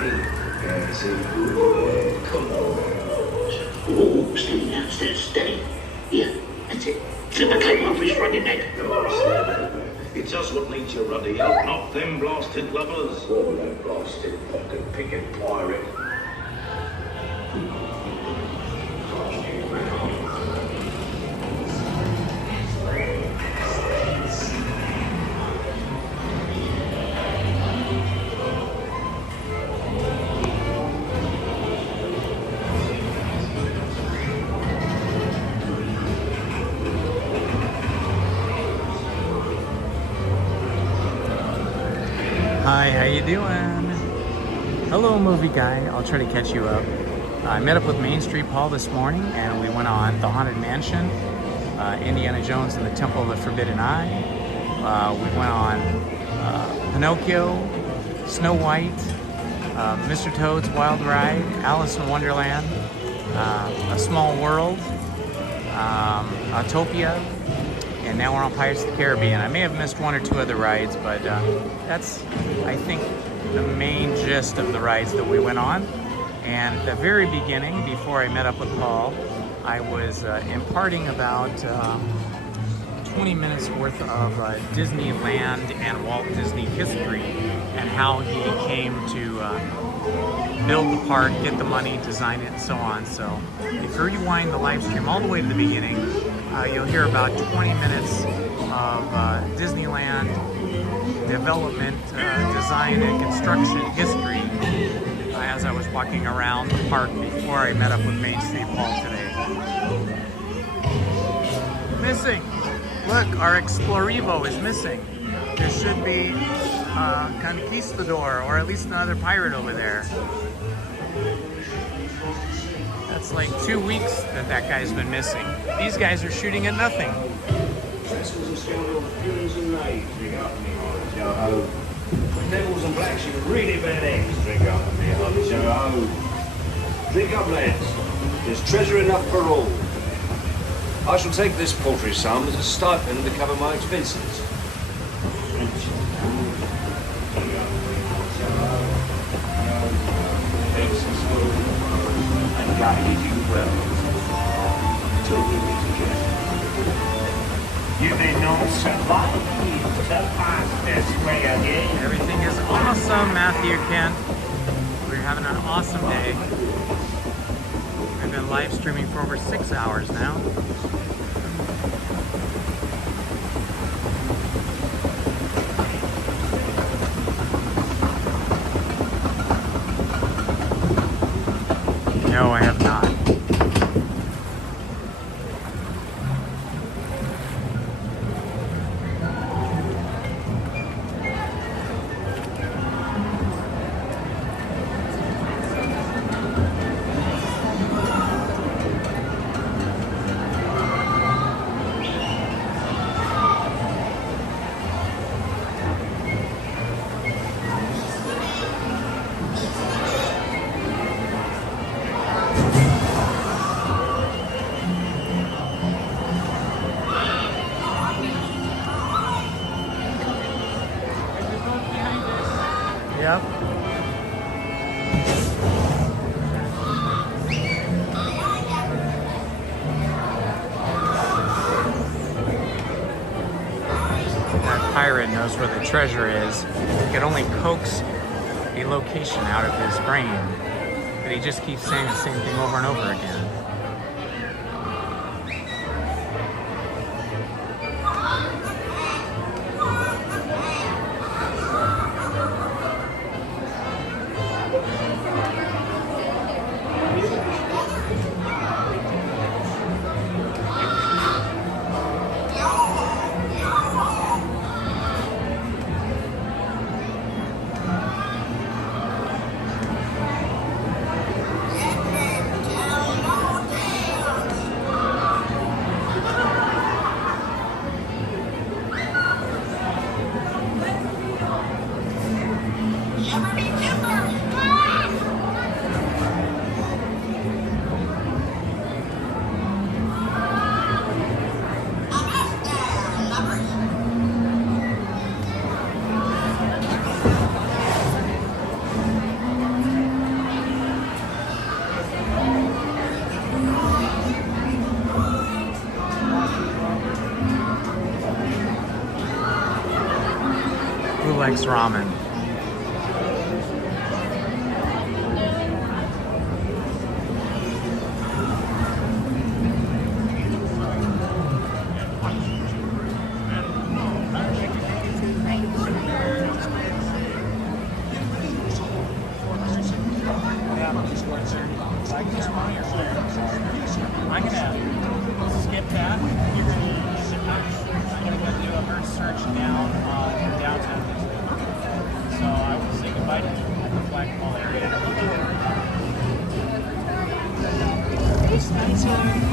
That's a good boy. Come on. Oh, steady now, steady. Yeah, that's it. Slip a cape off his ruddy neck. It's us what needs your ruddy help, not them blasted lovers. Oh, that blasted pocket-picking pirate. Hi, how you doing? Hello, movie guy. I'll try to catch you up. I met up with Main Street Paul this morning, and we went on The Haunted Mansion, Indiana Jones and the Temple of the Forbidden Eye. We went on Pinocchio, Snow White, Mr. Toad's Wild Ride, Alice in Wonderland, A Small World, Autopia, and now we're on Pirates of the Caribbean. I may have missed one or two other rides, but that's, I think, the main gist of the rides that we went on. And at the very beginning, before I met up with Paul, I was imparting about 20 minutes worth of Disneyland and Walt Disney history and how he came to build the park, get the money, design it, and so on. So if you rewind the live stream all the way to the beginning, you'll hear about 20 minutes of Disneyland development, design, and construction history as I was walking around the park before I met up with Main Street Paul today. Missing! Look, our Explorevo is missing. There should be Conquistador, or at least another pirate over there. That's like 2 weeks that that guy's been missing. These guys are shooting at nothing. Devils and blacks, you really bad eggs. Drink up a bit, honey, so drink up, lads. There's treasure enough for all. I shall take this paltry sum as a stipend to cover my expenses. And guided you well. You may not survive to pass this way again. Everything is awesome, Matthew Kent. We're having an awesome day. I've been live streaming for over 6 hours now. No, I have not. Yep. That pirate knows where the treasure is. He could only coax a location out of his brain, but he just keeps saying the same thing over and over again. likes ramen. I'm gonna skip that. You're gonna do a merge search down in downtown Disneyland. So I will say goodbye to you at the flagpole area. It's nice meeting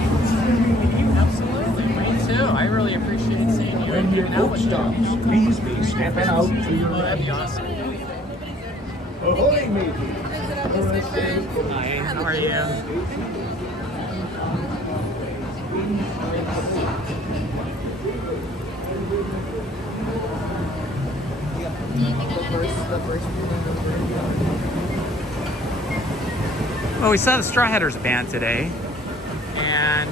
you. Absolutely, me too. I really appreciate seeing you and getting out with you. Please be stepping out to your Oh, that'd be awesome. Ahoy, matey. Hi, how are you? Well, we saw the Straw Hatters band today, and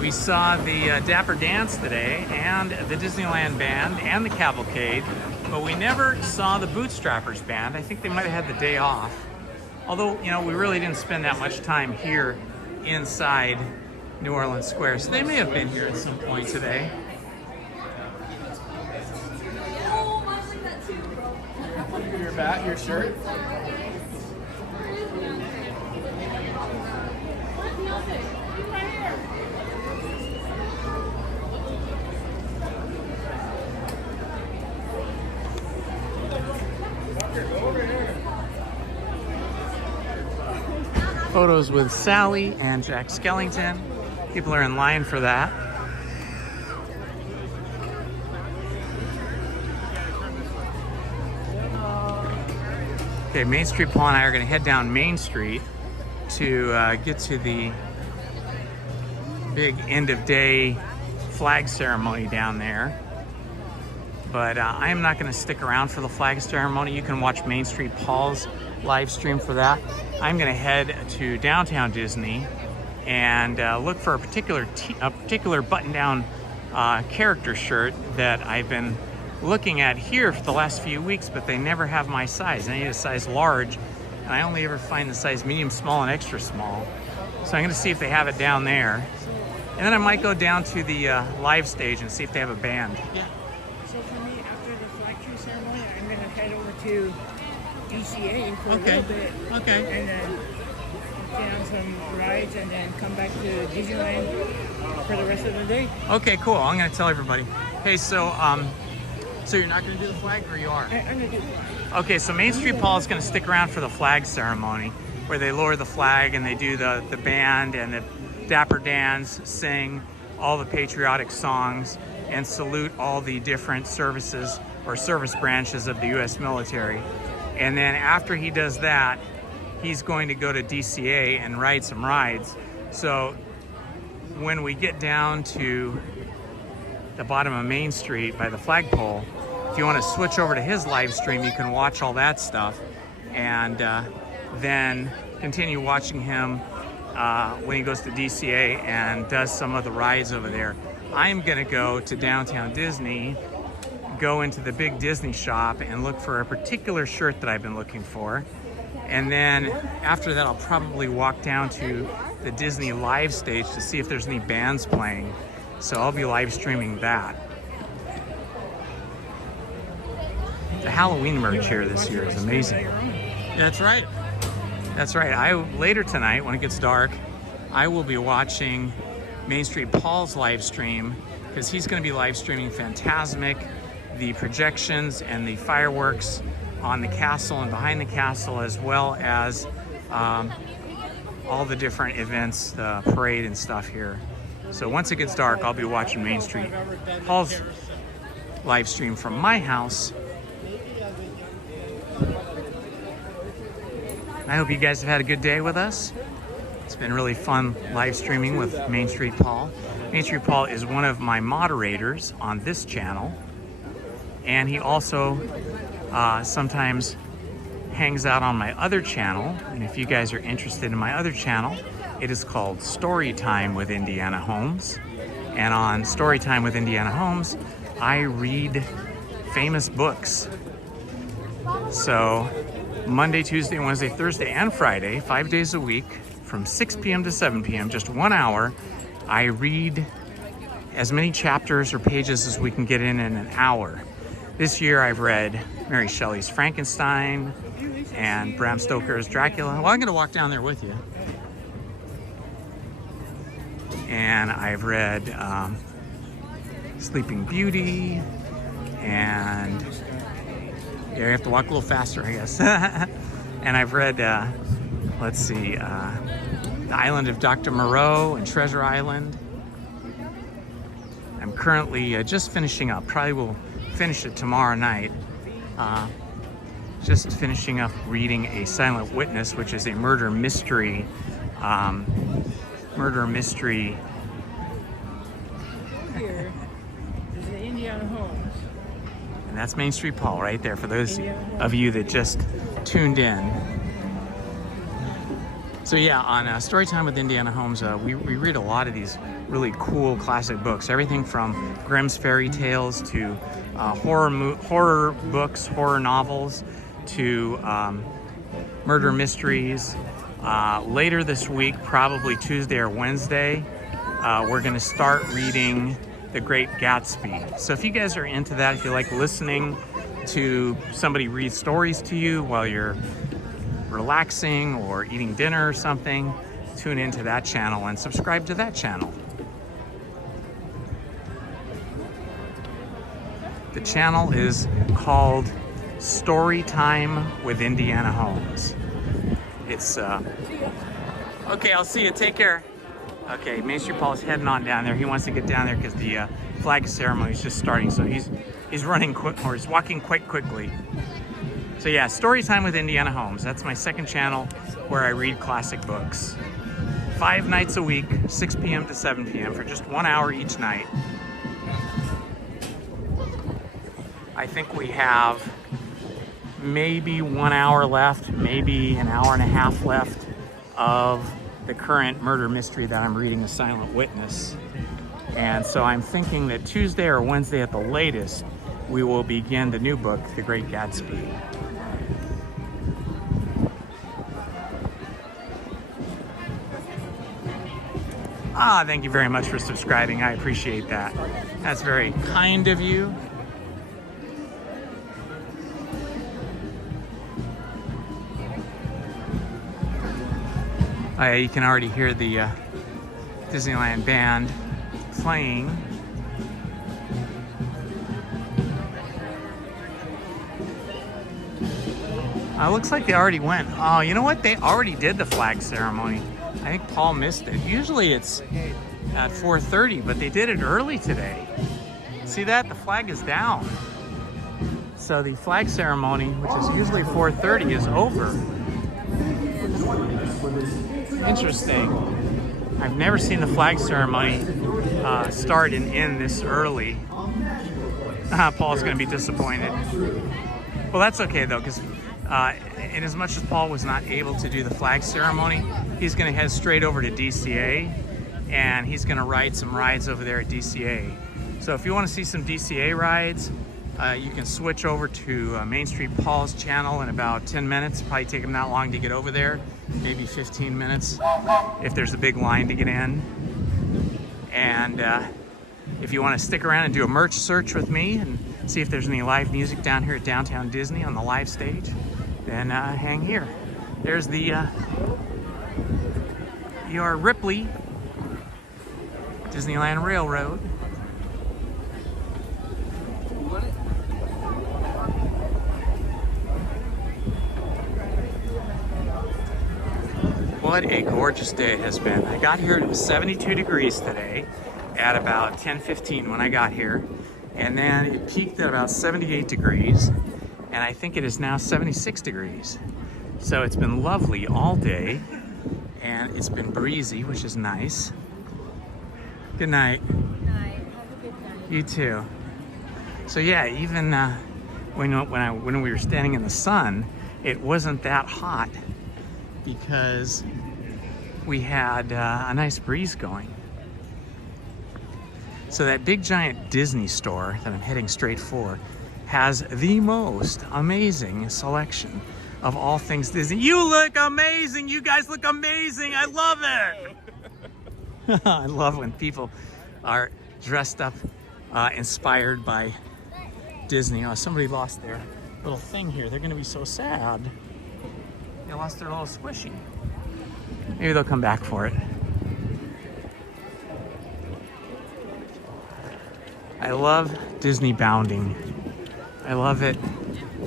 we saw the Dapper Dance today, and the Disneyland band, and the Cavalcade, but we never saw the Bootstrappers band. I think they might have had the day off. Although, you know, we really didn't spend that much time here inside New Orleans Square, so they may have been here at some point today. Your bat, your shirt. Photos with Sally and Jack Skellington. People are in line for that. Okay, Main Street Paul and I are going to head down Main Street to get to the big end of day flag ceremony down there. But I am not going to stick around for the flag ceremony. You can watch Main Street Paul's live stream for that. I'm going to head to downtown Disney and look for a particular button-down character shirt that I've been looking at here for the last few weeks, but they never have my size. I need a size large, and I only ever find the size medium, small, and extra small. So I'm going to see if they have it down there. And then I might go down to the live stage and see if they have a band. Yeah. So for me, after the flag tree ceremony, I'm going to head over to DCA for a little bit. Okay. And then get on some rides and then come back to Disneyland for the rest of the day. Okay, cool. I'm going to tell everybody. Hey, so you're not going to do the flag, or you are? I'm going to do the flag. Okay, so Main Street Paul is going to stick around for the flag ceremony, where they lower the flag and they do the band and the Dapper Dans, sing all the patriotic songs, and salute all the different services or service branches of the U.S. military. And then after he does that, he's going to go to DCA and ride some rides. So when we get down to the bottom of Main Street by the flagpole, if you want to switch over to his live stream, you can watch all that stuff and then continue watching him when he goes to DCA and does some of the rides over there. I'm gonna go to downtown Disney, go into the big Disney shop and look for a particular shirt that I've been looking for. And then after that, I'll probably walk down to the Disney live stage to see if there's any bands playing. So I'll be live streaming that. The Halloween merch here this year is amazing. That's right. That's right. Later tonight, when it gets dark, I will be watching Main Street Paul's live stream, because he's going to be live streaming Fantasmic, the projections and the fireworks on the castle and behind the castle, as well as all the different events, the parade and stuff here. So once it gets dark, I'll be watching Main Street Paul's live stream from my house. I hope you guys have had a good day with us. It's been really fun live streaming with Main Street Paul. Main Street Paul is one of my moderators on this channel, and he also sometimes hangs out on my other channel. And if you guys are interested in my other channel, it is called Storytime with Indiana Holmes. And on Storytime with Indiana Holmes, I read famous books So Monday, Tuesday, Wednesday, Thursday, and Friday, 5 days a week, from 6 p.m. to 7 p.m., just 1 hour, I read as many chapters or pages as we can get in an hour. This year I've read Mary Shelley's Frankenstein and Bram Stoker's Dracula. Well, I'm gonna walk down there with you. And I've read Sleeping Beauty, and yeah, you have to walk a little faster, I guess. And I've read, let's see, The Island of Dr. Moreau and Treasure Island. I'm currently just finishing up, probably will finish it tomorrow night. Just finishing up reading A Silent Witness, which is a murder mystery. Here is the Indiana Holmes. And that's Main Street Paul right there for those of you that just tuned in. So yeah, on Storytime with Indiana Holmes, we read a lot of these really cool classic books. Everything from Grimm's fairy tales to horror books, horror novels, to murder mysteries. Later this week, probably Tuesday or Wednesday, we're gonna start reading The Great Gatsby. So if you guys are into that, if you like listening to somebody read stories to you while you're relaxing or eating dinner or something, tune into that channel and subscribe to that channel. The channel is called Storytime with Indiana Holmes. It's okay, I'll see you, take care. Okay, Main Street Paul is heading on down there. He wants to get down there because the flag ceremony is just starting, so he's running quick, or he's walking quite quickly. So yeah, Storytime with Indiana Holmes. That's my second channel where I read classic books. 5 nights a week, 6 p.m. to 7 p.m. for just 1 hour each night. I think we have maybe 1 hour left, maybe an hour and a half left of the current murder mystery that I'm reading, The Silent Witness. And so I'm thinking that Tuesday or Wednesday at the latest, we will begin the new book, The Great Gatsby. Thank you very much for subscribing. I appreciate that. That's very kind of you. You can already hear the Disneyland band playing. Looks like they already went. Oh, you know what? They already did the flag ceremony. I think Paul missed it. Usually it's at 4:30, but they did it early today. See that? The flag is down. So the flag ceremony, which is usually 4:30, is over. Interesting. I've never seen the flag ceremony start and end this early. Paul's going to be disappointed. Well, that's okay though, because in as much as Paul was not able to do the flag ceremony, he's going to head straight over to DCA, and he's going to ride some rides over there at DCA. So if you want to see some DCA rides, you can switch over to Main Street Paul's channel in about 10 minutes. Probably take him that long to get over there, maybe 15 minutes if there's a big line to get in. And if you want to stick around and do a merch search with me and see if there's any live music down here at Downtown Disney on the live stage, then hang here. There's the your Ripley Disneyland Railroad. What a gorgeous day it has been. I got here, it was 72 degrees today at about 10:15 when I got here. And then it peaked at about 78 degrees. And I think it is now 76 degrees. So it's been lovely all day. And it's been breezy, which is nice. Good night. Good night. Have a good night. You too. So yeah, even when we were standing in the sun, it wasn't that hot because we had a nice breeze going. So that big giant Disney store that I'm heading straight for, has the most amazing selection of all things Disney. You look amazing. You guys look amazing. I love it. I love when people are dressed up, inspired by Disney. Oh, somebody lost their little thing here. They're gonna be so sad. They lost their little squishy. Maybe they'll come back for it. I love Disney bounding. I love it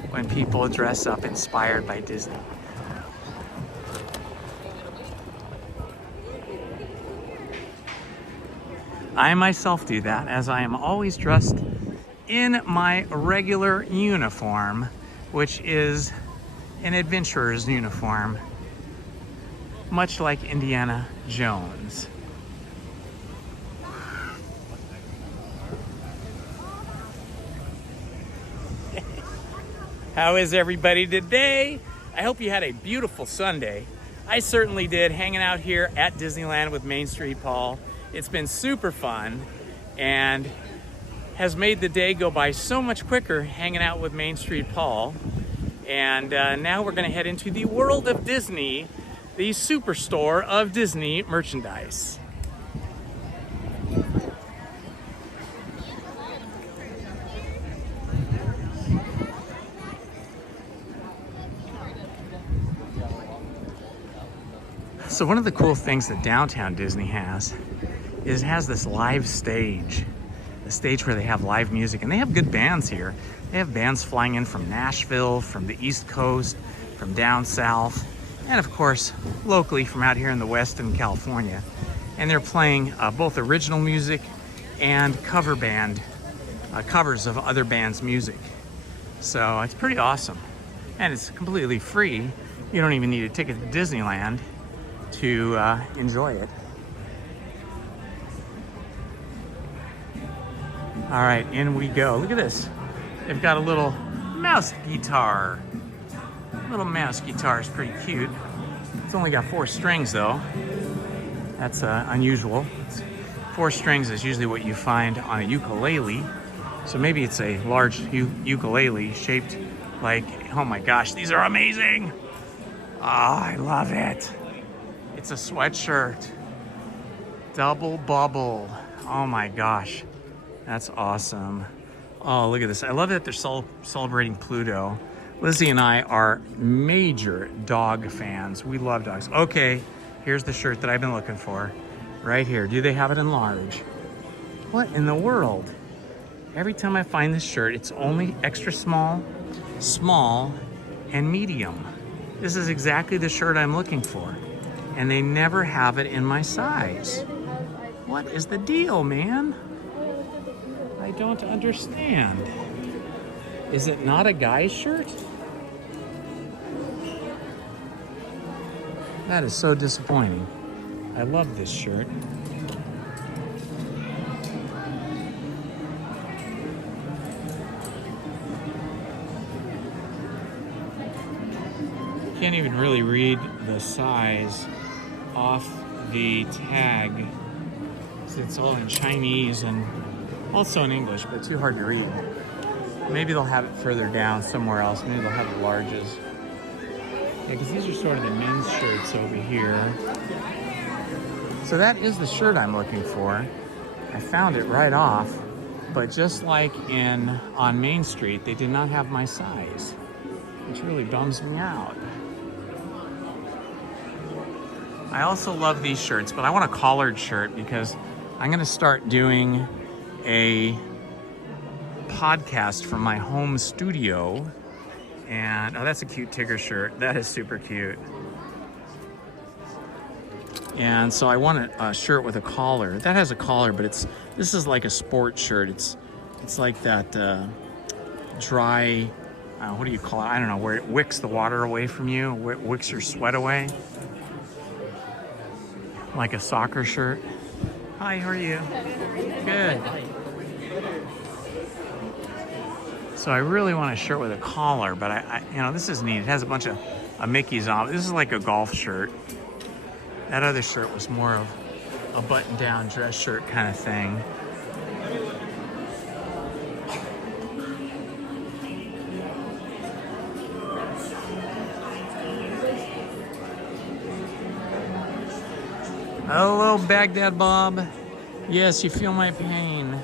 when people dress up inspired by Disney. I myself do that, as I am always dressed in my regular uniform, which is an adventurer's uniform, much like Indiana Jones. How is everybody today? I hope you had a beautiful Sunday. I certainly did, hanging out here at Disneyland with Main Street Paul. It's been super fun and has made the day go by so much quicker hanging out with Main Street Paul. And now we're gonna head into the world of Disney, the superstore of Disney merchandise. So one of the cool things that downtown Disney has is it has this live stage, a stage where they have live music, and they have good bands here. They have bands flying in from Nashville, from the East Coast, from down south, and of course, locally from out here in the West in California. And they're playing both original music and cover band, covers of other bands' music. So it's pretty awesome. And it's completely free. You don't even need a ticket to Disneyland to enjoy it. All right, in we go. Look at this. They've got a little mouse guitar. Little mouse guitar is pretty cute. It's only got 4 strings though. That's unusual. 4 strings is usually what you find on a ukulele. So maybe it's a large ukulele shaped like, oh my gosh, these are amazing. Oh, I love it. It's a sweatshirt. Double bubble. Oh my gosh. That's awesome. Oh, look at this. I love that they're celebrating Pluto. Lizzie and I are major dog fans. We love dogs. Okay, here's the shirt that I've been looking for. Right here. Do they have it in large? What in the world? Every time I find this shirt, it's only extra small, small, and medium. This is exactly the shirt I'm looking for. And they never have it in my size. What is the deal, man? I don't understand. Is it not a guy's shirt? That is so disappointing. I love this shirt. Can't even really read the size off the tag. It's all in Chinese and also in English, but too hard to read. Maybe they'll have it further down somewhere else. Maybe they'll have the larges. Yeah, because these are sort of the men's shirts over here. So that is the shirt I'm looking for. I found it right off, but just like on Main Street, they did not have my size, which really bums me out. I also love these shirts, but I want a collared shirt because I'm gonna start doing a podcast from my home studio. And oh, that's a cute Tigger shirt. That is super cute. And so I want a shirt with a collar. That has a collar, but this is like a sports shirt. It's like that dry, what do you call it? I don't know, where it wicks the water away from you, where it wicks your sweat away. Like a soccer shirt. Hi, how are you? Good. So I really want a shirt with a collar, but I you know, this is neat. It has a bunch of Mickey's on it. This is like a golf shirt. That other shirt was more of a button-down dress shirt kind of thing. Hello, Baghdad Bob. Yes, you feel my pain.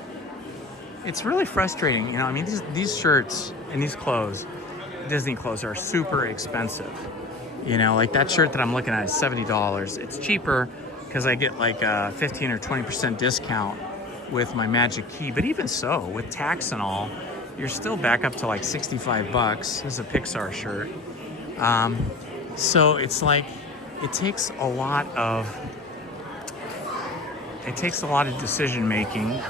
It's really frustrating, you know. I mean, these shirts and these clothes, Disney clothes, are super expensive. You know, like that shirt that I'm looking at is $70. It's cheaper because I get like a 15 or 20% discount with my Magic Key. But even so, with tax and all, you're still back up to like 65 bucks. This is a Pixar shirt. So it's like, it takes a lot of decision making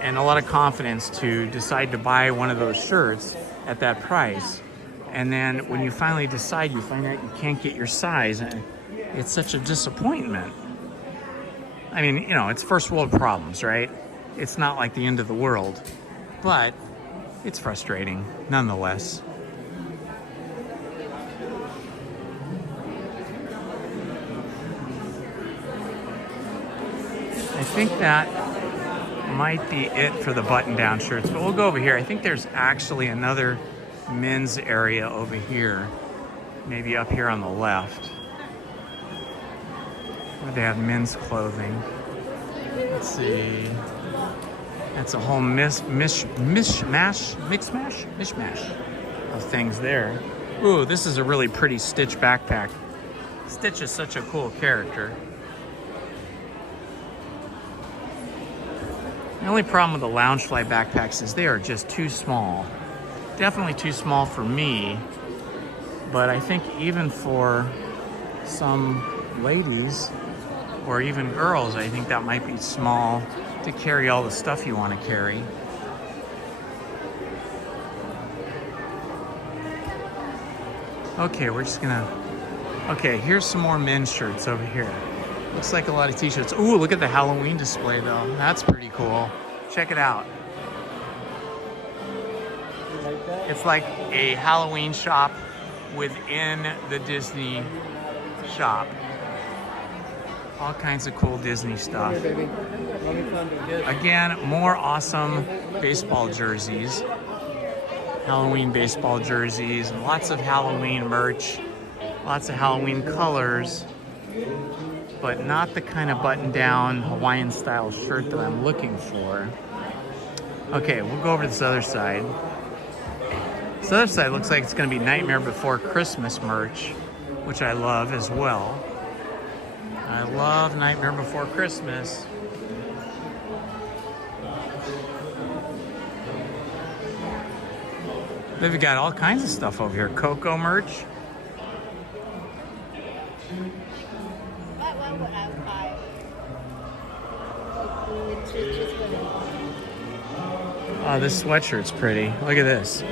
and a lot of confidence to decide to buy one of those shirts at that price. And then when you finally decide, you find out you can't get your size, and it's such a disappointment. I mean, you know, it's first world problems, right? It's not like the end of the world, but it's frustrating nonetheless. I think that might be it for the button-down shirts, but we'll go over here. I think there's actually another men's area over here, maybe up here on the left, where they have men's clothing. Let's see. That's a whole mishmash of things there. Ooh, this is a really pretty Stitch backpack. Stitch is such a cool character. The only problem with the Loungefly backpacks is they are just too small. Definitely too small for me, but I think even for some ladies or even girls, I think that might be small to carry all the stuff you want to carry. Okay, we're just gonna... Okay, here's some more men's shirts over here. Looks like a lot of t-shirts. Ooh, look at the Halloween display though. That's pretty cool. Check it out. It's like a Halloween shop within the Disney shop. All kinds of cool Disney stuff. Again, more awesome baseball jerseys. Halloween baseball jerseys, and lots of Halloween merch, lots of Halloween colors, but not the kind of button-down Hawaiian style shirt that I'm looking for. Okay, we'll go over to this other side. This other side looks like it's gonna be Nightmare Before Christmas merch, which I love as well. I love Nightmare Before Christmas. They've got all kinds of stuff over here. Coco merch. Oh, this sweatshirt's pretty. Look at this.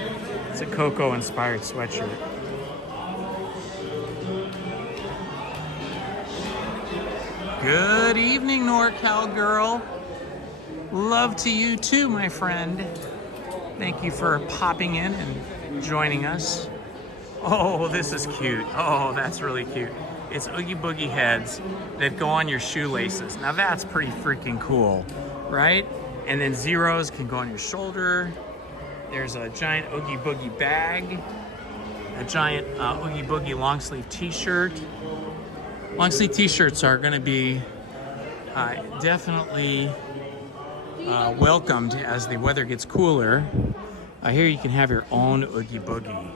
It's a Coco inspired sweatshirt. Good evening, NorCal girl. Love to you too, my friend. Thank you for popping in and joining us. Oh, this is cute. Oh, that's really cute. It's Oogie Boogie heads that go on your shoelaces. Now that's pretty freaking cool, right? And then zeros can go on your shoulder. There's a giant Oogie Boogie bag, a giant Oogie Boogie long sleeve t-shirt. Long sleeve t-shirts are gonna be definitely welcomed as the weather gets cooler. Here you can have your own Oogie Boogie.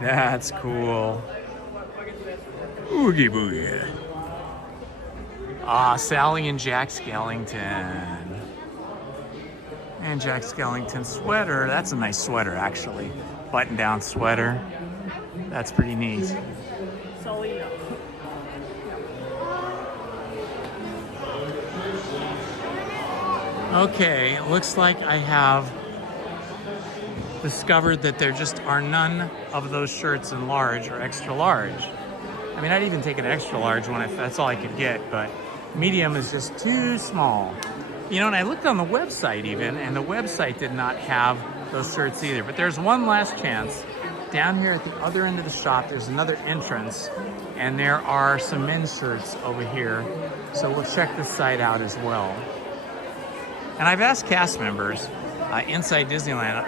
That's cool. Oogie Boogie. Sally and Jack Skellington. And Jack Skellington sweater. That's a nice sweater, actually. Button-down sweater. That's pretty neat. Okay, looks like I have discovered that there just are none of those shirts in large or extra large. I mean, I'd even take an extra large one if that's all I could get, but medium is just too small. You know, and I looked on the website even, and the website did not have those shirts either. But there's one last chance. Down here at the other end of the shop, there's another entrance, and there are some men's shirts over here. So we'll check this side out as well. And I've asked cast members inside Disneyland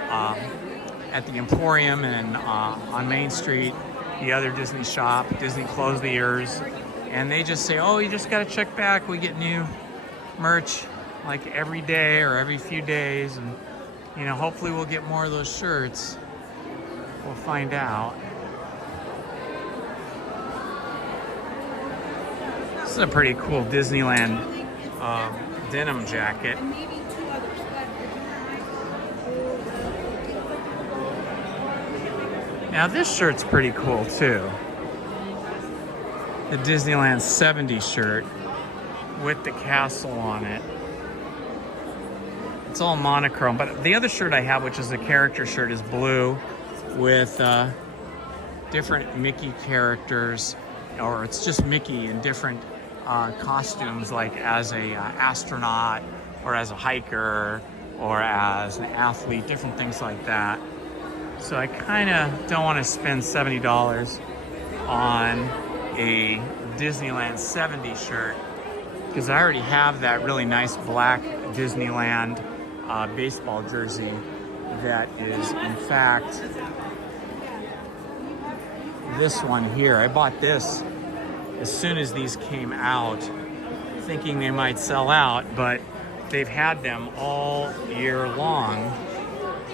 at the Emporium and on Main Street, the other Disney shop, Disney Clothiers, And they just say, oh, you just gotta check back. We get new merch like every day or every few days. And, you know, hopefully we'll get more of those shirts. We'll find out. This is a pretty cool Disneyland denim jacket. Now this shirt's pretty cool too. The Disneyland 70s shirt with the castle on it. It's all monochrome, but the other shirt I have, which is a character shirt, is blue with different Mickey characters, or it's just Mickey in different costumes, like as a astronaut, or as a hiker, or as an athlete, different things like that. So I kind of don't want to spend $70 on a Disneyland 70s shirt, because I already have that really nice black Disneyland baseball jersey that is, in fact, this one here. I bought this as soon as these came out, thinking they might sell out, but they've had them all year long.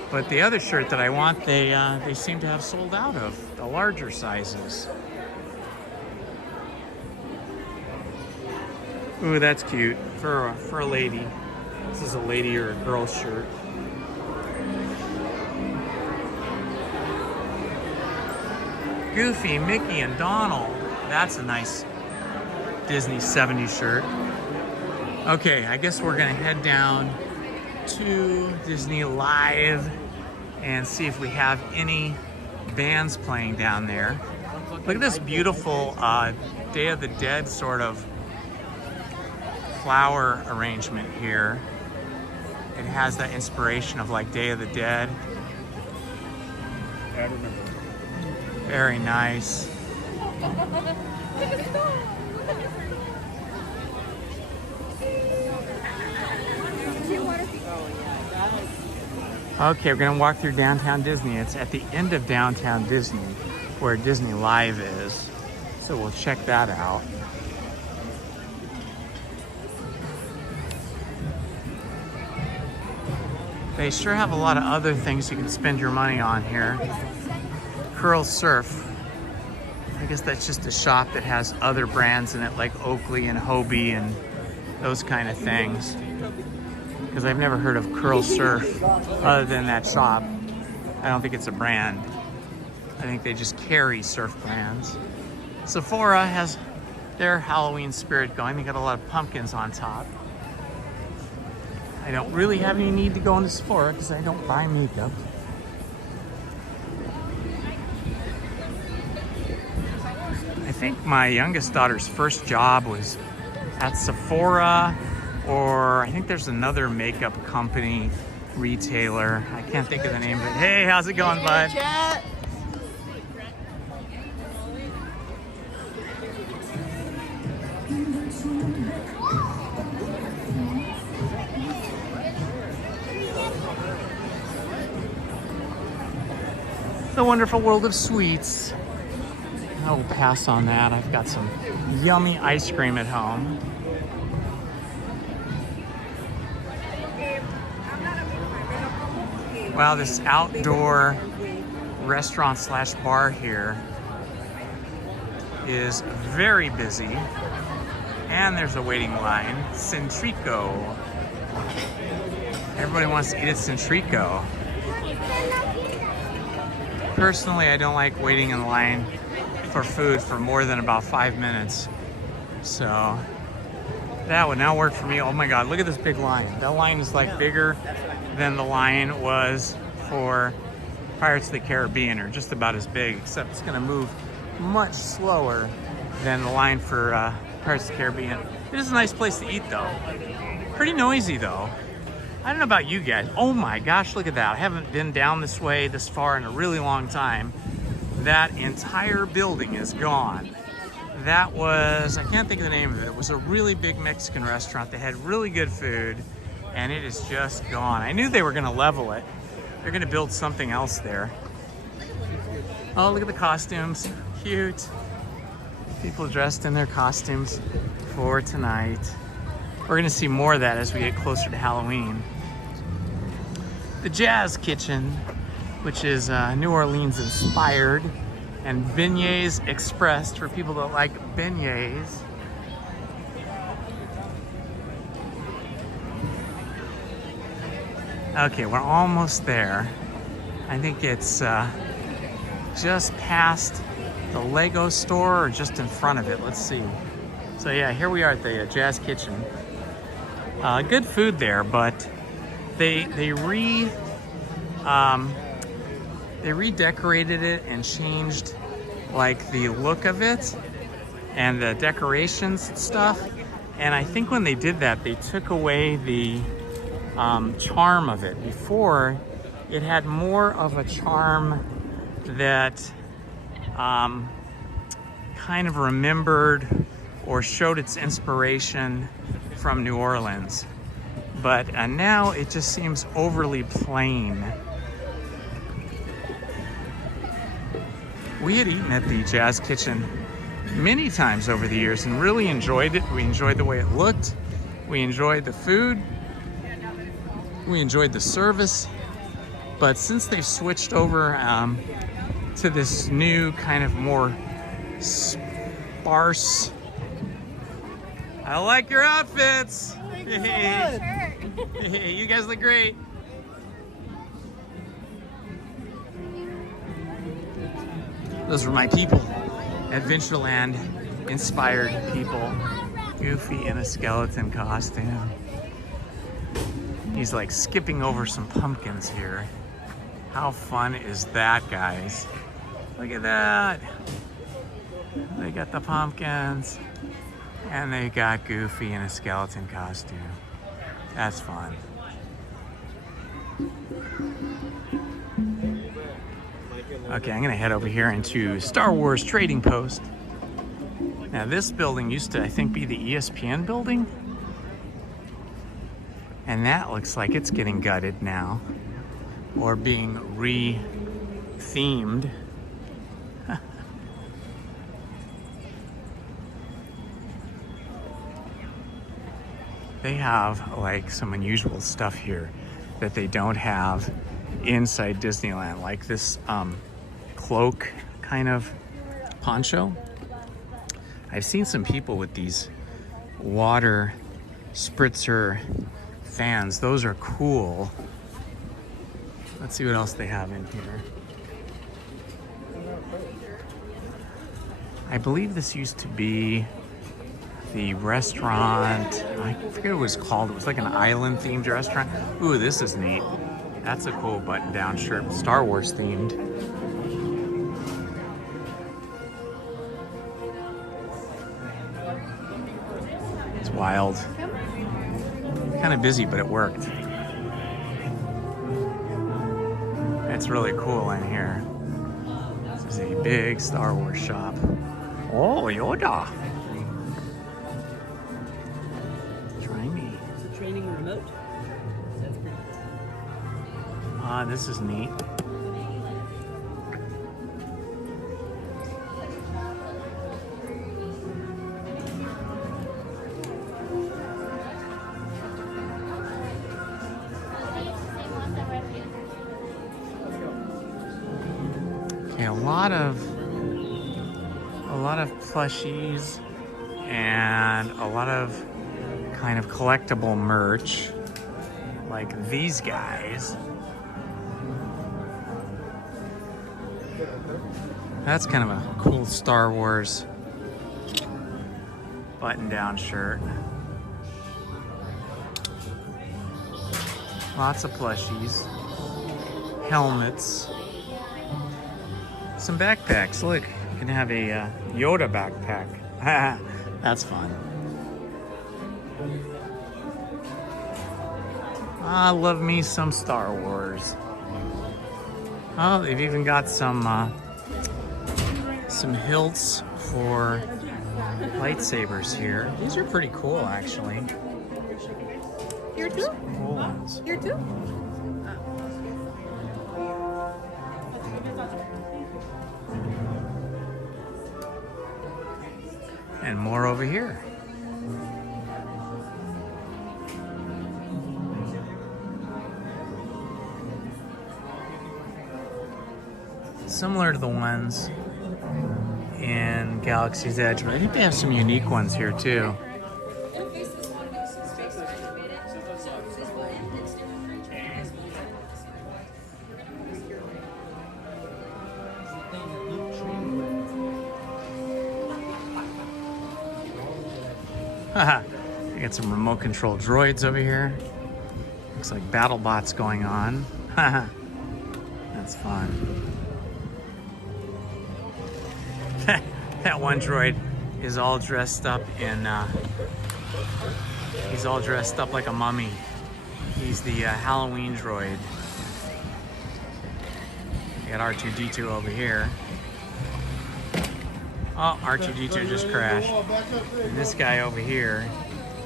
But the other shirt that I want, they seem to have sold out of, the larger sizes. Ooh, that's cute for a lady. This is a lady or a girl shirt. Goofy, Mickey, and Donald. That's a nice Disney 70s shirt. Okay, I guess we're gonna head down to Disney Live and see if we have any bands playing down there. Look at this beautiful Day of the Dead sort of flower arrangement here. It has that inspiration of like Day of the Dead. I remember. Very nice. Okay, we're gonna walk through downtown Disney. It's at the end of downtown Disney where Disney Live is. So we'll check that out. They sure have a lot of other things you can spend your money on here. Curl Surf. I guess that's just a shop that has other brands in it, like Oakley and Hobie and those kind of things. Because I've never heard of Curl Surf other than that shop. I don't think it's a brand. I think they just carry surf brands. Sephora has their Halloween spirit going. They got a lot of pumpkins on top. I don't really have any need to go into Sephora because I don't buy makeup. I think my youngest daughter's first job was at Sephora, or I think there's another makeup company, retailer. I can't think of the name of it. Hey, how's it going, bud? Chat. The Wonderful World of Sweets. I will pass on that. I've got some yummy ice cream at home. Wow, this outdoor restaurant slash bar here is very busy. And there's a waiting line. Centrico. Everybody wants to eat at Centrico. Personally, I don't like waiting in line for food for more than about 5 minutes. So that would not work for me. Oh my God, look at this big line. That line is like bigger than the line was for Pirates of the Caribbean, or just about as big, except it's gonna move much slower than the line for Pirates of the Caribbean. It is a nice place to eat though. Pretty noisy though. I don't know about you guys. Oh my gosh, look at that. I haven't been down this way this far in a really long time. That entire building is gone. That was, I can't think of the name of it. It was a really big Mexican restaurant. They had really good food, and it is just gone. I knew they were gonna level it. They're gonna build something else there. Oh, look at the costumes, cute. People dressed in their costumes for tonight. We're gonna see more of that as we get closer to Halloween. The Jazz Kitchen, which is New Orleans inspired, and beignets expressed for people that like beignets. Okay, we're almost there. I think it's just past the Lego store or just in front of it. Let's see. So yeah, here we are at the Jazz Kitchen. Good food there, but they redecorated it and changed like the look of it and the decorations and stuff. And I think when they did that, they took away the charm of it. Before, it had more of a charm that kind of remembered or showed its inspiration from New Orleans. But now it just seems overly plain. We had eaten at the Jazz Kitchen many times over the years and really enjoyed it. We enjoyed the way it looked. We enjoyed the food. We enjoyed the service. But since they've switched over to this new kind of more sparse. I like your outfits. Hey, you guys look great. Those were my people. Adventureland inspired people. Goofy in a skeleton costume. He's like skipping over some pumpkins here. How fun is that, guys? Look at that. They got the pumpkins and they got Goofy in a skeleton costume. That's fun. Okay, I'm gonna head over here into Star Wars Trading Post. Now this building used to, I think, be the ESPN building. And that looks like it's getting gutted now. Or being re-themed. They have like some unusual stuff here that they don't have inside Disneyland, like this cloak kind of poncho. I've seen some people with these water spritzer fans. Those are cool. Let's see what else they have in here. I believe this used to be the restaurant. I forget what it was called. It was like an island themed restaurant. Ooh, this is neat. That's a cool button down shirt, Star Wars themed. It's wild. Kind of busy, but it worked. It's really cool in here. This is a big Star Wars shop. Oh, Yoda. Try me. It's a training remote. That's pretty cool. Ah, this is neat. Okay, a lot of plushies and a lot of kind of collectible merch, like these guys. That's kind of a cool Star Wars button-down shirt. Lots of plushies, helmets, some backpacks. Look, you can have a Yoda backpack. That's fun. I love me some Star Wars. Oh, they've even got some hilts for lightsabers here. These are pretty cool, actually. Here too? Cool ones. Here too? And more over here. Similar to the ones in Galaxy's Edge, but I think they have some unique ones here too. Haha, we got some remote control droids over here. Looks like battle bots going on. Haha, that's fun. That one droid is all dressed up in, he's all dressed up like a mummy. He's the Halloween droid. We got R2-D2 over here. Oh, R2-D2 just crashed. And this guy over here,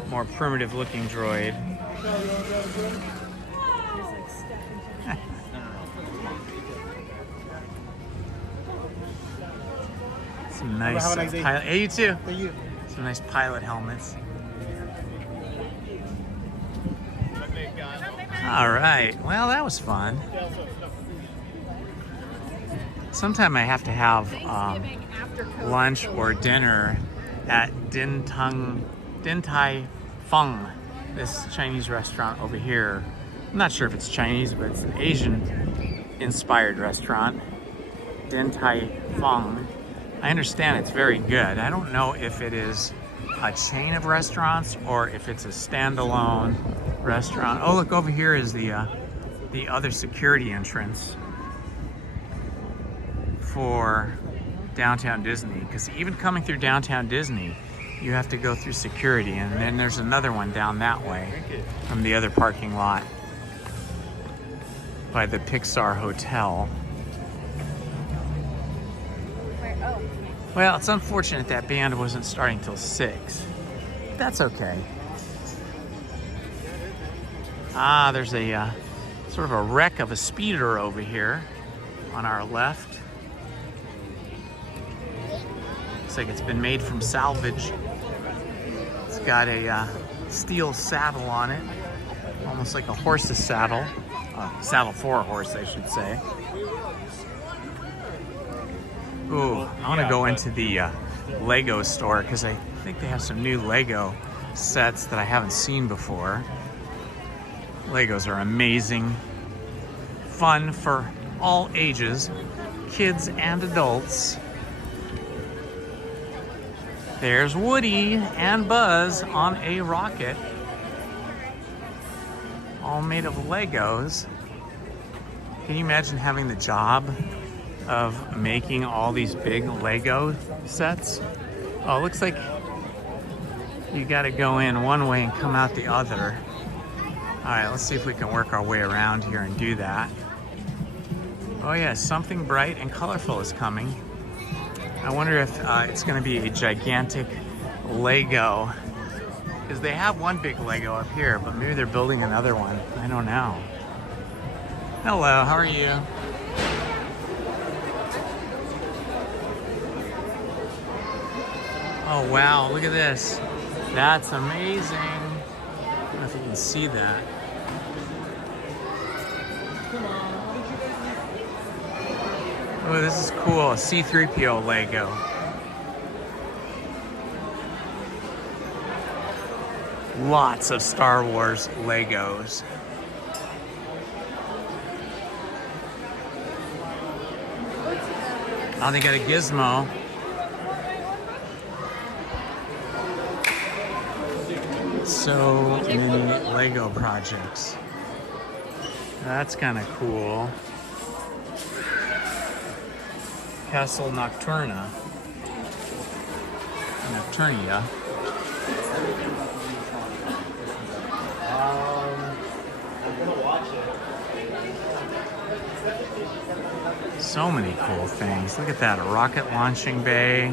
more primitive looking droid. Some nice pilot. Hey, you too. Thank you. Some nice pilot helmets. All right. Well, that was fun. Sometime I have to have lunch or dinner at Din Tai Fung, this Chinese restaurant over here. I'm not sure if it's Chinese, but it's an Asian-inspired restaurant. Din Tai Fung. I understand it's very good. I don't know if it is a chain of restaurants or if it's a standalone restaurant. Oh, look, over here is the other security entrance for downtown Disney, because even coming through downtown Disney, you have to go through security, and then there's another one down that way from the other parking lot by the Pixar Hotel. Well, it's unfortunate that band wasn't starting till 6. That's okay. Ah, there's a sort of a wreck of a speeder over here on our left. Looks like it's been made from salvage. It's got a steel saddle on it, almost like a horse's saddle. Saddle for a horse, I should say. Ooh, I want to go into the Lego store because I think they have some new Lego sets that I haven't seen before. Legos are amazing. Fun for all ages, kids and adults. There's Woody and Buzz on a rocket, all made of Legos. Can you imagine having the job of making all these big Lego sets? Oh, it looks like you gotta go in one way and come out the other. All right, let's see if we can work our way around here and do that. Oh yeah, something bright and colorful is coming. I wonder if it's gonna be a gigantic Lego, because they have one big Lego up here, but maybe they're building another one. I don't know. Hello, how are you? Oh wow, look at this. That's amazing. I don't know if you can see that. Oh, this is cool. C-3PO Lego. Lots of Star Wars Legos. Oh, they got a gizmo. So many Lego projects. That's kind of cool. Castle Nocturna. Nocturnia. I'm gonna watch it. So many cool things. Look at that, a rocket launching bay.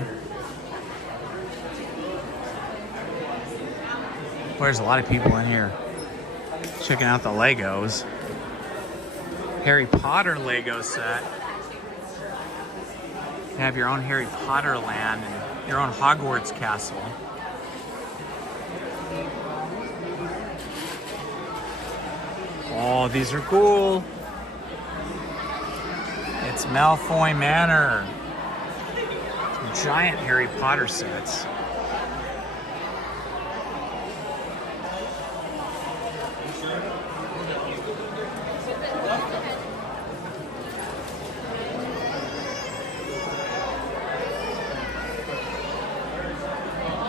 Well, there's a lot of people in here checking out the Legos. Harry Potter Lego set. You have your own Harry Potter land and your own Hogwarts castle. Oh, these are cool. It's Malfoy Manor. Some giant Harry Potter sets.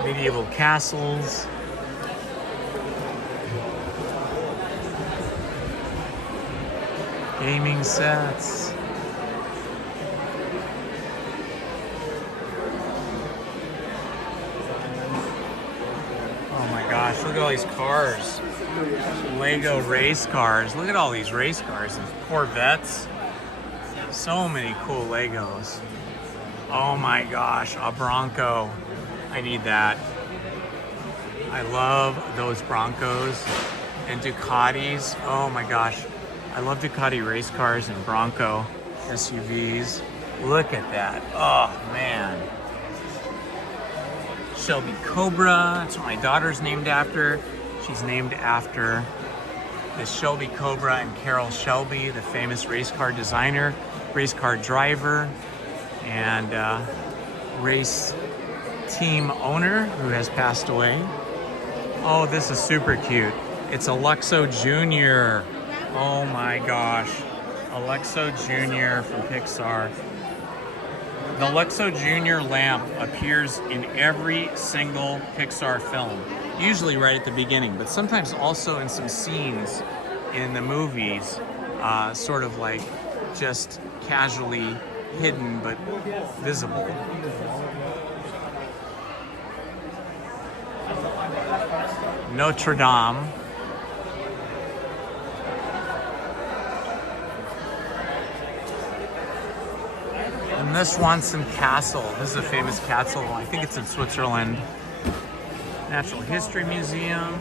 Medieval castles. Gaming sets. Oh my gosh, look at all these cars. Lego race cars. Look at all these race cars and Corvettes. So many cool Legos. Oh my gosh, a Bronco. I need that. I love those Broncos and Ducatis. Oh my gosh. I love Ducati race cars and Bronco SUVs. Look at that. Oh man. Shelby Cobra. That's what my daughter's named after. She's named after the Shelby Cobra and Carroll Shelby, the famous race car designer, race car driver, and race team owner who has passed away. Oh, this is super cute. It's Alexo Jr. Oh my gosh. Alexo Jr. from Pixar. The Alexo Jr. lamp appears in every single Pixar film, usually right at the beginning, but sometimes also in some scenes in the movies, sort of like just casually hidden but visible. Notre Dame. And the Swanson Castle. This is a famous castle. I think it's in Switzerland. Natural History Museum.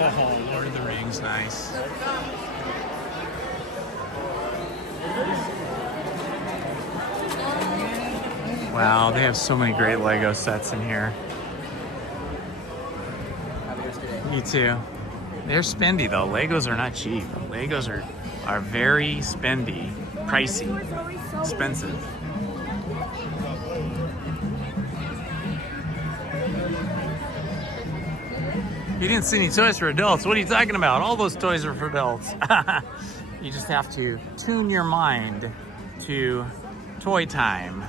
Oh, Lord of the Rings, nice. Wow, they have so many great Lego sets in here. Me too. They're spendy though. Legos are not cheap. Legos are very spendy, pricey, expensive. You didn't see any toys for adults. What are you talking about? All those toys are for adults. You just have to tune your mind to toy time.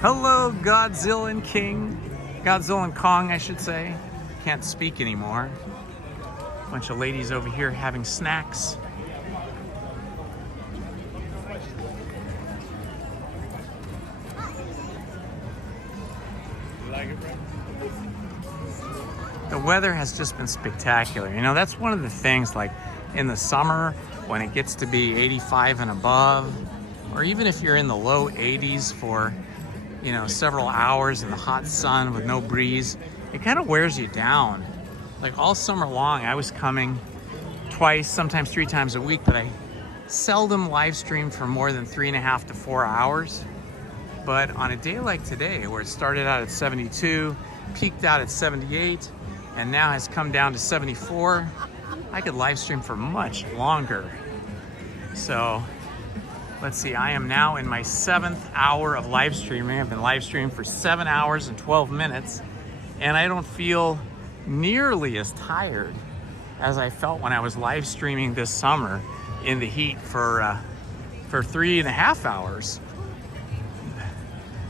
Hello, Godzilla and King. Godzilla and Kong, I should say. Can't speak anymore. Bunch of ladies over here having snacks. The weather has just been spectacular. You know, that's one of the things, like in the summer when it gets to be 85 and above, or even if you're in the low 80s for, you know, several hours in the hot sun with no breeze, it kind of wears you down. Like all summer long, I was coming twice, sometimes 3 times a week, but I seldom live streamed for more than 3.5 to 4 hours. But on a day like today, where it started out at 72, peaked out at 78, and now has come down to 74, I could live stream for much longer. So let's see, I am now in my 7th hour of live streaming. I've been live streaming for 7 hours and 12 minutes, and I don't feel nearly as tired as I felt when I was live streaming this summer in the heat for 3.5 hours.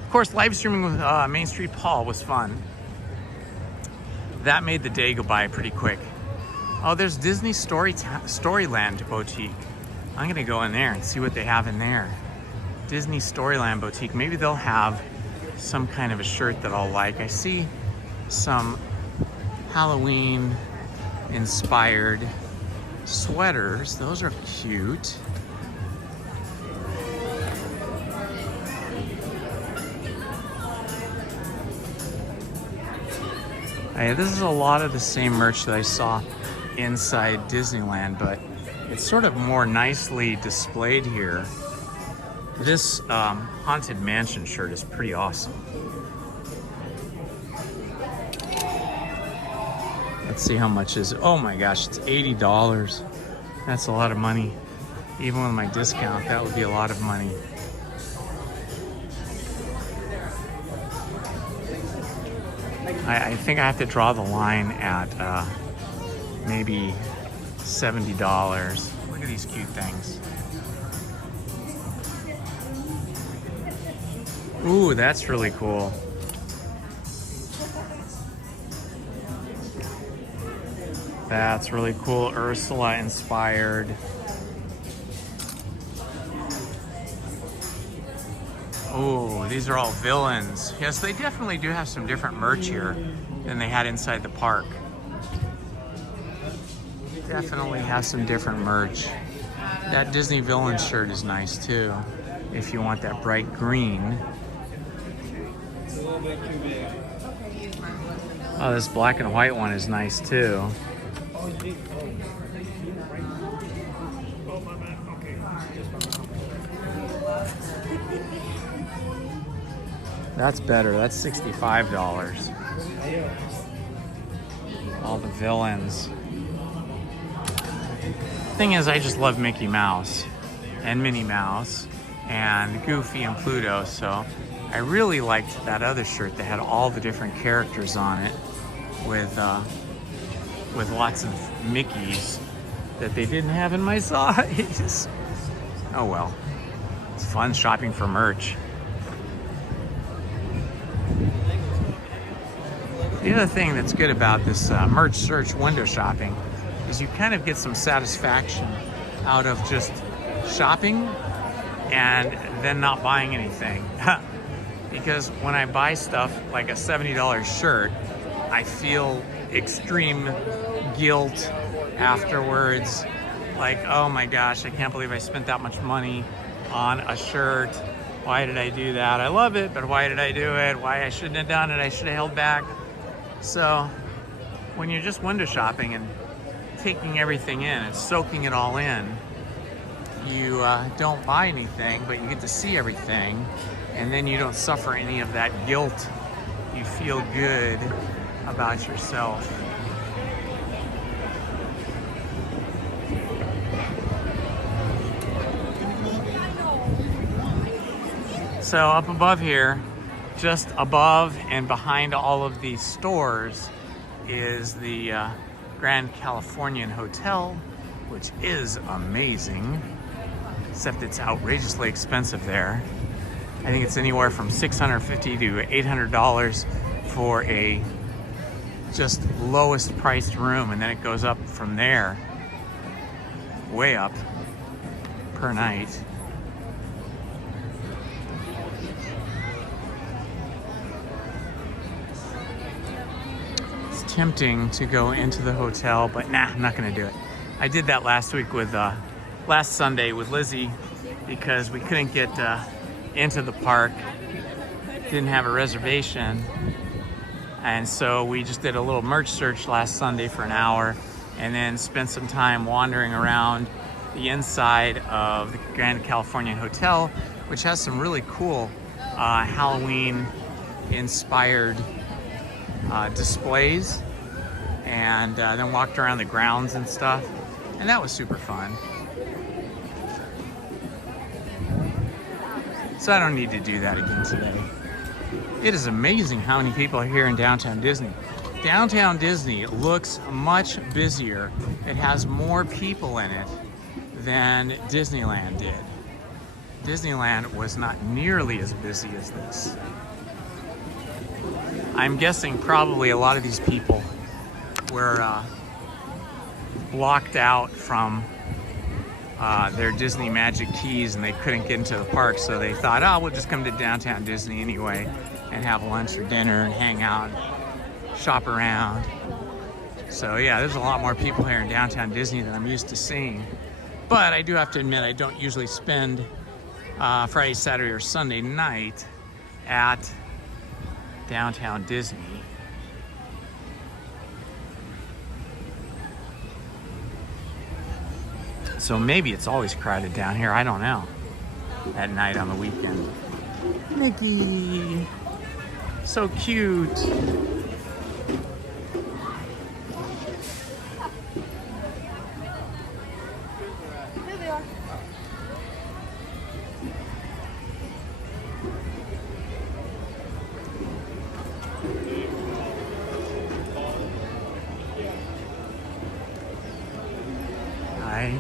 Of course, live streaming with Main Street Paul was fun. That made the day go by pretty quick. Oh, there's Disney Storyland Boutique. I'm gonna go in there and see what they have in there. Disney Storyland Boutique. Maybe they'll have some kind of a shirt that I'll like. I see some Halloween inspired sweaters. Those are cute. Hey, this is a lot of the same merch that I saw inside Disneyland, but It's sort of more nicely displayed here. This Haunted Mansion shirt is pretty awesome. Let's see how much is it. Oh my gosh, it's $80. That's a lot of money. Even with my discount, that would be a lot of money. I think I have to draw the line at maybe $70. Look at these cute things. Ooh, that's really cool. That's really cool. Ursula inspired. Oh, these are all villains. Yes, they definitely do have some different merch here than they had inside the park. Definitely have some different merch. That Disney villain shirt is nice too, if you want that bright green. Oh, this black and white one is nice too. That's better. That's $65. All the villains. Thing is, I just love Mickey Mouse and Minnie Mouse and Goofy and Pluto, so I really liked that other shirt that had all the different characters on it with lots of Mickeys that they didn't have in my size. Oh well, it's fun shopping for merch. The other thing that's good about this merch search window shopping is you kind of get some satisfaction out of just shopping and then not buying anything. Because when I buy stuff like a $70 shirt, I feel extreme guilt afterwards. Like, oh my gosh, I can't believe I spent that much money on a shirt. Why did I do that? I love it, but why did I do it? Why I shouldn't have done it? I should have held back. So when you're just window shopping and taking everything in and soaking it all in, you don't buy anything, but you get to see everything, and then you don't suffer any of that guilt. You feel good about yourself. So up above here, just above and behind all of these stores, is the Grand Californian Hotel, which is amazing, except it's outrageously expensive there. I think it's anywhere from $650 to $800 for a just lowest priced room, and then it goes up from there, way up per night. It's tempting to go into the hotel, but nah, I'm not gonna do it. I did that last week with, last Sunday with Lizzie, because we couldn't get into the park, didn't have a reservation, and so we just did a little merch search last Sunday for an hour, and then spent some time wandering around the inside of the Grand Californian Hotel, which has some really cool Halloween inspired displays, and then walked around the grounds and stuff, and that was super fun. So I don't need to do that again today. It is amazing how many people are here in Downtown Disney. Downtown Disney looks much busier. It has more people in it than Disneyland did. Disneyland was not nearly as busy as this. I'm guessing probably a lot of these people were blocked out from their Disney Magic Keys, and they couldn't get into the park, so they thought, oh, we'll just come to Downtown Disney anyway and have lunch or dinner and hang out and shop around. So yeah, there's a lot more people here in Downtown Disney than I'm used to seeing. But I do have to admit, I don't usually spend Friday, Saturday, or Sunday night at Downtown Disney. So maybe it's always crowded down here. I don't know. At night on the weekend. Mickey! So cute! Here they are. Hi.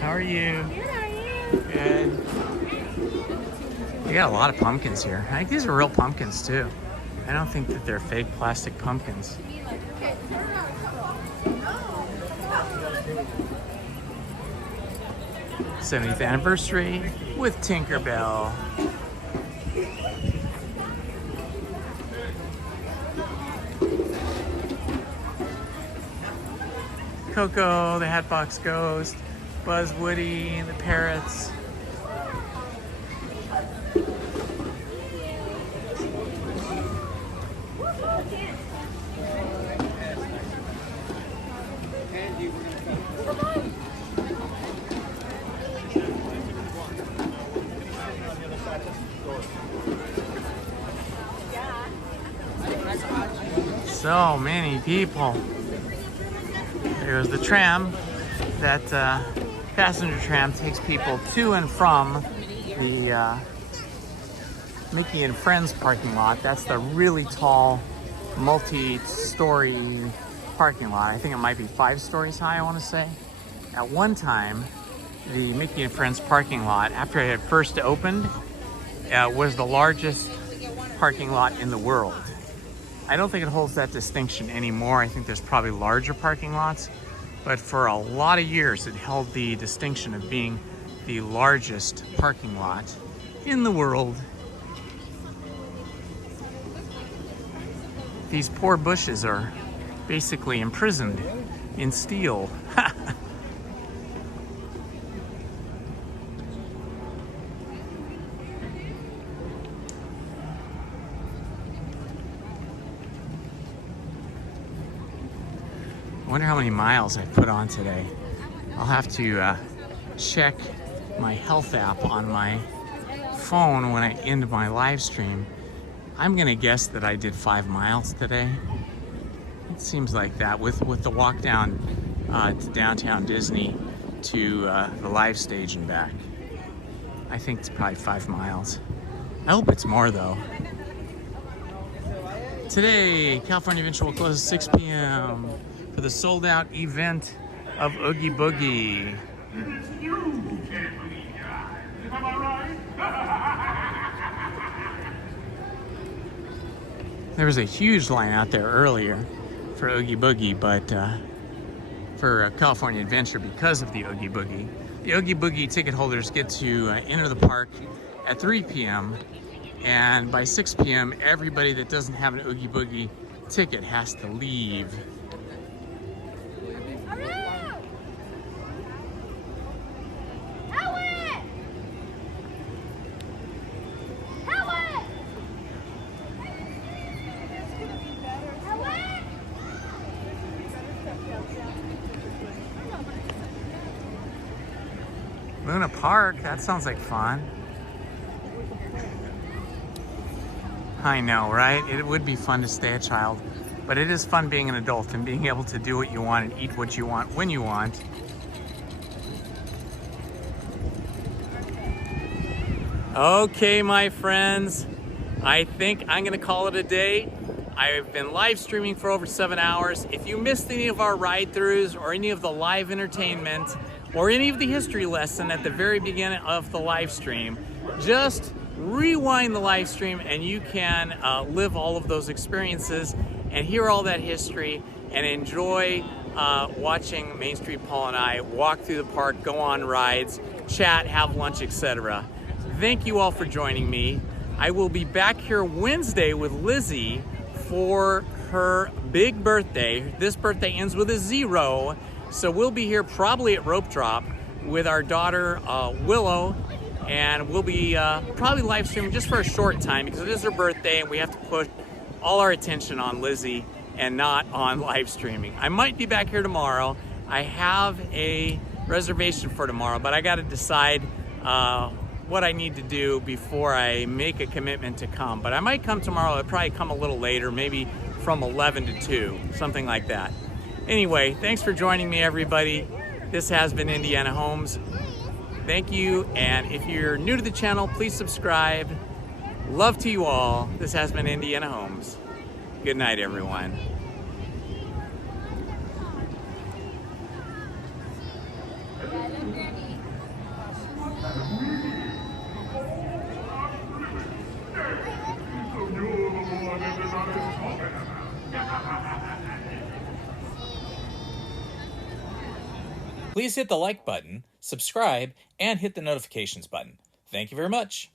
How are you? Good, how are you? Good. We got a lot of pumpkins here. I think these are real pumpkins too. I don't think that they're fake plastic pumpkins. 70th anniversary with Tinkerbell. Coco, the Hatbox Ghost, Buzz, Woody, the parrots. So many people. There's the tram. That passenger tram takes people to and from the Mickey and Friends parking lot. That's the really tall, multi-story parking lot. I think it might be 5 stories high, I want to say. At one time, the Mickey and Friends parking lot, after it had first opened, was the largest parking lot in the world. I don't think it holds that distinction anymore. I think there's probably larger parking lots, but for a lot of years it held the distinction of being the largest parking lot in the world. These poor bushes are basically imprisoned in steel. I wonder how many miles I put on today. I'll have to check my health app on my phone when I end my live stream. I'm gonna guess that I did 5 miles today. It seems like that with the walk down to downtown Disney to the live stage and back. I think it's probably 5 miles. I hope it's more though. Today, California Adventure will close at 6 p.m. for the sold out event of Oogie Boogie. There was a huge line out there earlier for Oogie Boogie, but for California Adventure because of the Oogie Boogie. The Oogie Boogie ticket holders get to enter the park at 3 p.m. and by 6 p.m. everybody that doesn't have an Oogie Boogie ticket has to leave. Luna Park, that sounds like fun. I know, right? It would be fun to stay a child, but it is fun being an adult and being able to do what you want and eat what you want when you want. Okay, my friends, I think I'm gonna call it a day. I've been live streaming for over 7 hours. If you missed any of our ride-throughs or any of the live entertainment or any of the history lesson at the very beginning of the live stream, just rewind the live stream and you can live all of those experiences and hear all that history and enjoy watching Main Street Paul and I walk through the park, go on rides, chat, have lunch, etc. Thank you all for joining me. I will be back here Wednesday with Lizzie for her big birthday. This birthday ends with a 0. So we'll be here probably at Rope Drop with our daughter Willow, and we'll be probably live streaming just for a short time because it is her birthday and we have to put all our attention on Lizzie and not on live streaming. I might be back here tomorrow. I have a reservation for tomorrow, but I got to decide what I need to do before I make a commitment to come. But I might come tomorrow. I'll probably come a little later, maybe from 11 to 2, something like that. Anyway, thanks for joining me, everybody. This has been Indiana Holmes. Thank you, and if you're new to the channel, please subscribe. Love to you all. This has been Indiana Holmes. Good night, everyone. Please hit the like button, subscribe, and hit the notifications button. Thank you very much.